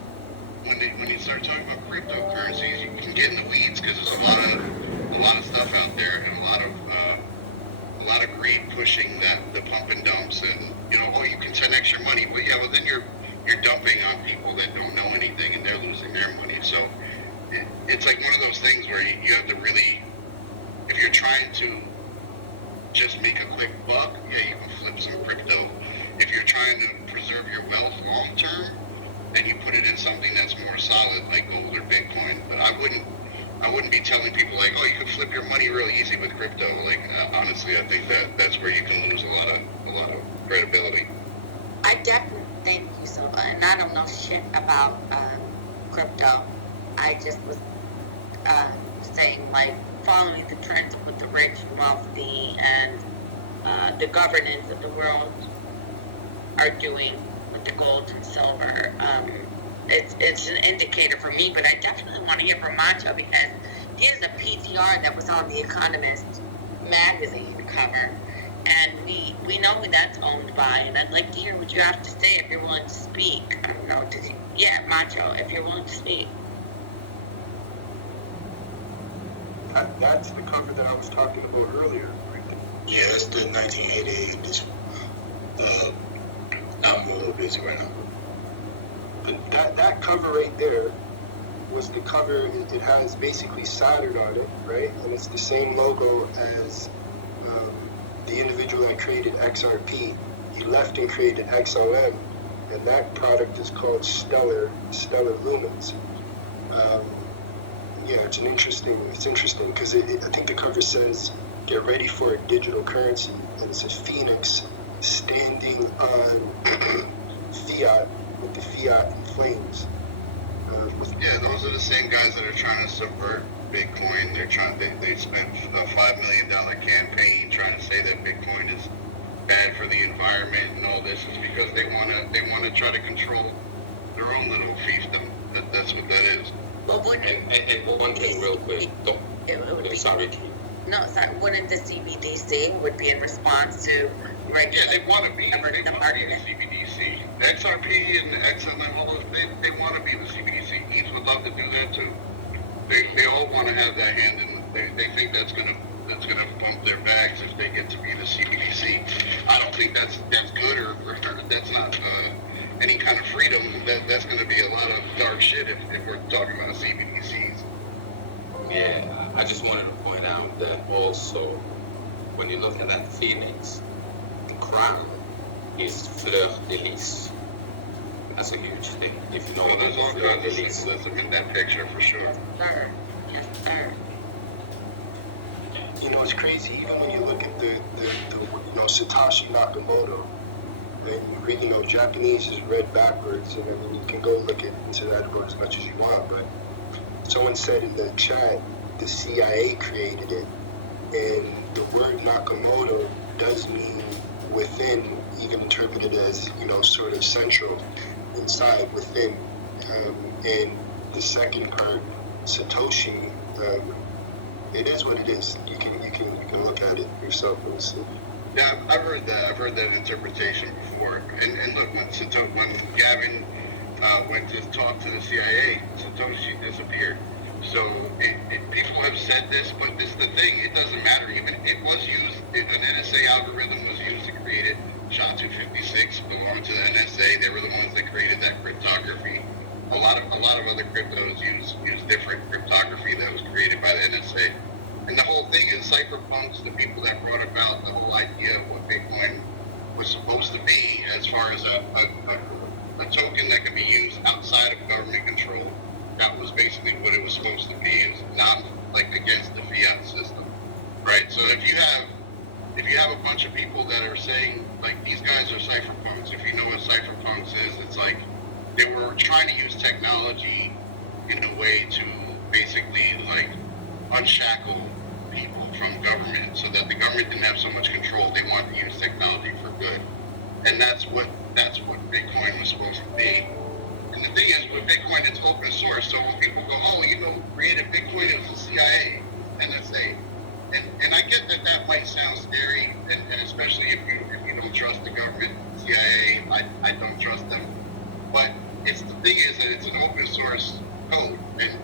when you start talking about cryptocurrencies, you can get in the weeds because there's a lot of stuff out there and a lot of greed pushing the pump and dumps, and you can 10x your money. Well, yeah, well then you're dumping on people that don't know anything and they're losing their money. So it's like one of those things where you have to really, if you're trying to just make a quick buck, yeah, you can flip some crypto. If you're trying to preserve your wealth long term, then you put it in something that's more solid like gold or Bitcoin. But I wouldn't be telling people like, oh, you can flip your money real easy with crypto. Like honestly, I think that's where you can lose a lot of credibility. I definitely thank you so, and I don't know shit about crypto. I just was saying like following the trends of what the rich and wealthy and the governance of the world are doing with the gold and silver. It's an indicator for me, but I definitely want to hear from Macho because he has a PTR that was on the Economist magazine cover, and we know who that's owned by, and I'd like to hear what you have to say if you're willing to speak. I don't know, Macho, if you're willing to speak. That's the cover that I was talking about earlier. Yeah, that's the 1988. I'm a little busy right now. But that cover right there was the cover. It has basically Saturn on it, right? And it's the same logo as the individual that created XRP. He left and created XLM, and that product is called Stellar Lumens. Yeah, it's interesting because I think the cover says, "Get ready for a digital currency," and it's a phoenix standing on fiat with the fiat in flames. Yeah, those are the same guys that are trying to subvert Bitcoin. They spent a $5 million campaign trying to say that Bitcoin is bad for the environment and all this is because they want to try to control their own little fiefdom. That's what that is. Well, and one thing real quick. Sorry. No, sorry. Wouldn't the CBDC would be in response to regular? Yeah, they want to be the CBDC. XRP and XLM, all those, they want to be the CBDC. ETH would love to do that too. They all want to have that hand, and they think that's gonna pump their bags if they get to be the CBDC. I don't think that's good or that's not any kind of freedom. That's going to be a lot of dark shit if we're talking about CBDCs. Yeah, I just wanted to point out that also when you look at that Phoenix, the crown is fleur de lis. That's a huge thing. If you know well, there's all kinds of symbolism in that picture for sure. Yes, sir. It's crazy even when you look at the Satoshi Nakamoto, and Japanese is read backwards, and I mean you can go look into that book as much as you want, but someone said in the chat the CIA created it, and the word Nakamoto does mean within, even interpreted as sort of central, inside, within, and the second part, Satoshi, it is what it is. You can look at it yourself and see. Yeah, I've heard that interpretation before. And look, when Gavin went to talk to the CIA, Satoshi disappeared. So people have said this, but this is the thing. It doesn't matter. Even it was used. An NSA algorithm was used to create it. SHA-256 belonged to the NSA. They were the ones that created that cryptography. A lot of other cryptos use different cryptography that was created by the NSA. And the whole thing is cypherpunks, the people that brought about the whole idea of what Bitcoin was supposed to be as far as a token that could be used outside of government control. That was basically what it was supposed to be. It was not against the fiat system, right? So if you have a bunch bunch of people that are saying, like, these guys are cypherpunks. If you know what cypherpunks is, it's like they were trying to use technology in a way to basically, like, unshackle people from government so that the government didn't have so much control. They wanted to use technology for good. And that's what Bitcoin was supposed to be. And the thing is, with Bitcoin, it's open source. So when people go, oh, you know, created Bitcoin, it was the CIA, NSA. And I get that that might sound scary, and especially if you don't trust the government, CIA, I don't trust them. But the thing is that it's an open source code, and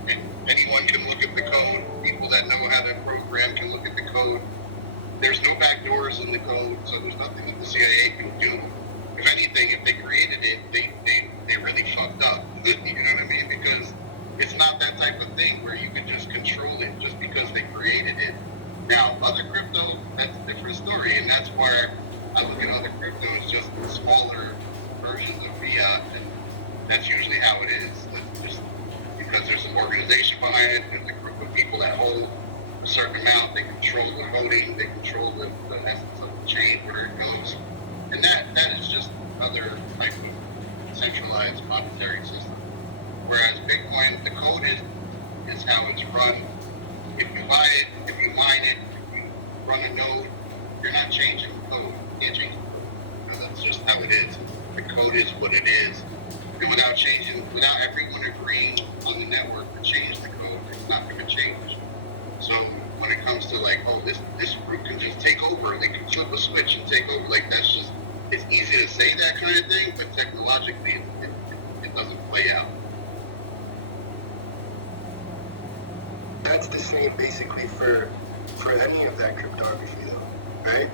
anyone can look at the code. People that know how to program can look at the code. There's no backdoors in the code, so there's nothing that the CIA can do. If anything, if they created it, they really fucked up. You know what I mean? Because it's not that type of thing where you can just control it just because they created it. Now, other crypto, that's a different story, and that's where I look at other crypto as just smaller versions of fiat, and that's usually how it is. It's just because there's an organization behind it, there's a group of people that hold a certain amount, they control the voting, they control the essence of the chain, where it goes. And that is just another type of centralized monetary system. Whereas Bitcoin, the code is how it's run. If you buy it, if you mine it, if you run a node, you're not changing the code. You can't change the code. That's just how it is. The code is what it is. And without everyone agreeing on the network to change the code, it's not going to change. So when it comes to like, oh, this group can just take over, they can flip a switch and take over, like that's just, it's easy to say that kind of thing, but technologically it doesn't play out. That's the same basically for any of that cryptography though, right?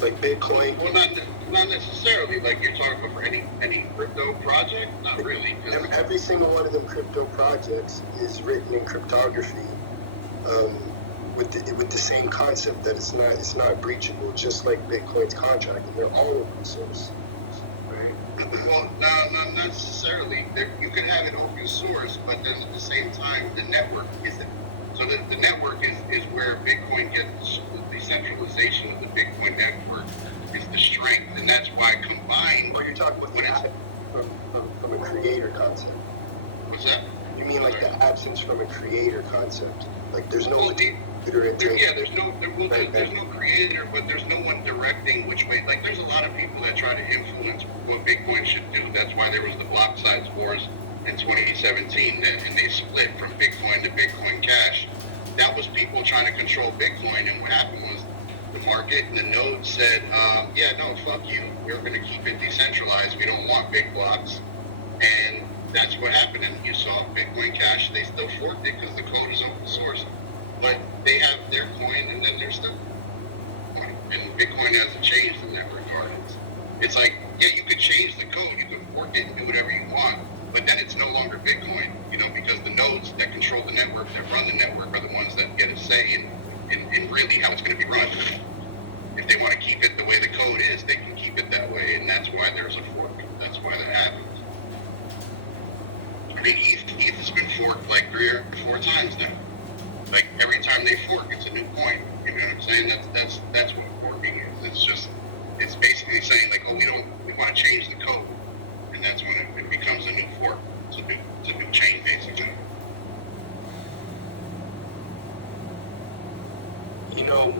Like Bitcoin. Well, not necessarily. Like you're talking about for any crypto project, not really. Every single one of them crypto projects is written in cryptography, with the same concept that it's not breachable, just like Bitcoin's contract, and they're all open source. Right? Well, not necessarily. You can have it open source, but then at the same time, the network isn't. So the network is where Bitcoin gets the decentralization of the Bitcoin network is the strength, and that's why combined. Or you're talking about from a creator concept. What's that? You mean like the absence from a creator concept? Like there's no there's no creator, but there's no one directing which way. Like there's a lot of people that try to influence what Bitcoin should do. That's why there was the block size wars in 2017, and they split from Bitcoin to Bitcoin Cash. That was people trying to control Bitcoin, and what happened was the market and the nodes said, yeah, no, fuck you. We're going to keep it decentralized. We don't want big blocks. And that's what happened. And you saw Bitcoin Cash, they still forked it because the code is open source. But they have their coin, and then there's still coin. And Bitcoin hasn't changed in that regard. It's like, yeah, you could change the code. You could fork it and do whatever you want. But then it's no longer Bitcoin, because the nodes that control the network, that run the network, are the ones that get a say in really how it's going to be run. If they want to keep it the way the code is, they can keep it that way, and that's why there's a fork. That's why that happens. I mean, ETH has been forked like 3 or 4 times now. Like every time they fork, it's a new coin. You know what I'm saying? That's what forking is. It's basically saying like, oh, we want to change the code. And that's when it becomes a new fork. It's a new chain, basically.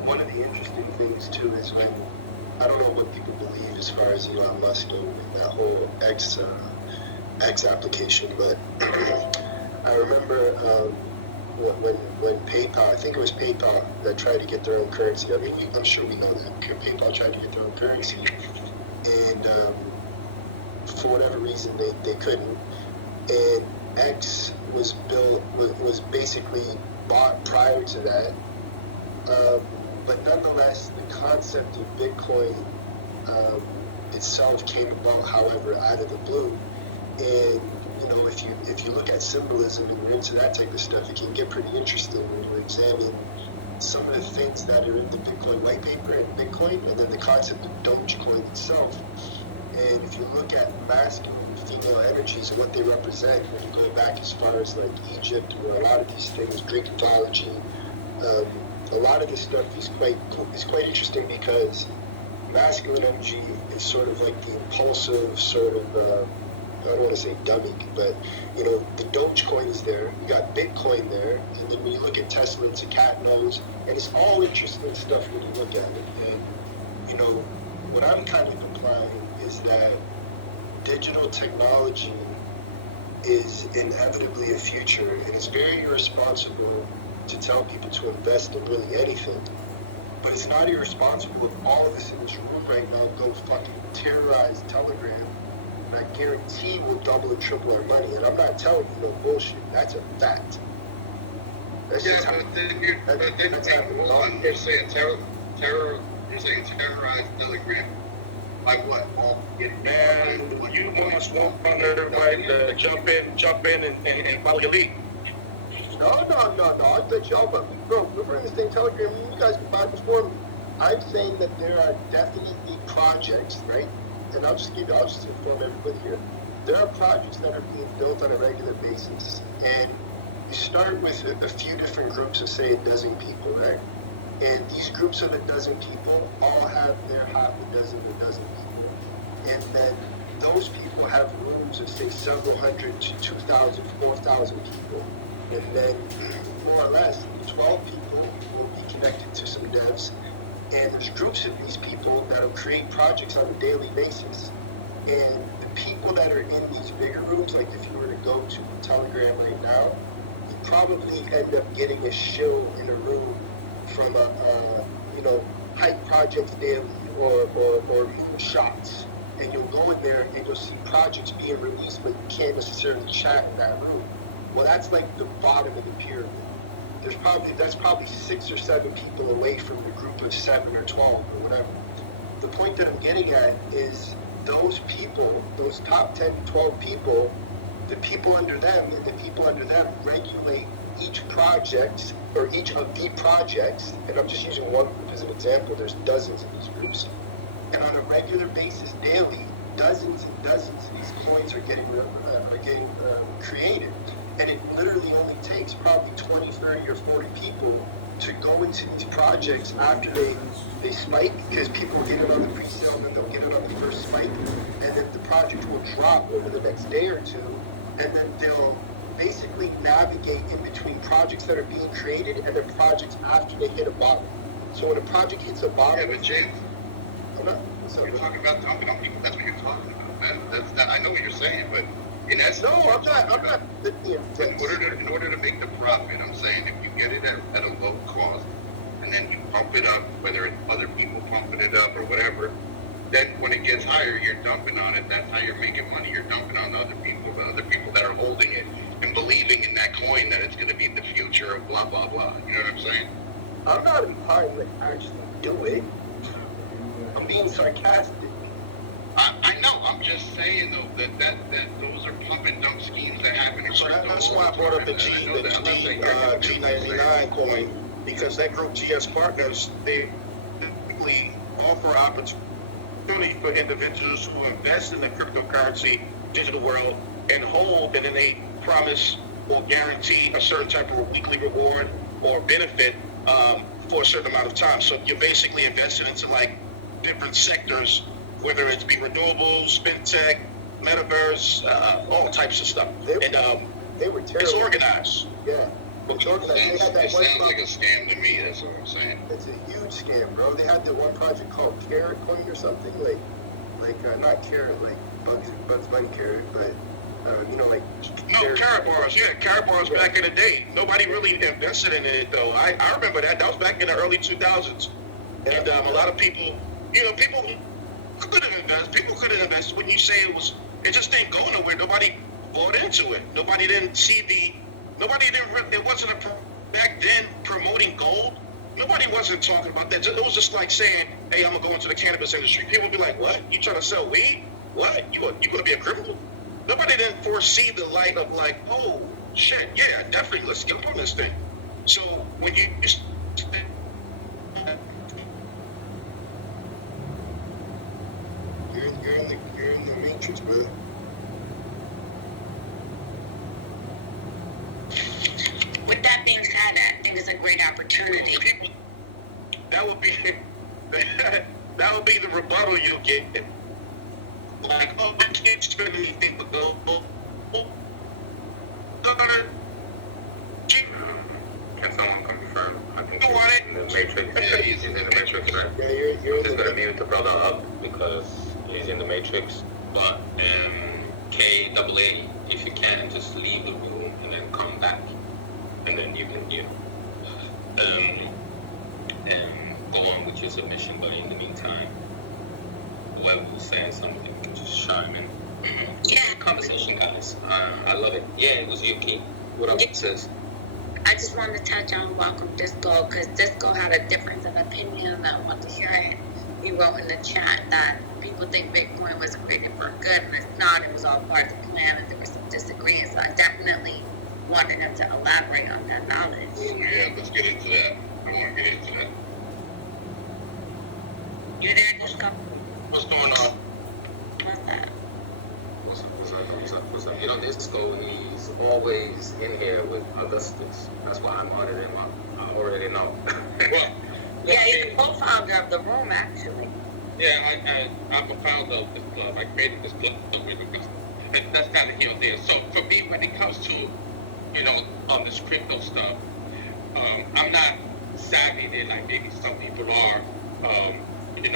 One of the interesting things too is when, I don't know what people believe as far as Elon Musk and that whole X application, but I remember when PayPal, I think it was PayPal that tried to get their own currency. I mean, I'm sure we know that PayPal tried to get their own currency, and for whatever reason they couldn't, and X was basically bought prior to that, but nonetheless the concept of Bitcoin itself came about, however, out of the blue. And if you look at symbolism and you're into that type of stuff, it can get pretty interesting when you examine some of the things that are in the Bitcoin white paper and Bitcoin, and then the concept of Dogecoin itself. And if you look at masculine and female energies and what they represent, when you go back as far as like Egypt, where a lot of these things, Greek mythology, a lot of this stuff is quite interesting, because masculine OG is sort of like the impulsive sort of, I don't want to say dummy, but, you know, the Dogecoin is there, you got Bitcoin there, and then when you look at Tesla, it's a cat nose, and it's all interesting stuff when you look at it. And, you know, what I'm kind of implying is that digital technology is inevitably a future, and it's very irresponsible to tell people to invest in really anything. But it's not irresponsible if all of us in this room right now go fucking terrorize Telegram. And I guarantee we'll double and triple our money. And I'm not telling you no bullshit. That's a fact. That's Yeah, just how, but then you're, that's happening. hold on, you're saying terrorize Telegram. Like what? Well, And you must want everybody to jump in and follow your lead. No. I thought y'all, but bro, we're in the same Telegram. You guys can buy before me. I'm saying that there are definitely projects, right? And I'll just inform everybody here. There are projects that are being built on a regular basis, and you start with a few different groups of, say, a dozen people, right? And these groups of a dozen people all have their half a dozen people. And then those people have rooms of, say, several hundred to 2,000, 4,000 people. And then, more or less, 12 people will be connected to some devs. And there's groups of these people that'll create projects on a daily basis. And the people that are in these bigger rooms, like if you were to go to Telegram right now, you probably end up getting a shill in a room from a Hype Projects Daily or even Shots. And you'll go in there and you'll see projects being released, but you can't necessarily chat in that room. Well, that's like the bottom of the pyramid. That's probably 6 or 7 people away from the group of 7 or 12 or whatever. The point that I'm getting at is those people, those top 10, 12 people, the people under them and the people under them regulate each project or each of the projects, and I'm just using one group as an example, there's dozens of these groups, and on a regular basis, daily, dozens and dozens of these coins are getting created. And it literally only takes probably 20, 30, or 40 people to go into these projects after they spike, because people get it on the pre-sale and then they'll get it on the first spike, and then the project will drop over the next day or two, and then they'll basically navigate in between projects that are being created and the projects after they hit a bottom. So when a project hits a bottom... Yeah, but James, you're talking about dumping on people. That's what you're talking about. I know what you're saying, but in essence... No, I'm not. In order to make the profit, I'm saying if you get it at a low cost, and then you pump it up, whether it's other people pumping it up or whatever, then when it gets higher, you're dumping on it. That's how you're making money. You're dumping on the other people that are holding it and believing in that coin that it's going to be the future of blah, blah, blah. You know what I'm saying? I'm not implying to actually do it. I'm being sarcastic. I know. I'm just saying, though, that those are pump and dump schemes that happen. So that's why I brought up the G99 coin, because that group, GS Partners, they typically offer opportunity for individuals who invest in the cryptocurrency digital world and hold, and then they promise or guarantee a certain type of weekly reward or benefit for a certain amount of time. So you're basically invested into like different sectors, whether it's be renewables, fintech, metaverse, all types of stuff. They were terrible. It's organized. Yeah. It's organized. It sounds like a scam to me. That's what I'm saying. It's a huge scam, bro. They had the one project called Carrot Coin or something, not Carrot, like Bugs Bunny Carrot, but like. No, Carrot Bars. Yeah, Carrot Bars back in the day. Nobody really invested in it though. I remember that. That was back in the early 2000s, and a lot of people, people couldn't invest. People couldn't invest. When you say it just didn't go nowhere. Nobody bought into it. Nobody didn't see it wasn't back then promoting gold. Nobody wasn't talking about that. It was just like saying, hey, I'm going to go into the cannabis industry. People would be like, what? You trying to sell weed? What? You going to be a criminal? Nobody didn't foresee the light of like, oh, shit, yeah, definitely let's jump on this thing. So when you You're in the matrix, bro. With that being said, I think it's a great opportunity. That would that'll be the rebuttal you get. Like, oh, I can't spend anything but go. Can someone confirm? I think You want it? he's in the Matrix. Yeah, he's in the Matrix, right? Yeah, you're I'm just gonna mute the brother up because he's in the Matrix. But KAA, if you can, just leave the room and then come back, and then you can, go on with your submission. But in the meantime, whoever was saying something can just chime in. Yeah. Conversation, guys. I love it. Yeah, it was you, Key. What up, sis? I just wanted to touch on Welcome Disco because Disco had a difference of opinion and I want to hear it. He wrote in the chat that people think Bitcoin was created for good and it's not. It was all part of the plan and there was some disagreement. So I definitely wanted him to elaborate on that knowledge. Yeah, let's get into that. I want to get into that. You there, Disco? What's going on? What's that? What's up? You know, Disco, he's always in here with Augustus. That's why I'm auditing him. I already know. Well, Yeah, he's the co-founder of the room, actually. Yeah, I'm a founder of this club. I created this club with Augustus. And that's kind of here and there. So for me, when it comes to, this crypto stuff, I'm not savvy there like maybe some people are.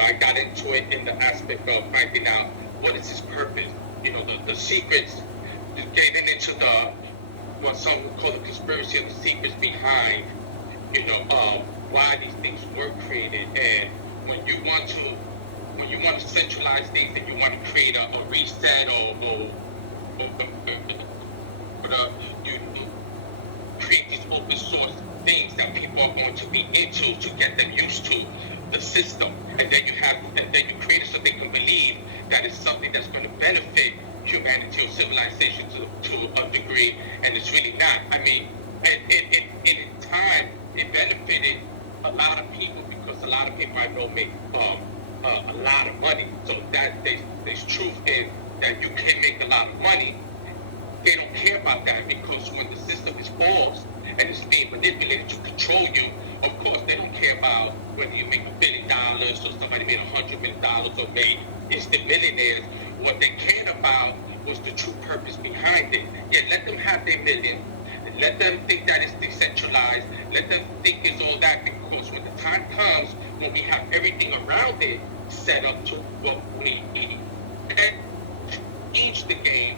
I got into it in the aspect of finding out what is its purpose. The secrets, getting into what some would call the conspiracy of the secrets behind, why these things were created. And when you want to centralize things and you want to create a reset or you create these open source things that people are going to be into to get them used to the system, and then you create it so they can believe that it's something that's going to benefit humanity or civilization to a degree, and it's really not. I mean, in time, it benefited a lot of people because a lot of people I know make a lot of money. So that there's truth in that you can make a lot of money. They don't care about that because when the system is false and it's being manipulated to control you, of course they don't care about whether you make $1 billion or somebody made $100 million or made instant millionaires. What they cared about was the true purpose behind it. Yeah, let them have their million. Let them think that it's decentralized. Let them think it's all that, because when the time comes when we have everything around it set up to what we need and change the game,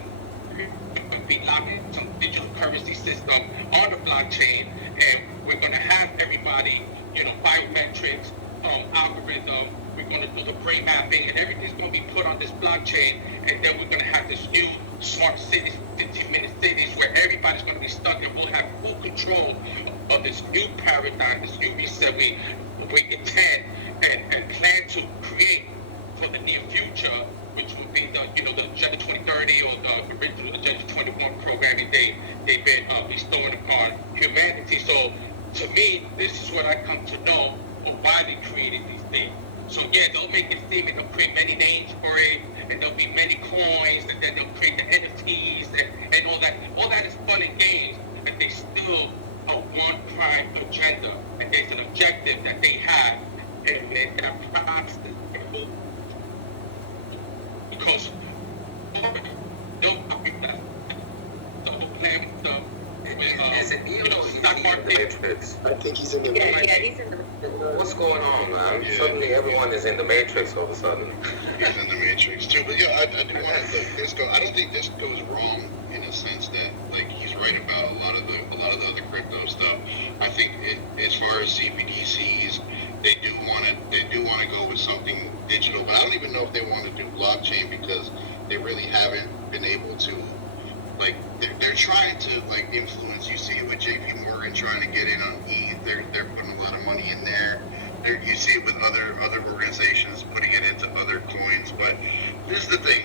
we lock in some digital currency system on the blockchain, and we're going to have everybody, biometrics, algorithm. We're going to do the brain mapping, and everything's going to be put on this blockchain, and then we're going to have this new smart cities, 15-minute cities, where everybody's going to be stuck, and we'll have full control of this new paradigm, this new reset we intend and plan to create for the near future, which would be the Agenda 2030 or the original Agenda 21 programming they've been bestowing upon humanity. So to me, this is what I come to know of why they created these things. So yeah, they'll make it seem and they'll create many names for it, and there'll be many coins, and then they'll create the NFTs and all that. All that is fun and games, but they still are one prime agenda, and there's an objective that they have, and that process. Because the whole plan stock market. I think he's in the Matrix. Yeah, he's in the What's going on, man? Yeah. Suddenly everyone is in the Matrix all of a sudden. He's in the Matrix too, but yeah, I do want to look. Disco. I don't think Disco is wrong in a sense that he's right about a lot of the other crypto stuff. I think as far as CBDCs, they do want to go with something digital, but I don't even know if they want to do blockchain because they really haven't been able to. They're trying to influence. You see it with JP Morgan trying to get in on ETH. They're putting a lot of money in there. You see it with other organizations putting it into other coins. But here's the thing: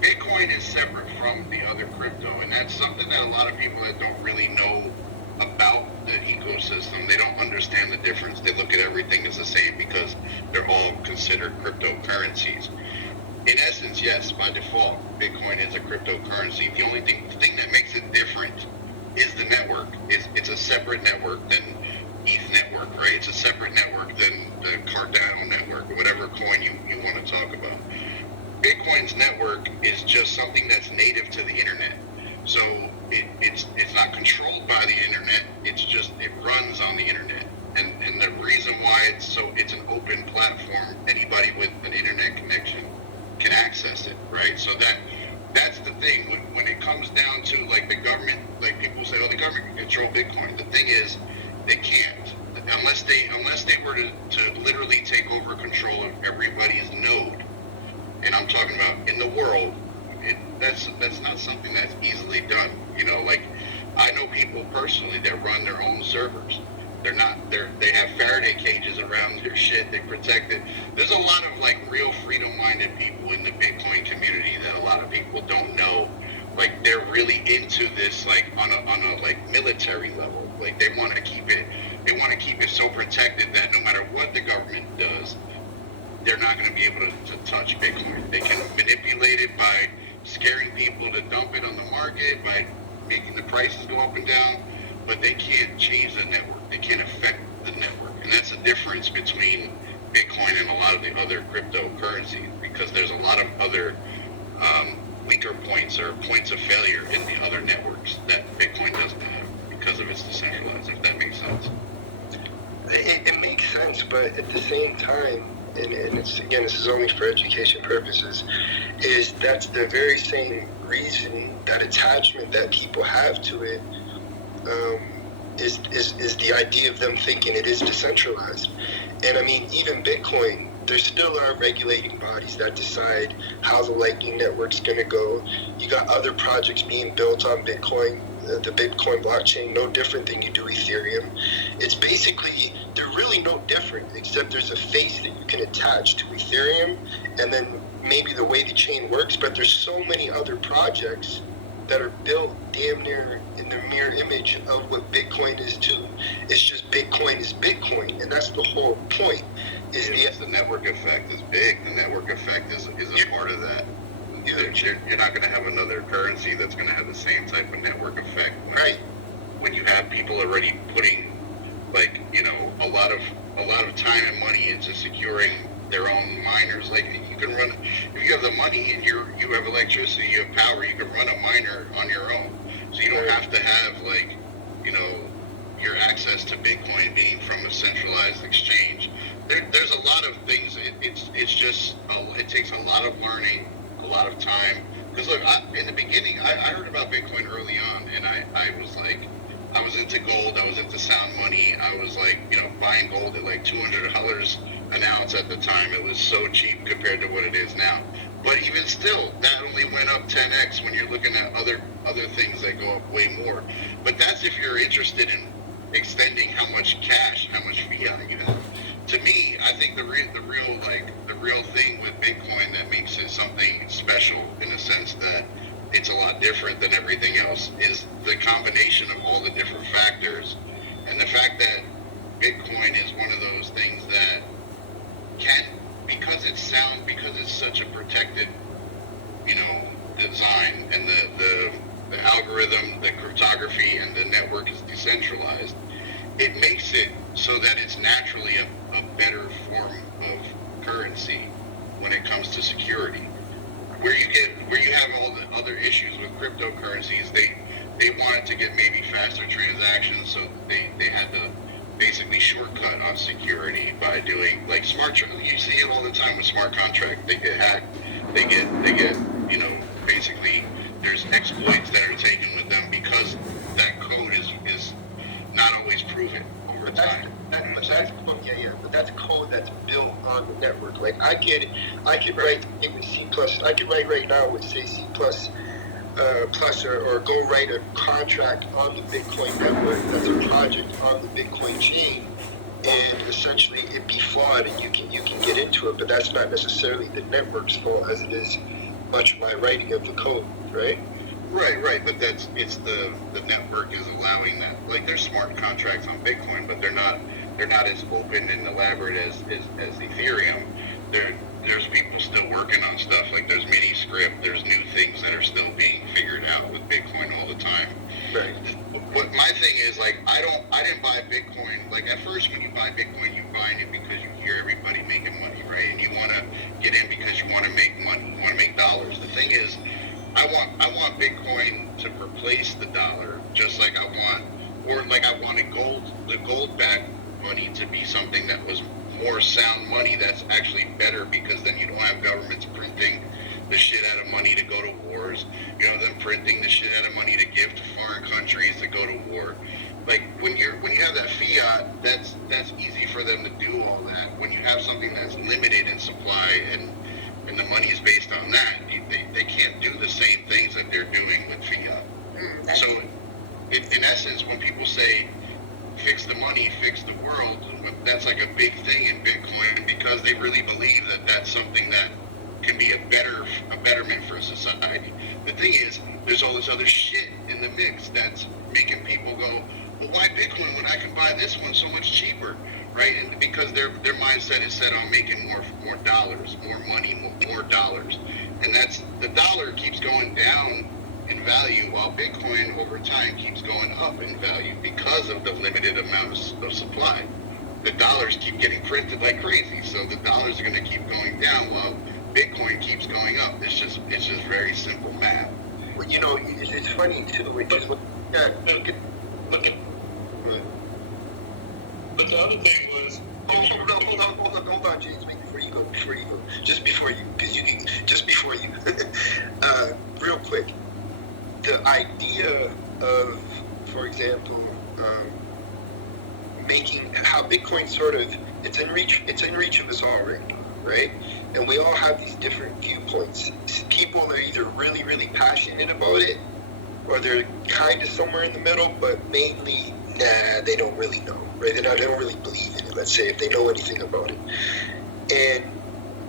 Bitcoin is separate from the other crypto, and that's something that a lot of people that don't really know about the ecosystem, they don't understand the difference. They look at everything as the same because they're all considered cryptocurrencies. In essence, yes, by default, Bitcoin is a cryptocurrency. The only thing that makes it different is the network. It's a separate network than ETH network, right? It's a separate network than the Cardano network or whatever coin you Bitcoin's network is just something that's native to the internet. So it's not controlled by the internet. It's just, it runs on the internet. And the reason why it's an open platform, anybody with an internet connection can access it, right? So that's the thing. When it comes down to like the government, like people say, oh, the government can control Bitcoin. The thing is, they can't unless they were to literally take over control of everybody's node. And I'm talking about in the world. That's not something that's easily done. You know, like I know people personally that run their own servers. They have Faraday cages around their shit. They protect it. There's a lot of like real freedom-minded people in the Bitcoin community that a lot of people don't know. Like they're really into this, like on a like military level. Like they want to keep it so protected that no matter what the government does, they're not going to be able to touch Bitcoin. They can manipulate it by scaring people to dump it on the market, by making the prices go up and down, but they can't change the network. They can't affect the network. And that's the difference between Bitcoin and a lot of the other cryptocurrencies, because there's a lot of other weaker points or points of failure in the other networks that Bitcoin doesn't have because of its decentralized, if that makes sense. It makes sense, but at the same time, and it's, again, this is only for education purposes, is that's the very same reason, that attachment that people have to it, is the idea of them thinking it is decentralized. And I mean, even Bitcoin, there still are regulating bodies that decide how the Lightning Network's going to go. You got other projects being built on Bitcoin, the Bitcoin blockchain, no different than you do Ethereum. It's basically, they're really no different, except there's a face that you can attach to Ethereum, and then maybe the way the chain works, but there's so many other projects that are built damn near in the mirror image of what Bitcoin is too. It's just Bitcoin is Bitcoin, and that's the whole point. The network effect is big. The network effect is a part of that. You're not going to have another currency that's going to have the same type of network effect. When you have people already putting, like, you know, a lot of time and money into securing their own miners. Like, you can run, if you have the money and you have electricity, you have power, you can run a miner on your own. So you don't have to have, like, you know, your access to Bitcoin being from a centralized exchange. There's a lot of things. It's just it takes a lot of learning, a lot of time. Because look, in the beginning, I heard about Bitcoin early on, and I was like, I was into gold, I was into sound money. I was like, you know, buying gold at like $200 an ounce at the time. It was so cheap compared to what it is now. But even still, that only went up 10x when you're looking at other things that go up way more. But that's if you're interested in extending how much cash, how much fiat you have. To me, I think the real thing with Bitcoin that makes it something special, in a sense that it's a lot different than everything else, is the combination of all the different factors, and the fact that Bitcoin is one of those things that can, because it's sound, because it's such a protected, you know, design, and the algorithm, the cryptography, and the network is decentralized, it makes it so that it's naturally a better form of currency when it comes to security. Where you have all the other issues with cryptocurrencies, they wanted to get maybe faster transactions, so they had to basically shortcut on security by doing like you see it all the time with smart contracts. They get hacked, they get you know, basically there's exploits that are taken with them because that code is not always proven over time. But that's code that's built on the network. Like I could write with C++. I could write right now with say C++, plus or go write a contract on the Bitcoin network that's a project on the Bitcoin chain, and essentially it'd be flawed, and you can get into it. But that's not necessarily the network's fault, as it is much of my writing of the code, right? Right, but it's the network is allowing that. Like there's smart contracts on Bitcoin, but they're not as open and elaborate as Ethereum. There's people still working on stuff. Like there's mini script, there's new things that are still being figured out with Bitcoin all the time. Right. But my thing is, like, I didn't buy Bitcoin. Like at first when you buy Bitcoin, you're buying it because you hear everybody making money, right? And you want to get in because you want to make money, you want to make dollars. replace the dollar, just like I wanted the gold-backed money to be something that was more sound money that's actually better, because then you don't have governments printing the shit out of money to go to wars. You know, them printing the shit out of money to give to foreign countries to go to war. Like when you have that fiat, that's easy for them to do all that. When you have something that's limited in supply and the money is based on that, they can't do the same things that they're doing with fiat. So in essence, when people say fix the money, fix the world, that's like a big thing in Bitcoin, because they really believe that that's something that can be a betterment for society. The thing is, there's all this other shit in the mix that's making people go, well, why Bitcoin when I can buy this one so much cheaper, right? And because their mindset is set on making more dollars, more money, more dollars, and that's the dollar keeps going down in value, while Bitcoin over time keeps going up in value because of the limited amount of supply. The dollars keep getting printed like crazy, so the dollars are going to keep going down while Bitcoin keeps going up. It's just very simple math. Well, you know, it's funny too, because look at. But the other thing was, Hold on, James. Before you go, real quick, the idea of, for example, making how Bitcoin sort of it's in reach of us all right? And we all have these different viewpoints. People are either really, really passionate about it, or they're kind of somewhere in the middle, but mainly, they don't really know, right? They don't really believe in it, let's say, if they know anything about it. And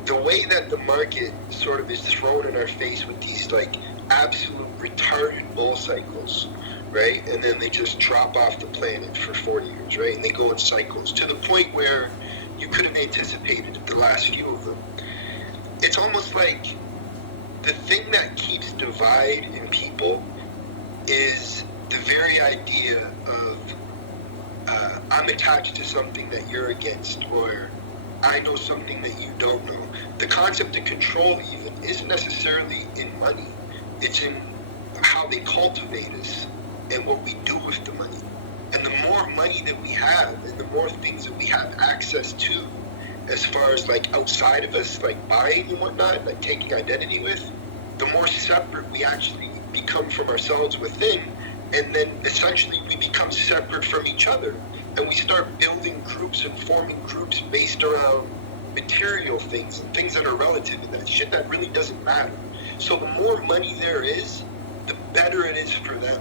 the way that the market sort of is thrown in our face with these, like, absolute retarded bull cycles, right? And then they just drop off the planet for 4 years, right? And they go in cycles to the point where you couldn't anticipate the last few of them. It's almost like the thing that keeps divide in people is the very idea of I'm attached to something that you're against, or I know something that you don't know. The concept of control even isn't necessarily in money. It's in how they cultivate us and what we do with the money. And the more money that we have and the more things that we have access to as far as like outside of us, like buying and whatnot, like taking identity with, the more separate we actually become from ourselves within. And then essentially we become separate from each other. And we start building groups and forming groups based around material things and things that are relative and that shit that really doesn't matter. So the more money there is, the better it is for them.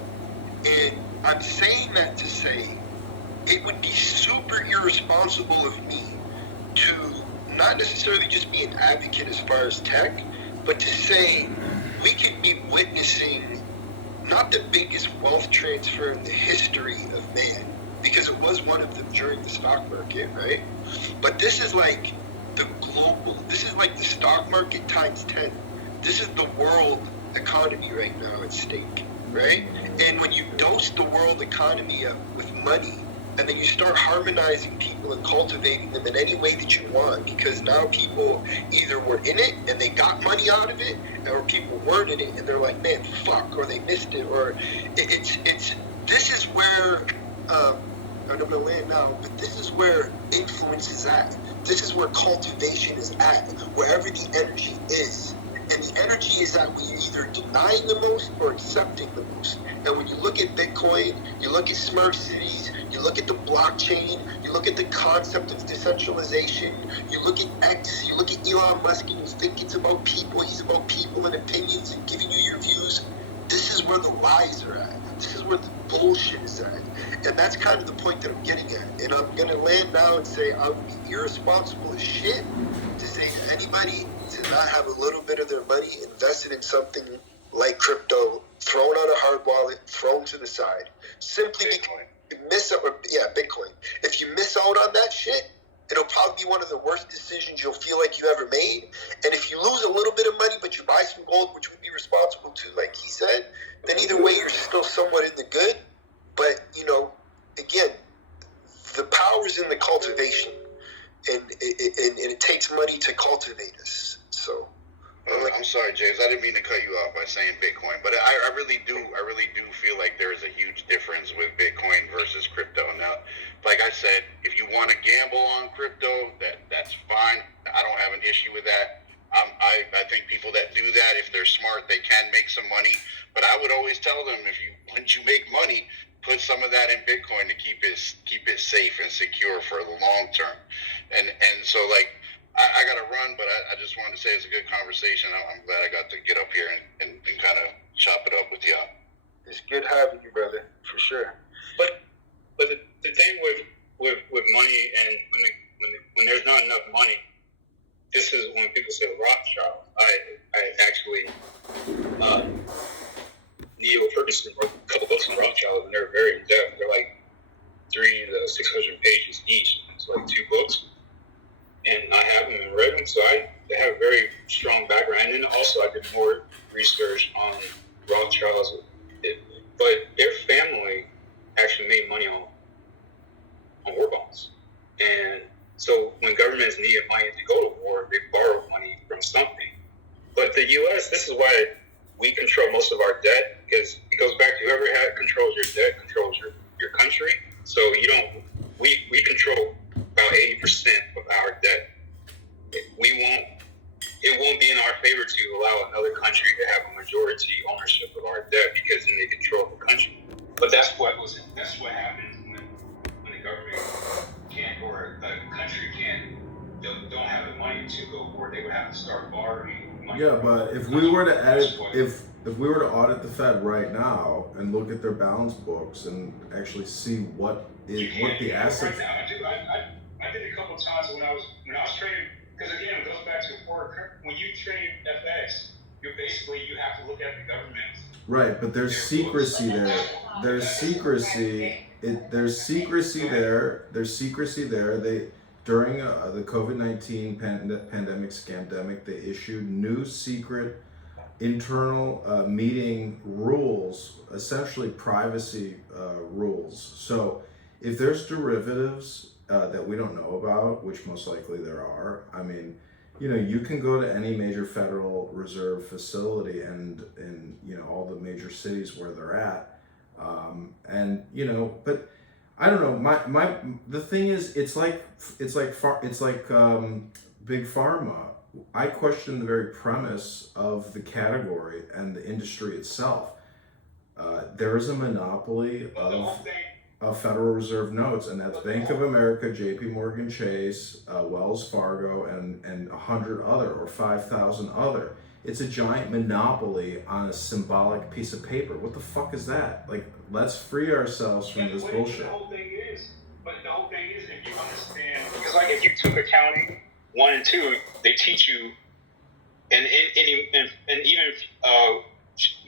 And I'm saying that to say it would be super irresponsible of me to not necessarily just be an advocate as far as tech, but to say we could be witnessing not the biggest wealth transfer in the history of man, because it was one of them during the stock market, right? But this is like this is like the stock market times 10. This is the world economy right now at stake, right? And when you dose the world economy up with money, and then you start harmonizing people and cultivating them in any way that you want, because now people either were in it and they got money out of it, or people weren't in it and they're like, man, fuck, or they missed it, or it's this is where I'm gonna land now, but this is where influence is at. This is where cultivation is at, wherever the energy is. And the energy is that we're either denying the most or accepting the most. And when you look at Bitcoin, you look at smart cities, you look at the blockchain, you look at the concept of decentralization, you look at X, you look at Elon Musk, and you think it's about people, he's about people and opinions and giving you your views. This is where the lies are at. This is where the bullshit is at. And that's kind of the point that I'm getting at. And I'm going to land now and say I would be irresponsible as shit to say to anybody to not have a little bit of their money invested in something like crypto, thrown on a hard wallet, thrown to the side. Simply because you miss out, Bitcoin. If you miss out on that shit, it'll probably be one of the worst decisions you'll feel like you ever made. And if you lose a little bit of money, but you buy some gold, which would be responsible too, like he said, then either way, you're still somewhat in the good. But, again, the power is in the cultivation. And it takes money to cultivate us. So, I'm sorry, James. I didn't mean to cut you off by saying Bitcoin, but I really do feel like there's a huge difference with Bitcoin versus crypto. Now, like I said, if you want to gamble on crypto, that's fine. I don't have an issue with that. I think people that do that, if they're smart, they can make some money. But I would always tell them, once you make money, put some of that in Bitcoin to keep it safe and secure for the long term. And so like. I got to run, but I just wanted to say it's a good conversation. I'm glad I got to get up here and kind of chop it up with y'all. It's good having you, brother, for sure. But the thing with money, and when there's not enough money, this is when people say Rothschild. I actually Neil Ferguson wrote a couple books on Rothschild, and they're very in depth. They're like 300 to 600 pages each. It's like 2 books. And I haven't read them, so I have a very strong background. And then also I did more research on Rothschilds. But their family actually made money on war bonds. And so when governments needed money to go to war, they borrowed money from something. But the U.S., this is why we control most of our debt, because it goes back to whoever controls your debt controls your country. So we control about 80% of our debt. It won't be in our favor to allow another country to have a majority ownership of our debt, because then they control the country. But that's what happens when the government can't, or the country don't have the money to go forward. They would have to start borrowing money. Yeah, but if we were to edit, if we were to audit the Fed right now and look at their balance books and actually see what the assets. Right now, I did it a couple of times when I was trading. Because again, it goes back to when you trade FX, you have to look at the government. Right, but there's secrecy there. There's secrecy. There's secrecy there. There's secrecy there. They during the COVID-19 pandemic scamdemic, they issued new secret internal meeting rules, essentially privacy rules. So if there's derivatives that we don't know about, which most likely there are. I mean, you can go to any major Federal Reserve facility and all the major cities where they're at, but I don't know. The thing is, it's like big pharma. I question the very premise of the category and the industry itself. There is a monopoly of Federal Reserve notes, and that's Bank of America, JP Morgan Chase, Wells Fargo, and 100 other, or 5,000 other. It's a giant monopoly on a symbolic piece of paper. What the fuck is that? Like, let's free ourselves from this bullshit. The whole thing is, if you understand, because like if you took accounting 1 and 2, they teach you, and even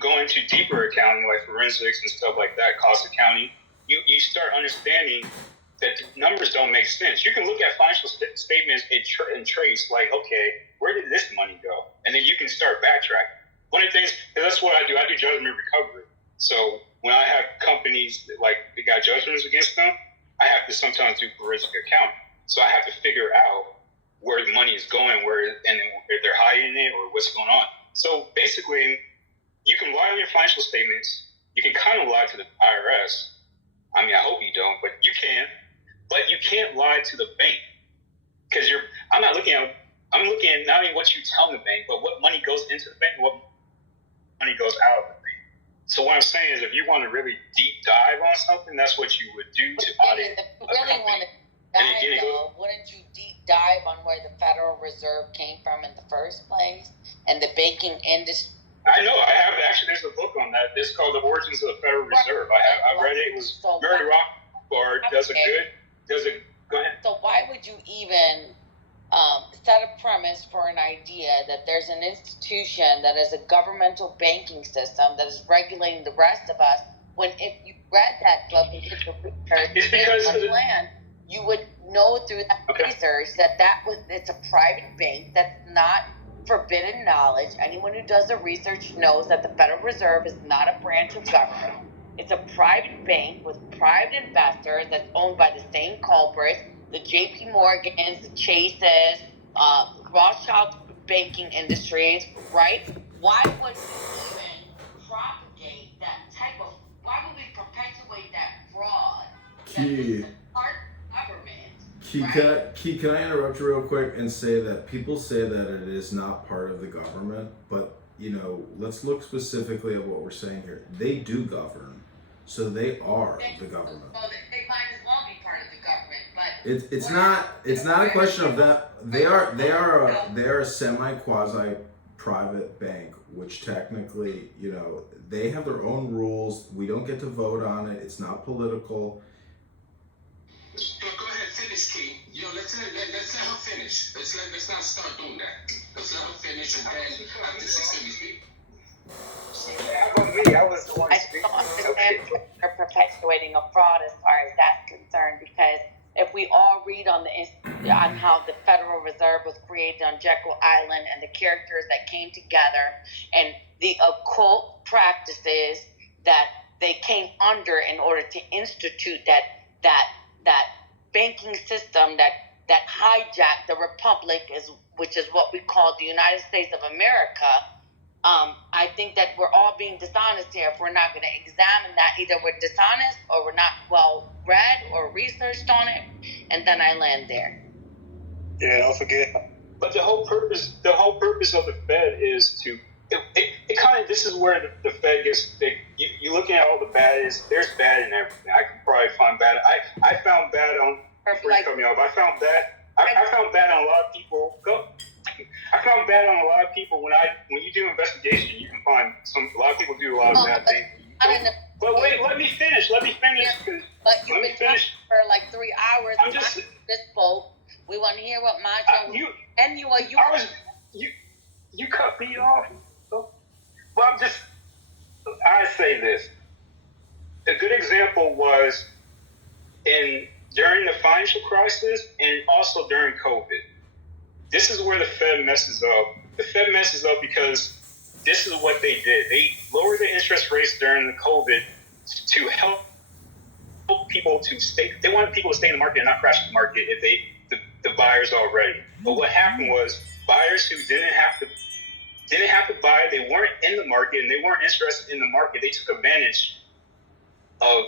going to deeper accounting like forensics and stuff like that, cost accounting. You start understanding that the numbers don't make sense. You can look at financial statements and trace, like, okay, where did this money go? And then you can start backtracking. One of the things, that's what I do judgment recovery. So when I have companies that, like, they got judgments against them, I have to sometimes do forensic accounting. So I have to figure out where the money is going, and if they're hiding it or what's going on. So basically, you can lie on your financial statements. You can kind of lie to the IRS. I mean, I hope you don't, but you can. But you can't lie to the bank, because I'm looking at not only what you tell the bank, but what money goes into the bank and what money goes out of the bank. So what I'm saying is, if you want to really deep dive on something, that's what you would do to audit. If you really want to dive, though, wouldn't you deep dive on where the Federal Reserve came from in the first place and the banking industry? I know. I have actually. There's a book on that. It's called The Origins of the Federal Reserve. I read it. It was Murray Rothbard does a go ahead. So why would you even set a premise for an idea that there's an institution that is a governmental banking system that is regulating the rest of us, when if you read that book and did the research on land, you would know through that research that it's a private bank that's not forbidden knowledge. Anyone who does the research knows that the Federal Reserve is not a branch of government. It's a private bank with private investors that's owned by the same culprits, the JP Morgans, the Chases, Rothschild banking industries, right? Why would we even propagate that type of? Why would we perpetuate that fraud? Key. Our government. Key, right? Can I interrupt you real quick and say that people say that it is not part of the government, but let's look specifically at what we're saying here. They do govern, so they are the government. Well, they might as well be part of the government, but It's not a question of that. They are a semi quasi private bank, which technically they have their own rules. We don't get to vote on it. It's not political. Go ahead, finish, Key. Let's let her finish. Let's not start doing that. Let's let her finish, and then after she's finished speak. How about me? I was the one I speaking. don't understand they're perpetuating a fraud as far as that's concerned, because if we all read on how the Federal Reserve was created on Jekyll Island and the characters that came together and the occult practices that they came under in order to institute that banking system that hijacked the republic, which is what we call the United States of America. I think that we're all being dishonest here if we're not going to examine that. Either we're dishonest or we're not well read or researched on it, and then I land there. Yeah, don't forget. But the whole purpose of the Fed is to it kind of, this is where the Fed gets big. You looking at all the bad is, there's bad in everything. I could probably find bad. I found bad on, before you cut me off, I found bad on a lot of people. I found bad on a lot of people. When you do investigation, you can find a lot of people do a lot of bad things. But wait, let me finish. But you've been talking for like 3 hours. I'm just this spoke. We want to hear what Macho you cut me off. Well, I say this. A good example was during the financial crisis and also during COVID. This is where the Fed messes up. The Fed messes up because this is what they did. They lowered the interest rates during the COVID to help people to stay. They wanted people to stay in the market and not crash the market if the buyers already. But what happened was buyers who didn't have to buy, they weren't in the market and they weren't interested in the market. They took advantage of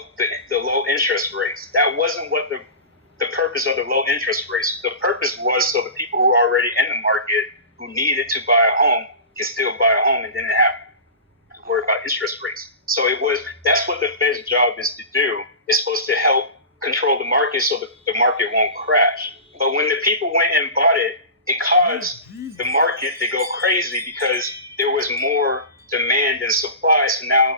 the low interest rates. That wasn't what the purpose of the low interest rates. The purpose was so the people who are already in the market who needed to buy a home could still buy a home and didn't have to worry about interest rates. So that's what the Fed's job is to do. It's supposed to help control the market so that the market won't crash. But when the people went and bought it, it caused the market to go crazy because there was more demand than supply. So now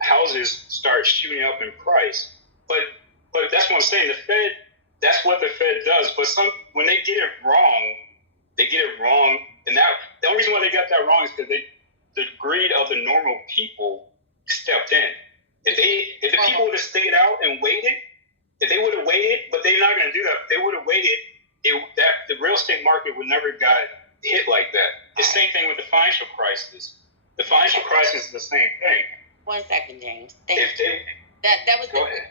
houses start shooting up in price. But that's what I'm saying. The Fed, that's what the Fed does. But when they get it wrong. And the only reason why they got that wrong is because the greed of the normal people stepped in. If the people would have stayed out and waited, if they would have waited, but they're not going to do that. If they would have waited, the real estate market would never got hit like that. The same thing with the financial crisis. The financial crisis is the same thing. 1 second, James. Thank you. That was go ahead.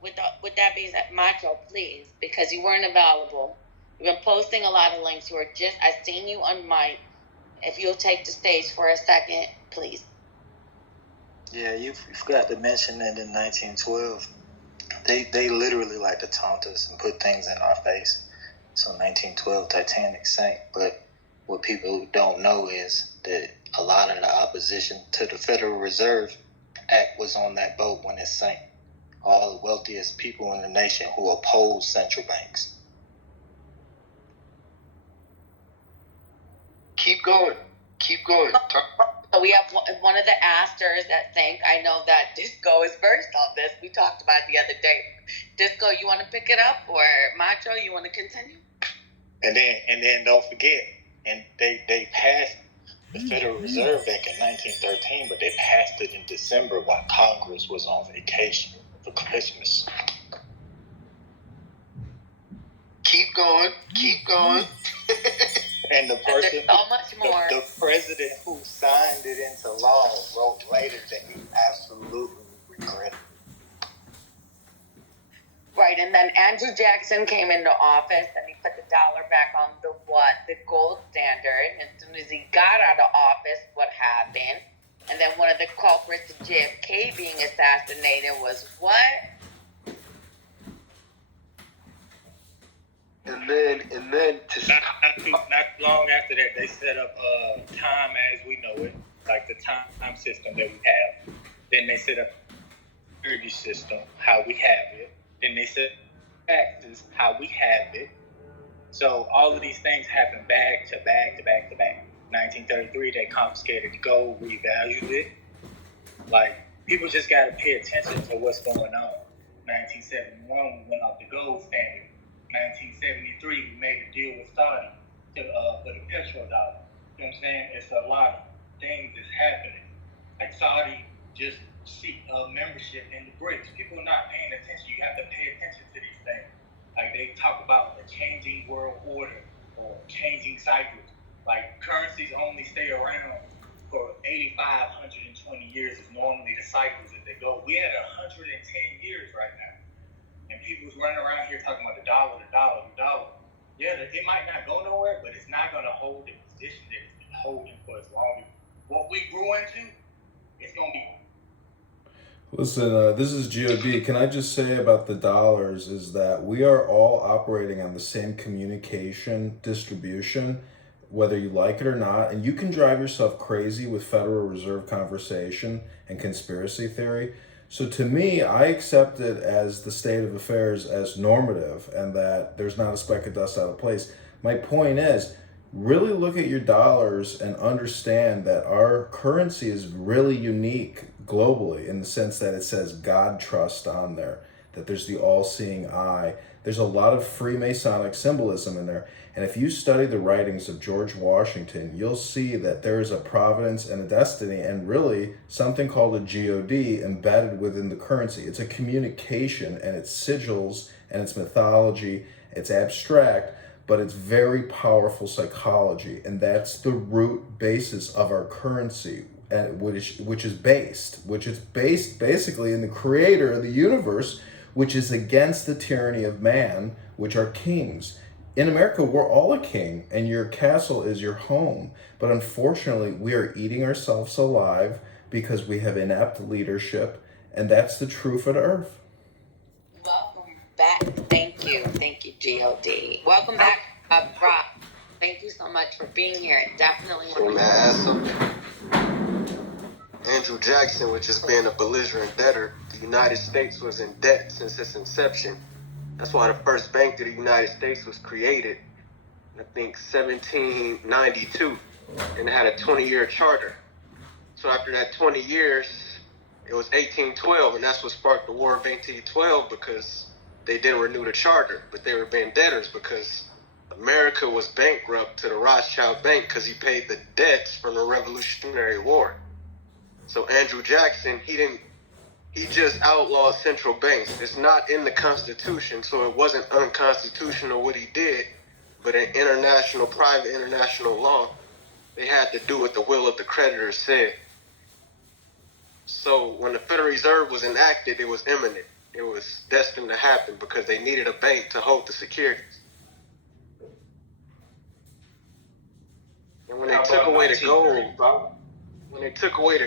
With that being said, Macho, please, because you weren't available. You've been posting a lot of links. I seen you on mic. If you'll take the stage for a second, please. Yeah, you forgot to mention that in 1912, they literally like to taunt us and put things in our face. So 1912, Titanic sank. But what people don't know is that a lot of the opposition to the Federal Reserve Act was on that boat when it sank. All the wealthiest people in the nation who opposed central banks. Keep going. So we have one of the asters that sank. I know that Disco is versed on this. We talked about it the other day. Disco, you want to pick it up, or Macho, you want to continue? And then don't forget, and they passed the Federal Reserve back in 1913, but they passed it in December while Congress was on vacation for Christmas. Keep going. And the person, so much more. The president who signed it into law wrote later that he absolutely regretted it. Right, and then Andrew Jackson came into office and he put the dollar back on the gold standard. assassinated was what? And then not long after that, they set up time as we know it, like the time system that we have. Then they set up security system, how we have it. Then they set taxes, how we have it. So all of these things happen back to back to back to back. 1933, they confiscated the gold, revalued it. Like, people just got to pay attention to what's going on. 1971, we went off the gold standard. 1973, we made a deal with Saudi for the petrodollar. You know what I'm saying? It's a lot of things that's happening. Like Saudi just seek membership in the BRICS. People are not paying attention. You have to pay attention to these things. Like they talk about the changing world order or changing cycles. Like currencies only stay around for 85, 120 years is normally the cycles that they go. We at 110 years right now. And people's running around here talking about the dollar. Yeah, it might not go nowhere, but it's not going to hold the position that it's been holding for as long as what we grew into, it's going to be. Listen, this is GOD. Can I just say about the dollars is that we are all operating on the same communication distribution, whether you like it or not. And you can drive yourself crazy with Federal Reserve conversation and conspiracy theory. So to me, I accept it as the state of affairs as normative and that there's not a speck of dust out of place. My point is, really look at your dollars and understand that our currency is really unique globally in the sense that it says God trust on there, that there's the all-seeing eye. There's a lot of Freemasonic symbolism in there. And if you study the writings of George Washington, you'll see that there is a providence and a destiny and really something called a God embedded within the currency. It's a communication and it's sigils and it's mythology, it's abstract, but it's very powerful psychology. And that's the root basis of our currency, and which is based basically in the creator of the universe, which is against the tyranny of man, which are kings. In America, we're all a king, and your castle is your home. But unfortunately, we are eating ourselves alive because we have inept leadership, and that's the truth of the earth. Welcome back. Thank you, God. Welcome back, Brock. Thank you so much for being here. Definitely. So may I add something? Andrew Jackson, which has been a belligerent debtor, the United States was in debt since its inception. That's why the first bank of the United States was created, I think 1792, and it had a 20-year charter. So after that 20 years, it was 1812, and that's what sparked the War of 1812 because they didn't renew the charter, but they were being debtors because America was bankrupt to the Rothschild Bank because he paid the debts from the Revolutionary War. So Andrew Jackson, he just outlawed central banks. It's not in the Constitution, so it wasn't unconstitutional what he did, but in private international law, they had to do what the will of the creditors said. So when the Federal Reserve was enacted, it was imminent. It was destined to happen because they needed a bank to hold the securities. And when they took away the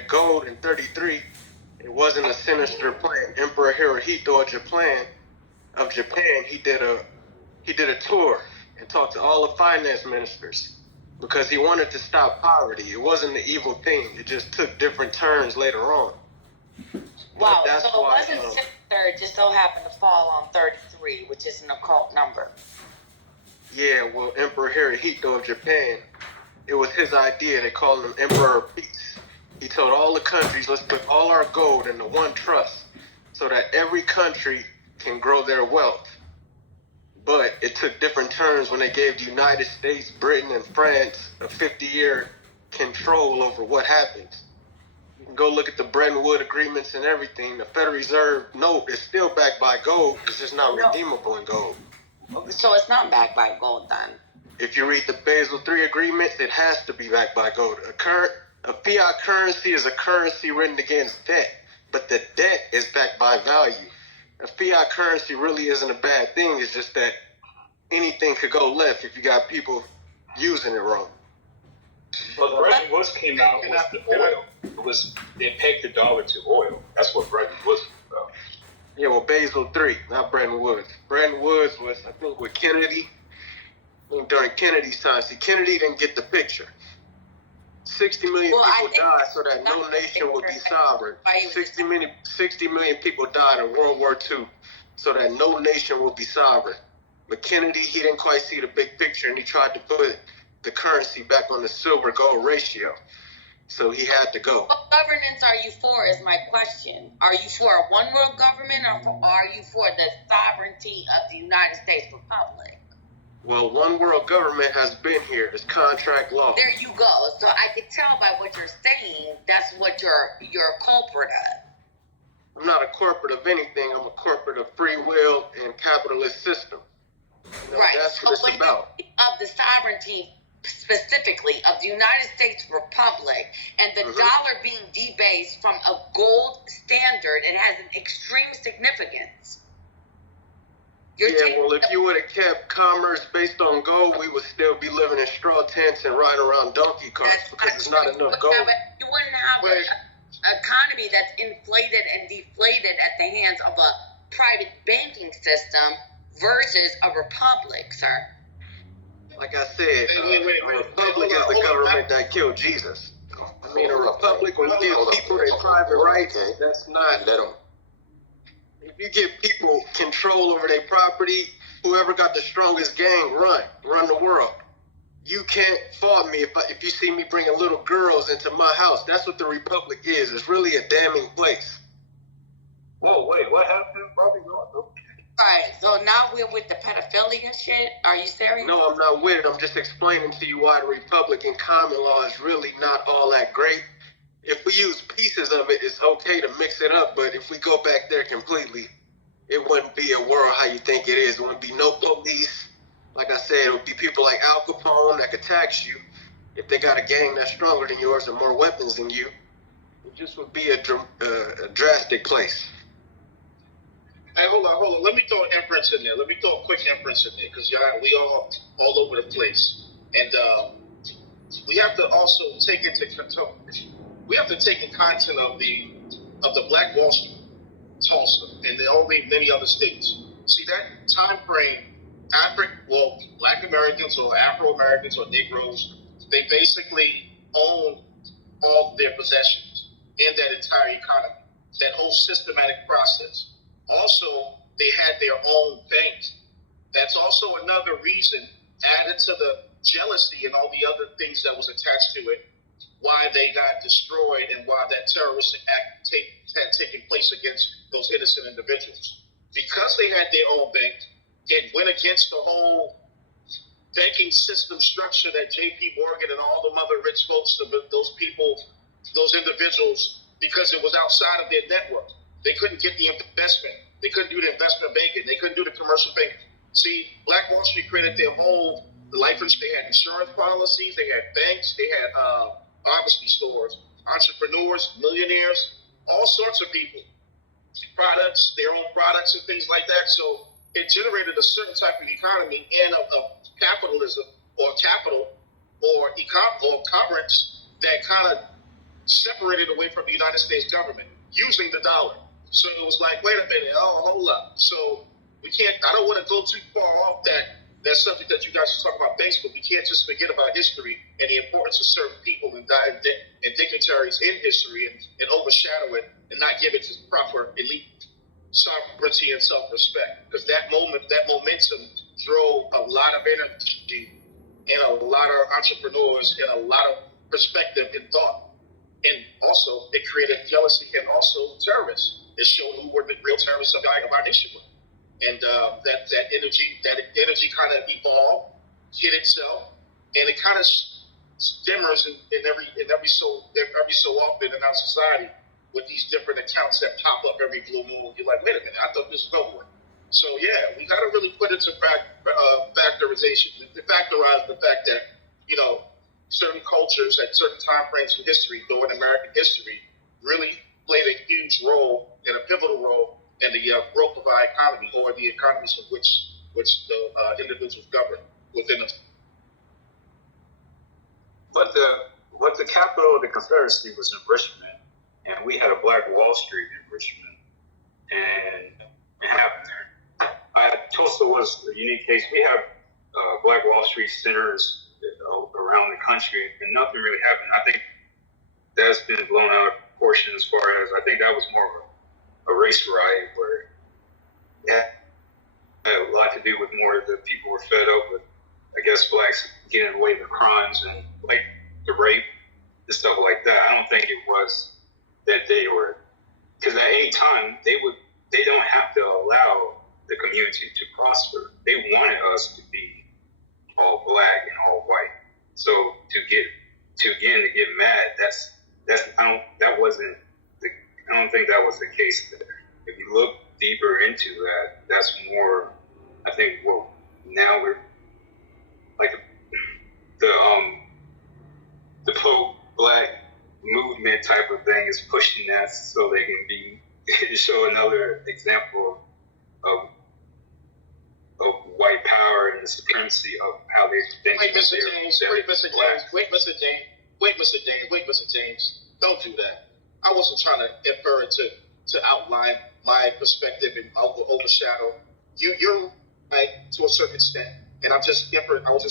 gold in 33, it wasn't a sinister plan. Emperor Hirohito of Japan, he did a tour and talked to all the finance ministers because he wanted to stop poverty. It wasn't an evil thing. It just took different turns later on. Wow, so it wasn't sinister, it just so happened to fall on 33, which is an occult number. Yeah, well, Emperor Hirohito of Japan, it was his idea. They called him Emperor of Peace. He told all the countries, let's put all our gold into one trust so that every country can grow their wealth. But it took different turns when they gave the United States, Britain, and France a 50-year control over what happens. You can go look at the Bretton Woods agreements and everything. The Federal Reserve note is still backed by gold. It's just not redeemable in gold. So it's not backed by gold then? If you read the Basel III agreements, it has to be backed by gold. A fiat currency is a currency written against debt, but the debt is backed by value. A fiat currency really isn't a bad thing. It's just that anything could go left if you got people using it wrong. But Bretton Woods came out with the oil. They pegged the dollar to oil. That's what Bretton Woods was about. Yeah, well, Basel III, not Bretton Woods. Bretton Woods was, I think, with Kennedy. During Kennedy's time. See, Kennedy didn't get the picture. 60 million people died so that no nation would be sovereign. 60 million people died in World War II so that no nation would be sovereign. But Kennedy, he didn't quite see the big picture, and he tried to put the currency back on the silver-gold ratio. So he had to go. What governance are you for is my question. Are you for a one world government, or are you for the sovereignty of the United States Republic? Well, one world government has been here. It's contract law. There you go. So I can tell by what you're saying, that's what you're a corporate of. I'm not a corporate of anything. I'm a corporate of free will and capitalist system. Right. That's what it's about. Of the sovereignty specifically of the United States Republic and the dollar being debased from a gold standard, it has an extreme significance. Well, if you would have kept commerce based on gold, we would still be living in straw tents and riding around donkey carts because there's not enough gold. You wouldn't have an economy that's inflated and deflated at the hands of a private banking system versus a republic, sir. Like I said, a republic is the government that killed Jesus. I mean, a republic will give people their private rights. That's not. If you give people control over their property, whoever got the strongest gang, run the world. You can't fault me if you see me bringing little girls into my house. That's what the republic is. It's really a damning place. Whoa, wait, what happened? Right, so now we're with the pedophilia shit? Are you serious? No, I'm not with it. I'm just explaining to you why the republic and common law is really not all that great. If we use pieces of it, it's okay to mix it up, but if we go back there completely, it wouldn't be a world how you think it is. It wouldn't be no police. Like I said, it would be people like Al Capone that could tax you if they got a gang that's stronger than yours and more weapons than you. It just would be a drastic place. Hey, hold on. Let me throw an inference in there. Let me throw a quick inference in there because we all over the place, and we have to also take into we have to take in content of the Black Wall Street, Tulsa, and many other states. See that time frame? Black Americans or Afro Americans or Negroes, they basically own all of their possessions in that entire economy, that whole systematic process. Also, they had their own banks. That's also another reason, added to the jealousy and all the other things that was attached to it, why they got destroyed and why that terroristic act had taken place against those innocent individuals. Because they had their own bank, it went against the whole banking system structure that J.P. Morgan and all the other rich folks, those people, those individuals, because it was outside of their network. They couldn't get the investment. They couldn't do the investment banking. They couldn't do the commercial banking. See, Black Wall Street created their whole life insurance. They had insurance policies. They had banks. They had pharmacy stores, entrepreneurs, millionaires, all sorts of people, products, their own products and things like that. So it generated a certain type of economy and of capitalism or capital or commerce that kind of separated away from the United States government using the dollar. So it was like, wait a minute, hold up. So I don't want to go too far off that subject that you guys are talking about banks, but we can't just forget about history and the importance of certain people and dignitaries in history and overshadow it and not give it to proper elite sovereignty and self-respect. Because that momentum drove a lot of energy and a lot of entrepreneurs and a lot of perspective and thought. And also, it created jealousy and also terrorists. It showed who were the real terrorists of our nation. And that energy kind of evolved, hit itself, and it kind of stimmers in every so often in our society with these different accounts that pop up every blue moon. You're like, wait a minute, I thought this was over. So yeah, we got to really put into factorize the fact that certain cultures at certain time frames in history, during American history, really played a huge role and a pivotal role in the growth of our economy or the economies of which the individuals govern within us. But the capital of the Confederacy was in Richmond, and we had a Black Wall Street in Richmond, and it happened there. Tulsa was a unique case. We have Black Wall Street centers around the country, and nothing really happened. I think that's been blown out of proportion as far as, I think that was more of a race riot where it had a lot to do with more that people were fed up with, I guess, blacks getting away with crimes and like the rape and stuff like that. I don't think it was that they were, because at any time they don't have to allow the community to prosper. They wanted us to be all black and all white. So to get mad, I don't think that was the case there. If you look deeper into that, that's more, I think, well, now we're like the pro-black movement type of thing is pushing that so they can show another example of white power and the supremacy of how they think. Wait, Mr. James. Don't do that. I wasn't trying to infer it to outline my perspective and overshadow. You're right to a certain extent. And I was just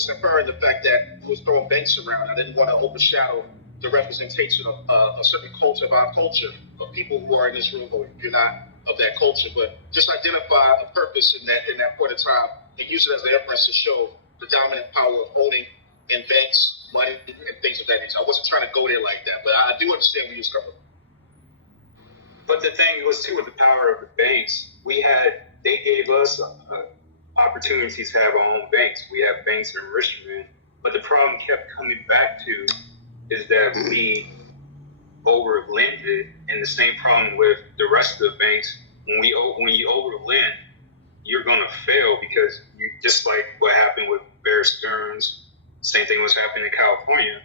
inferring the fact that you was throwing banks around. I didn't want to overshadow the representation of a certain culture, of our culture, of people who are in this room, or if you're not of that culture, but just identify a purpose in that point of time and use it as an reference to show the dominant power of owning in banks, money, and things of that nature. I wasn't trying to go there like that, but I do understand where you're coming from. But the thing was too, with the power of the banks, they gave us opportunities to have our own banks. We have banks in Richmond, but the problem kept coming back to is that we overlended, and the same problem with the rest of the banks. When you overlend, you're gonna fail because you just like what happened with Bear Stearns. Same thing was happening in California.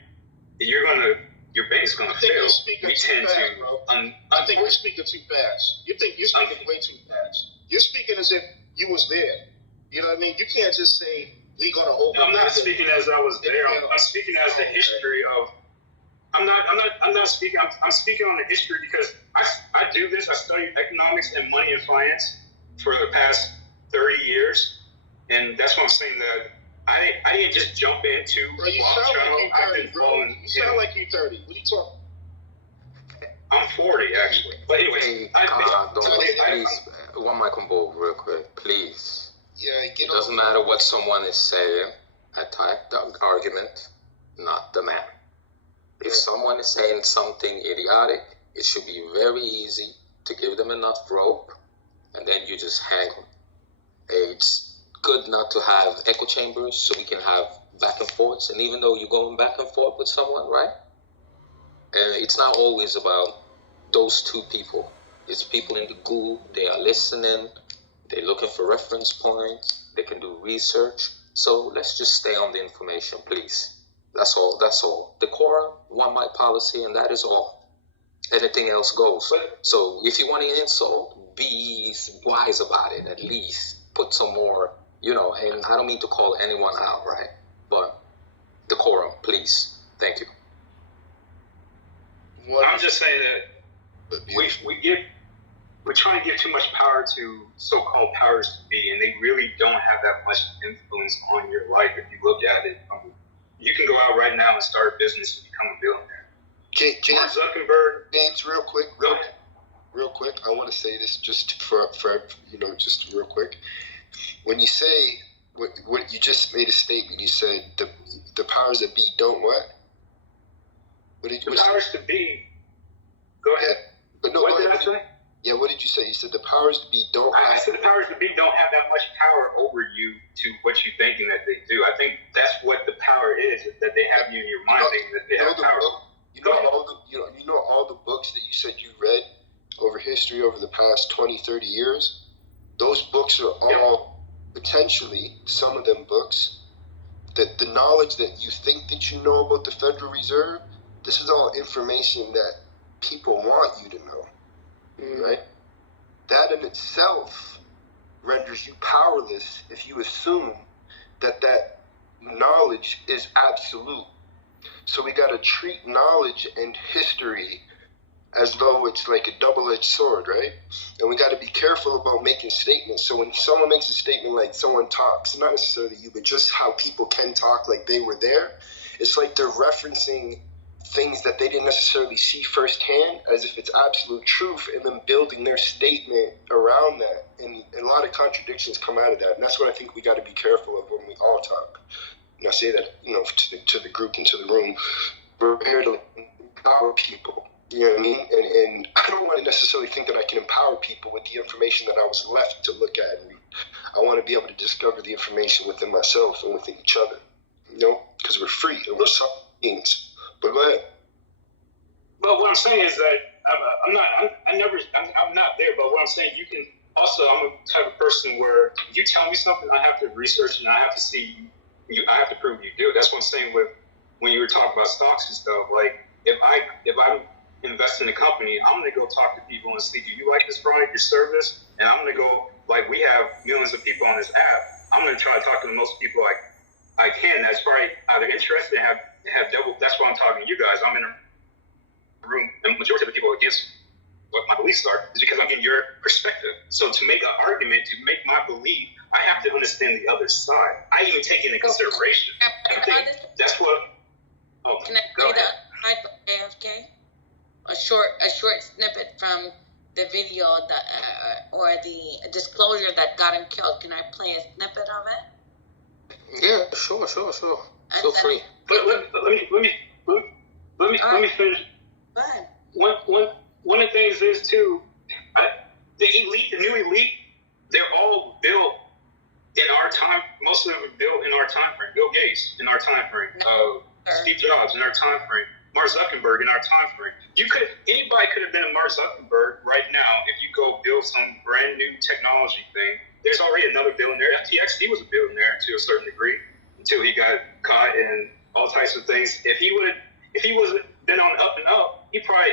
Your bank's gonna fail. We tend to. I think we're speaking too fast. You think you're speaking way too fast. You're speaking as if you was there. You know what I mean? You can't just say we're gonna overlend. I'm not speaking as I was there. I'm speaking as the history of. I'm not speaking. I'm speaking on the history because I do this. I studied economics and money and finance for the past 30 years, and that's what I'm saying. That I didn't just jump into. Bro, you sound like you 30, bro. You sound like you 30. What are you talking? I'm 40 actually. But anyway, please, one microphone real quick, please. Yeah, it doesn't matter what someone is saying. Attack the argument, not the man. If someone is saying something idiotic, it should be very easy to give them enough rope, and then you just hang them. It's good not to have echo chambers so we can have back and forths. And even though you're going back and forth with someone, right? And it's not always about those two people. It's people in the group. They are listening. They're looking for reference points. They can do research. So let's just stay on the information, please. That's all. Decorum, one mic policy, and that is all. Anything else goes. So if you want to insult, be wise about it at least. Put some more, and I don't mean to call anyone out, right? But decorum, please. Thank you. Well, I'm just saying that we're trying to give too much power to so-called powers to be, and they really don't have that much influence on your life if you look at it. You can go out right now and start a business and become a billionaire. James Zuckerberg. James, real quick. I want to say this just for just real quick. When you say what you just made a statement, you said the powers that be don't what? The powers to be. Go ahead. But no, what did I say? Yeah, what did you say? You said the powers to be don't. I said the powers to be don't have that much power over you to what you're thinking that they do. I think that's what the power is that they have you in your mind thinking that they have power. You know all the books that you said you read over history over the past 20, 30 years? Those books are all potentially, some of them books, that the knowledge that you think that you know about the Federal Reserve, this is all information that people want you to know. Right? That in itself renders you powerless if you assume that knowledge is absolute. So we got to treat knowledge and history as though it's like a double-edged sword, right? And we got to be careful about making statements. So when someone makes a statement like someone talks, not necessarily you, but just how people can talk like they were there, it's like they're referencing things that they didn't necessarily see firsthand as if it's absolute truth, and then building their statement around that. And a lot of contradictions come out of that. And that's what I think we got to be careful of when we all talk. And I say that, to the group and to the room, we're here to empower people. You know what I mean? And I don't want to necessarily think that I can empower people with the information that I was left to look at and read. I want to be able to discover the information within myself and within each other, because we're free and we're some beings. But go ahead. But what I'm saying is that I'm not there. But what I'm saying, you can also, I'm a type of person where if you tell me something, I have to research and I have to see you. I have to prove you do it. That's what I'm saying with when you were talking about stocks and stuff. Like if I'm investing in a company, I'm gonna go talk to people and see, do you like this product, your service? And I'm gonna go, like we have millions of people on this app. I'm gonna try to talk to the most people I can. That's probably either interested and have double. That's why I'm talking to you guys. I'm in a room, the majority of the people against what my beliefs are is because I'm getting your perspective. So to make an argument, to make my belief, I have to understand the other side. I even take into consideration. I think that's what. Oh, can I read a type of AFK? A short snippet from the video or the disclosure that got him killed. Can I play a snippet of it? Yeah, sure. Feel free. But let me finish. Go ahead. One of the things is too, the new elite, they're all built in our time. Most of them are built in our time frame. Bill Gates in our time frame. Steve Jobs in our time frame. Mark Zuckerberg in our time frame. Anybody could have been a Mark Zuckerberg right now if you go build some brand new technology thing. There's already another billionaire. FTX, he was a billionaire to a certain degree until he got caught and all types of things. If he was been on up and up, he probably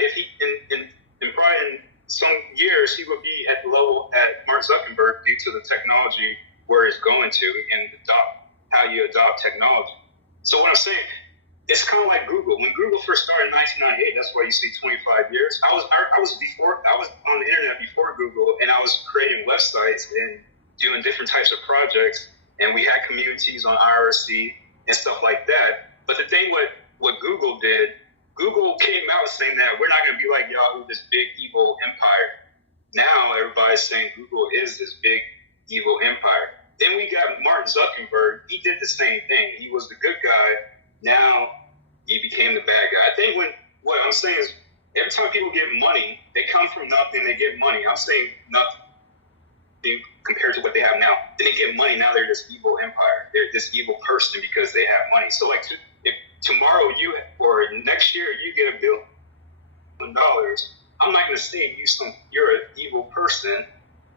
in some years he would be at the level at Mark Zuckerberg due to the technology where it's going to and how you adopt technology. So what I'm saying, it's kind of like Google. When Google first started in 1998, that's why you see 25 years. I was on the internet before Google, and I was creating websites and doing different types of projects, and we had communities on IRC and stuff like that. But the thing what Google did, Google came out saying that we're not going to be like Yahoo, this big evil empire. Now everybody's saying Google is this big evil empire. Then we got Mark Zuckerberg. He did the same thing. He was the good guy. Now he became the bad guy. I think what I'm saying is every time people get money, they come from nothing, they get money. I'm saying nothing compared to what they have now. Then they get money, now they're this evil empire. They're this evil person because they have money. So like if tomorrow or next year you get $1 billion, I'm not going to say you're an evil person.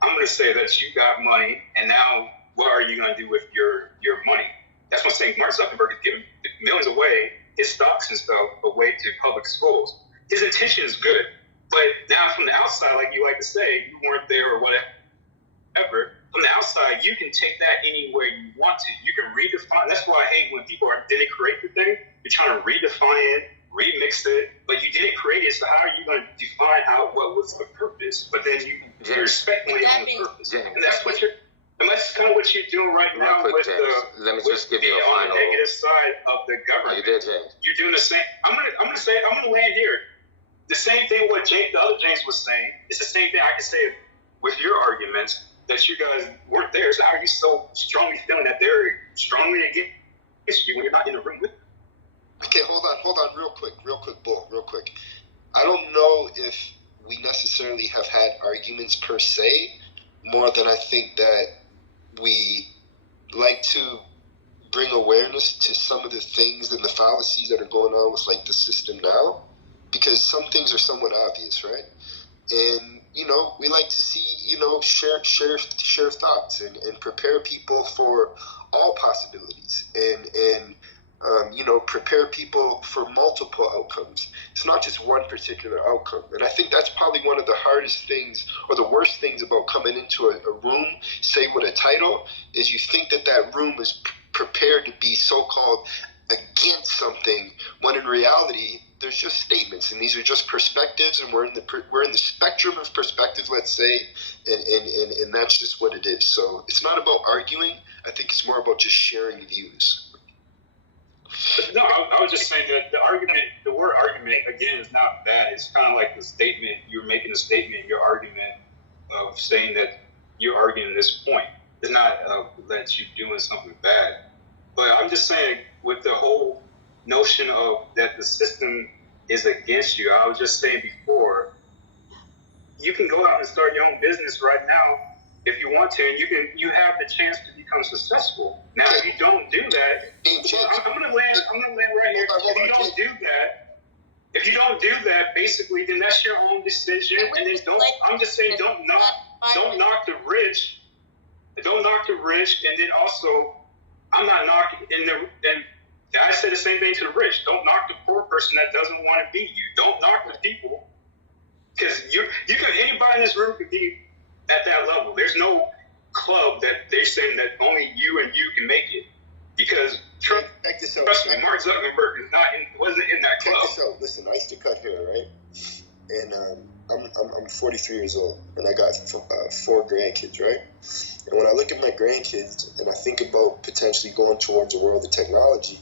I'm going to say that you got money, and now what are you going to do with your money? That's what I'm saying. Mark Zuckerberg is giving millions away, his stocks and stuff, away to public schools. His intention is good, but now from the outside, like you like to say, you weren't there or whatever. From the outside, you can take that anywhere you want to. You can redefine. That's why I hate when people didn't create the thing. You're trying to redefine it, remix it, but you didn't create it. So how are you going to define what was the purpose? But then you're speculating on the purpose, and that's what you're. And that's kind of what you're doing right now with Let me just give you a on the negative side of the government. You did, James. You're doing the same. I'm gonna land here. The same thing what the other James was saying. It's the same thing I can say with your arguments that you guys weren't there. So how are you so strongly feeling that they're strongly against you when you're not in the room with them? Okay, hold on, real quick, Bull, real quick. I don't know if we necessarily have had arguments per se, more than I think that we like to bring awareness to some of the things and the fallacies that are going on with like the system now, because some things are somewhat obvious, right? And we like to see share thoughts and prepare people for all possibilities and prepare people for multiple outcomes. It's not just one particular outcome. And I think that's probably one of the hardest things or the worst things about coming into a room, say with a title, is you think that room is prepared to be so-called against something, when in reality there's just statements, and these are just perspectives, and we're in the spectrum of perspective, let's say, and that's just what it is. So it's not about arguing. I think it's more about just sharing views. But no, I was just saying that the word argument, again, is not bad. It's kind of like the statement, you're making a statement, your argument of saying that you're arguing this point. It's not that you're doing something bad. But I'm just saying, with the whole notion of that the system is against you, I was just saying before, you can go out and start your own business right now if you want to, and you have the chance to become successful. Now, if you don't do that, I'm gonna land right here. If you don't do that, basically, then that's your own decision. And then I'm just saying, don't knock the rich. Don't knock the rich, and then also, I'm not knocking and I say the same thing to the rich. Don't knock the poor person that doesn't want to beat you. Don't knock the people, because anybody in this room could be at that level. There's no club that they're saying that only you and you can make it, because trust me, Mark Zuckerberg wasn't in that club. Check this out. Listen, I used to cut hair, right? And I'm 43 years old, and I got 4 grandkids, right? And when I look at my grandkids and I think about potentially going towards a world of technology,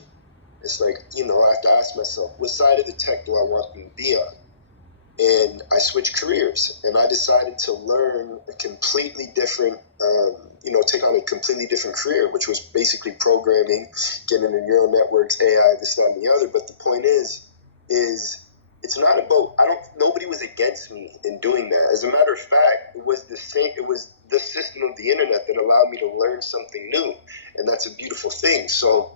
it's like, I have to ask myself, what side of the tech do I want them to be on? And I switched careers, and I decided to learn a completely different, take on a completely different career, which was basically programming, getting into neural networks, AI, this, that, and the other. But the point is it's not about, nobody was against me in doing that. As a matter of fact, it was the system of the internet that allowed me to learn something new, and that's a beautiful thing. So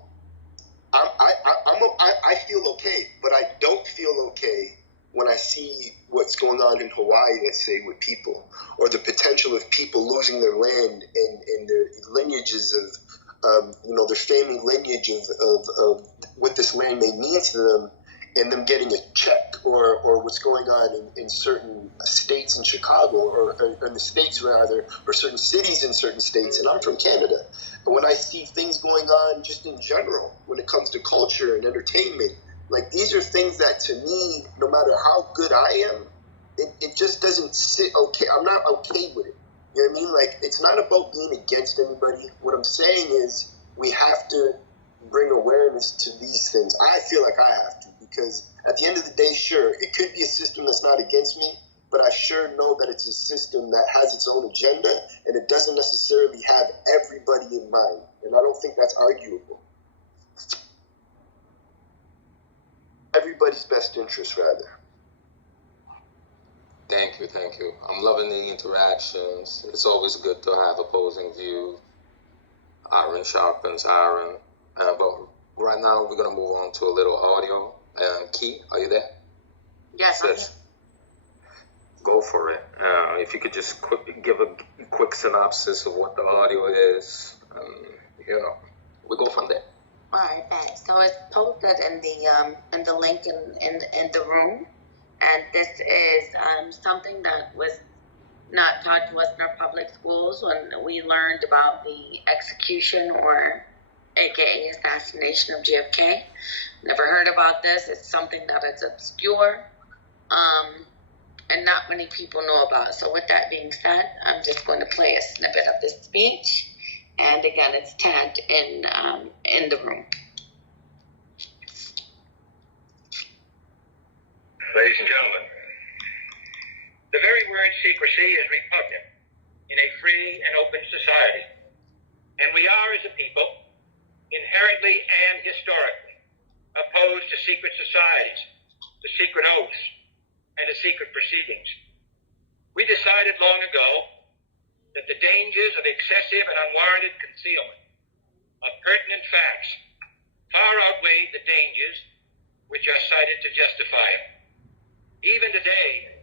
I feel okay, but I don't feel okay when I see what's going on in Hawaii, let's say, with people, or the potential of people losing their land and their lineages of, their family lineage of what this land may mean to them, and them getting a check, or what's going on in certain states in Chicago, or in the states rather, or certain cities in certain states. And I'm from Canada. But when I see things going on just in general, when it comes to culture and entertainment, like, these are things that, to me, no matter how good I am, it just doesn't sit okay. I'm not okay with it. You know what I mean? Like, it's not about being against anybody. What I'm saying is, we have to bring awareness to these things. I feel like I have to, because at the end of the day, sure, it could be a system that's not against me, but I sure know that it's a system that has its own agenda, and it doesn't necessarily have everybody in mind. And I don't think that's arguable. Everybody's best interest, rather. Thank you. I'm loving the interactions. It's always good to have opposing views. Iron sharpens iron. But right now, we're going to move on to a little audio. Key, are you there? Yes, Sis, go for it. If you could just give a quick synopsis of what the audio is, we go from there. All right, thanks. So it's posted in the link in the room, and this is something that was not taught to us in our public schools when we learned about the execution, or AKA assassination, of JFK. Never heard about this. It's something that is obscure, and not many people know about. So with that being said, I'm just going to play a snippet of this speech. And again, it's tagged in the room. Ladies and gentlemen, the very word secrecy is repugnant in a free and open society. And we are, as a people, inherently and historically opposed to secret societies, to secret oaths, and to secret proceedings. We decided long ago that the dangers of excessive and unwarranted concealment of pertinent facts far outweighed the dangers which are cited to justify it. Even today,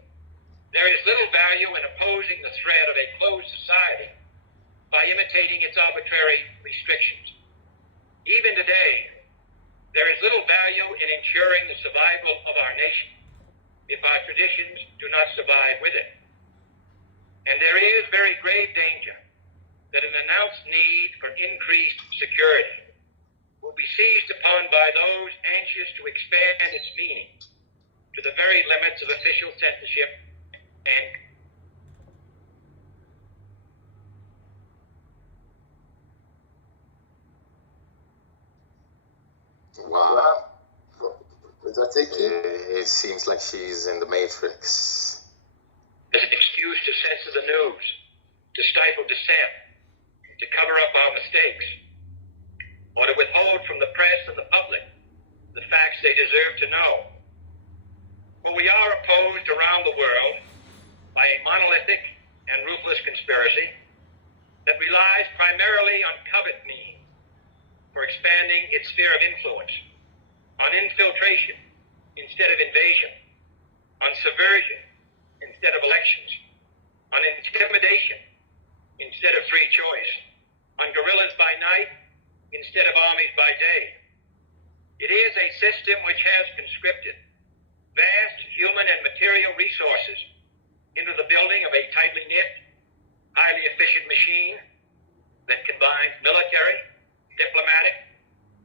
there is little value in opposing the threat of a closed society by imitating its arbitrary restrictions. Even today, there is little value in ensuring the survival of our nation if our traditions do not survive with it. And there is very grave danger that an announced need for increased security will be seized upon by those anxious to expand its meaning to the very limits of official censorship and Wow. Is that it? It seems like she's in the Matrix. as an excuse to censor the news, to stifle dissent, to cover up our mistakes, or to withhold from the press and the public the facts they deserve to know. But we are opposed around the world by a monolithic and ruthless conspiracy that relies primarily on covert means for expanding its sphere of influence, on infiltration instead of invasion, on subversion instead of elections, on intimidation instead of free choice, on guerrillas by night instead of armies by day. It is a system which has conscripted vast human and material resources into the building of a tightly knit, highly efficient machine that combines military, diplomatic,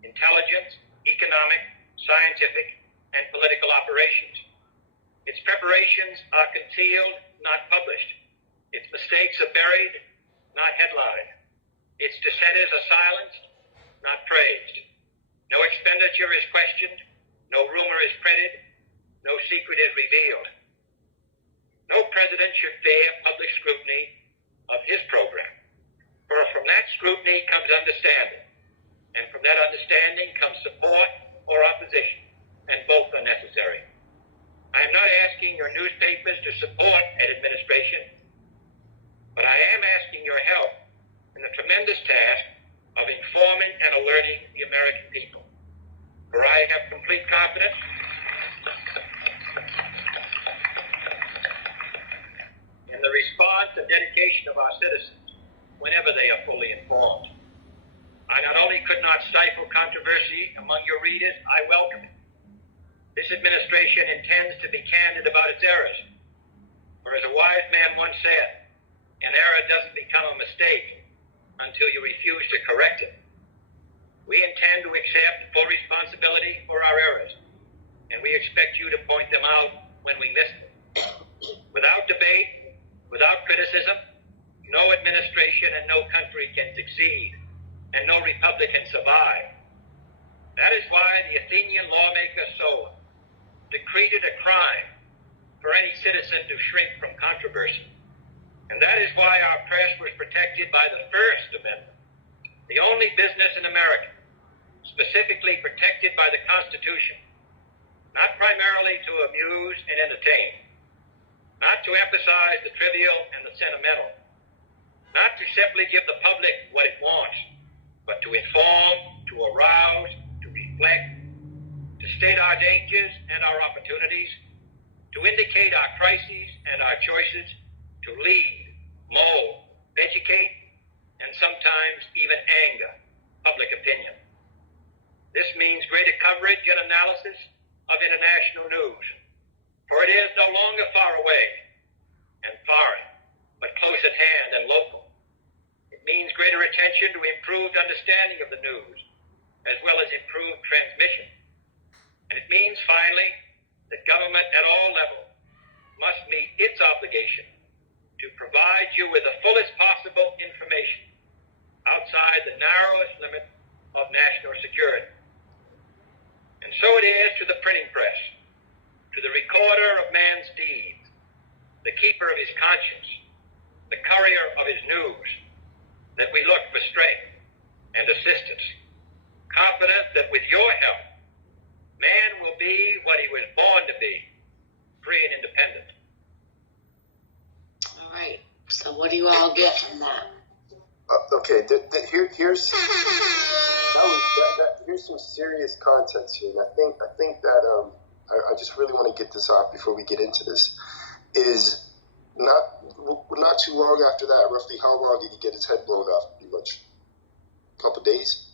intelligence, economic, scientific, and political operations. Its preparations are concealed, not published. Its mistakes are buried, not headlined. Its dissenters are silenced, not praised. No expenditure is questioned, no rumor is printed, no secret is revealed. No president should fear public scrutiny of his program, for from that scrutiny comes understanding, and from that understanding comes support or opposition, and both are necessary. I am not asking your newspapers to support an administration, but I am asking your help in the tremendous task of informing and alerting the American people. For I have complete confidence in the response and dedication of our citizens whenever they are fully informed. I not only could not stifle controversy among your readers, I welcome it. This administration intends to be candid about its errors. For as a wise man once said, an error doesn't become a mistake until you refuse to correct it. We intend to accept full responsibility for our errors, and we expect you to point them out when we miss them. Without debate, without criticism, no administration and no country can succeed, and no republic can survive. That is why the Athenian lawmaker Solon decreed a crime for any citizen to shrink from controversy. And that is why our press was protected by the First Amendment, the only business in America specifically protected by the Constitution, not primarily to amuse and entertain, not to emphasize the trivial and the sentimental, not to simply give the public what it wants, but to inform, to arouse, to reflect, to state our dangers and our opportunities, to indicate our crises and our choices, to lead, mold, educate, and sometimes even anger public opinion. This means greater coverage and analysis of international news, for it is no longer far away and foreign, but close at hand and local. It means greater attention to improved understanding of the news, as well as improved transmission. And it means, finally, that government at all levels must meet its obligation to provide you with the fullest possible information outside the narrowest limit of national security. And so it is to the printing press, to the recorder of man's deeds, the keeper of his conscience, the courier of his news, that we look for strength and assistance, confident that with your help, man will be what he was born to be, free and independent. All right. So what do you all get from that? Okay, here's some serious context here, and I think that I just really want to get this off before we get into this. Is not too long after that, roughly how long did he get his head blown off? Pretty much a couple days.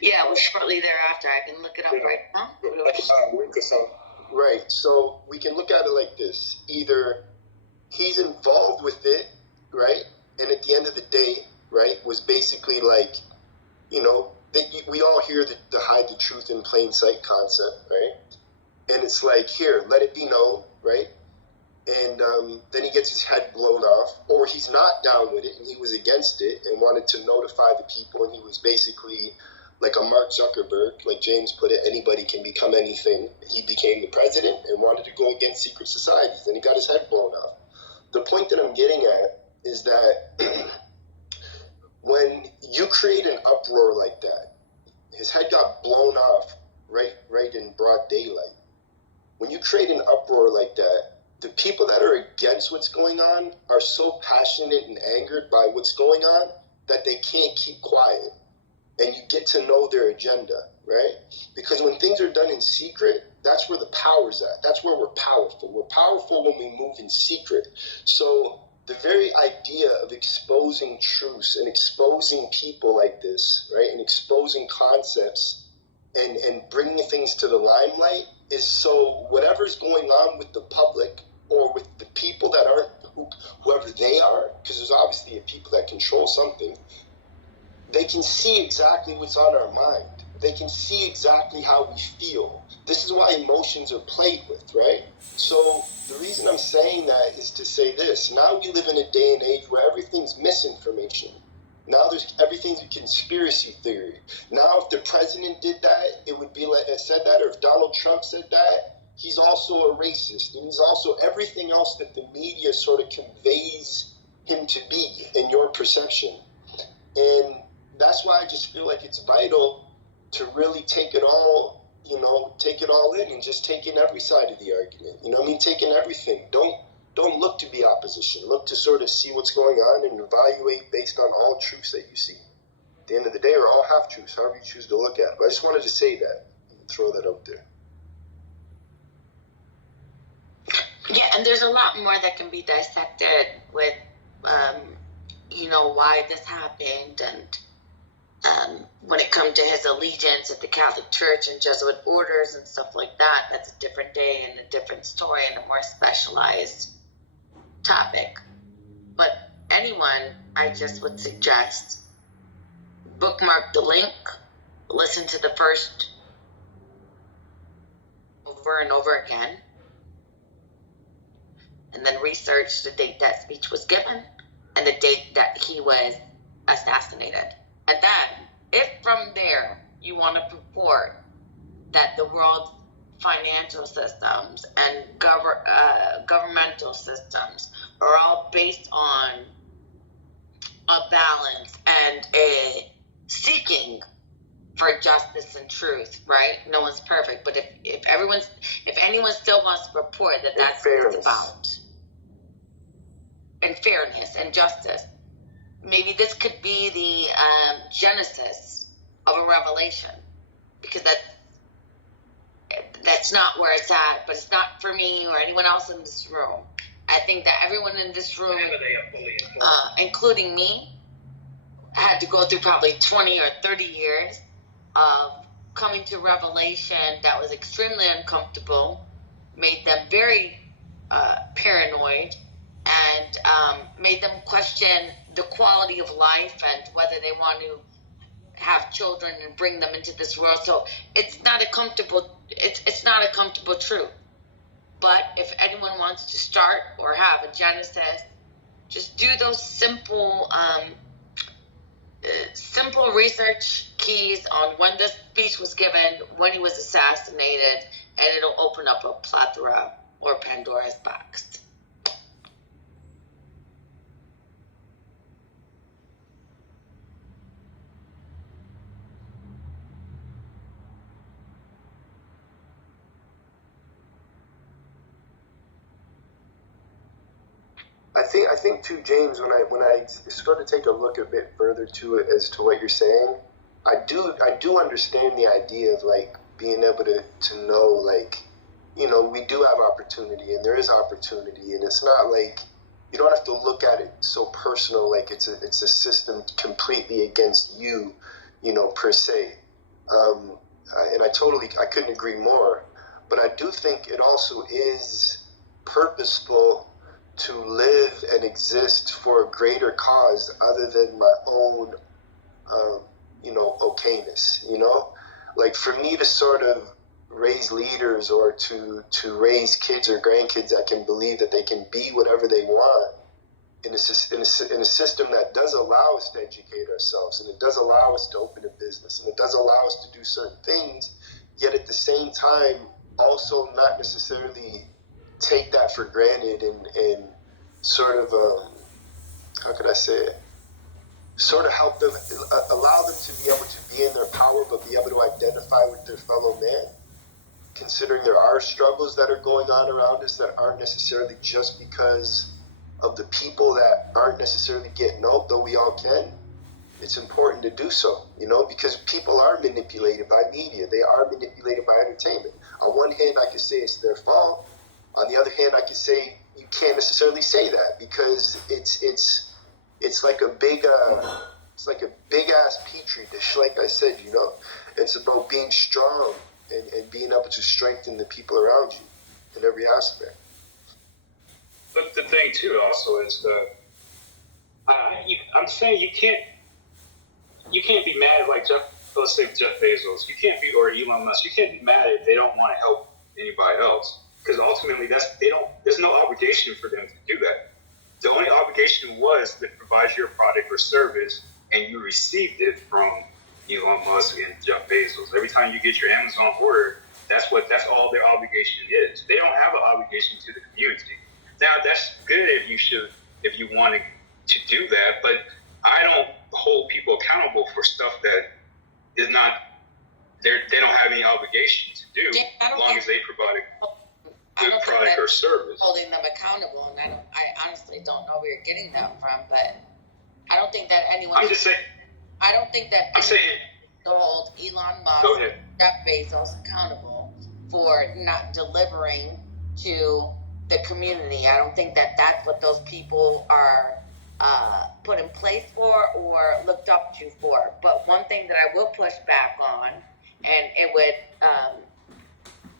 Yeah, it was shortly thereafter. I can look it up right now. About a week or so. Right. So we can look at it like this: either he's involved with it, right, and at the end of the day, right, was basically like, we all hear the hide the truth in plain sight concept, right? And it's like, here, let it be known, right? And then he gets his head blown off, or he's not down with it and he was against it and wanted to notify the people, and he was basically like a Mark Zuckerberg, like James put it, anybody can become anything. He became the president and wanted to go against secret societies, and he got his head blown off. The point that I'm getting at is that when you create an uproar like that, his head got blown off right in broad daylight. When you create an uproar like that, the people that are against what's going on are so passionate and angered by what's going on that they can't keep quiet. And you get to know their agenda, right? Because when things are done in secret, that's where the power's at. That's where we're powerful. We're powerful when we move in secret. So the very idea of exposing truths and exposing people like this, right, and exposing concepts and bringing things to the limelight is so whatever's going on with the public or with the people that aren't, whoever they are, because there's obviously people that control something, they can see exactly what's on our mind. They can see exactly how we feel. This is why emotions are played with, right? So the reason I'm saying that is to say this. Now we live in a day and age where everything's misinformation. Now everything's a conspiracy theory. Now if the president did that, it would be like I said that, or if Donald Trump said that, he's also a racist. And he's also everything else that the media sort of conveys him to be in your perception. And that's why I just feel like it's vital to really take it all in and just take in every side of the argument. You know what I mean? Take in everything. Don't look to be opposition. Look to sort of see what's going on and evaluate based on all truths that you see. At the end of the day, or all half-truths, however you choose to look at it. But I just wanted to say that and throw that out there. Yeah, and there's a lot more that can be dissected with, why this happened, and when it comes to his allegiance at the Catholic Church and Jesuit orders and stuff like that. That's a different day and a different story and a more specialized topic. But anyone, I just would suggest bookmark the link, listen to the first over and over again, and then research the date that speech was given and the date that he was assassinated. And then, if from there you want to purport that the world's financial systems and governmental systems are all based on a balance and a seeking for justice and truth, right? No one's perfect, but if anyone still wants to purport that that's what it's about, and fairness and justice, maybe this could be the genesis of a revelation, because that's not where it's at, but it's not for me or anyone else in this room. I think that everyone in this room, including me, had to go through probably 20 or 30 years of coming to revelation that was extremely uncomfortable, made them very paranoid, and made them question the quality of life and whether they want to have children and bring them into this world. So it's not a comfortable truth. But if anyone wants to start or have a genesis, just do those simple research keys on when this speech was given, when he was assassinated, and it'll open up a plethora or Pandora's box. I think too, James, when I sort of take a look a bit further to it as to what you're saying, I do understand the idea of like being able to know, like, you know, we do have opportunity and there is opportunity, and it's not like you don't have to look at it so personal, like it's a system completely against you, you know, per se. And I couldn't agree more. But I do think it also is purposeful to live and exist for a greater cause other than my own okayness, like for me to sort of raise leaders or to raise kids or grandkids that can believe that they can be whatever they want in a system that does allow us to educate ourselves, and it does allow us to open a business, and it does allow us to do certain things, yet at the same time also not necessarily take that for granted and sort of how could I say it, sort of help them, allow them to be able to be in their power but be able to identify with their fellow man, considering there are struggles that are going on around us that aren't necessarily just because of the people that aren't necessarily getting out, though we all can. It's important to do so, because people are manipulated by media. They are manipulated by entertainment. On one hand, I can say it's their fault. On the other hand, I can say you can't necessarily say that, because it's like a big ass petri dish. Like I said, it's about being strong and being able to strengthen the people around you in every aspect. But the thing too, also, is I'm saying you can't be mad like let's say Jeff Bezos. You can't be, or Elon Musk. You can't be mad if they don't want to help anybody else, because ultimately there's no obligation for them to do that. The only obligation was to provide your product or service, and you received it from Elon Musk and Jeff Bezos. Every time you get your Amazon order, that's all their obligation is. They don't have an obligation to the community. Now, that's good if you wanted to do that, but I don't hold people accountable for stuff that is not, they don't have any obligation to do, as long as they provide a good product or service. Holding them accountable, and I honestly don't know where you're getting that from, but I don't think that anyone. I'm just saying. I don't think that I'm saying to hold Elon Musk, Jeff Bezos accountable for not delivering to the community. I don't think that that's what those people are put in place for or looked up to for. But one thing that I will push back on, and it would,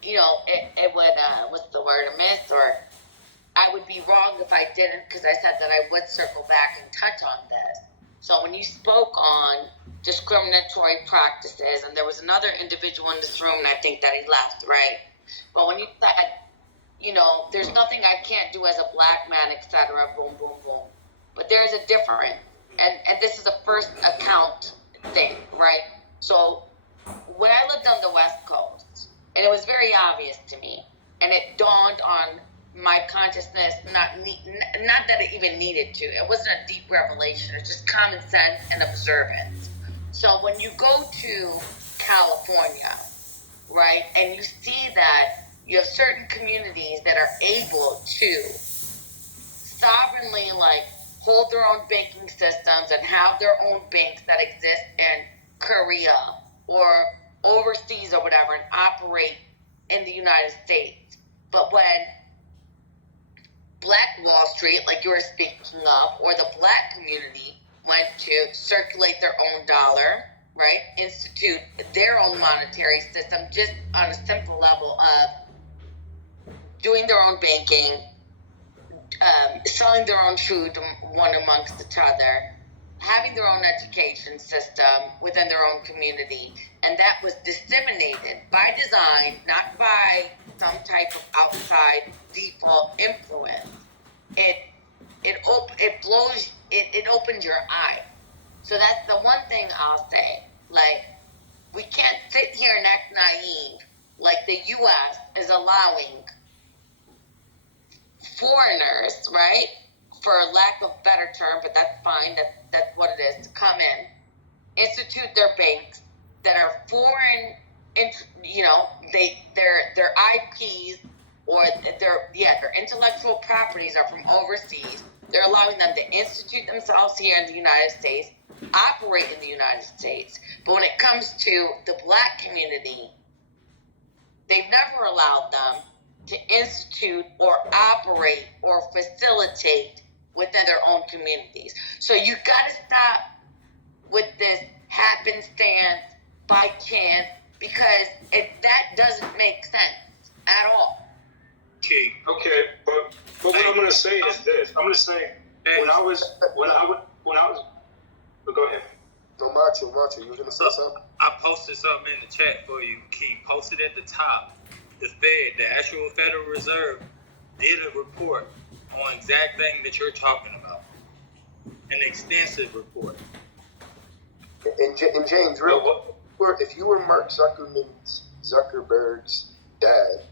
it would, what's the word, amiss, or I would be wrong if I didn't, because I said that I would circle back and touch on this. So when you spoke on discriminatory practices, and there was another individual in this room, and I think that he left, right? But when you said, there's nothing I can't do as a black man, etc., boom, boom, boom. But there's a difference, and this is a first account thing, right? So when I lived on the West Coast, and it was very obvious to me, and it dawned on my consciousness, not that it even needed to. It wasn't a deep revelation. It's just common sense and observance. So when you go to California, right, and you see that you have certain communities that are able to sovereignly, hold their own banking systems and have their own banks that exist in Korea or overseas or whatever and operate in the United States. But when Black Wall Street, like you were speaking of, or the black community went to circulate their own dollar, right, institute their own monetary system just on a simple level of doing their own banking, selling their own food one amongst each other, having their own education system within their own community, and that was disseminated by design, not by some type of outside default influence. It opens your eye. So that's the one thing I'll say. We can't sit here and act naive like the U.S. is allowing foreigners, right, for lack of better term, but that's fine, that's what it is, to come in, institute their banks that are foreign, their IPs or their intellectual properties are from overseas. They're allowing them to institute themselves here in the United States, operate in the United States. But when it comes to the black community, they've never allowed them to institute or operate or facilitate within their own communities. So you got to stop with this happenstance, by chance, because that doesn't make sense at all. Okay, but what I'm going to say is this. I'm going to say, when I was, but go ahead. No, Macho, you were gonna say something? I posted something in the chat for you, Keith. Posted at the top. The Fed, the actual Federal Reserve, did a report on exact thing that you're talking about. An extensive report. And James, if you were Mark Zuckerberg's dad,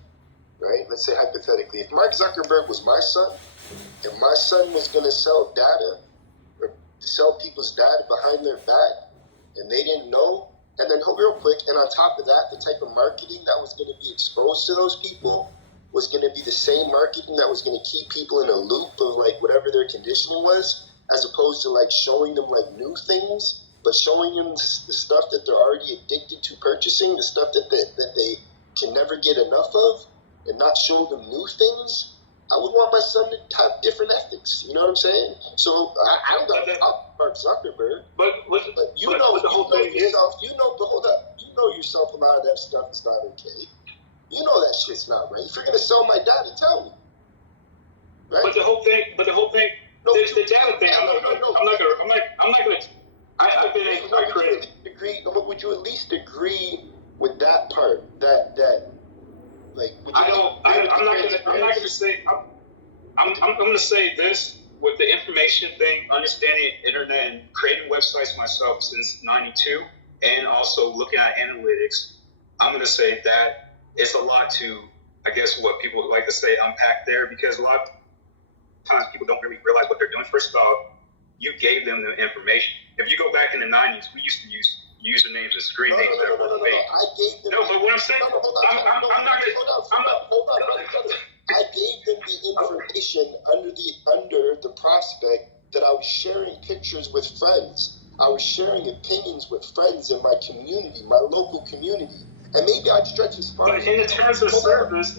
right? Let's say hypothetically, if Mark Zuckerberg was my son, and my son was going to sell data or sell people's data behind their back, and they didn't know, and then real quick, and on top of that, the type of marketing that was going to be exposed to those people was going to be the same marketing that was going to keep people in a loop of like whatever their conditioning was, as opposed to like showing them like new things, but showing them the stuff that they're already addicted to purchasing, the stuff that they can never get enough of, and not show them new things. I would want my son to have different ethics. You know what I'm saying? So I don't got to talk Mark Zuckerberg. But you know yourself. You know yourself. A lot of that stuff is not okay. You know that shit's not right. If you're gonna sell my data, tell me. Right? But the whole thing. No, the data thing. Would you at least agree with that part? That like. I'm not gonna say. I'm gonna say this with the information thing, understanding internet and creating websites myself since '92, and also looking at analytics. I'm gonna say that it's a lot to, I guess, what people like to say, unpack there, because a lot of times people don't really realize what they're doing. First of all, you gave them the information. If you go back in the '90s, we used to use usernames and screen names that were fake. No, but what I'm saying, I gave them the information under the prospect that I was sharing pictures with friends. I was sharing opinions with friends in my community, my local community. And maybe I'd stretch as far. But in the terms of service,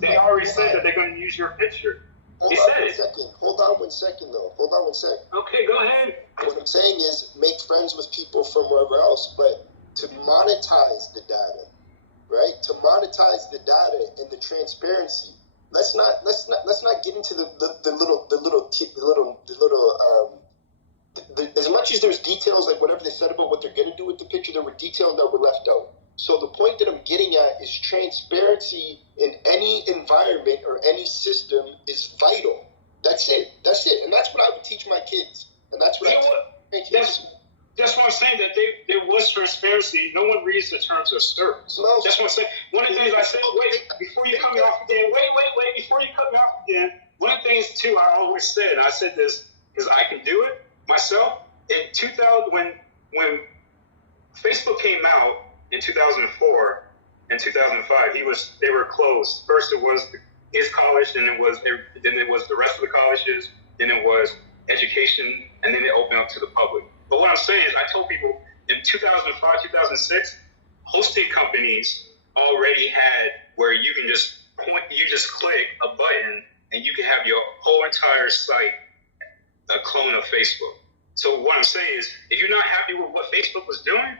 they already said that they're going to use your picture. Hold on one second. Okay, go ahead. What I'm saying is make friends with people from wherever else, but to monetize the data, right? To monetize the data and the transparency. Let's not get into the as much as there's details, like whatever they said about what they're gonna do with the picture, there were details that were left out. So the point that I'm getting at is transparency in any environment or any system is vital. That's it. And that's what I would teach my kids. And that's what That's what I'm saying, that there was transparency. No one reads the terms of service. No. That's what I'm saying. One of the things I said, before you cut me off again, one of the things, too, I always said, and I said this because I can do it myself, in 2000, when Facebook came out in 2004 and 2005, they were closed. First it was his college, then it was the rest of the colleges, then it was education, and then it opened up to the public. But what I'm saying is, I told people in 2005, 2006, hosting companies already had where you can just click a button and you can have your whole entire site a clone of Facebook. So what I'm saying is, if you're not happy with what Facebook was doing,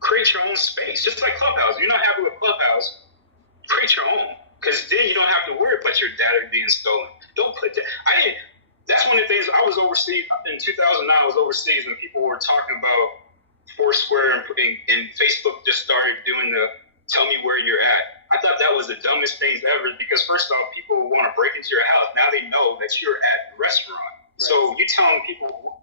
create your own space. Just like Clubhouse. If you're not happy with Clubhouse, create your own. Because then you don't have to worry about your data being stolen. Don't put that. That's one of the things. I was overseas in 2009. I was overseas when people were talking about Foursquare and Facebook just started doing the "tell me where you're at." I thought that was the dumbest things ever, because first off, people want to break into your house. Now they know that you're at the restaurant. Right. So you telling people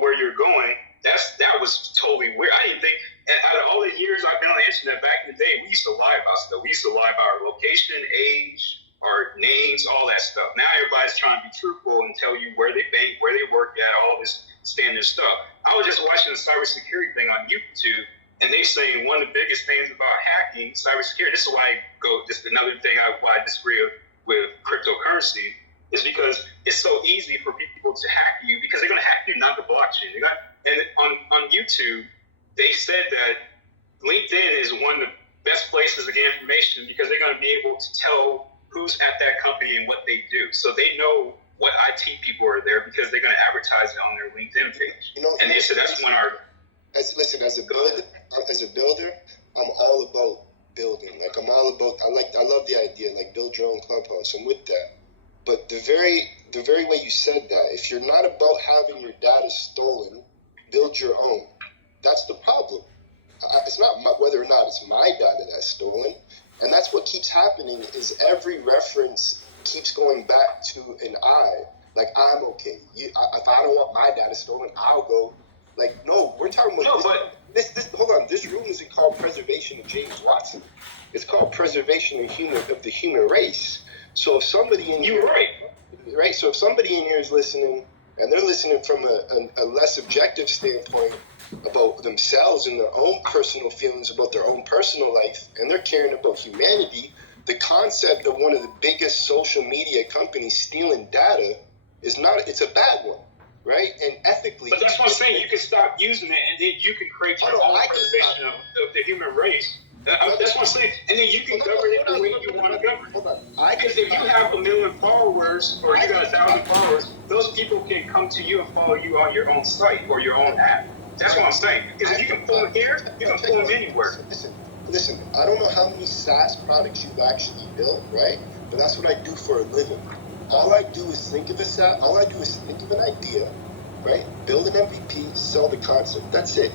where you're going. That was totally weird. I didn't think, out of all the years I've been on the internet back in the day, we used to lie about stuff. We used to lie about our location, age, our names, all that stuff. Now everybody's trying to be truthful and tell you where they bank, where they work at, all this standard stuff. I was just watching the cybersecurity thing on YouTube, and they saying one of the biggest things about hacking, cybersecurity, this is why this is another thing why I disagree with cryptocurrency, is because it's so easy for people to hack you, because they're going to hack you, not the blockchain. And on YouTube, they said that LinkedIn is one of the best places to get information, because they're going to be able to tell who's at that company and what they do. So they know what IT people are there, because they're going to advertise it on their LinkedIn page. And they said that's when as a builder, I'm all about building. Like I love the idea, like build your own clubhouse. I'm with that. But the very way you said that, if you're not about having your data stolen, build your own. That's the problem. It's not whether or not it's my data that's stolen. And that's what keeps happening is every reference keeps going back to an I. Like, I'm okay. If I don't want my data stolen, I'll go. Like, no, we're talking about this. Hold on. This room isn't called preservation of James Watson. It's called preservation of the human race. So if somebody in here, right? So if somebody in here is listening, and they're listening from a less objective standpoint about themselves and their own personal feelings about their own personal life, and they're caring about humanity, the concept of one of the biggest social media companies stealing data it's a bad one, right? And ethically. But that's what I'm saying. You can stop using it, and then you can create your own preservation of the human race. That's what I'm saying. And then you can govern it the way you want to govern it. Because if you have 1 million followers or you got 1,000 followers, those people can come to you and follow you on your own site or your own app. That's what I'm saying. Because if you can pull them here, you can pull them anywhere. Listen, I don't know how many SaaS products you've actually built, right? But that's what I do for a living. All I do is think of an idea, right? Build an MVP, sell the concept. That's it.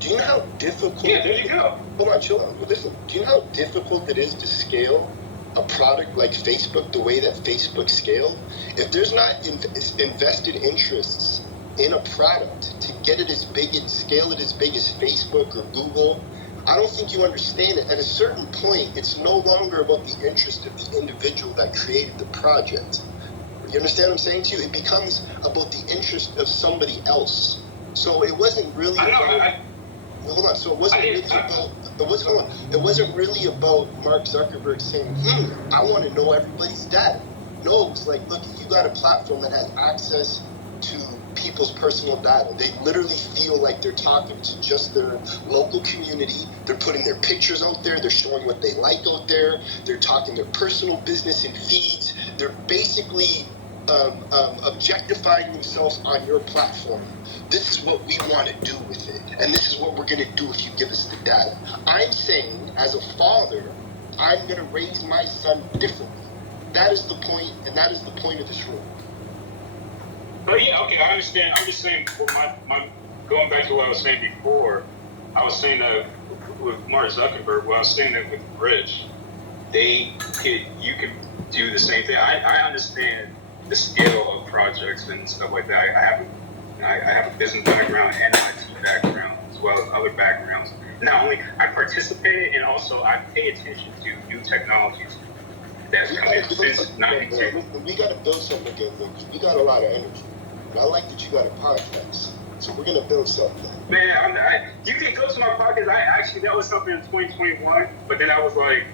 Do you know how difficult? Yeah, there you go. Hold on, chill out. Listen, do you know how difficult it is to scale a product like Facebook the way that Facebook scaled? If there's not invested interests in a product to get it as big and scale it as big as Facebook or Google, I don't think you understand it. At a certain point, it's no longer about the interest of the individual that created the project. You understand what I'm saying to you? It becomes about the interest of somebody else. So it wasn't really hold on. So it wasn't really about. It wasn't really about Mark Zuckerberg saying, I want to know everybody's data. No, it's like, look, if you got a platform that has access to people's personal data, they literally feel like they're talking to just their local community. They're putting their pictures out there. They're showing what they like out there. They're talking their personal business in feeds. They're basically objectifying themselves on your platform. This is what we want to do with it, and this is what we're going to do if you give us the data. I'm saying, as a father, I'm going to raise my son differently. That is the point, and that is the point of this room. But yeah, okay, I understand. I'm just saying, my going back to what I was saying before, I was saying that with Mark Zuckerberg, I was saying that with Rich, you could do the same thing. I understand the scale of projects and stuff like that. I have a business background and an IT background as well as other backgrounds. Not only I participated and also I pay attention to new technologies that's coming since 92. We got to build something again, Luke. You got a lot of energy. And I like that you got a podcast. So we're going to build something. Man, you can go to my podcast. That was something in 2021, but then I was like,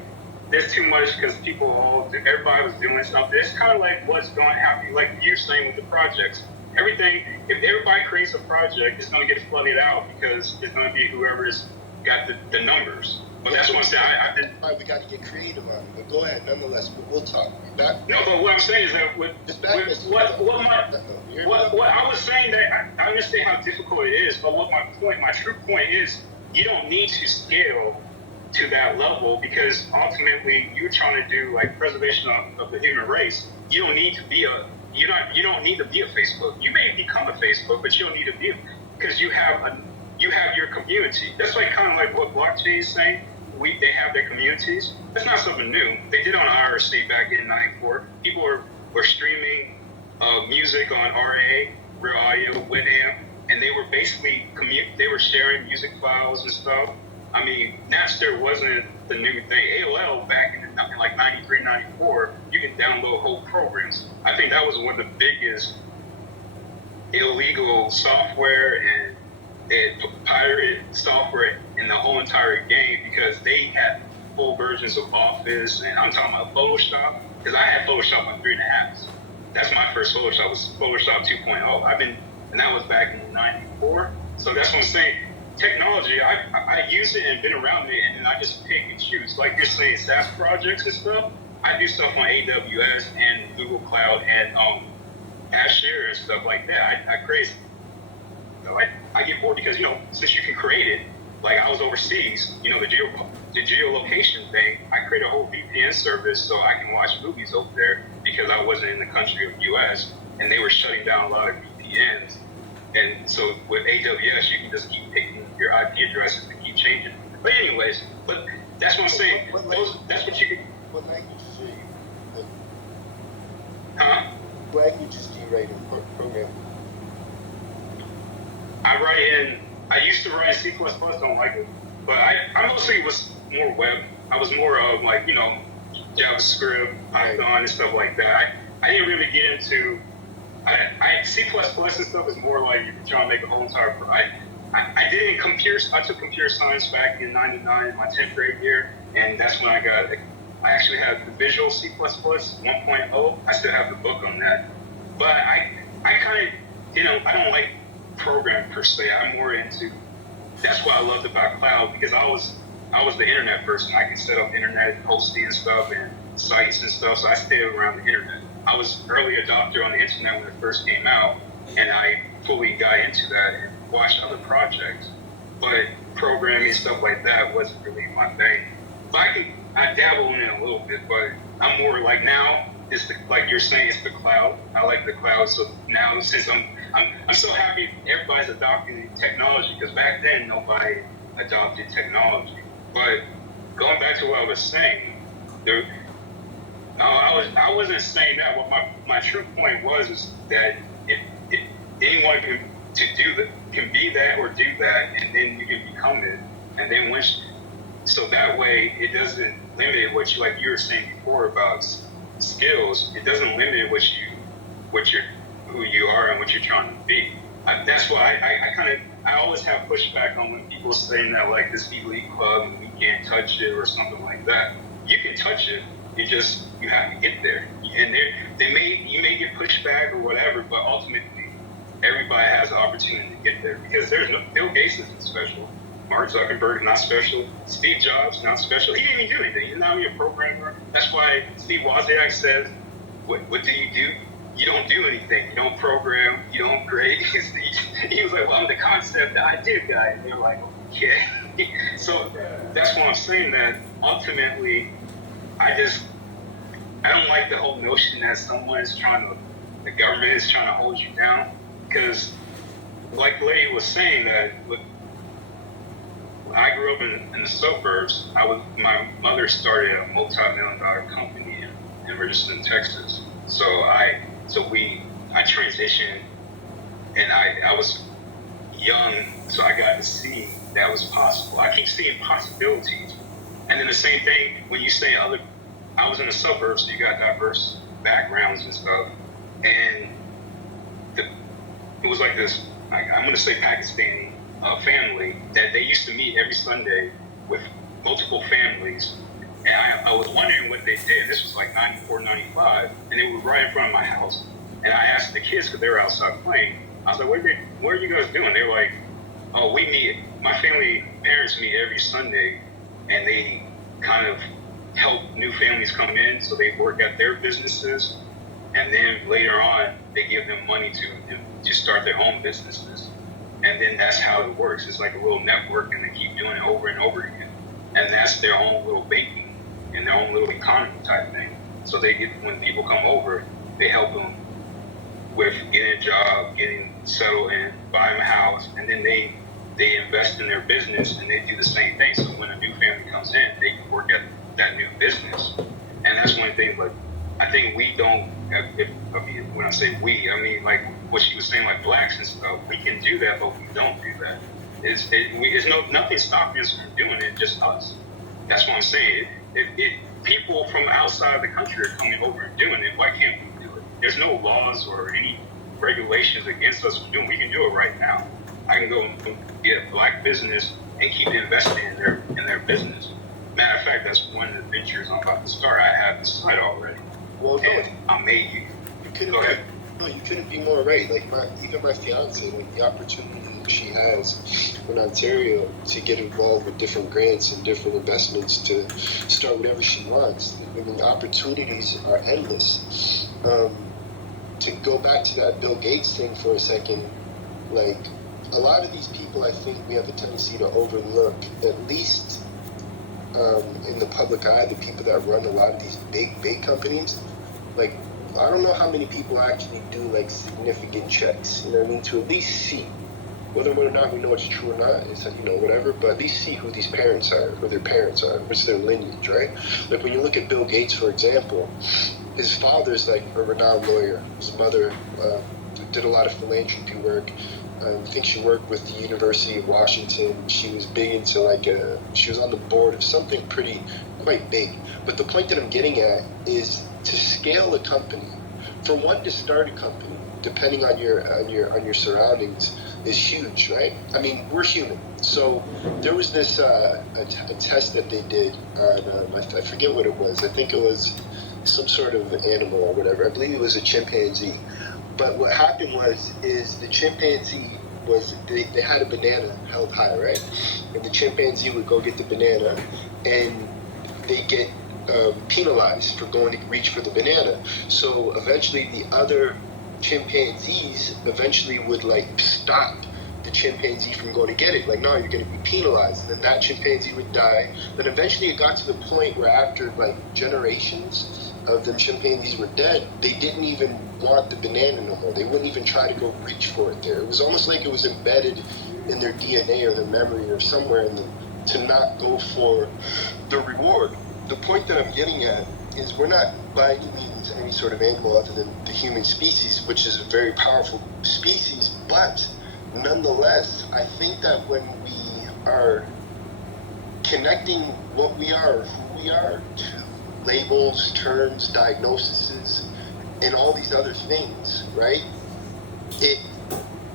there's too much because everybody was doing something. It's kind of like what's going to happen, like you're saying with the projects. Everything, if everybody creates a project, it's going to get flooded out because it's going to be whoever's got the numbers. But that's what I'm saying. We got to get creative on it. But go ahead, nonetheless. We'll talk. No, but what I'm saying is that what I was saying that I understand how difficult it is, but my true point is, you don't need to scale to that level because ultimately you're trying to do like preservation of the human race. You don't need to be you don't need to be a Facebook. You may become a Facebook, but you don't need to be because you have your community. That's like kind of like what blockchain is saying. They have their communities. That's not something new. They did on IRC back in '94. People were streaming music on RA, Real Audio, Winamp, and they were basically they were sharing music files and stuff. I mean, Napster wasn't the new thing. AOL back in like 93, 94, you can download whole programs. I think that was one of the biggest illegal software and pirated software in the whole entire game because they had full versions of Office, and I'm talking about Photoshop, because I had Photoshop on 3.5. That's my first Photoshop, was Photoshop 2.0. And that was back in 94. So that's what I'm saying. Technology, I use it and been around it, and I just pick and choose. Like you're saying, SaaS projects and stuff, I do stuff on AWS and Google Cloud and Azure and stuff like that. I create. I get bored because, since you can create it, like I was overseas, the geolocation thing, I created a whole VPN service so I can watch movies over there because I wasn't in the country of US and they were shutting down a lot of VPNs. And so with AWS, you can just keep picking your IP addresses and keep changing. But anyways, but that's what I'm saying. That's what you can. What language do you? Huh? What languages do you write in programming? I used to write in C++, don't like it. But I mostly was more web. I was more of like, JavaScript, Python, and stuff like that. I didn't really get into, C++ and stuff is more like you're trying to make a whole entire, I took computer science back in '99, my 10th grade year, and that's when I actually had the Visual C++ 1.0. I still have the book on that. But I kind of, I don't like programming per se. I'm more into, that's what I loved about cloud, because I was the internet person. I could set up internet hosting and stuff and sites and stuff, so I stayed around the internet. I was early adopter on the internet when it first came out, and I fully got into that and watched other projects. But programming stuff like that wasn't really my thing. But I dabble in it a little bit, but I'm more like now, like you're saying, it's the cloud. I like the cloud, so now since I'm so happy everybody's adopting technology, because back then nobody adopted technology. But going back to what I was saying, I wasn't saying that. What my true point was is that if anyone can be that or do that, and then you can become it, and then so that way it doesn't limit what you, like you were saying before about skills. It doesn't limit who you are and what you're trying to be. That's why I always have pushback on when people saying that like this elite club and we can't touch it or something like that. You can touch it. You have to get there. And you may get pushback or whatever, but ultimately everybody has the opportunity to get there, because Bill Gates isn't special. Mark Zuckerberg is not special. Steve Jobs not special. He didn't even do anything. He's not even a programmer. That's why Steve Wozniak says, what do you do? You don't do anything. You don't program. You don't grade. He was like, well, I'm the concept, the idea guy. And they're like, okay. So that's why I'm saying that ultimately, I don't like the whole notion that the government is trying to hold you down. Because like the lady was saying, that when I grew up in the suburbs, my mother started a multi-million-dollar company in Richardson, Texas. So I transitioned, and I was young, so I got to see that was possible. I keep seeing possibilities. And then the same thing when you say I was in the suburbs, so you got diverse backgrounds and stuff. And it was like this, I'm going to say Pakistani family, that they used to meet every Sunday with multiple families. And I was wondering what they did. This was like 94, 95, and they were right in front of my house. And I asked the kids, because they were outside playing, I was like, what are you guys doing? They were like, oh, we meet, my parents meet every Sunday, and they kind of help new families come in, so they work at their businesses, and then later on, they give them money to start their own businesses. And then that's how it works. It's like a little network, and they keep doing it over and over again. And that's their own little baby and their own little economy type thing. So when people come over, they help them with getting a job, getting settled in, buying a house, and then they invest in their business, and they do the same thing. So when a new family comes in, they can work at that new business. And that's one thing, but I think we don't, when I say we, I mean like what she was saying, like blacks and stuff, we can do that, but we don't do that. Nothing stopping us from doing it, just us. That's what I'm saying. People from outside the country are coming over and doing it, why can't we do it? There's no laws or any regulations against us from doing it. We can do it right now. I can go and get a black business and keep investing in their business. Matter of fact, that's one of the ventures I'm about to start. I have the site already. Well, no, I made you. You couldn't be more right. Like even my fiance, with the opportunity she has in Ontario to get involved with different grants and different investments to start whatever she wants. I mean, the opportunities are endless. To go back to that Bill Gates thing for a second, like a lot of these people, I think we have a tendency to overlook, at least in the public eye, the people that run a lot of these big companies. like, I don't know how many people actually do like significant checks, you know what I mean, to at least see whether or not we know it's true or not, it's, you know, whatever, but at least see who these parents are, who their parents are, what's their lineage, right? Like when you look at Bill Gates, for example, his father's like a renowned lawyer. His mother did a lot of philanthropy work. I think she worked with the University of Washington. She was big into like she was on the board of something quite big. But the point that I'm getting at is to scale a company, for one to start a company, depending on your surroundings, is huge, right? I mean, we're human. So there was this a test that they did on I forget what it was. I think it was some sort of animal or whatever. I believe it was a chimpanzee. But what happened is the chimpanzee they had a banana held high, right? And the chimpanzee would go get the banana, and they get penalized for going to reach for the banana. So eventually the other chimpanzees eventually would like stop the chimpanzee from going to get it. Like, no, you're going to be penalized. Then that chimpanzee would die. Then eventually it got to the point where after like generations of the chimpanzees were dead, they didn't even want the banana no more. They wouldn't even try to go reach for it there. It was almost like it was embedded in their DNA or their memory or somewhere in them to not go for the reward. The point that I'm getting at is we're not by any means any sort of animal other than the human species, which is a very powerful species, but nonetheless, I think that when we are connecting what we are, who we are, to labels, terms, diagnoses, and all these other things, right? It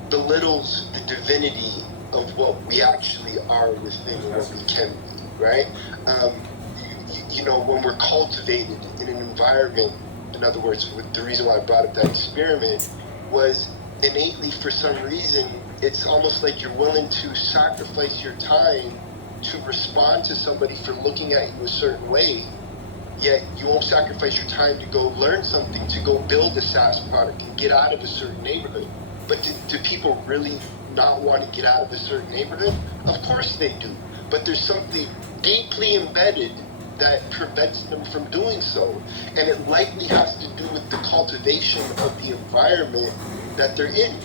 belittles the divinity of what we actually are within and what we can be, right? You know, when we're cultivated in an environment, in other words, the reason why I brought up that experiment was innately, for some reason, it's almost like you're willing to sacrifice your time to respond to somebody for looking at you a certain way, yet you won't sacrifice your time to go learn something, to go build a SaaS product and get out of a certain neighborhood. But do people really not want to get out of a certain neighborhood? Of course they do. But there's something deeply embedded that prevents them from doing so. And it likely has to do with the cultivation of the environment that they're in,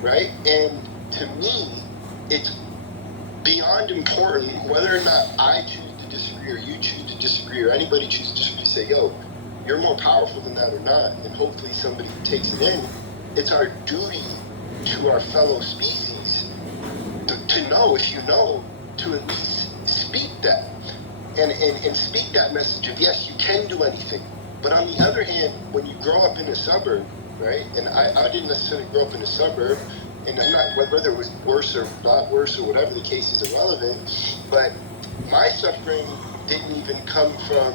right? And to me, it's beyond important whether or not I choose to disagree or you choose to disagree or anybody chooses to disagree, say, yo, you're more powerful than that or not, and hopefully somebody takes it in. It's our duty to our fellow species to know, if you know, to at least speak that. And speak that message of, yes, you can do anything. But on the other hand, when you grow up in a suburb, right, and I didn't necessarily grow up in a suburb, and I'm not, whether it was worse or not worse or whatever the case is irrelevant, but my suffering didn't even come from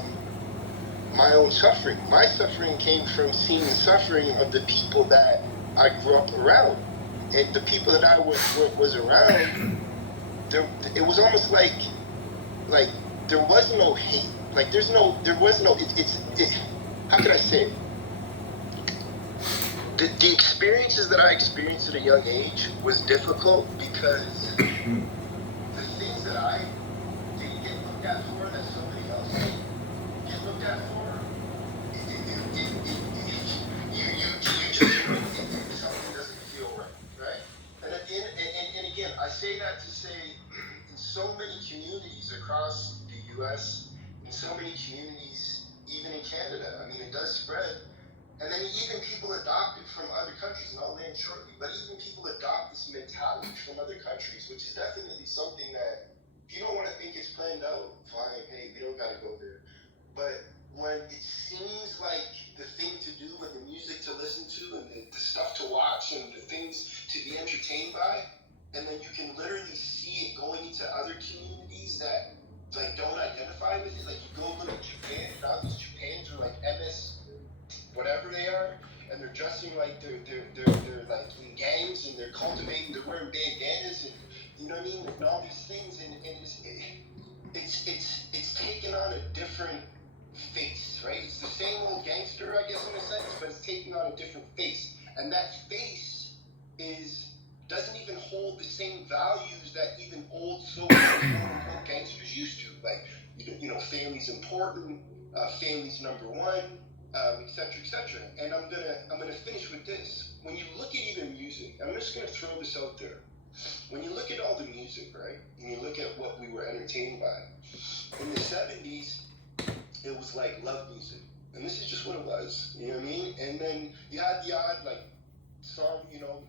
my own suffering. My suffering came from seeing the suffering of the people that I grew up around. And the people that I was around, it was almost like there was no hate. Like there was no, how can I say it? The experiences that I experienced at a young age was difficult because the things that I didn't get looked at for that somebody else did get looked at for, you just know something doesn't feel right? And at the end, and again, I say that to say, in so many communities across the U.S., in so many communities, even in Canada, I mean, it does spread. And then even people adopt it from other countries, and I'll name shortly, but even people adopt this mentality from other countries, which is definitely something that, if you don't want to think it's planned out, fine, hey, we don't got to go there. But when it seems like the thing to do and the music to listen to and the stuff to watch and the things to be entertained by, and then you can literally see it going into other communities that like don't identify with it. Like you go look at Japan, and all these Japans are like MS whatever they are, and they're dressing like they're like in gangs, and they're cultivating, they're wearing bandanas, and you know what I mean, and all these things, and it's taken on a different face, right? It's the same old gangster, I guess, in a sense, but it's taking on a different face, and that face doesn't even hold the same values that even old so-called gangsters used to. Like, you know, family's important, family's number one. et cetera, et cetera. And I'm gonna finish with this. When you look at even music, I'm just gonna throw this out there. When you look at all the music, right, and you look at what we were entertained by, in the 70s, it was like love music. And this is just what it was, you know what I mean? And then you had the odd, like, song, about,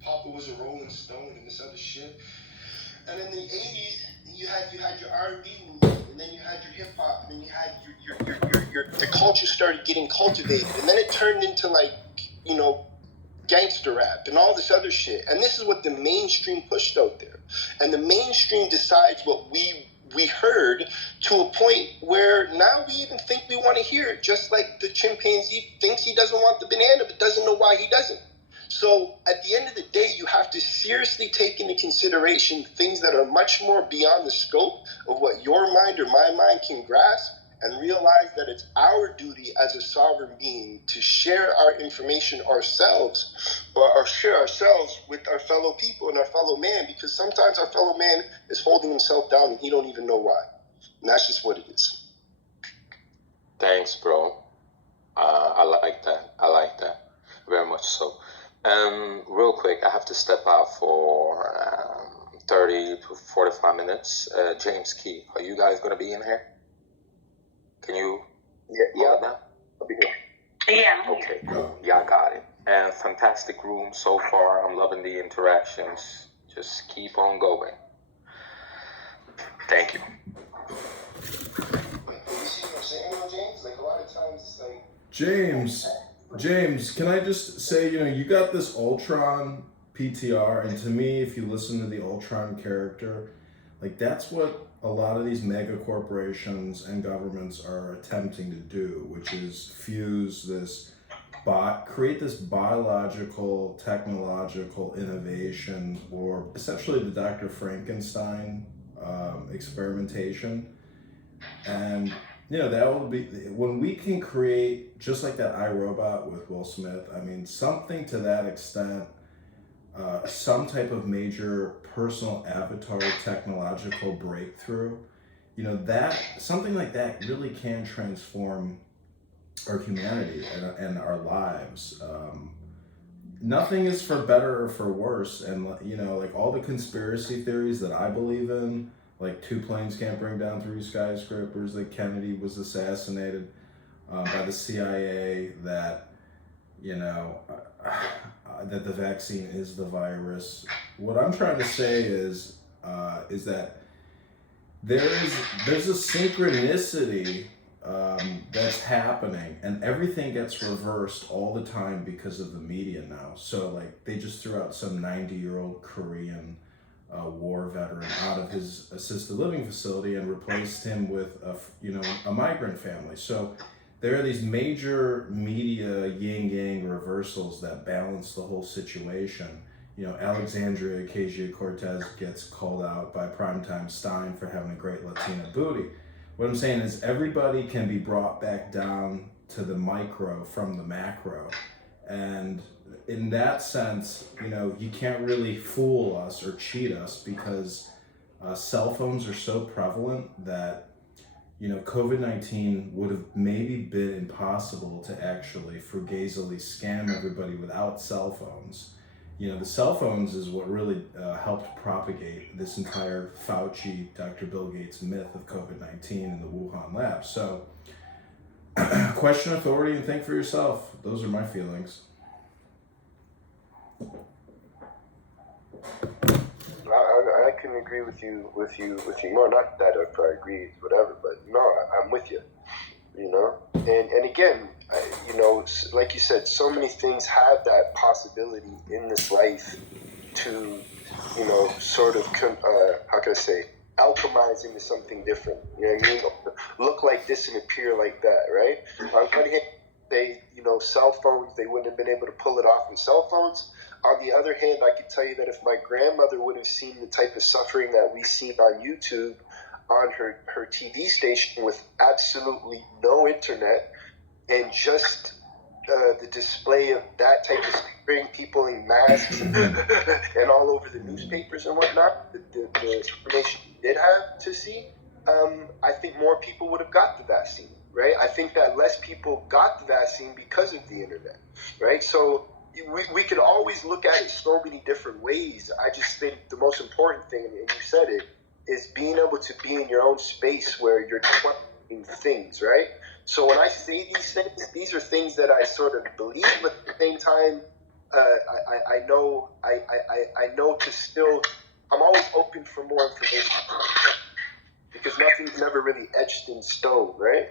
Papa was a Rolling Stone and this other shit. And in the 80s, you had your R&B movement, and then you had your hip-hop, and then you had the culture started getting cultivated. And then it turned into, like, gangster rap and all this other shit. And this is what the mainstream pushed out there. And the mainstream decides what we heard, to a point where now we even think we want to hear it, just like the chimpanzee thinks he doesn't want the banana but doesn't know why he doesn't. So at the end of the day, you have to seriously take into consideration things that are much more beyond the scope of what your mind or my mind can grasp, and realize that it's our duty as a sovereign being to share our information ourselves, or share ourselves with our fellow people and our fellow man, because sometimes our fellow man is holding himself down and he don't even know why. And that's just what it is. Thanks, bro. I like that. Very much so. Real quick, I have to step out for 30 to 45 minutes. James Key, are you guys going to be in here? Can you? Yeah. I'll be here. Yeah. Okay, cool. Yeah, I got it. And fantastic room so far. I'm loving the interactions. Just keep on going. Thank you. You see what I'm saying, James? Like, a lot of times it's like... James, can I just say, you got this Ultron PTR, and to me, if you listen to the Ultron character, like, that's what a lot of these mega corporations and governments are attempting to do, which is fuse this, create this biological, technological innovation, or essentially the Dr. Frankenstein experimentation. And that will be, when we can create, just like that iRobot with Will Smith, I mean, something to that extent, some type of major personal avatar technological breakthrough, that something like that really can transform our humanity and our lives. Nothing is for better or for worse. And, like all the conspiracy theories that I believe in, like 2 planes can't bring down 3 skyscrapers, that Kennedy was assassinated by the CIA, that, that the vaccine is the virus. What I'm trying to say is that there's a synchronicity that's happening, and everything gets reversed all the time because of the media now. So, like, they just threw out some 90-year-old Korean war veteran out of his assisted living facility and replaced him with a migrant family. So there are these major media yin-yang reversals that balance the whole situation. Alexandria Ocasio-Cortez gets called out by Primetime Stein for having a great Latina booty. What I'm saying is everybody can be brought back down to the micro from the macro. And in that sense, you can't really fool us or cheat us, because cell phones are so prevalent that COVID-19 would have maybe been impossible to actually frugazily scam everybody without cell phones. The cell phones is what really helped propagate this entire Fauci, Dr. Bill Gates myth of COVID-19 in the Wuhan lab. So question authority and think for yourself. Those are my feelings. I can agree with you more. Not that if I agree, whatever, but no, I'm with you. And again, like you said, so many things have that possibility in this life to, sort of, how can I say, alchemize into something different. You know what I mean? Look like this and appear like that, right? On one hand, cell phones, they wouldn't have been able to pull it off in cell phones. On the other hand, I can tell you that if my grandmother would have seen the type of suffering that we see on YouTube on her TV station with absolutely no internet, and just the display of that type of suffering, people in masks and all over the newspapers and whatnot, the information we did have to see, I think more people would have got the vaccine, right? I think that less people got the vaccine because of the internet, right? So we can always look at it so many different ways. I just think the most important thing, and you said it, is being able to be in your own space where you're questioning things, right? So when I say these things, these are things that I sort of believe, but at the same time, I know to still, I'm always open for more information because nothing's never really etched in stone, right?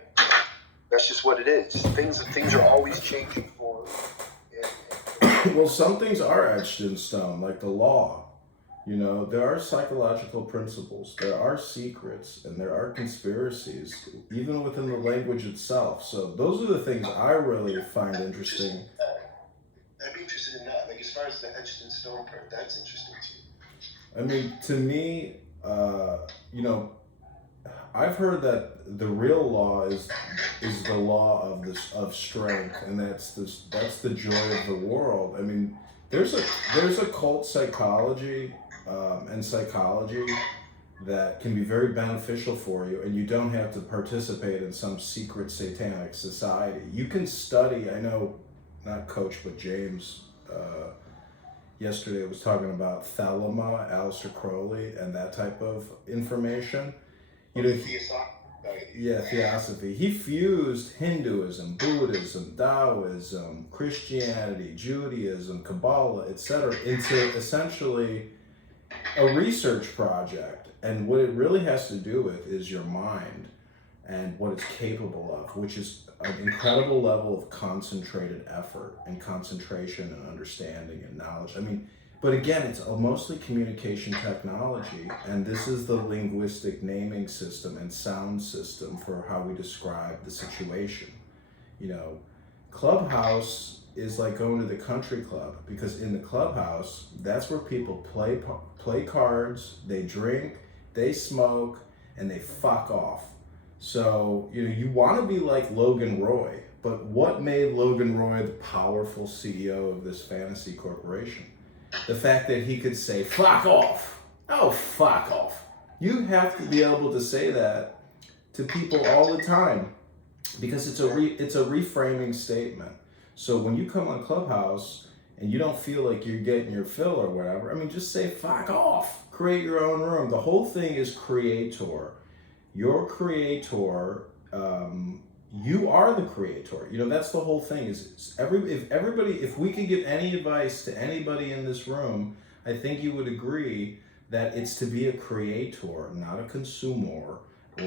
That's just what it is. Things are always changing for. Well, some things are etched in stone, like the law. You know, there are psychological principles, there are secrets, and there are conspiracies, even within the language itself. So those are the things I really find interesting. I'd be interested in that. Like, as far as the etched in stone part, that's interesting too. I mean, to me, you know, I've heard that the real law is the law of strength, and that's the joy of the world. I mean, there's a cult psychology and psychology that can be very beneficial for you, and you don't have to participate in some secret satanic society. You can study. I know, not Coach, but James yesterday was talking about Thelema, Aleister Crowley, and that type of information. You know, theosophy. He fused Hinduism, Buddhism, Taoism, Christianity, Judaism, Kabbalah, etc. into essentially a research project. And what it really has to do with is your mind and what it's capable of, which is an incredible level of concentrated effort and concentration and understanding and knowledge. I mean, but again, it's mostly communication technology, and this is the linguistic naming system and sound system for how we describe the situation. You know, Clubhouse is like going to the country club, because in the clubhouse, that's where people play cards, they drink, they smoke, and they fuck off. So, you know, you want to be like Logan Roy, but what made Logan Roy the powerful CEO of this fantasy corporation? The fact that he could say, fuck off. Oh, fuck off. You have to be able to say that to people all the time, because it's a reframing statement. So when you come on Clubhouse and you don't feel like you're getting your fill or whatever, I mean, just say, fuck off. Create your own room. The whole thing is creator. You're creator. You are the creator. You know, that's the whole thing. If we could give any advice to anybody in this room, I think you would agree that it's to be a creator, not a consumer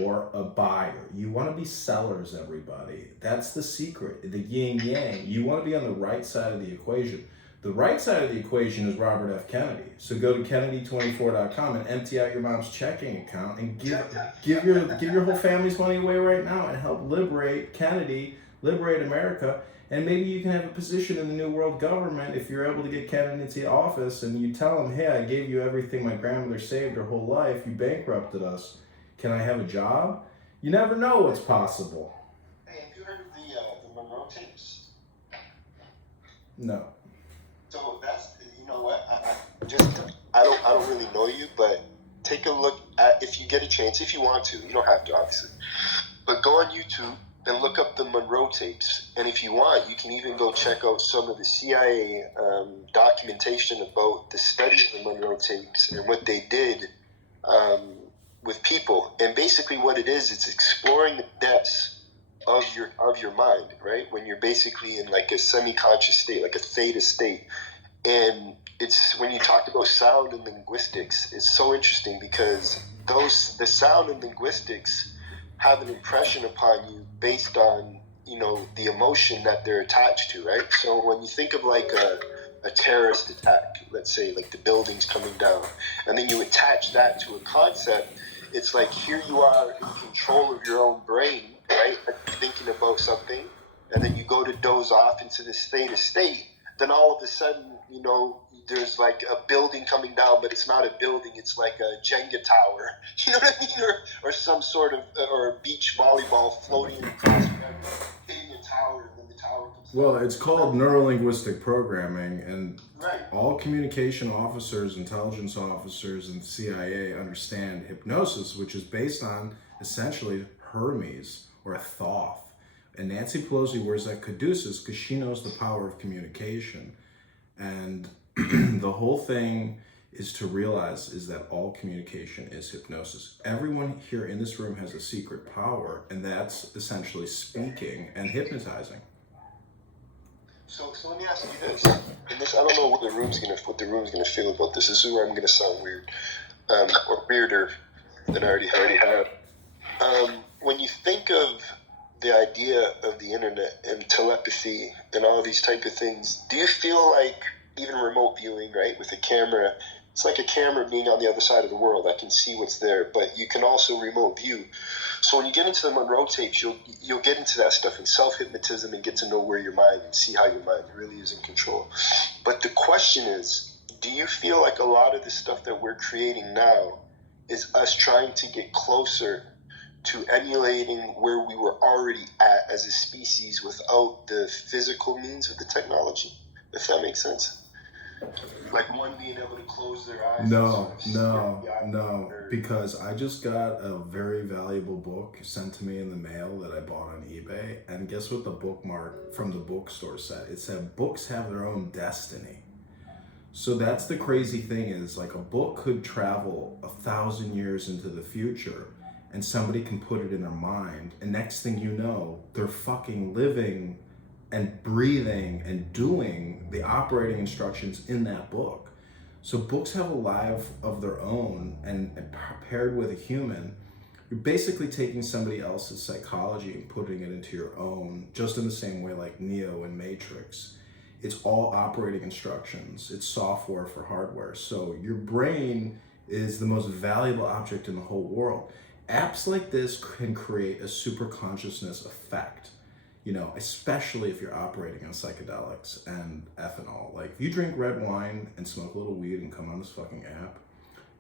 or a buyer. You want to be sellers, everybody. That's the secret, the yin yang. You want to be on the right side of the equation. The right side of the equation is Robert F. Kennedy. So go to Kennedy24.com and empty out your mom's checking account and give your whole family's money away right now and help liberate Kennedy, liberate America. And maybe you can have a position in the New World Government if you're able to get Kennedy into office and you tell him, hey, I gave you everything my grandmother saved her whole life. You bankrupted us. Can I have a job? You never know what's possible. Hey, have you heard of the Monroe tapes? No. So that's, you know what, I don't really know you, but take a look at, if you get a chance, if you want to, you don't have to obviously, but go on YouTube and look up the Monroe tapes, and if you want, you can even go check out some of the CIA documentation about the study of the Monroe tapes and what they did with people. And basically what it is, it's exploring the depths of your mind, right? When you're basically in like a semi-conscious state, like a theta state. And it's, when you talk about sound and linguistics, it's so interesting because the sound and linguistics have an impression upon you based on, you know, the emotion that they're attached to, right? So when you think of like a terrorist attack, let's say like the buildings coming down, and then you attach that to a concept, it's like here you are in control of your own brain, right? Thinking about something, and then you go to doze off into this theta state. Then all of a sudden, you know, there's like a building coming down, but it's not a building, it's like a Jenga tower. You know what I mean? Or some sort of, or a beach volleyball floating across, hitting a tower, and then the tower comes down. Well, it's called neurolinguistic programming, and right. All communication officers, intelligence officers, and CIA understand hypnosis, which is based on essentially Hermes or Thoth. And Nancy Pelosi wears that caduceus because she knows the power of communication. And the whole thing is to realize is that all communication is hypnosis. Everyone here in this room has a secret power, and that's essentially speaking and hypnotizing. So let me ask you this, and this I don't know what the room's gonna feel about this. This is where I'm gonna sound weird, or weirder than I already have. When you think of the idea of the internet and telepathy and all these type of things, do you feel like even remote viewing, right, with a camera, it's like a camera being on the other side of the world. I can see what's there, but you can also remote view. So when you get into the Monroe tapes, you'll get into that stuff in self-hypnotism and get to know where your mind and see how your mind really is in control. But the question is, do you feel like a lot of the stuff that we're creating now is us trying to get closer to emulating where we were already at as a species without the physical means of the technology, if that makes sense? Like one being able to close their eyes. No, because I just got a very valuable book sent to me in the mail that I bought on eBay, and guess what the bookmark from the bookstore said? It said books have their own destiny. So that's the crazy thing, is like a book could travel 1,000 years into the future and somebody can put it in their mind, and next thing you know, they're fucking living and breathing and doing the operating instructions in that book. So books have a life of their own, and paired with a human, you're basically taking somebody else's psychology and putting it into your own, just in the same way like Neo and Matrix. It's all operating instructions. It's software for hardware. So your brain is the most valuable object in the whole world. Apps like this can create a super consciousness effect, you know, especially if you're operating on psychedelics and ethanol. Like if you drink red wine and smoke a little weed and come on this fucking app,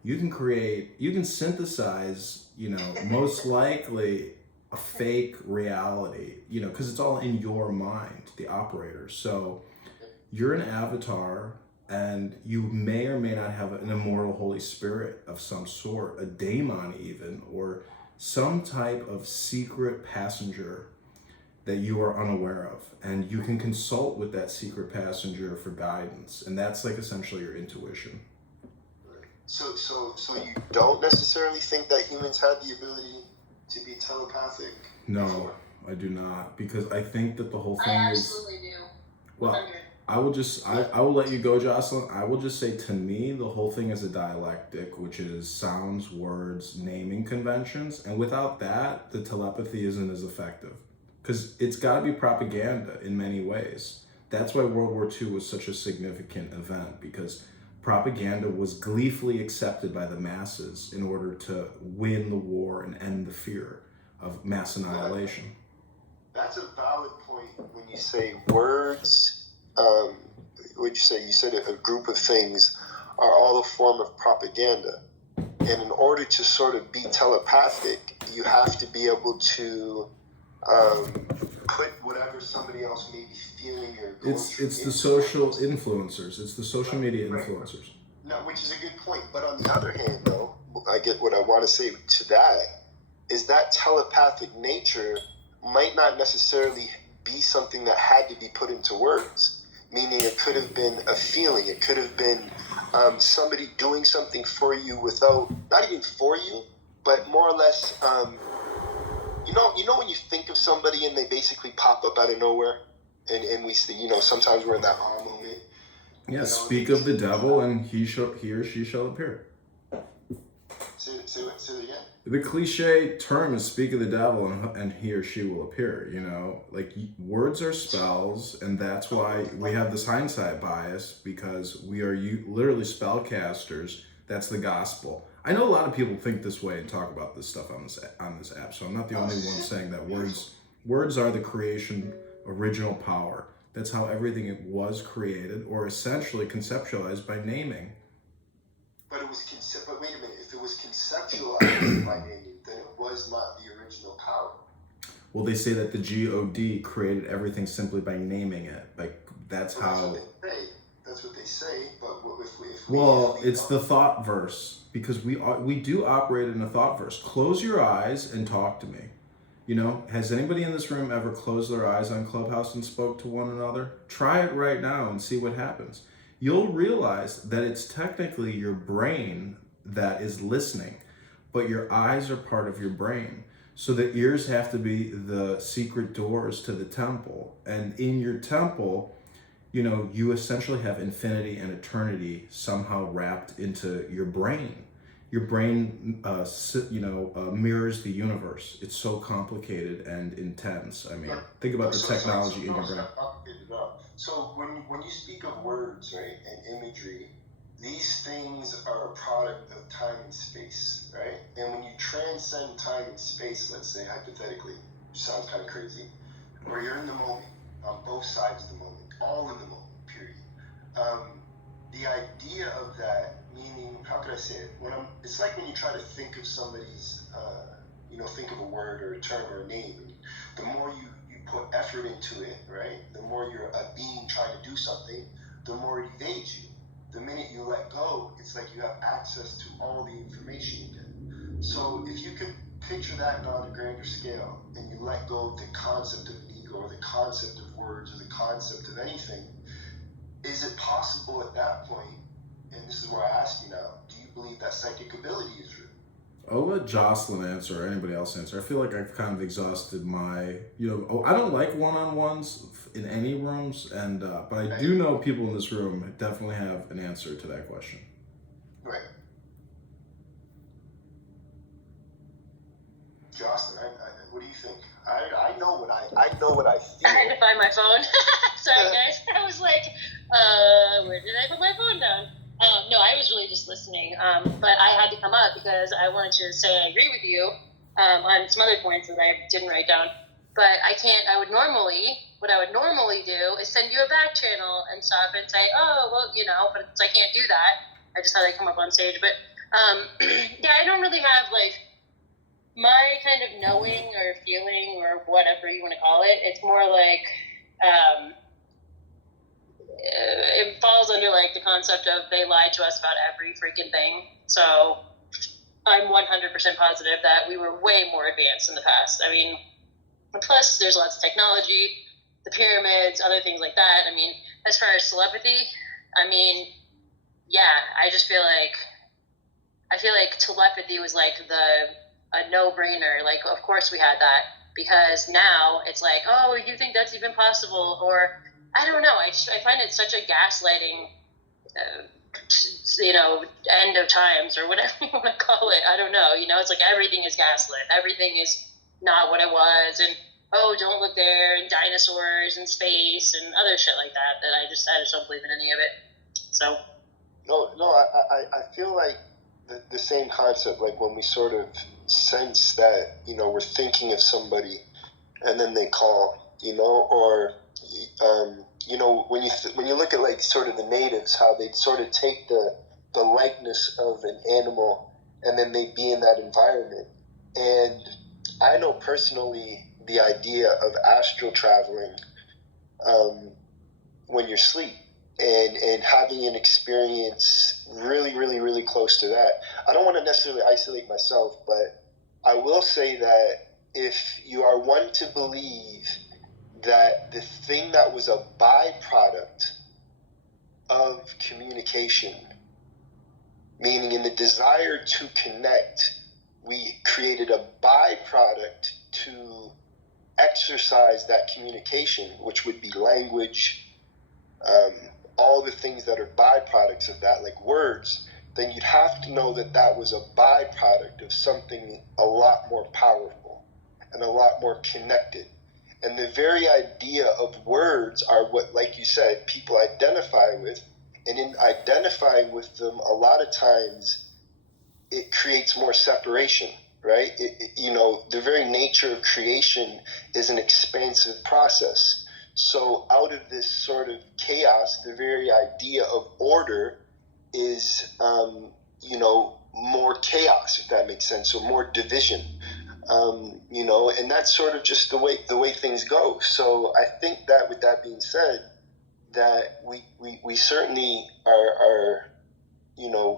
you can synthesize, you know, most likely a fake reality, you know, because it's all in your mind, the operator. So you're an avatar, and you may or may not have an immortal Holy Spirit of some sort, a daemon even, or some type of secret passenger that you are unaware of. And you can consult with that secret passenger for guidance. And that's like essentially your intuition. So you don't necessarily think that humans had the ability to be telepathic? No, I do not. Because I think that the whole thing I is... absolutely do. Well, I will let you go, Jocelyn. I will just say, to me, the whole thing is a dialectic, which is sounds, words, naming conventions. And without that, the telepathy isn't as effective. Because it's got to be propaganda in many ways. That's why World War II was such a significant event, because propaganda was gleefully accepted by the masses in order to win the war and end the fear of mass annihilation. That's a valid point when you say words. What'd you say? You said a group of things are all a form of propaganda. And in order to sort of be telepathic, you have to be able to put whatever somebody else may be feeling or going through. It's the social influencers. It's the social media influencers. No, which is a good point. But on the other hand, though, I get what I want to say to that is that telepathic nature might not necessarily be something that had to be put into words. Meaning it could have been a feeling. It could have been somebody doing something for you without, not even for you, but more or less, you know when you think of somebody and they basically pop up out of nowhere, and we see, you know, sometimes we're in that awe moment. Yeah, you know, speak of the devil and he or she shall appear. Say it again. The cliche term is speak of the devil and he or she will appear, you know? Like, words are spells, and that's why we have this hindsight bias, because we are literally spellcasters. That's the gospel. I know a lot of people think this way and talk about this stuff on this app, so I'm not the only one saying that words are the creation original power. That's how everything was created, or essentially conceptualized by naming. But but wait a minute, if it was conceptualized by naming, then it was not the original power. Well, they say that the God created everything simply by naming it. Like, that's how... That's what they say, but it's the thought verse, because we do operate in a thought verse. Close your eyes and talk to me. You know, has anybody in this room ever closed their eyes on Clubhouse and spoke to one another? Try it right now and see what happens. You'll realize that it's technically your brain that is listening, but your eyes are part of your brain. So the ears have to be the secret doors to the temple. And in your temple, you know, you essentially have infinity and eternity somehow wrapped into your brain. Your brain, mirrors the universe. It's so complicated and intense. I mean, think about the technology in your brain. So when you speak of words, right, and imagery, these things are a product of time and space, right? And when you transcend time and space, let's say hypothetically, which sounds kind of crazy, where you're in the moment, on both sides of the moment, all in the moment, period. The idea of that, meaning, how could I say it? It's like when you try to think of somebody's, think of a word or a term or a name. And the more you put effort into it, right? The more you're a being trying to do something, the more it evades you. The minute you let go, it's like you have access to all the information you get. So if you could picture that on a grander scale, and you let go of the concept of an ego or the concept of words or the concept of anything, is it possible at that point, and this is where I ask you now, do you believe that psychic ability is real? I'll let Jocelyn answer or anybody else answer. I feel like I've kind of exhausted my, I don't like one-on-ones in any rooms, and but I do know people in this room definitely have an answer to that question. Right. Jocelyn, what do you think? I know what I feel. I had to find my phone. Sorry, guys. I was like, where did I put my phone down? No, I was really just listening. But I had to come up because I wanted to say I agree with you on some other points that I didn't write down. But what I would normally do is send you a back channel and stuff and say, but I can't do that. I just thought I'd come up on stage. But yeah, I don't really have my kind of knowing or feeling or whatever you want to call it. It's more like it falls under the concept of they lied to us about every freaking thing. So I'm 100% positive that we were way more advanced in the past. I mean, plus there's lots of technology, the pyramids, other things like that. I mean, as far as telepathy, I just feel like telepathy was a no-brainer. Of course we had that, because now it's you think that's even possible? Or I don't know. I find it such a gaslighting, end of times or whatever you want to call it. I don't know. It's everything is gaslit. Everything is not what it was, and don't look there, and dinosaurs and space and other shit like that. I just don't believe in any of it. So. No, I feel like the same concept. Like when we sort of sense that we're thinking of somebody, and then they call, or when you look at sort of the natives, how they sort of take the likeness of an animal, and then they be in that environment. And I know personally the idea of astral traveling when you're asleep. And having an experience really, really, really close to that. I don't want to necessarily isolate myself, but I will say that if you are one to believe that the thing that was a byproduct of communication, meaning in the desire to connect, we created a byproduct to exercise that communication, which would be language, all the things that are byproducts of that, like words, then you'd have to know that that was a byproduct of something a lot more powerful and a lot more connected. And the very idea of words are what, like you said, people identify with. And in identifying with them, a lot of times it creates more separation, right? The very nature of creation is an expansive process. So out of this sort of chaos, the very idea of order is, more chaos, if that makes sense, or more division, and that's sort of just the way things go. So I think that with that being said, that we certainly are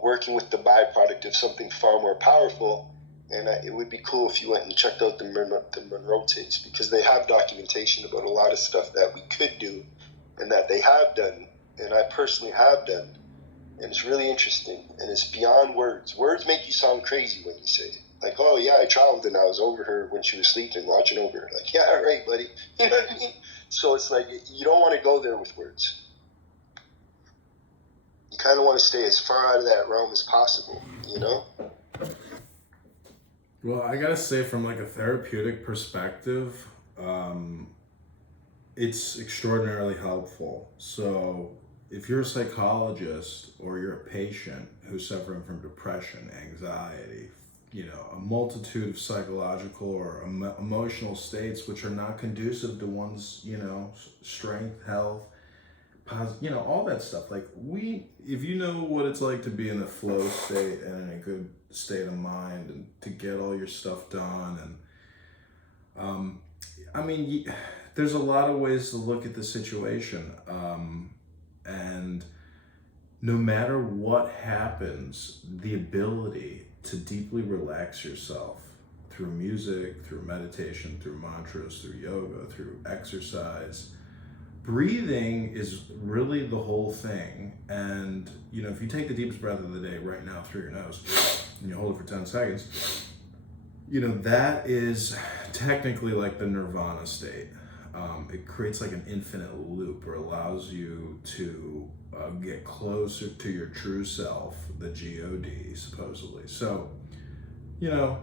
working with the byproduct of something far more powerful. And it would be cool if you went and checked out the Monroe tapes, because they have documentation about a lot of stuff that we could do and that they have done, and I personally have done. And it's really interesting, and it's beyond words. Words make you sound crazy when you say it. Like, oh yeah, I traveled and I was over her when she was sleeping, watching over her. Like, yeah, right, buddy. You know what I mean? So it's like, you don't want to go there with words. You kind of want to stay as far out of that realm as possible, you know? Well, I gotta say, from like a therapeutic perspective, it's extraordinarily helpful. So if you're a psychologist or you're a patient who's suffering from depression, anxiety, you know, a multitude of psychological or emotional states which are not conducive to one's, you know, strength, health, you know, all that stuff. Like, if you know what it's like to be in a flow state and in a good state of mind and to get all your stuff done, and I mean, there's a lot of ways to look at the situation, and no matter what happens, the ability to deeply relax yourself through music, through meditation, through mantras, through yoga, through exercise, breathing is really the whole thing. And, you know, if you take the deepest breath of the day right now through your nose and you hold it for 10 seconds, you know, that is technically like the nirvana state. It creates like an infinite loop, or allows you to get closer to your true self, the God, supposedly. So, you know,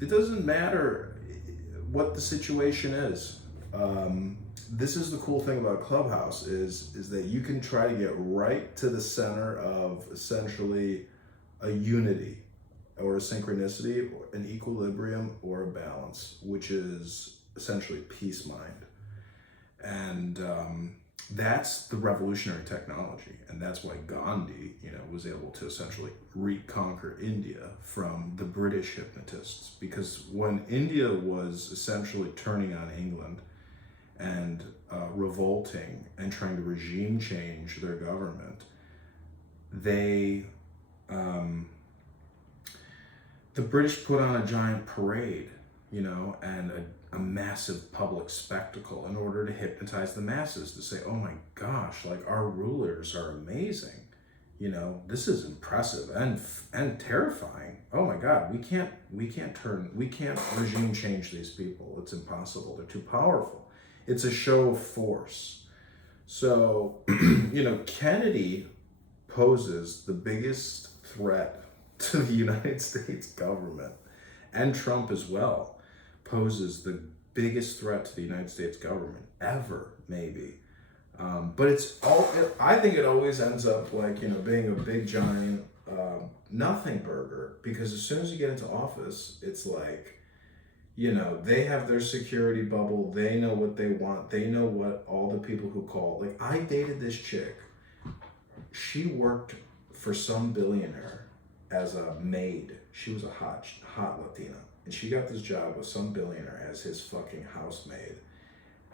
it doesn't matter what the situation is. This is the cool thing about Clubhouse is that you can try to get right to the center of essentially a unity or a synchronicity, or an equilibrium, or a balance, which is essentially peace mind. And that's the revolutionary technology. And that's why Gandhi, you know, was able to essentially reconquer India from the British hypnotists. Because when India was essentially turning on England and revolting and trying to regime change their government, the British put on a giant parade, you know, and a massive public spectacle in order to hypnotize the masses, to say, oh my gosh, like, our rulers are amazing. You know, this is impressive and terrifying. Oh my God, we can't regime change these people. It's impossible. They're too powerful. It's a show of force. So, you know, Kennedy poses the biggest threat to the United States government, and Trump as well poses the biggest threat to the United States government ever, maybe. But I think it always ends up like, you know, being a big giant nothing burger, because as soon as you get into office, it's like, you know, they have their security bubble, they know what they want, they know what all the people who call, like, I dated this chick, she worked for some billionaire as a maid. She was a hot Latina, and she got this job with some billionaire as his fucking housemaid.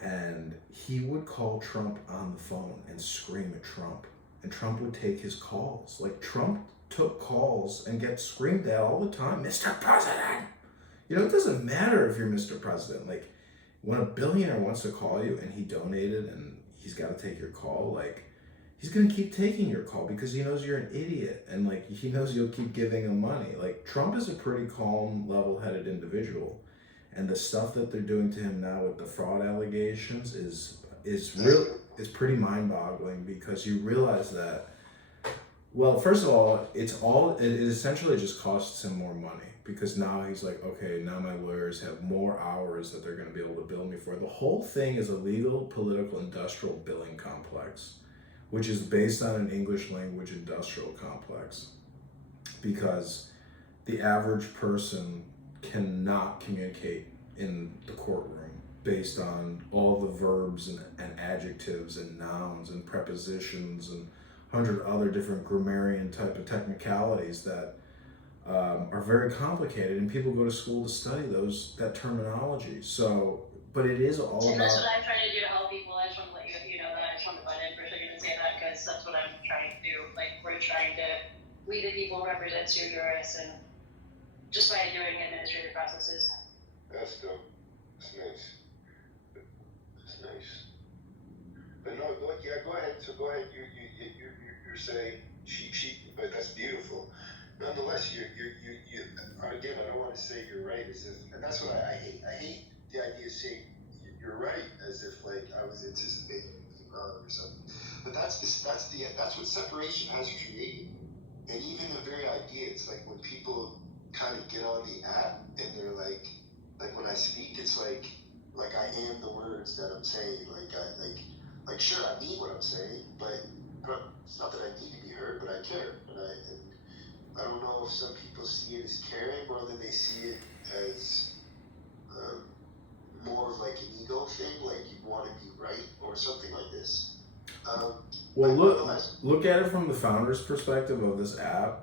And he would call Trump on the phone and scream at Trump, and Trump would take his calls. Like, Trump took calls and gets screamed at all the time. Mr. President! You know, it doesn't matter if you're Mr. President. Like, when a billionaire wants to call you and he donated and he's got to take your call, like, he's going to keep taking your call because he knows you're an idiot, and like, he knows you'll keep giving him money. Like, Trump is a pretty calm, level-headed individual, and the stuff that they're doing to him now with the fraud allegations is pretty mind-boggling, because you realize that, well, first of all, it essentially just costs him more money, because now he's like, okay, now my lawyers have more hours that they're going to be able to bill me for. The whole thing is a legal, political, industrial billing complex, which is based on an English language industrial complex, because the average person cannot communicate in the courtroom based on all the verbs and adjectives and nouns and prepositions and 100 other different grammarian type of technicalities that are very complicated, and people go to school to study that terminology. So, but it is all about... And that's what I'm trying to do to help people. I just want to let you know that I just want to butt in for a second and say that, because that's what I'm trying to do. Like, we're trying to, we the people represent you, jurists, and just by doing administrative processes. That's dope. That's nice. That's nice. But no, go ahead. So go ahead. You're saying cheap, but that's beautiful. Nonetheless, you again, I don't want to say you're right, and that's what I hate. I hate the idea of saying you're right as if like I was anticipating anything wrong or something. But that's what separation has created. And even the very idea, it's like when people kind of get on the app and they're like when I speak, it's like I am the words that I'm saying. Like sure, I mean what I'm saying, but it's not that I need to be heard, but I care, and I don't know if some people see it as caring more than they see it as more of like an ego thing, like you want to be right or something like this. Well, look at it from the founder's perspective of this app,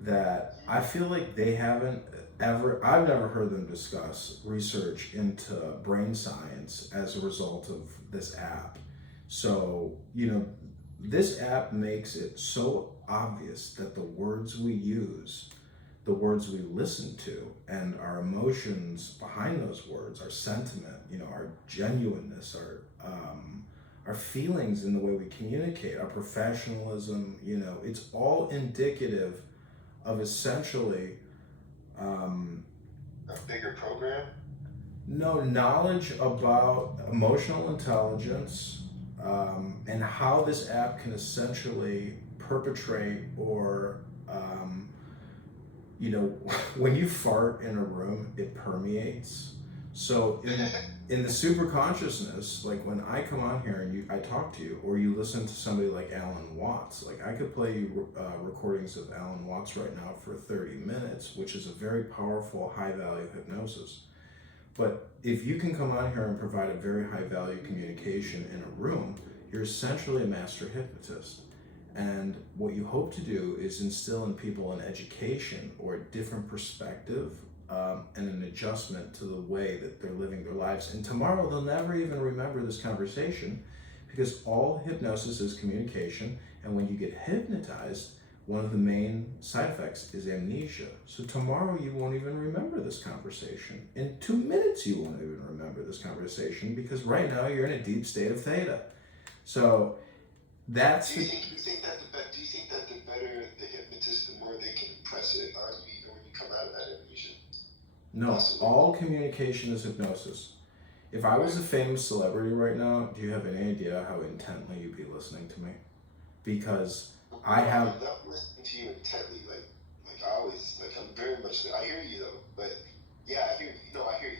that I feel like they haven't I've never heard them discuss research into brain science as a result of this app. So, this app makes it so obvious that the words we use, the words we listen to, and our emotions behind those words, our sentiment, our genuineness, our feelings in the way we communicate, our professionalism, it's all indicative of essentially a bigger program? No, knowledge about emotional intelligence, and how this app can essentially perpetrate or, when you fart in a room, it permeates. So in the super consciousness, like when I come on here and I talk to you, or you listen to somebody like Alan Watts, like I could play you recordings of Alan Watts right now for 30 minutes, which is a very powerful, high-value hypnosis. But if you can come on here and provide a very high-value communication in a room, you're essentially a master hypnotist. And what you hope to do is instill in people an education or a different perspective, and an adjustment to the way that they're living their lives. And tomorrow they'll never even remember this conversation, because all hypnosis is communication. And when you get hypnotized, one of the main side effects is amnesia. So tomorrow you won't even remember this conversation. In 2 minutes you won't even remember this conversation, because right now you're in a deep state of theta. So that's... Do you think that the better the hypnotist, the more they can impress it on you even when you come out of that amnesia? No, all communication is hypnosis. If I was a famous celebrity right now, do you have any idea how intently you'd be listening to me? Because I have... I'm not listening to you intently, like I always, I'm very much, I hear you though, but yeah, I hear you. No, I hear you.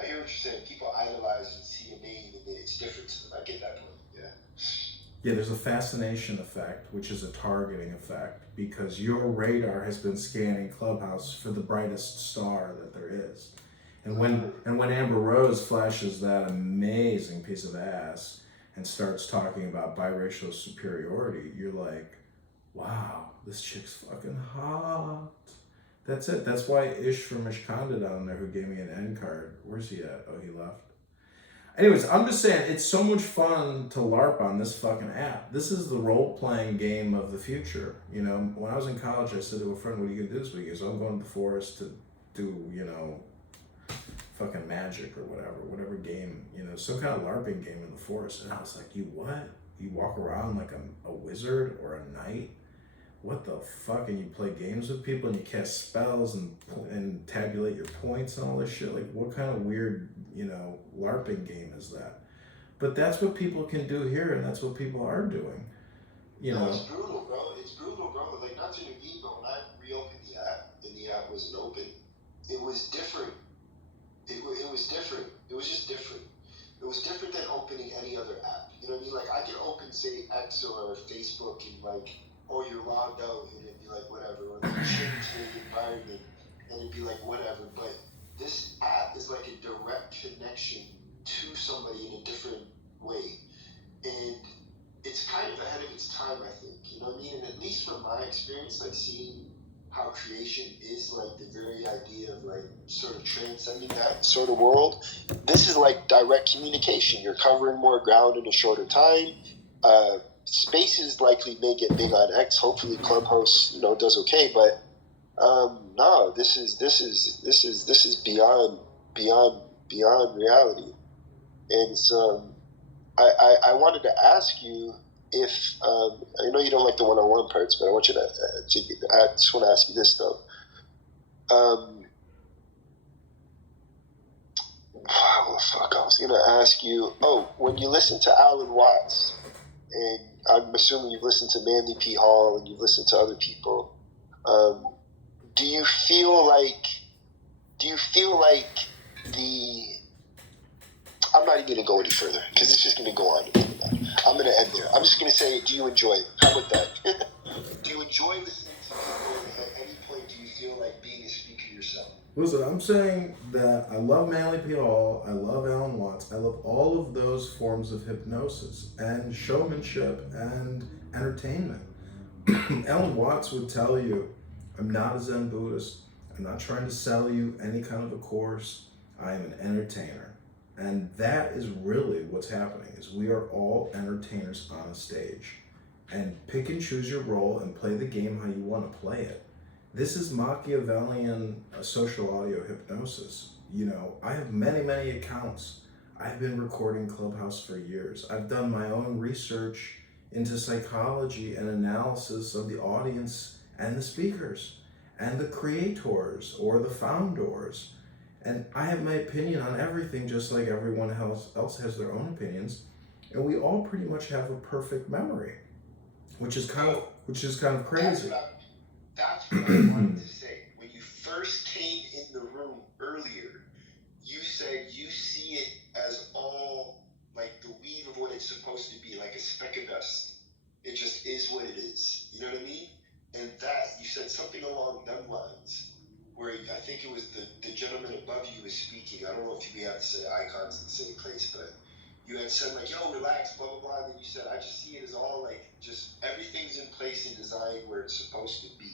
I hear what you're saying. People idolize and see a name and it's different to them. I get that point, yeah. Yeah, there's a fascination effect, which is a targeting effect, because your radar has been scanning Clubhouse for the brightest star that there is. And when Amber Rose flashes that amazing piece of ass and starts talking about biracial superiority, you're like, wow, this chick's fucking hot. That's it. That's why Ish from Ishkonda down there, who gave me an N card, where's he at? Oh, he left. Anyways, I'm just saying, it's so much fun to LARP on this fucking app. This is the role-playing game of the future. When I was in college, I said to a friend, what are you going to do this week? He said, I'm going to the forest to do, fucking magic or whatever game, some kind of LARPing game in the forest. And I was like, you what? You walk around like a wizard or a knight? What the fuck? And you play games with people and you cast spells and tabulate your points and all this shit? Like, what kind of weird, LARPing game is that? But that's what people can do here, and that's what people are doing. No, it's brutal, bro. It's brutal, bro. Like, not to the beat, but when I reopened the app and the app wasn't open, it was different. It was different. It was just different. It was different than opening any other app. You know what I mean? Like, I could open, say, X or Facebook and, like, oh, you're logged out, and it'd be like, whatever. Or they change the environment, and it'd be like, whatever. But this app is like a direct connection to somebody in a different way. And it's kind of ahead of its time, I think. You know what I mean? And at least from my experience, like, seeing how creation is like the very idea of like sort of transcending that sort of world. This is like direct communication. You're covering more ground in a shorter time. Spaces likely may get big on X. Hopefully Clubhouse, does okay. But No, this is beyond reality, and it's I wanted to ask you if I know you don't like the one-on-one parts, but I want you to I just want to ask you this though. Oh, fuck! I was gonna ask you. Oh, when you listen to Alan Watts, and I'm assuming you've listened to Manly P. Hall and you've listened to other people. Do you feel like the? I'm not even gonna go any further because it's just gonna go on. I'm gonna end there. I'm just gonna say, do you enjoy it? How about that? Do you enjoy listening to people? At any point, do you feel like being a speaker yourself? Listen, I'm saying that I love Manly P. Hall, I love Alan Watts, I love all of those forms of hypnosis and showmanship and entertainment. Alan Watts would tell you, I'm not a Zen Buddhist, I'm not trying to sell you any kind of a course, I am an entertainer. And that is really what's happening, is we are all entertainers on a stage. And pick and choose your role and play the game how you want to play it. This is Machiavellian social audio hypnosis. You know, I have many accounts. I've been recording Clubhouse for years. I've done my own research into psychology and analysis of the audience and the speakers and the creators or the founders. And I have my opinion on everything, just like everyone else has their own opinions. And we all pretty much have a perfect memory, which is kind of crazy. That's what I wanted to say. When you first came in the room earlier, you said you see it as all like the weave of what it's supposed to be, like a speck of dust. It just is what it is. You know what I mean? And that, you said something along them lines, where I think it was the gentleman above you was speaking. I don't know if we have the icons in the same place, but you had said like, yo, relax, blah, blah, blah. And then you said, I just see it as all like, just everything's in place and designed where it's supposed to be.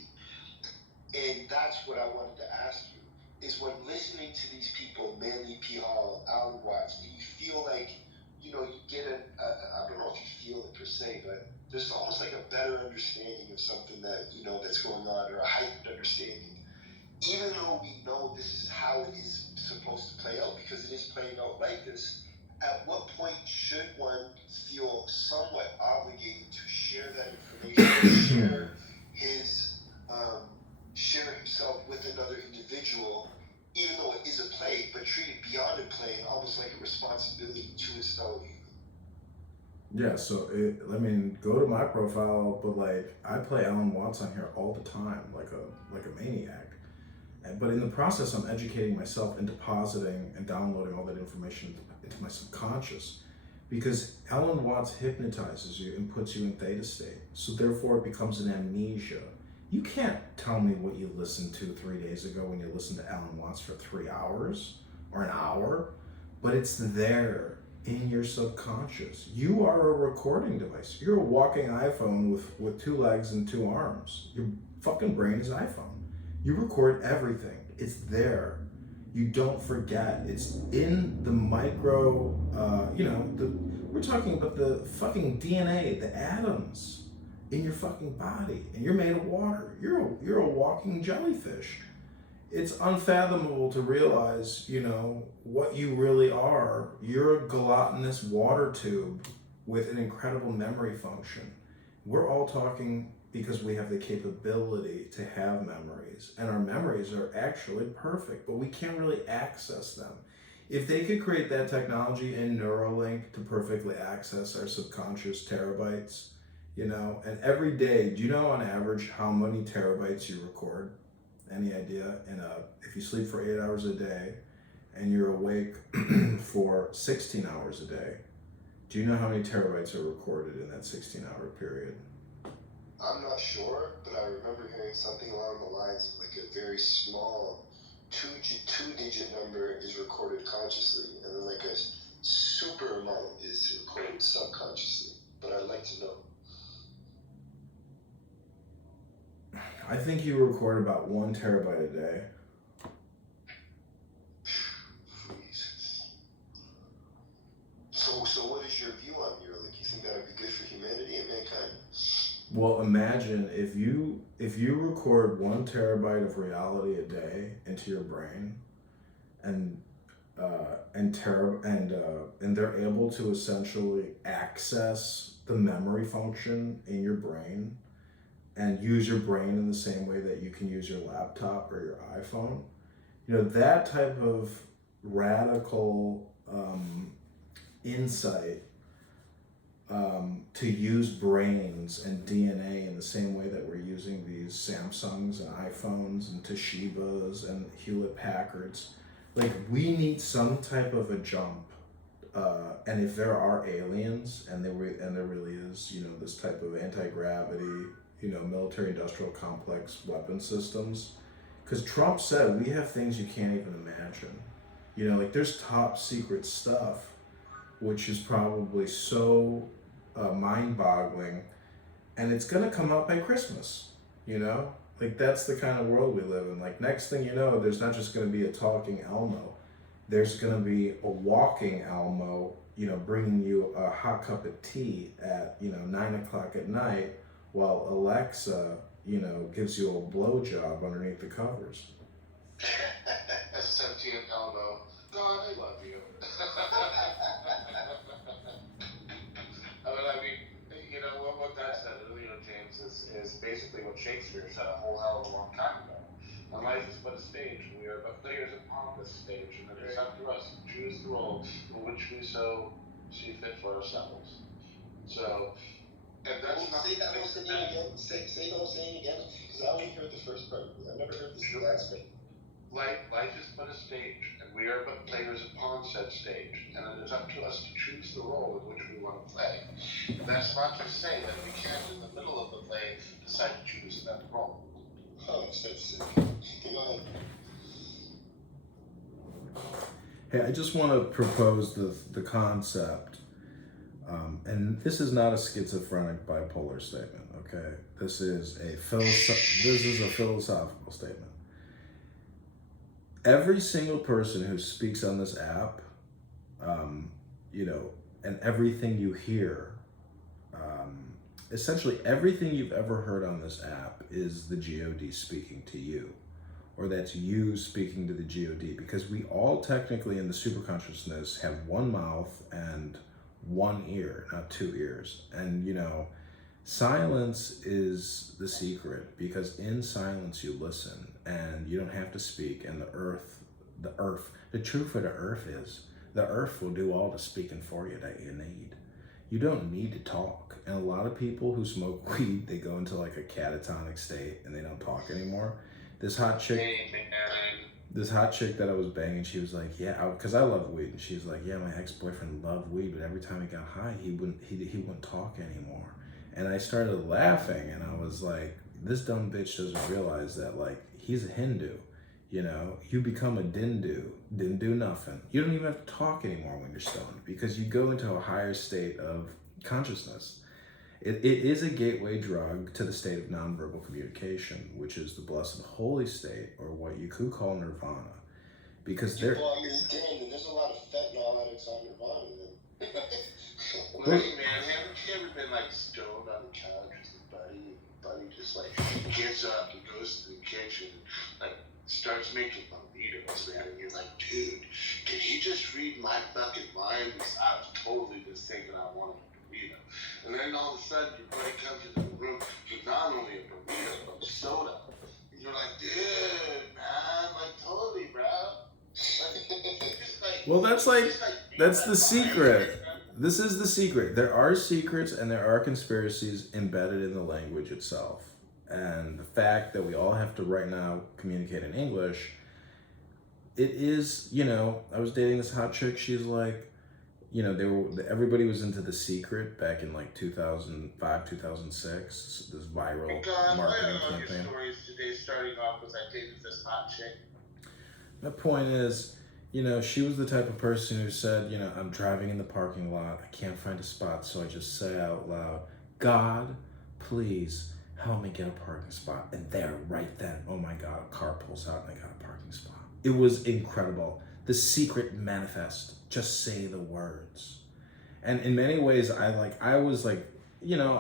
And that's what I wanted to ask you, is when listening to these people, Manly P. Hall, Alan Watts, do you feel like, you know, you get I don't know if you feel it per se, but there's almost like a better understanding of something that, you know, that's going on, or a heightened understanding, even though we know this is how it is supposed to play out, because it is playing out like this. At what point should one feel somewhat obligated to share that information, share himself with another individual, even though it is a play, but treat it beyond a play, almost like a responsibility to his fellow human? Yeah, so go to my profile, but like I play Alan Watts on here all the time, like a maniac. But in the process, I'm educating myself and depositing and downloading all that information into my subconscious, because Alan Watts hypnotizes you and puts you in theta state. So therefore, it becomes an amnesia. You can't tell me what you listened to 3 days ago when you listened to Alan Watts for 3 hours or an hour, but it's there in your subconscious. You are a recording device. You're a walking iPhone with 2 legs and 2 arms. Your fucking brain is iPhone. You record everything. It's there. You don't forget. It's in the micro, we're talking about the fucking DNA, the atoms in your fucking body, and you're made of water. You're a walking jellyfish. It's unfathomable to realize, you know, what you really are. You're a gelatinous water tube with an incredible memory function. We're all talking because we have the capability to have memories, and our memories are actually perfect, but we can't really access them. If they could create that technology in Neuralink to perfectly access our subconscious terabytes, you know, and every day, do you know on average how many terabytes you record? Any idea? If you sleep for 8 hours a day and you're awake for 16 hours a day, do you know how many terabytes are recorded in that 16-hour period? I'm not sure, but I remember hearing something along the lines of like a very small two-digit number is recorded consciously, and then like a super amount is recorded subconsciously. But I'd like to know. I think you record about 1 terabyte a day. So what is your view on Neuralink? You think that would be good for humanity and mankind? Well, imagine if you record 1 terabyte of reality a day into your brain, and they're able to essentially access the memory function in your brain and use your brain in the same way that you can use your laptop or your iPhone. You know, that type of radical insight to use brains and DNA in the same way that we're using these Samsungs and iPhones and Toshibas and Hewlett Packards. Like, we need some type of a jump. And if there are aliens, and there really is, you know, this type of anti-gravity, you know, military-industrial complex weapon systems, because Trump said we have things you can't even imagine. You know, like, there's top secret stuff, which is probably so mind-boggling, and it's gonna come out by Christmas, you know? Like, that's the kind of world we live in. Like, next thing you know, there's not just gonna be a talking Elmo. There's gonna be a walking Elmo, you know, bringing you a hot cup of tea at, you know, 9 o'clock at night, while Alexa, you know, gives you a blowjob underneath the covers. As a 17 Elmo, God, I love you. I mean, you know, what that said earlier, James, is basically what Shakespeare said a whole hell of a long time ago. And life is but a stage, and we are but players upon this stage, and it is up to us to choose the role in which we so see fit for ourselves. So, and that's not... Say that whole thing again. Say the whole saying again, because I only heard the first part. I've never heard the last bit. Life is but a stage, and we are but players upon said stage, and it is up to us to choose the role in which we want to play. And that's not to say that we can't, in the middle of the play, decide to choose that role. Oh, that's sick. Go ahead. Hey, I just want to propose the concept, and this is not a schizophrenic bipolar statement, okay? This is a philosophical statement. Every single person who speaks on this app, you know, and everything you hear, essentially everything you've ever heard on this app is the GOD speaking to you, or that's you speaking to the GOD, because we all technically in the superconsciousness have one mouth and one ear, not two ears. And, you know, silence is the secret, because in silence you listen and you don't have to speak. And the truth of the earth is the earth will do all the speaking for you that you need. You don't need to talk. And a lot of people who smoke weed, they go into like a catatonic state and they don't talk anymore. This hot chick that I was banging, she was like, yeah, because I love weed. And she was like, yeah, my ex-boyfriend loved weed, but every time he got high, he wouldn't talk anymore. And I started laughing, and I was like, this dumb bitch doesn't realize that, like, he's a Hindu. You know, you become a dindu, didn't do nothing. You don't even have to talk anymore when you're stoned, because you go into a higher state of consciousness. It is a gateway drug to the state of nonverbal communication, which is the blessed holy state, or what you could call nirvana. Because Well, I mean, damn, there's a lot of fentanyl addicts on Nirvana then. Well, hey, man, haven't you ever been, like, stoned on the couch with your buddy, and your buddy just, like, gets up and goes to the kitchen and, like, starts making burritos, man, and you're like, dude, did he just read my fucking mind? Because I was totally just thinking I wanted a burrito. And then all of a sudden, your buddy comes into the room with not only a burrito, but soda. And you're like, dude, man, like, totally, bro. Well, that's the secret. This is the secret. There are secrets and there are conspiracies embedded in the language itself. And the fact that we all have to right now communicate in English, it is, you know, I was dating this hot chick. She's like, you know, everybody was into The Secret back in like 2005, 2006. This viral marketing campaign. Your stories today, starting off with I dated this hot chick. My point is, you know, she was the type of person who said, you know, I'm driving in the parking lot, I can't find a spot, so I just say out loud, God, please help me get a parking spot. And there, right then, oh my God, a car pulls out and I got a parking spot. It was incredible. The secret manifest. Just say the words. And in many ways, I was like you know,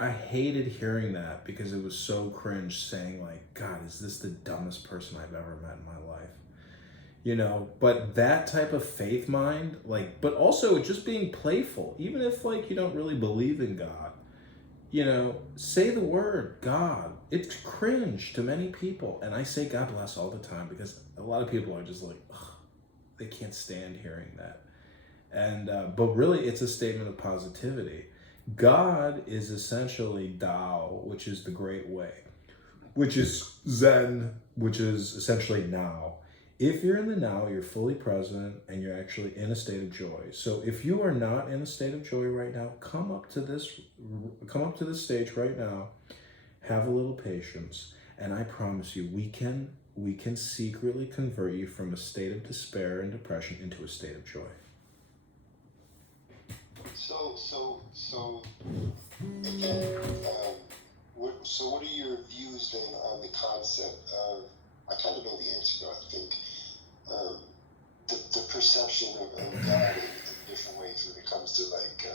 I hated hearing that because it was so cringe saying like, God, is this the dumbest person I've ever met in my life? You know, but that type of faith mind, like, but also just being playful, even if like you don't really believe in God, you know, say the word God. It's cringe to many people. And I say God bless all the time because a lot of people are just like, ugh, they can't stand hearing that. And, but really it's a statement of positivity. God is essentially Tao, which is the great way, which is Zen, which is essentially now. If you're in the now, you're fully present and you're actually in a state of joy. So if you are not in a state of joy right now, come up to this stage right now, have a little patience, and I promise you, we can secretly convert you from a state of despair and depression into a state of joy. So again, what are your views then on the concept of, I kind of know the answer, I think, the perception of God in different ways when it comes to like,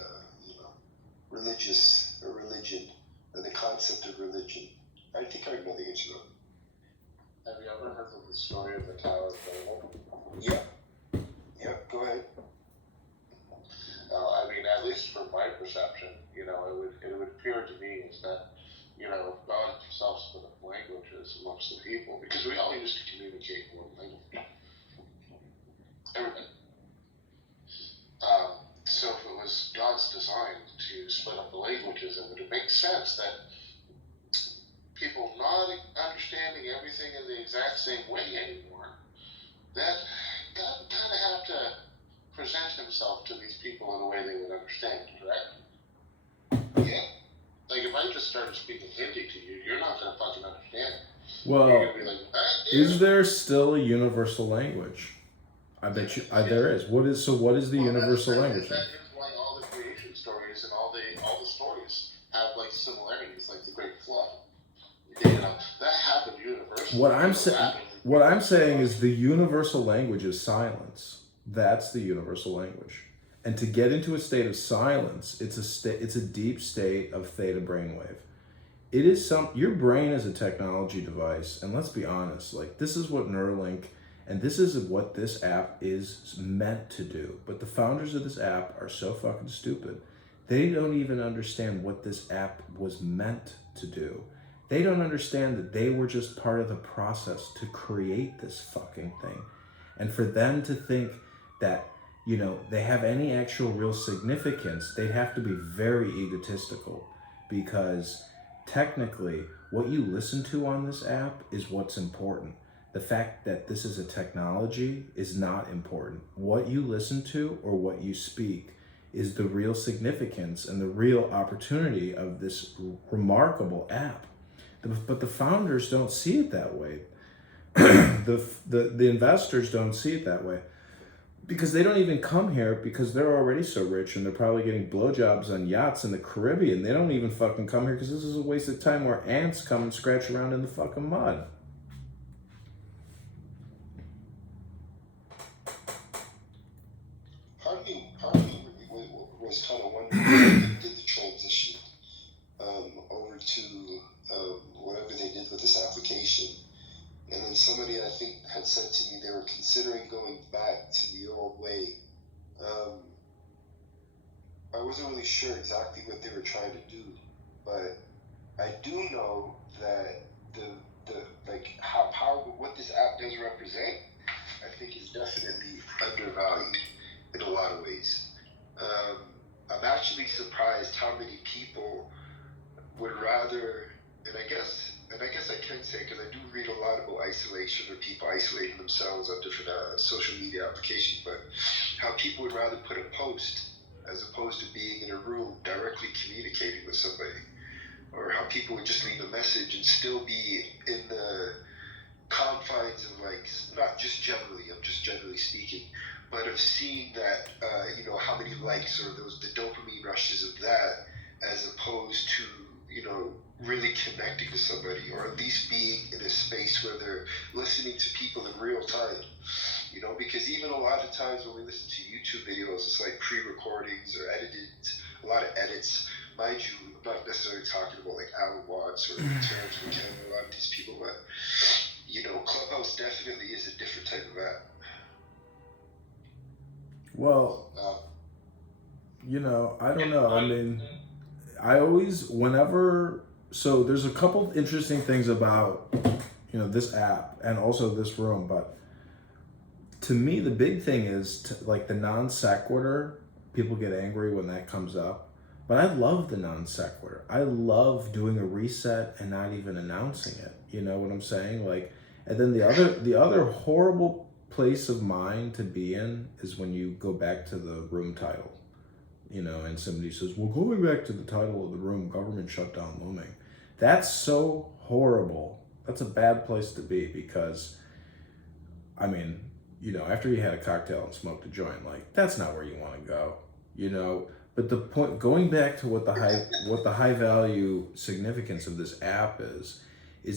religion, and the concept of religion. I think I know the answer though. Have you ever heard of the story of the Tower of Babel? Yeah, go ahead. I mean, at least from my perception, it would appear to me is that, God himself split up languages amongst the people, because we all used to communicate in one language. Everybody. So if it was God's design to split up the languages, it would make sense that people not understanding everything in the exact same way anymore, that God would kind of have to present himself to these people in a way they would understand, correct? Yeah. Like if I just started speaking Hindi to you, you're not going to fucking understand. Well, you're going to be like, is there still a universal language? I bet you there is. What is the universal language? That is why all the creation stories and all the stories have like similarities, like the Great Flood. That happened universally. What I'm saying is the universal language is silence. That's the universal language. And to get into a state of silence, it's a deep state of theta brainwave. It is your brain is a technology device, and let's be honest, like this is what Neuralink and this is what this app is meant to do. But the founders of this app are so fucking stupid. They don't even understand what this app was meant to do. They don't understand that they were just part of the process to create this fucking thing. And for them to think that, they have any actual real significance, they'd have to be very egotistical, because technically what you listen to on this app is what's important. The fact that this is a technology is not important. What you listen to or what you speak is the real significance and the real opportunity of this remarkable app. But the founders don't see it that way. The investors don't see it that way, because they don't even come here because they're already so rich and they're probably getting blowjobs on yachts in the Caribbean. They don't even fucking come here because this is a waste of time where ants come and scratch around in the fucking mud. Part of me was kind of wondering when they did the transition over to whatever they did with this application. And then somebody, I think, had said to me they were considering going back to the old way. I wasn't really sure exactly what they were trying to do, but I do know that how powerful what this app does represent, I think, is definitely undervalued in a lot of ways. I'm actually surprised how many people would rather, and I guess I can say, because I do read a lot about isolation or people isolating themselves on different social media applications, but how people would rather put a post as opposed to being in a room directly communicating with somebody, or how people would just leave a message and still be in the confines of, like, not just generally, I'm just generally speaking, but of seeing that, how many likes or the dopamine rushes of that, as opposed to, really connecting to somebody, or at least being in a space where they're listening to people in real time, because even a lot of times when we listen to YouTube videos, it's like pre-recordings or edited, a lot of edits, mind you, I'm not necessarily talking about like Alan Watts or terms we can a lot of these people, but you know, Clubhouse definitely is a different type of app. Well, you know, I don't know. I mean, I always, whenever, so there's a couple interesting things about, you know, this app and also this room, but to me, the big thing is like the non sequitur. People get angry when that comes up, but I love the non sequitur. I love doing a reset and not even announcing it. You know what I'm saying? Like, and then the other horrible place of mind to be in is when you go back to the room title, you know, and somebody says, well, going back to the title of the room, government shutdown looming. That's so horrible. That's a bad place to be because, I mean, you know, after you had a cocktail and smoked a joint, like, that's not where you want to go, you know. But the point, going back to what the high value significance of this app is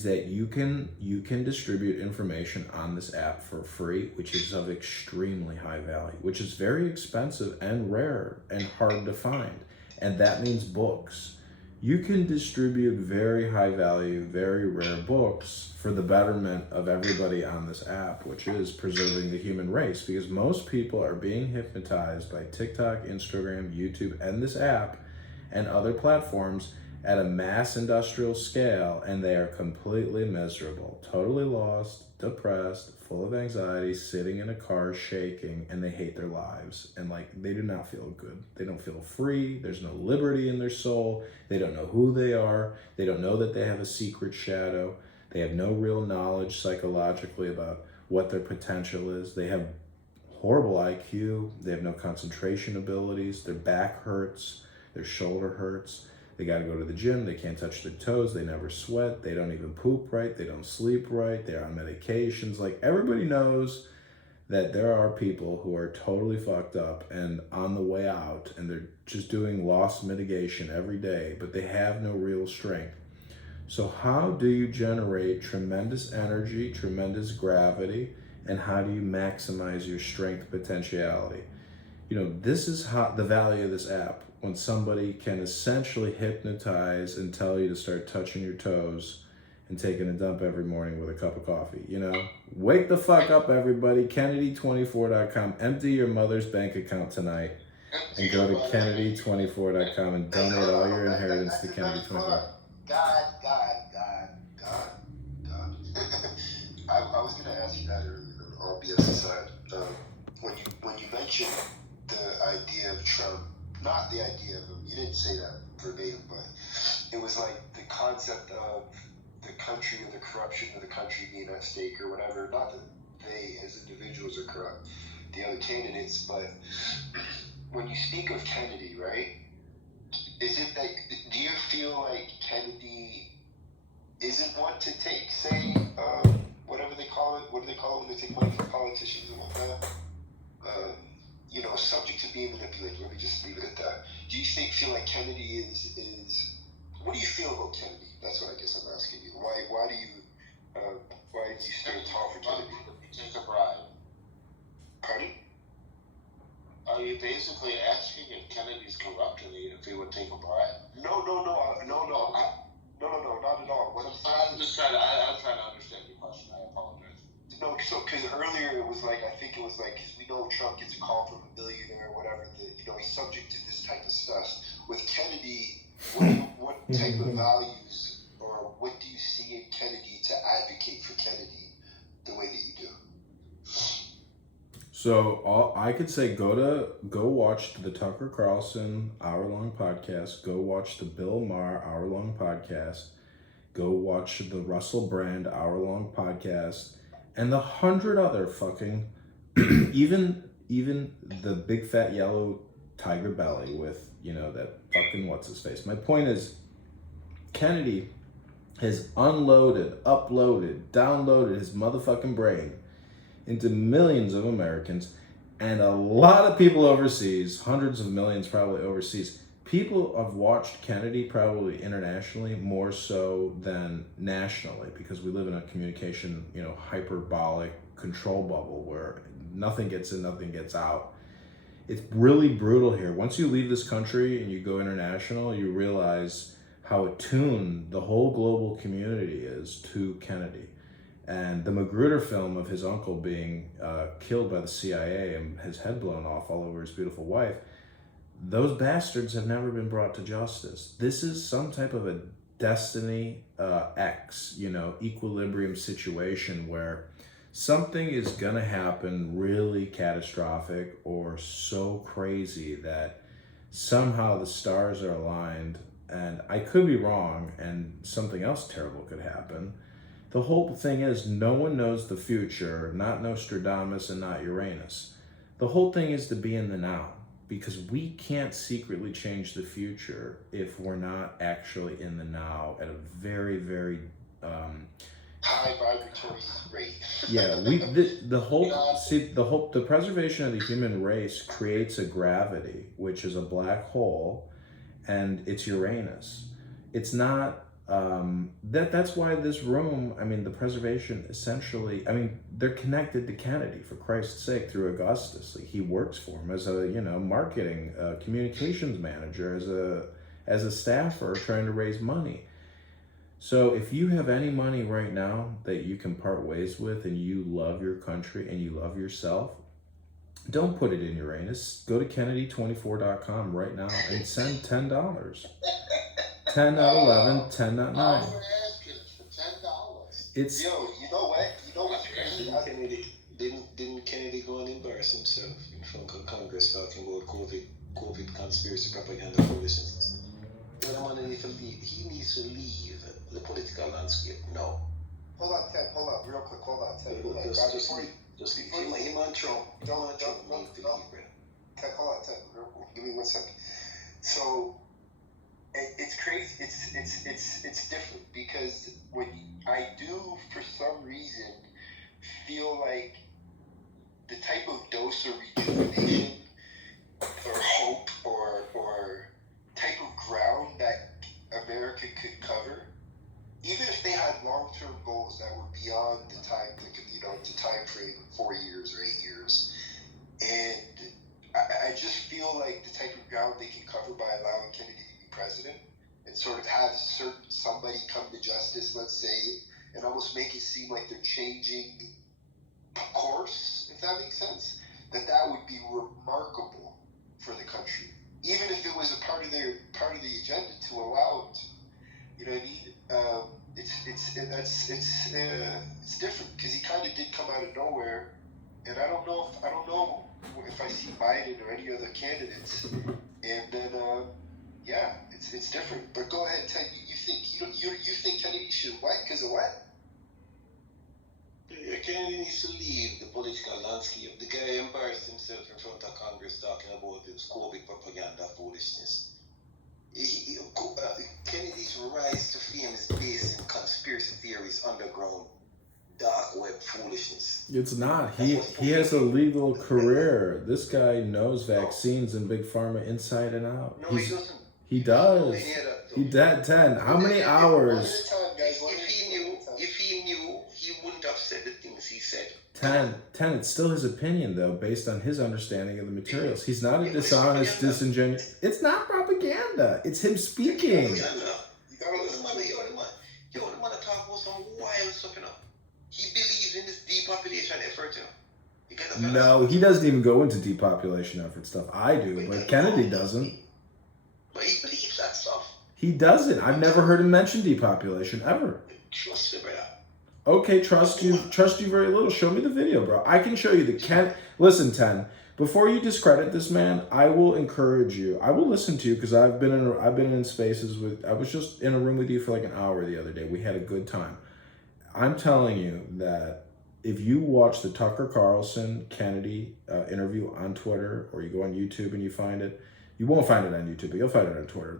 that you can distribute information on this app for free, which is of extremely high value, which is very expensive and rare and hard to find. And that means books. You can distribute very high value, very rare books for the betterment of everybody on this app, which is preserving the human race, because most people are being hypnotized by TikTok, Instagram, YouTube, and this app and other platforms at a mass industrial scale, and they are completely miserable, totally lost, depressed, full of anxiety, sitting in a car shaking, and they hate their lives. And like, they do not feel good. They don't feel free. There's no liberty in their soul. They don't know who they are. They don't know that they have a secret shadow. They have no real knowledge psychologically about what their potential is. They have horrible IQ. They have no concentration abilities. Their back hurts. Their shoulder hurts. They got to go to the gym. They can't touch their toes. They never sweat. They don't even poop right. They don't sleep right. They're on medications. Like, everybody knows that there are people who are totally fucked up and on the way out, and they're just doing loss mitigation every day, but they have no real strength. So how do you generate tremendous energy, tremendous gravity, and how do you maximize your strength potentiality? You know, this is how the value of this app. When somebody can essentially hypnotize and tell you to start touching your toes and taking a dump every morning with a cup of coffee, you know? Wake the fuck up, everybody. Kennedy24.com. Empty your mother's bank account tonight and go to Kennedy24.com and donate all your inheritance to Kennedy24. God. I was going to ask you that earlier, all BS aside. When you mentioned the idea of Trump, not the idea of him, you didn't say that verbatim, but it was like the concept of the country or the corruption of the country being at stake or whatever. Not that they as individuals are corrupt, the other candidates, but when you speak of Kennedy, right, is it that, do you feel like Kennedy isn't one to take, say, whatever they call it, what do they call it when they take money from politicians and whatnot? You know, subject to being manipulated. Let me just leave it at that. Do you feel like Kennedy is? What do you feel about Kennedy? That's what I guess I'm asking you. Why do you stand tall for Kennedy? Take a bribe. Pardon? Are you basically asking if Kennedy's corrupt and if he would take a bribe? No, not at all. What I'm just trying to. I'm trying to understand your question. I apologize. No, so because earlier it was like, I think it was like, because we know Trump gets a call from a billionaire or whatever, you know, he's subject to this type of stuff. With Kennedy, what type of values or what do you see in Kennedy to advocate for Kennedy the way that you do? So I could say go watch the Tucker Carlson hour-long podcast, go watch the Bill Maher hour-long podcast, go watch the Russell Brand hour-long podcast, and the 100 other fucking, even the big fat yellow tiger belly with, you know, that fucking what's his face. My point is, Kennedy has unloaded, uploaded, downloaded his motherfucking brain into millions of Americans and a lot of people overseas, hundreds of millions probably overseas. People have watched Kennedy probably internationally more so than nationally, because we live in a communication, hyperbolic control bubble where nothing gets in, nothing gets out. it's really brutal here. Once you leave this country and you go international, you realize how attuned the whole global community is to Kennedy. And the Magruder film of his uncle being killed by the CIA and his head blown off all over his beautiful wife, those bastards have never been brought to justice. This is some type of a Destiny X, equilibrium situation where something is gonna happen really catastrophic or so crazy that somehow the stars are aligned, and I could be wrong and something else terrible could happen. The whole thing is no one knows the future, not Nostradamus and not Uranus. The whole thing is to be in the now, because we can't secretly change the future if we're not actually in the now at a very, very high vibratory rate. Yeah, the preservation of the human race creates a gravity, which is a black hole, and it's Uranus. It's not that's why this room, the preservation essentially, they're connected to Kennedy, for Christ's sake, through Augustus. Like, he works for him as a marketing communications manager, as a staffer trying to raise money. So if you have any money right now that you can part ways with, and you love your country and you love yourself, don't put it in Uranus. Go to Kennedy24.com right now and send $10. 10 not 11, 10 not 9. It's you know what's crazy? Didn't Kennedy go and embarrass himself in front of Congress talking about COVID conspiracy propaganda foolishness? He needs to leave the political landscape now. Hold on, Ted. Hold on, real quick. Hold on, Ted. Just him on Trump. Ted, hold on, Ted. Real quick. Give me 1 second. So it's crazy. It's different, because when I do, for some reason, feel like the type of dose of rejuvenation or hope or type of ground that America could cover, even if they had long-term goals that were beyond the time, the time frame of 4 years or 8 years, and I just feel like the type of ground they can cover by allowing Kennedy to be president and sort of have somebody come to justice, let's say, and almost make it seem like they're changing course, if that makes sense, that would be remarkable for the country, even if it was a part of the agenda to allow it to. You know what I mean? It's different, because he kind of did come out of nowhere, and I don't know if I see Biden or any other candidates, and then it's different. But go ahead, Ted. You think Kennedy should what? Because of what? Kennedy needs to leave the political landscape. The guy embarrassed himself in front of Congress talking about this COVID propaganda foolishness. Kennedy's rise to fame is based in conspiracy theories, underground, dark web foolishness. It's not. He has a legal career. This guy knows vaccines and big pharma inside and out. No, he doesn't. He does. He did 10. How many hours? If he knew, he wouldn't have said the things he said. 10. It's still his opinion, though, based on his understanding of the materials. He's not a dishonest, disingenuous. It's not propaganda. It's him speaking. You want to talk about some wild stuff, He believes in this depopulation effort, No, he doesn't even go into depopulation effort stuff. I do, but Kennedy doesn't. But he believes that stuff. He doesn't. I've never heard him mention depopulation ever. Trust me, brother. Okay, trust you very little. Show me the video, bro. I can show you listen, 10. Before you discredit this man, I will encourage you. I will listen to you, because I've been in spaces with. I was just in a room with you for like an hour the other day. We had a good time. I'm telling you that if you watch the Tucker Carlson Kennedy interview on Twitter, or you go on YouTube and you find it, you won't find it on YouTube, but you'll find it on Twitter.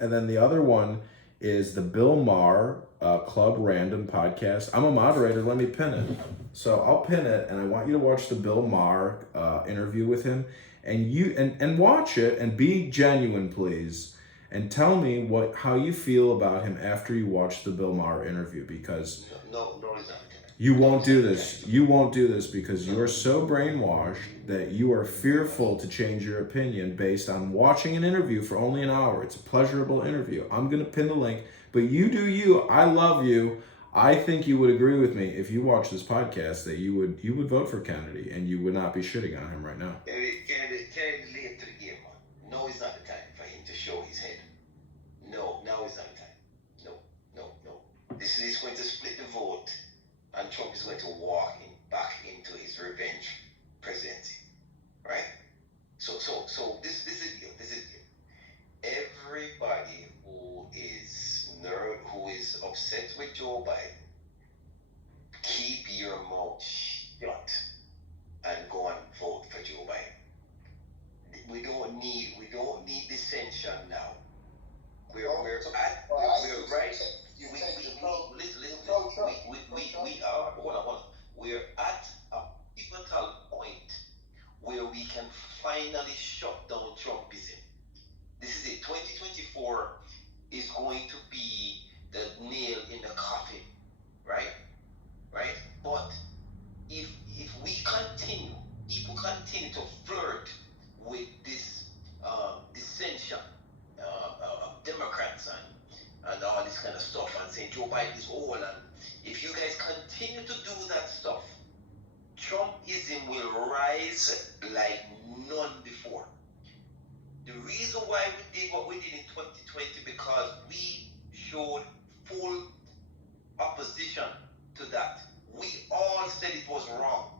And then the other one is the Bill Maher Club Random podcast. I'm a moderator. Let me pin it. So I'll pin it, and I want you to watch the Bill Maher interview with him, and watch it and be genuine, please, and tell me how you feel about him after you watch the Bill Maher interview, because no, he's not. You won't do this. You won't do this because you're so brainwashed that you are fearful to change your opinion based on watching an interview for only an hour. It's a pleasurable interview. I'm going to pin the link, but you do you. I love you. I think you would agree with me if you watch this podcast that you would vote for Kennedy and you would not be shitting on him right now. Kennedy late to the game, man. No, it's not the time for him to show his head. No, now is not the time. No. This is going to split the vote, and Trump is going to walk back into his revenge presidency, right? So this is the deal. Everybody who is upset with Joe Biden, keep your mouth shut and go and vote for Joe Biden. We don't need dissension now. We are at a pivotal point where we can finally shut down Trumpism. This is it. 2024 is going to be the nail in the coffin, right? But if people continue to flirt with this dissension of Democrats and all this kind of stuff and saying Joe Biden is old, and if you guys continue to do that stuff, Trumpism will rise like none before. The reason why we did what we did in 2020 because we showed full opposition to that. We all said it was wrong.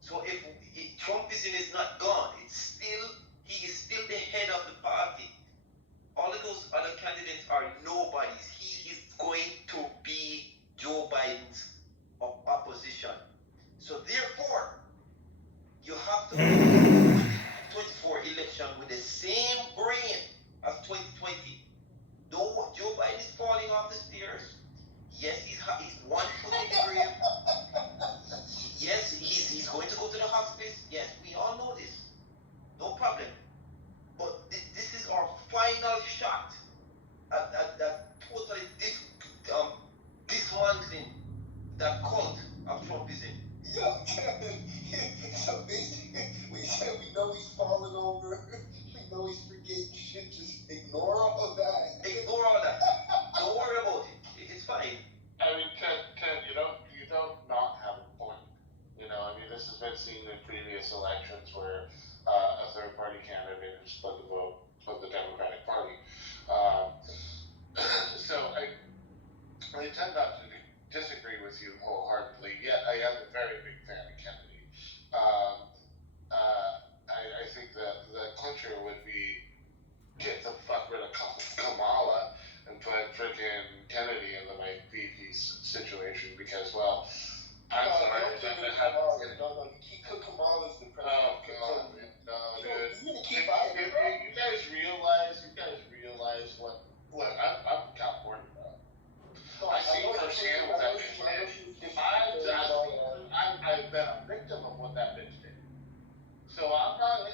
So if Trumpism is not gone, he is still the head of the party. All of those other candidates are nobodies. He is going to be Joe Biden's opposition. So therefore, you have to go to the 2024 election with the same brain as 2020. Though Joe Biden is falling off the stairs, yes, he's one foot in the grave. Yes, he's going to go to the hospice. Yes, we all know this. No problem. But this is our final shot at totally dismantling that cult of Trumpism. Yeah, so basically, we know he's falling over. We know he's forgetting shit. Just ignore all that. Don't worry about it. It's fine. I mean, Ken, you don't not have a point. This has been seen in previous elections where a third-party candidate has split the vote of the Democratic Party. So I tend not to disagree with you wholeheartedly, yet I am a very big fan of Kennedy. I think that the clincher would be get the fuck rid of Kamala and put freaking Kennedy in the Mike VP's situation because, well, I'm sorry. Kamala's the president. Oh, God. No, dude. You guys realize what I'm California, bro. I see firsthand what that bitch did. I've been a victim of what that bitch did. So I'm not a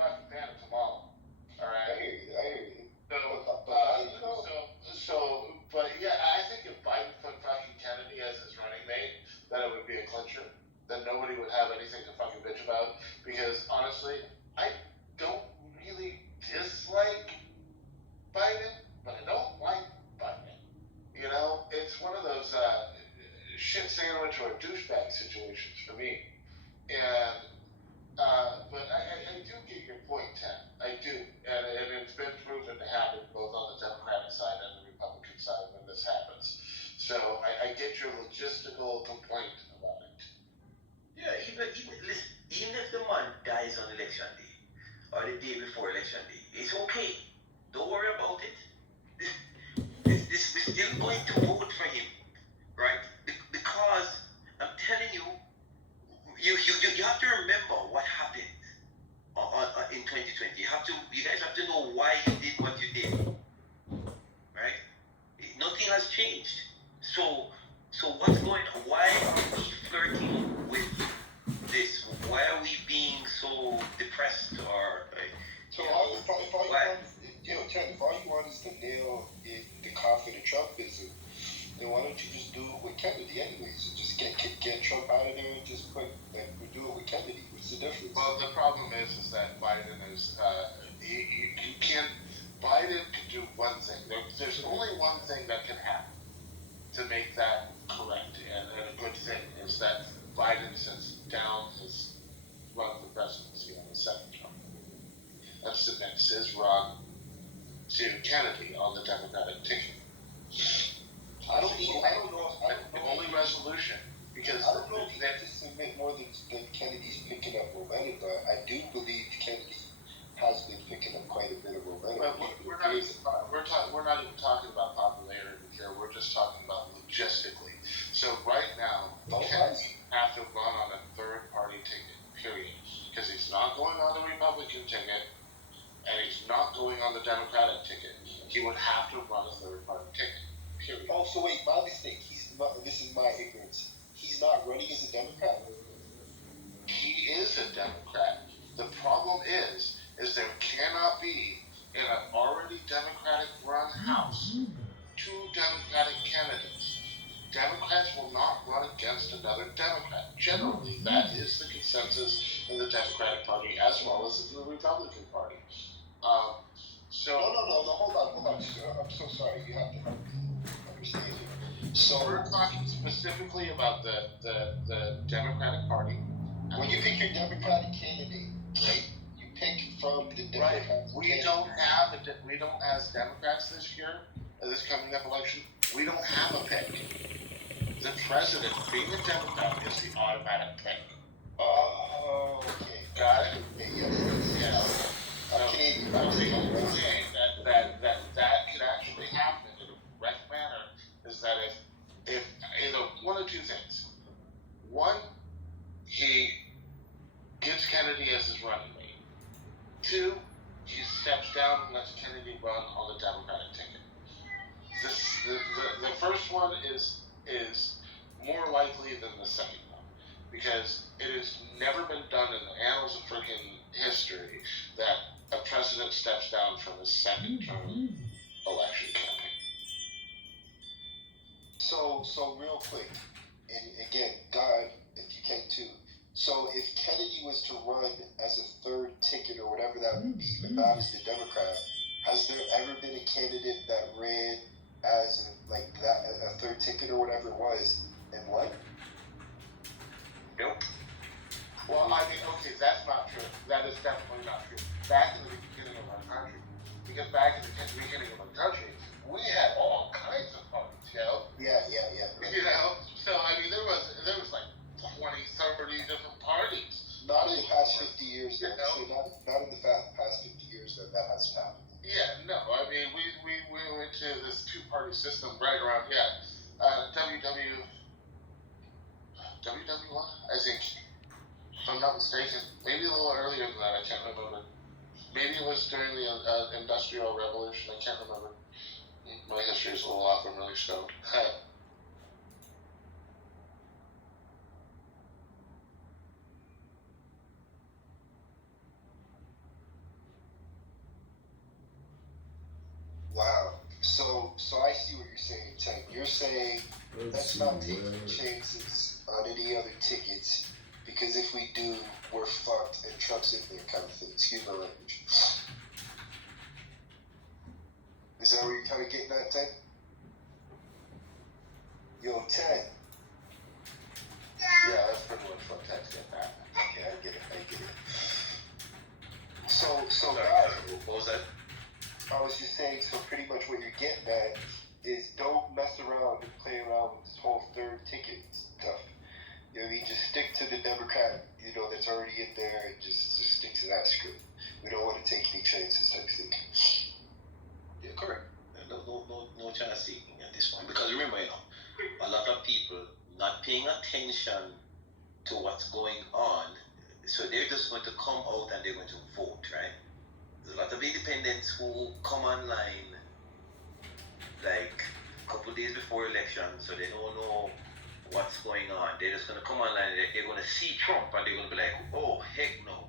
fucking fan of Kamala. All right. I hear you. But yeah, I think if Biden put fucking Kennedy as his running mate, then it would be a clincher. Then nobody would have anything to fucking bitch about. Because honestly, I don't really dislike Biden, but I don't like Biden. It's one of those shit sandwich or douchebag situations for me. And but I do get your point, Ted. I do, and it's been proven to happen both on the Democratic side and the Republican side when this happens. So I get your logistical complaint about it. Yeah, even if the man dies on election day or the day before election day, it's okay. Don't worry about it. We're still going to vote for him, right? Because I'm telling you, you have to remember what happened in 2020. You guys have to know why you did what you did, right? Nothing has changed. So what's going on? Why are we flirting with this? Why are we being so depressed or? If all you want is to nail the coffin of Trumpism, then why don't you just do it with Kennedy anyways? And just get Trump out of there and just put, like, we do it with Kennedy. What's the difference? Well, the problem is that Biden is, you can't, Biden can do one thing. There's only one thing that can happen to make that correct, and a good thing is that Biden sits down his run for presidency on the second term and submits his run to Kennedy on the Democratic ticket. I don't know. The only resolution, because I don't know if you have to submit more than Kennedy's picking up momentum, but I do believe Kennedy has been picking up quite a bit of momentum. But we're not even talking about popularity here. We're just talking about logistically. So right now, Kennedy have to run on a third-party ticket, period, because he's not going on the Republican ticket, and he's not going on the Democratic ticket. He would have to run a third-party ticket, period. Oh, so wait, my mistake. This is my ignorance. He's not running as a Democrat? He is a Democrat. The problem is there cannot be, in an already Democratic-run House, two Democratic candidates. Democrats will not run against another Democrat. Generally, that is the consensus in the Democratic Party as well as in the Republican Party. No, hold on. I'm so sorry. You have to help me understand here. So we're talking specifically about the Democratic Party. When you pick your Democratic candidate, right? You pick from the Democratic. Right. We don't as Democrats this year, this coming up election, we don't have a pick. The president, being a Democrat, is the automatic pick. Oh, okay. Got it? Yes. I'm saying that could actually happen in a direct manner. Is that if either one of two things. One, he gives Kennedy as his running mate. Two, he steps down and lets Kennedy run on the Democratic ticket. The first one is more likely than the second one, because it has never been done in the annals of freaking history that a president steps down from his second term election campaign. So real quick, and again, God, if you can too. So if Kennedy was to run as a third ticket or whatever that would be, but not as the Democrat, has there ever been a candidate that ran as a third ticket or whatever it was and won? Nope. Well, I mean, okay, that's not true. That is definitely not true. Back in the beginning of our country, because back in the beginning of our country, we had all kinds of parties, you know? Yeah. Right. You know? So, I mean, there was like 20, 30 different parties. Not in the past 50 years, though. So not in the past 50 years that hasn't happened. Yeah, no. I mean, we went to this two-party system right around, WW1, I think, if I'm not mistaken. Maybe a little earlier than that, I can't remember. Maybe it was during the Industrial Revolution, I can't remember. My history is a little off, I'm really stoned. Wow. So I see what you're saying, Ted. You're saying let's not take chances on any other tickets, because if we do, we're fucked and Trump's in there kind of thing. Excuse my language. Is that what you're kind of getting at, Ted? Yo, Ted. Yeah, that's pretty much what Ted's getting at. Yeah, I get it. So what was that? I was just saying, so pretty much what you're getting at is don't mess around and play around with this whole third ticket stuff. You know what I mean? Just stick to the Democrat, that's already in there, and just stick to that script. We don't want to take any chances, type thing. Yeah, correct. No chance taking at this point. Because remember, a lot of people not paying attention to what's going on, so they're just going to come out and they're going to vote, right? There's a lot of independents who come online like a couple of days before election, so they don't know what's going on. They're just going to come online and they're going to see Trump and they're going to be like, oh, heck no.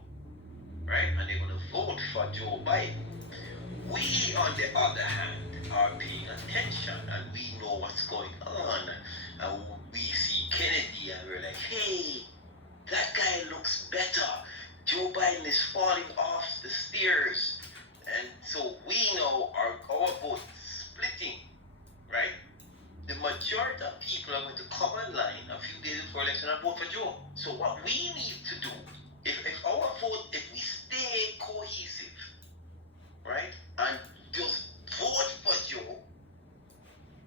Right? And they're going to vote for Joe Biden. We, on the other hand, are paying attention and we know what's going on. And we see Kennedy and we're like, hey, that guy looks better. Joe Biden is falling off the stairs. And so we know our vote splitting, right? The majority of people are going to come online a few days before election and vote for Joe. So what we need to do, if our vote, if we stay cohesive, right, and just vote for Joe,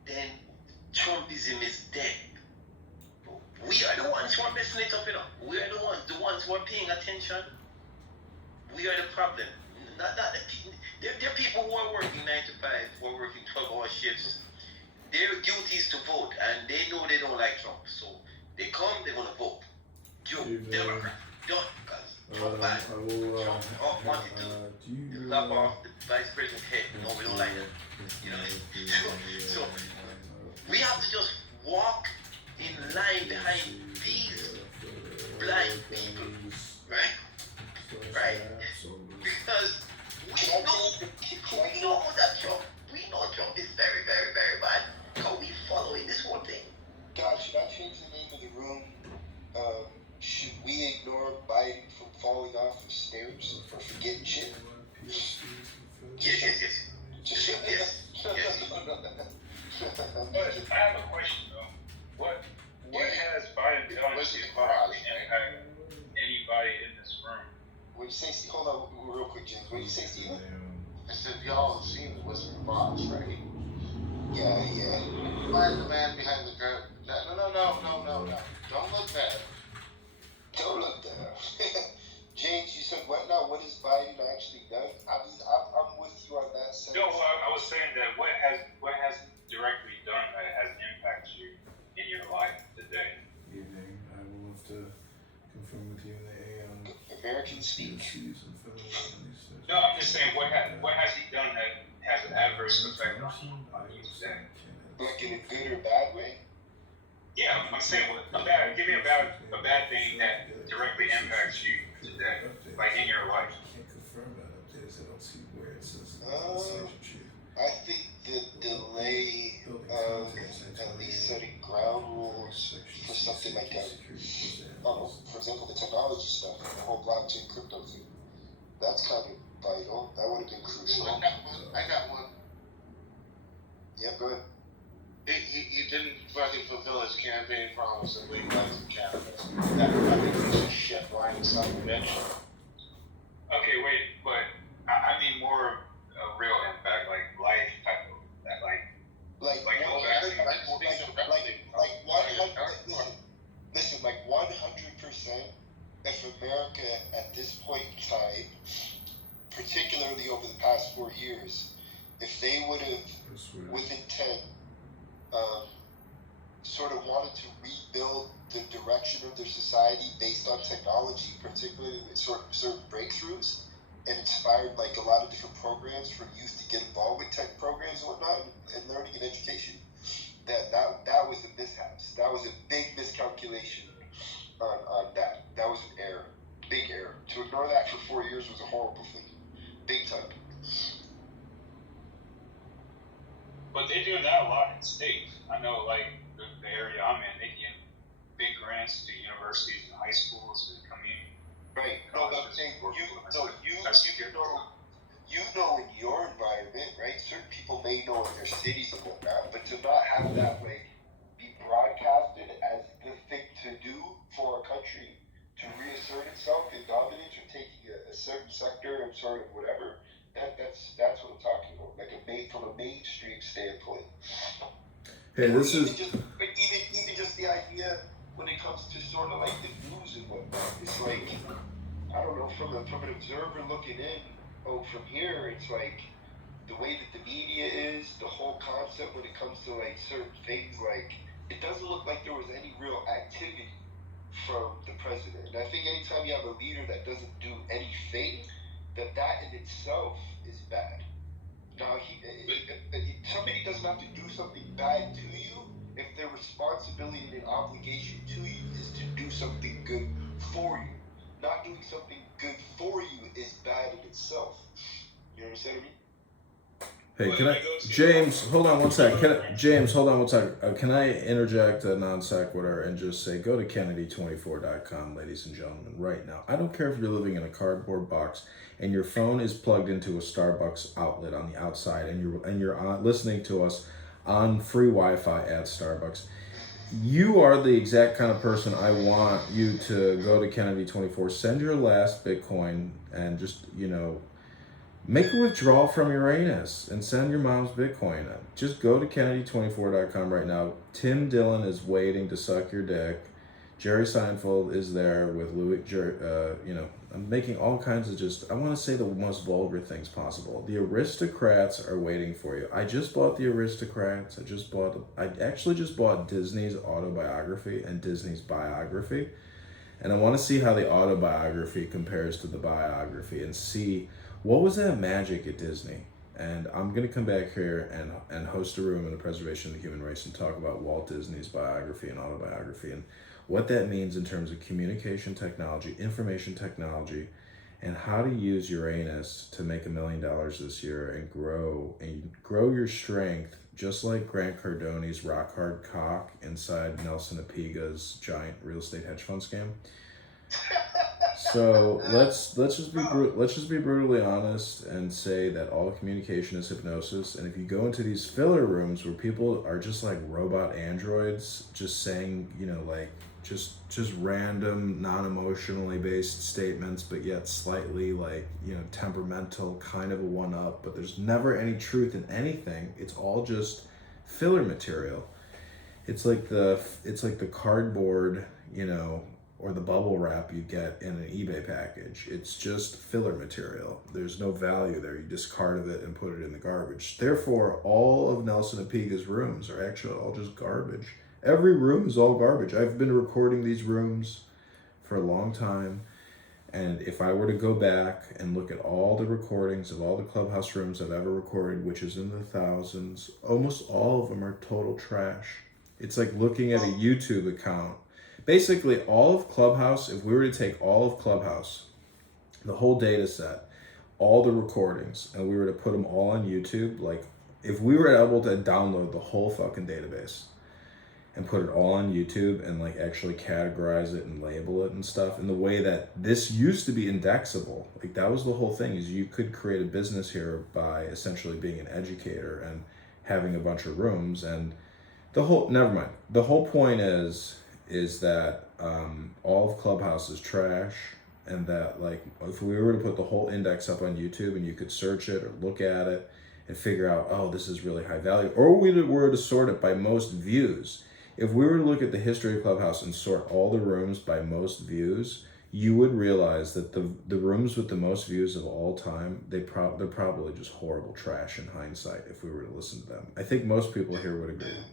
then Trumpism is dead. We are the ones who are messing it up, you know. We are the ones who are paying attention. We are the problem. Not the people. There are people who are working 9 to 5, who are working 12-hour shifts. Their duty is to vote, and they know they don't like Trump. So they come, they're going to vote. Joe, Democrat, done. Because Trump bad. Trump wanted to lop off the vice president's head. No, we don't like that. You know. So we have to just walk in line behind these blind people, right? Right? Because we know that Trump, we know Trump is very, very, very bad. How we following this whole thing? God, should I change the name of the room? Should we ignore Biden from falling off the stairs or forgetting shit? Yes. Just yes. I have a question though. What has Biden done to impact anybody in this room? What you say, Steve? Hold on real quick, James. What did you say, Steve? I said, y'all have seen the Wizard of Oz, right? Yeah. Find the man behind the curtain. No. Don't look there. Don't look there. James, you said what now? What has Biden actually done? I mean, I'm with you on that sense. No, I was saying that what has directly done that has impacted you in your life today? Evening. I will have to confirm with you in the AM. American speech. No, I'm just saying what has he done that has an adverse effect on you today? Like in a good or bad way? Yeah, I'm saying give me a bad thing that directly impacts you today, like in your life. I can't confirm that updates. I don't see where it says I think the delay of at least setting ground rules for something like that. For example, the technology stuff, the whole blockchain crypto thing. That's kind of vital. That would have been crucial. I got one. Yeah, go ahead. He didn't fucking fulfill his campaign promise of legalizing cannabis. That fucking piece of shit lying son of a bitch. Okay, wait, but I mean more a real impact, like life type of that, listen, like 100%. If America at this point in time, particularly over the past 4 years, if they would have, with intent, sort of wanted to rebuild the direction of their society based on technology, particularly with certain breakthroughs, and inspired like a lot of different programs for youth to get involved with tech programs and whatnot, and learning and education, that was a mishap. That was a big miscalculation on that. That was an error, big error. To ignore that for 4 years was a horrible thing, big time. But they're doing that a lot in states. I know, like the area I'm in, they give big grants to universities and high schools and community. Right. No, but you know in your environment, right? Certain people may know in their cities and whatnot, but to not have that like be broadcasted as the thing to do for a country to reassert itself in dominance or taking a certain sector and sort of whatever. That's what I'm talking about. Like from a mainstream standpoint. Hey, this is even just the idea when it comes to sort of like the news and whatnot. It's like, I don't know, from an observer looking in, from here, it's like the way that the media is, the whole concept when it comes to like certain things, like it doesn't look like there was any real activity from the president. And I think anytime you have a leader that doesn't do anything, that in itself is bad. Now, somebody doesn't have to do something bad to you if their responsibility and obligation to you is to do something good for you. Not doing something good for you is bad in itself. You understand what I mean? Hey, can I, James? Hold on one sec. James, hold on one sec. Can I interject a non sequitur and just say, go to Kennedy24.com, ladies and gentlemen, right now. I don't care if you're living in a cardboard box and your phone is plugged into a Starbucks outlet on the outside, and you're listening to us on free Wi-Fi at Starbucks. You are the exact kind of person I want you to go to Kennedy24, send your last Bitcoin, and just, make a withdrawal from Uranus and send your mom's Bitcoin. Just go to Kennedy24.com right now. Tim Dillon is waiting to suck your dick. Jerry Seinfeld is there with Louis, I'm making all kinds of I want to say the most vulgar things possible. The aristocrats are waiting for you. I just bought The Aristocrats. I actually just bought Disney's autobiography and Disney's biography. And I want to see how the autobiography compares to the biography and see what was that magic at Disney. And I'm going to come back here and host a room in the preservation of the human race and talk about Walt Disney's biography and autobiography and what that means in terms of communication technology, information technology, and how to use Uranus to make $1 million this year and grow your strength, just like Grant Cardone's rock hard cock inside Nelson Apiga's giant real estate hedge fund scam. So let's just be brutally honest and say that all communication is hypnosis. And if you go into these filler rooms where people are just like robot androids, just saying, just random, non-emotionally based statements, but yet slightly temperamental, kind of a one-up, but there's never any truth in anything. It's all just filler material. It's like the cardboard, or the bubble wrap you get in an eBay package. It's just filler material. There's no value there. You discard it and put it in the garbage. Therefore, all of Nelson Apiga's rooms are actually all just garbage. Every room is all garbage. I've been recording these rooms for a long time, and if I were to go back and look at all the recordings of all the Clubhouse rooms I've ever recorded, which is in the thousands, almost all of them are total trash. It's like looking at a YouTube account. Basically, all of Clubhouse, if we were to take all of Clubhouse, the whole data set, all the recordings, and we were to put them all on YouTube, if we were able to download the whole fucking database and put it all on YouTube and actually categorize it and label it and stuff in the way that this used to be indexable, that was the whole thing, is you could create a business here by essentially being an educator and having a bunch of rooms. And the whole point is that all of Clubhouse is trash, and that if we were to put the whole index up on YouTube and you could search it or look at it and figure out, oh, this is really high value, or we were to sort it by most views. If we were to look at the history of Clubhouse and sort all the rooms by most views, you would realize that the rooms with the most views of all time, they're probably just horrible trash in hindsight if we were to listen to them. I think most people here would agree.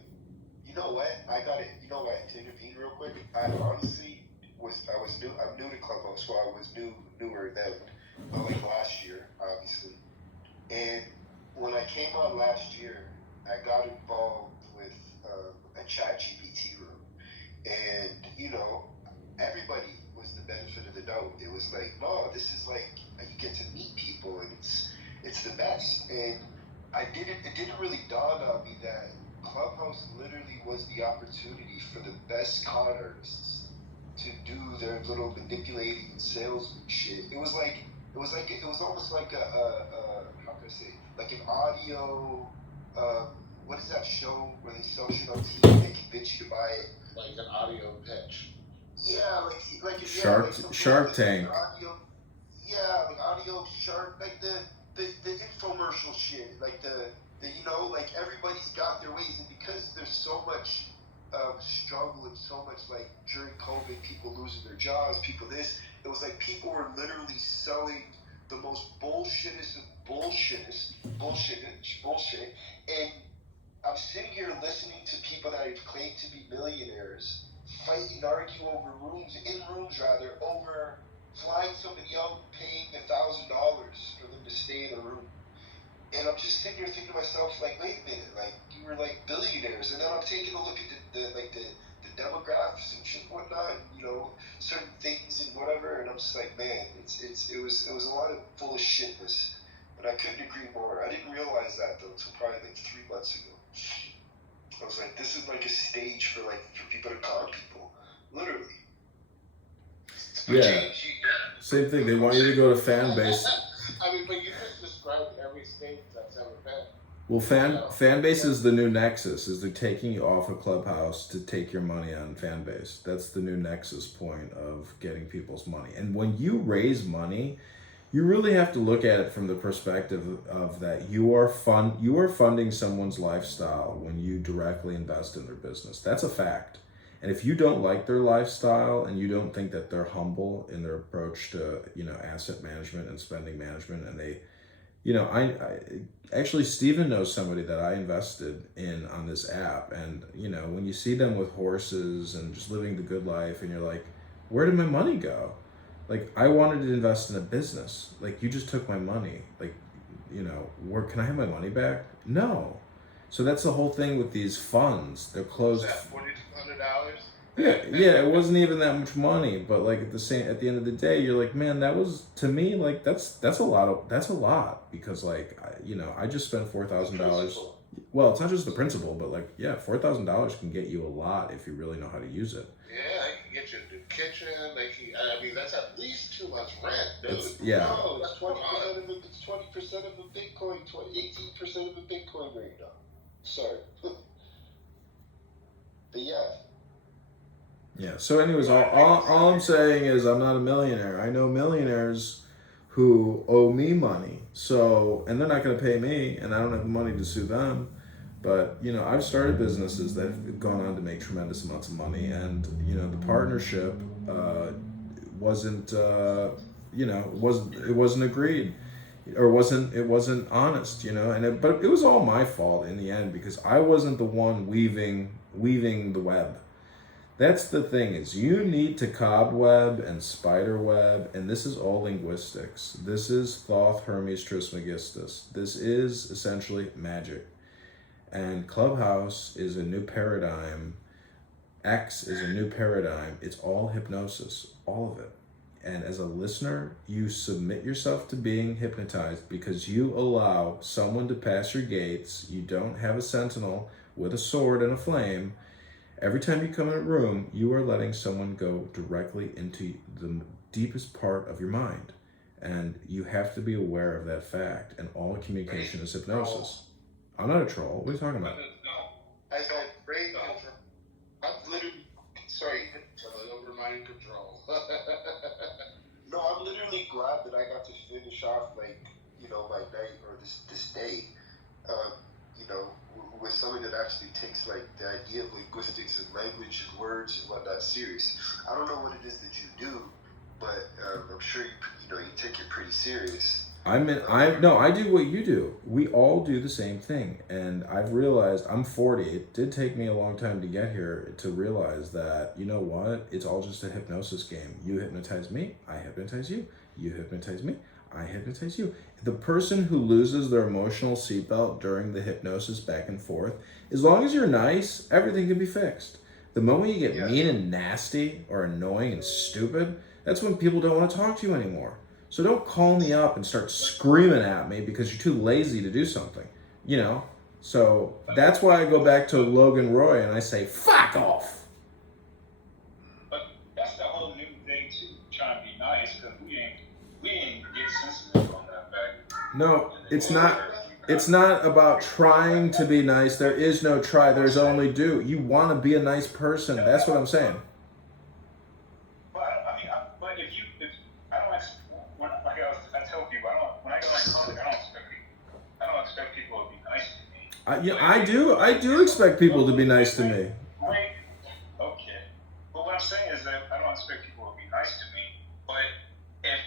You know what? I got it. You know what? To intervene real quick, I honestly was new. I'm new to Clubhouse, so I was newer then, last year, obviously. And when I came on last year, I got involved with a ChatGPT room, and everybody was the benefit of the doubt. It was no, this is you get to meet people, and it's the best. And it didn't really dawn on me that Clubhouse literally was the opportunity for the best con artists to do their little manipulating salesman shit. It was almost like how can I say, like an audio, what is that show where they sell shit on TV and they convince you to buy it? Like an audio pitch. Yeah, Shark Tank. Audio Shark, the infomercial shit, everybody's got their ways, and because there's so much struggle and so much during COVID, people losing their jobs, it was people were literally selling the most bullshitest of bullshit, and I'm sitting here listening to people that have claimed to be millionaires fight and argue over flying somebody out and paying $1,000 for them to stay in a room. And I'm just sitting here thinking to myself, wait a minute, you were billionaires, and then I'm taking a look at the demographics and shit and whatnot, and, certain things and whatever, and I'm just man, it was a lot of full of shitness. But I couldn't agree more. I didn't realize that though until probably like 3 months ago. I was like, this is like a stage for people to con people, literally. Yeah. Same thing. They want you to go to fan base. I mean, but you just described every stage that's ever been. Well, fan base is the new nexus. Is they're taking you off of Clubhouse to take your money on fan base. That's the new nexus point of getting people's money. And when you raise money, you really have to look at it from the perspective of that you are funding someone's lifestyle when you directly invest in their business. That's a fact. And if you don't like their lifestyle and you don't think that they're humble in their approach to, asset management and spending management, and they, I actually, Steven knows somebody that I invested in on this app. And, when you see them with horses and just living the good life and you're like, where did my money go? Like, I wanted to invest in a business. Like, you just took my money. Like, where can I have my money back? No. So that's the whole thing with these funds. They're closed. $4,200? Yeah, it wasn't even that much money, but like at the end of the day, you're like, man, that was, to me, like that's a lot because like I just spent $4,000. Well, it's not just the principal, but like $4,000 can get you a lot if you really know how to use it. Yeah, I can get you a new kitchen. I mean, that's at least 2 months rent, dude. It's 20% of the Bitcoin, 18% of the Bitcoin right now. Sorry. But yeah. Yeah. So, anyways, all I'm saying is I'm not a millionaire. I know millionaires who owe me money. So, and they're not going to pay me, and I don't have the money to sue them. But I've started businesses that have gone on to make tremendous amounts of money, and the partnership wasn't it wasn't agreed, or it wasn't honest, but it was all my fault in the end because I wasn't the one weaving the web. That's the thing, is you need to cobweb and spiderweb, and this is all linguistics. This is Thoth Hermes Trismegistus. This is essentially magic. And Clubhouse is a new paradigm. X is a new paradigm. It's all hypnosis, all of it. And as a listener, you submit yourself to being hypnotized because you allow someone to pass your gates. You don't have a sentinel with a sword and a flame. Every time you come in a room, you are letting someone go directly into the deepest part of your mind. And you have to be aware of that fact. And all communication is hypnosis. I'm not a troll. What are you talking about? I said brain control. I'm literally, sorry, over mind control. No, I'm literally glad that I got to finish off my night or this day, with something that actually takes like the idea of linguistics and language and words and whatnot serious. I don't know what it is that you do, but I'm sure you take it pretty serious. I do what you do. We all do the same thing. And I've realized, I'm 40. It did take me a long time to get here to realize that, you know what? It's all just a hypnosis game. You hypnotize me, I hypnotize you. You hypnotize me, I hypnotize you. The person who loses their emotional seatbelt during the hypnosis back and forth, as long as you're nice, everything can be fixed. The moment you get mean and nasty or annoying and stupid, that's when people don't want to talk to you anymore. So don't call me up and start screaming at me because you're too lazy to do something, So that's why I go back to Logan Roy and I say, fuck off. But that's the whole new thing to try and be nice because we ain't get sensitive on that back. No, it's not. It's not about trying to be nice. There is no try. There's only do. You want to be a nice person. That's what I'm saying. I do expect people to be nice to me. Okay. But what I'm saying is that I don't expect people to be nice to me. But if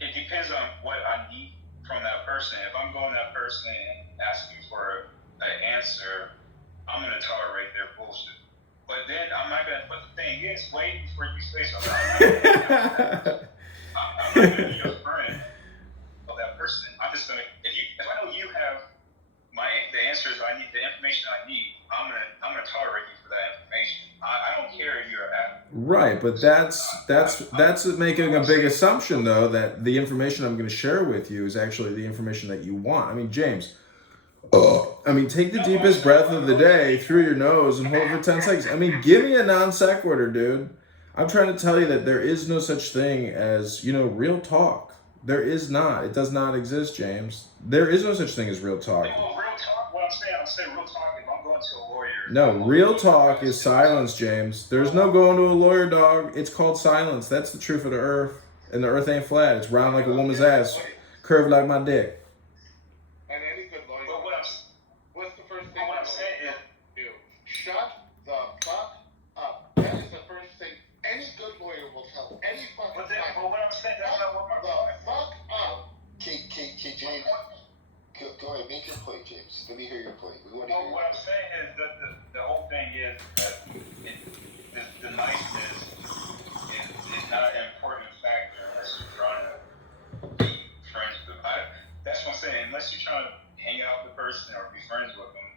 it depends on what I need from that person. If I'm going to that person and asking for an answer, I'm going to tolerate their bullshit. But then I'm not going to, but the thing is, wait before you say something. I'm not going to be a friend of that person. I'm just going to, if I know you have the answers I need, the information I need, I'm gonna tolerate you for that information. I don't care if you're at. Right, but that's making a big assumption, though, that the information I'm going to share with you is actually the information that you want. I mean, James, take the deepest breath of the day through your nose and hold it for 10 seconds. I mean, give me a non sequitur, dude. I'm trying to tell you that there is no such thing as, real talk. There is not. It does not exist, James. There is no such thing as real talk. Well, real talk, what I'm saying real talk, if I'm going to a lawyer. No, real talk is silence, James. There's no going to a lawyer, dog. It's called silence. That's the truth of the earth. And the earth ain't flat. It's round like a woman's ass, curved like my dick. And any good lawyer, But what's the first thing what I'm saying is, do? Shut the fuck up. That is the first thing any good lawyer will tell any fucking but what I'm saying, that's not what my fuck up. James, go ahead, make your point, James. Let me hear your point. We want to hear what I'm saying is that the whole thing is that the niceness is not an important factor unless you're trying to be friends with them. That's what I'm saying. Unless you're trying to hang out with the person or be friends with them,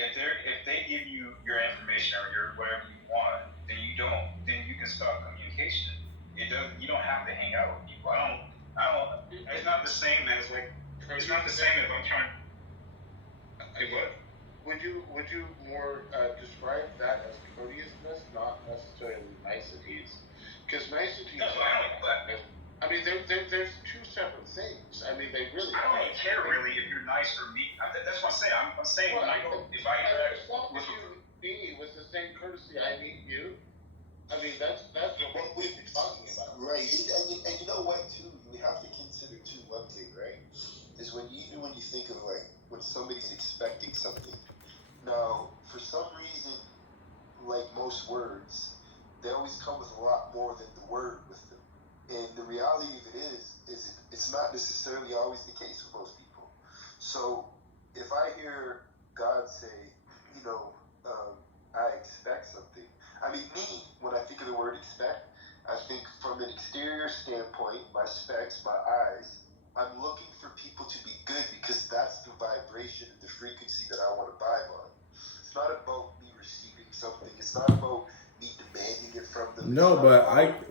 if they give you your information or your whatever you want, then you can stop communication. You don't have to hang out with people. It's not the same as it's not the same if I'm trying. What? Would you more describe that as courteousness, not necessarily niceties? Because niceties. No, I mean, there's two separate things. I mean, they really. I don't really care really if you're nice or mean. That's what I'm saying. I'm saying when I go, if I interact with me with the same courtesy I meet you. I mean, that's what we're talking about. Right, and you know what too? We have to consider too one thing, right? Is when you think of when somebody's expecting something. Now, for some reason, like most words, they always come with a lot more than the word with them. And the reality of it is it's not necessarily always the case for most people. So if I hear God say, I expect something. I mean, me, when I think of the word expect, I think from an exterior standpoint, my specs, my eyes, I'm looking for people to be good because that's the vibration and the frequency that I want to vibe on. It's not about me receiving something. It's not about me demanding it from them. No,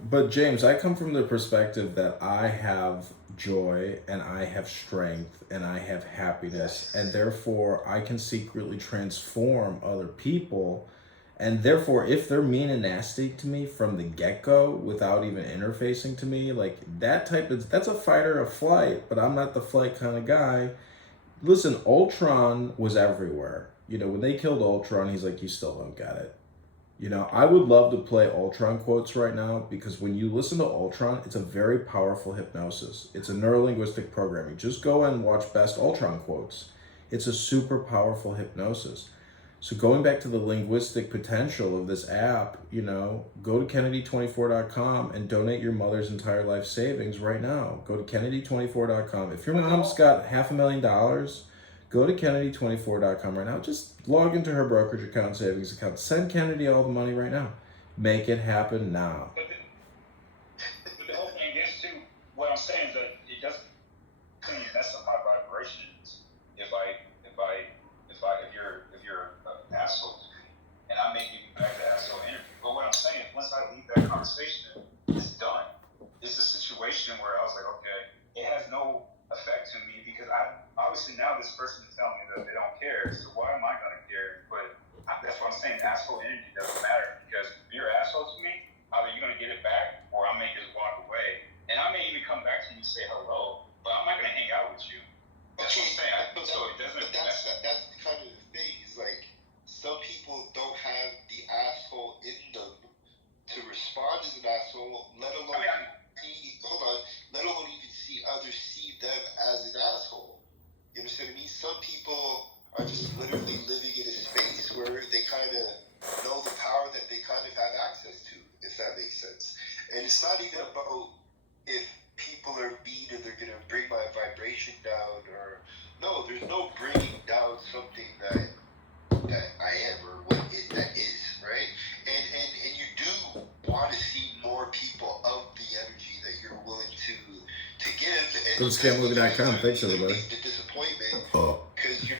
but James, I come from the perspective that I have joy and I have strength and I have happiness, and therefore I can secretly transform other people. And therefore, if they're mean and nasty to me from the get-go without even interfacing to me, that's a fight or a flight, but I'm not the flight kind of guy. Listen, Ultron was everywhere. When they killed Ultron, he's like, you still don't get it. I would love to play Ultron quotes right now, because when you listen to Ultron, it's a very powerful hypnosis. It's a neurolinguistic programming. Just go and watch Best Ultron Quotes. It's a super powerful hypnosis. So going back to the linguistic potential of this app, go to Kennedy24.com and donate your mother's entire life savings right now. Go to Kennedy24.com. If your mom's got $500,000, go to Kennedy24.com right now. Just log into her brokerage account, savings account. Send Kennedy all the money right now. Make it happen now. But the whole thing is too, what I'm saying is that it doesn't mess up my vibrations if you're an asshole to me, and I may give you back the asshole energy. But what I'm saying is, once I leave that conversation, it's done. It's a situation where I was like, okay, it has no effect to me because obviously now this person is telling me that they don't care. So why am I gonna care? But that's what I'm saying. Asshole energy doesn't matter, because if you're an asshole to me, either you're gonna get it back or I may just walk away. And I may even come back to you and say hello, but I'm not gonna hang out with you. That's what I'm saying. So it doesn't. That's kind of the thing. Is some people don't have the asshole in them to respond as an asshole, let alone even see others see them as an asshole. You understand what I mean? Some people are just literally living in a space where they kind of know the power that they kind of have access to, if that makes sense. And it's not even about if people are mean and they're going to bring my vibration down, or no, there's no bringing down something that I am or what that is, right? And you do want to see more people of the energy that you're willing to give. Go to scammovie.com. Thanks, everybody.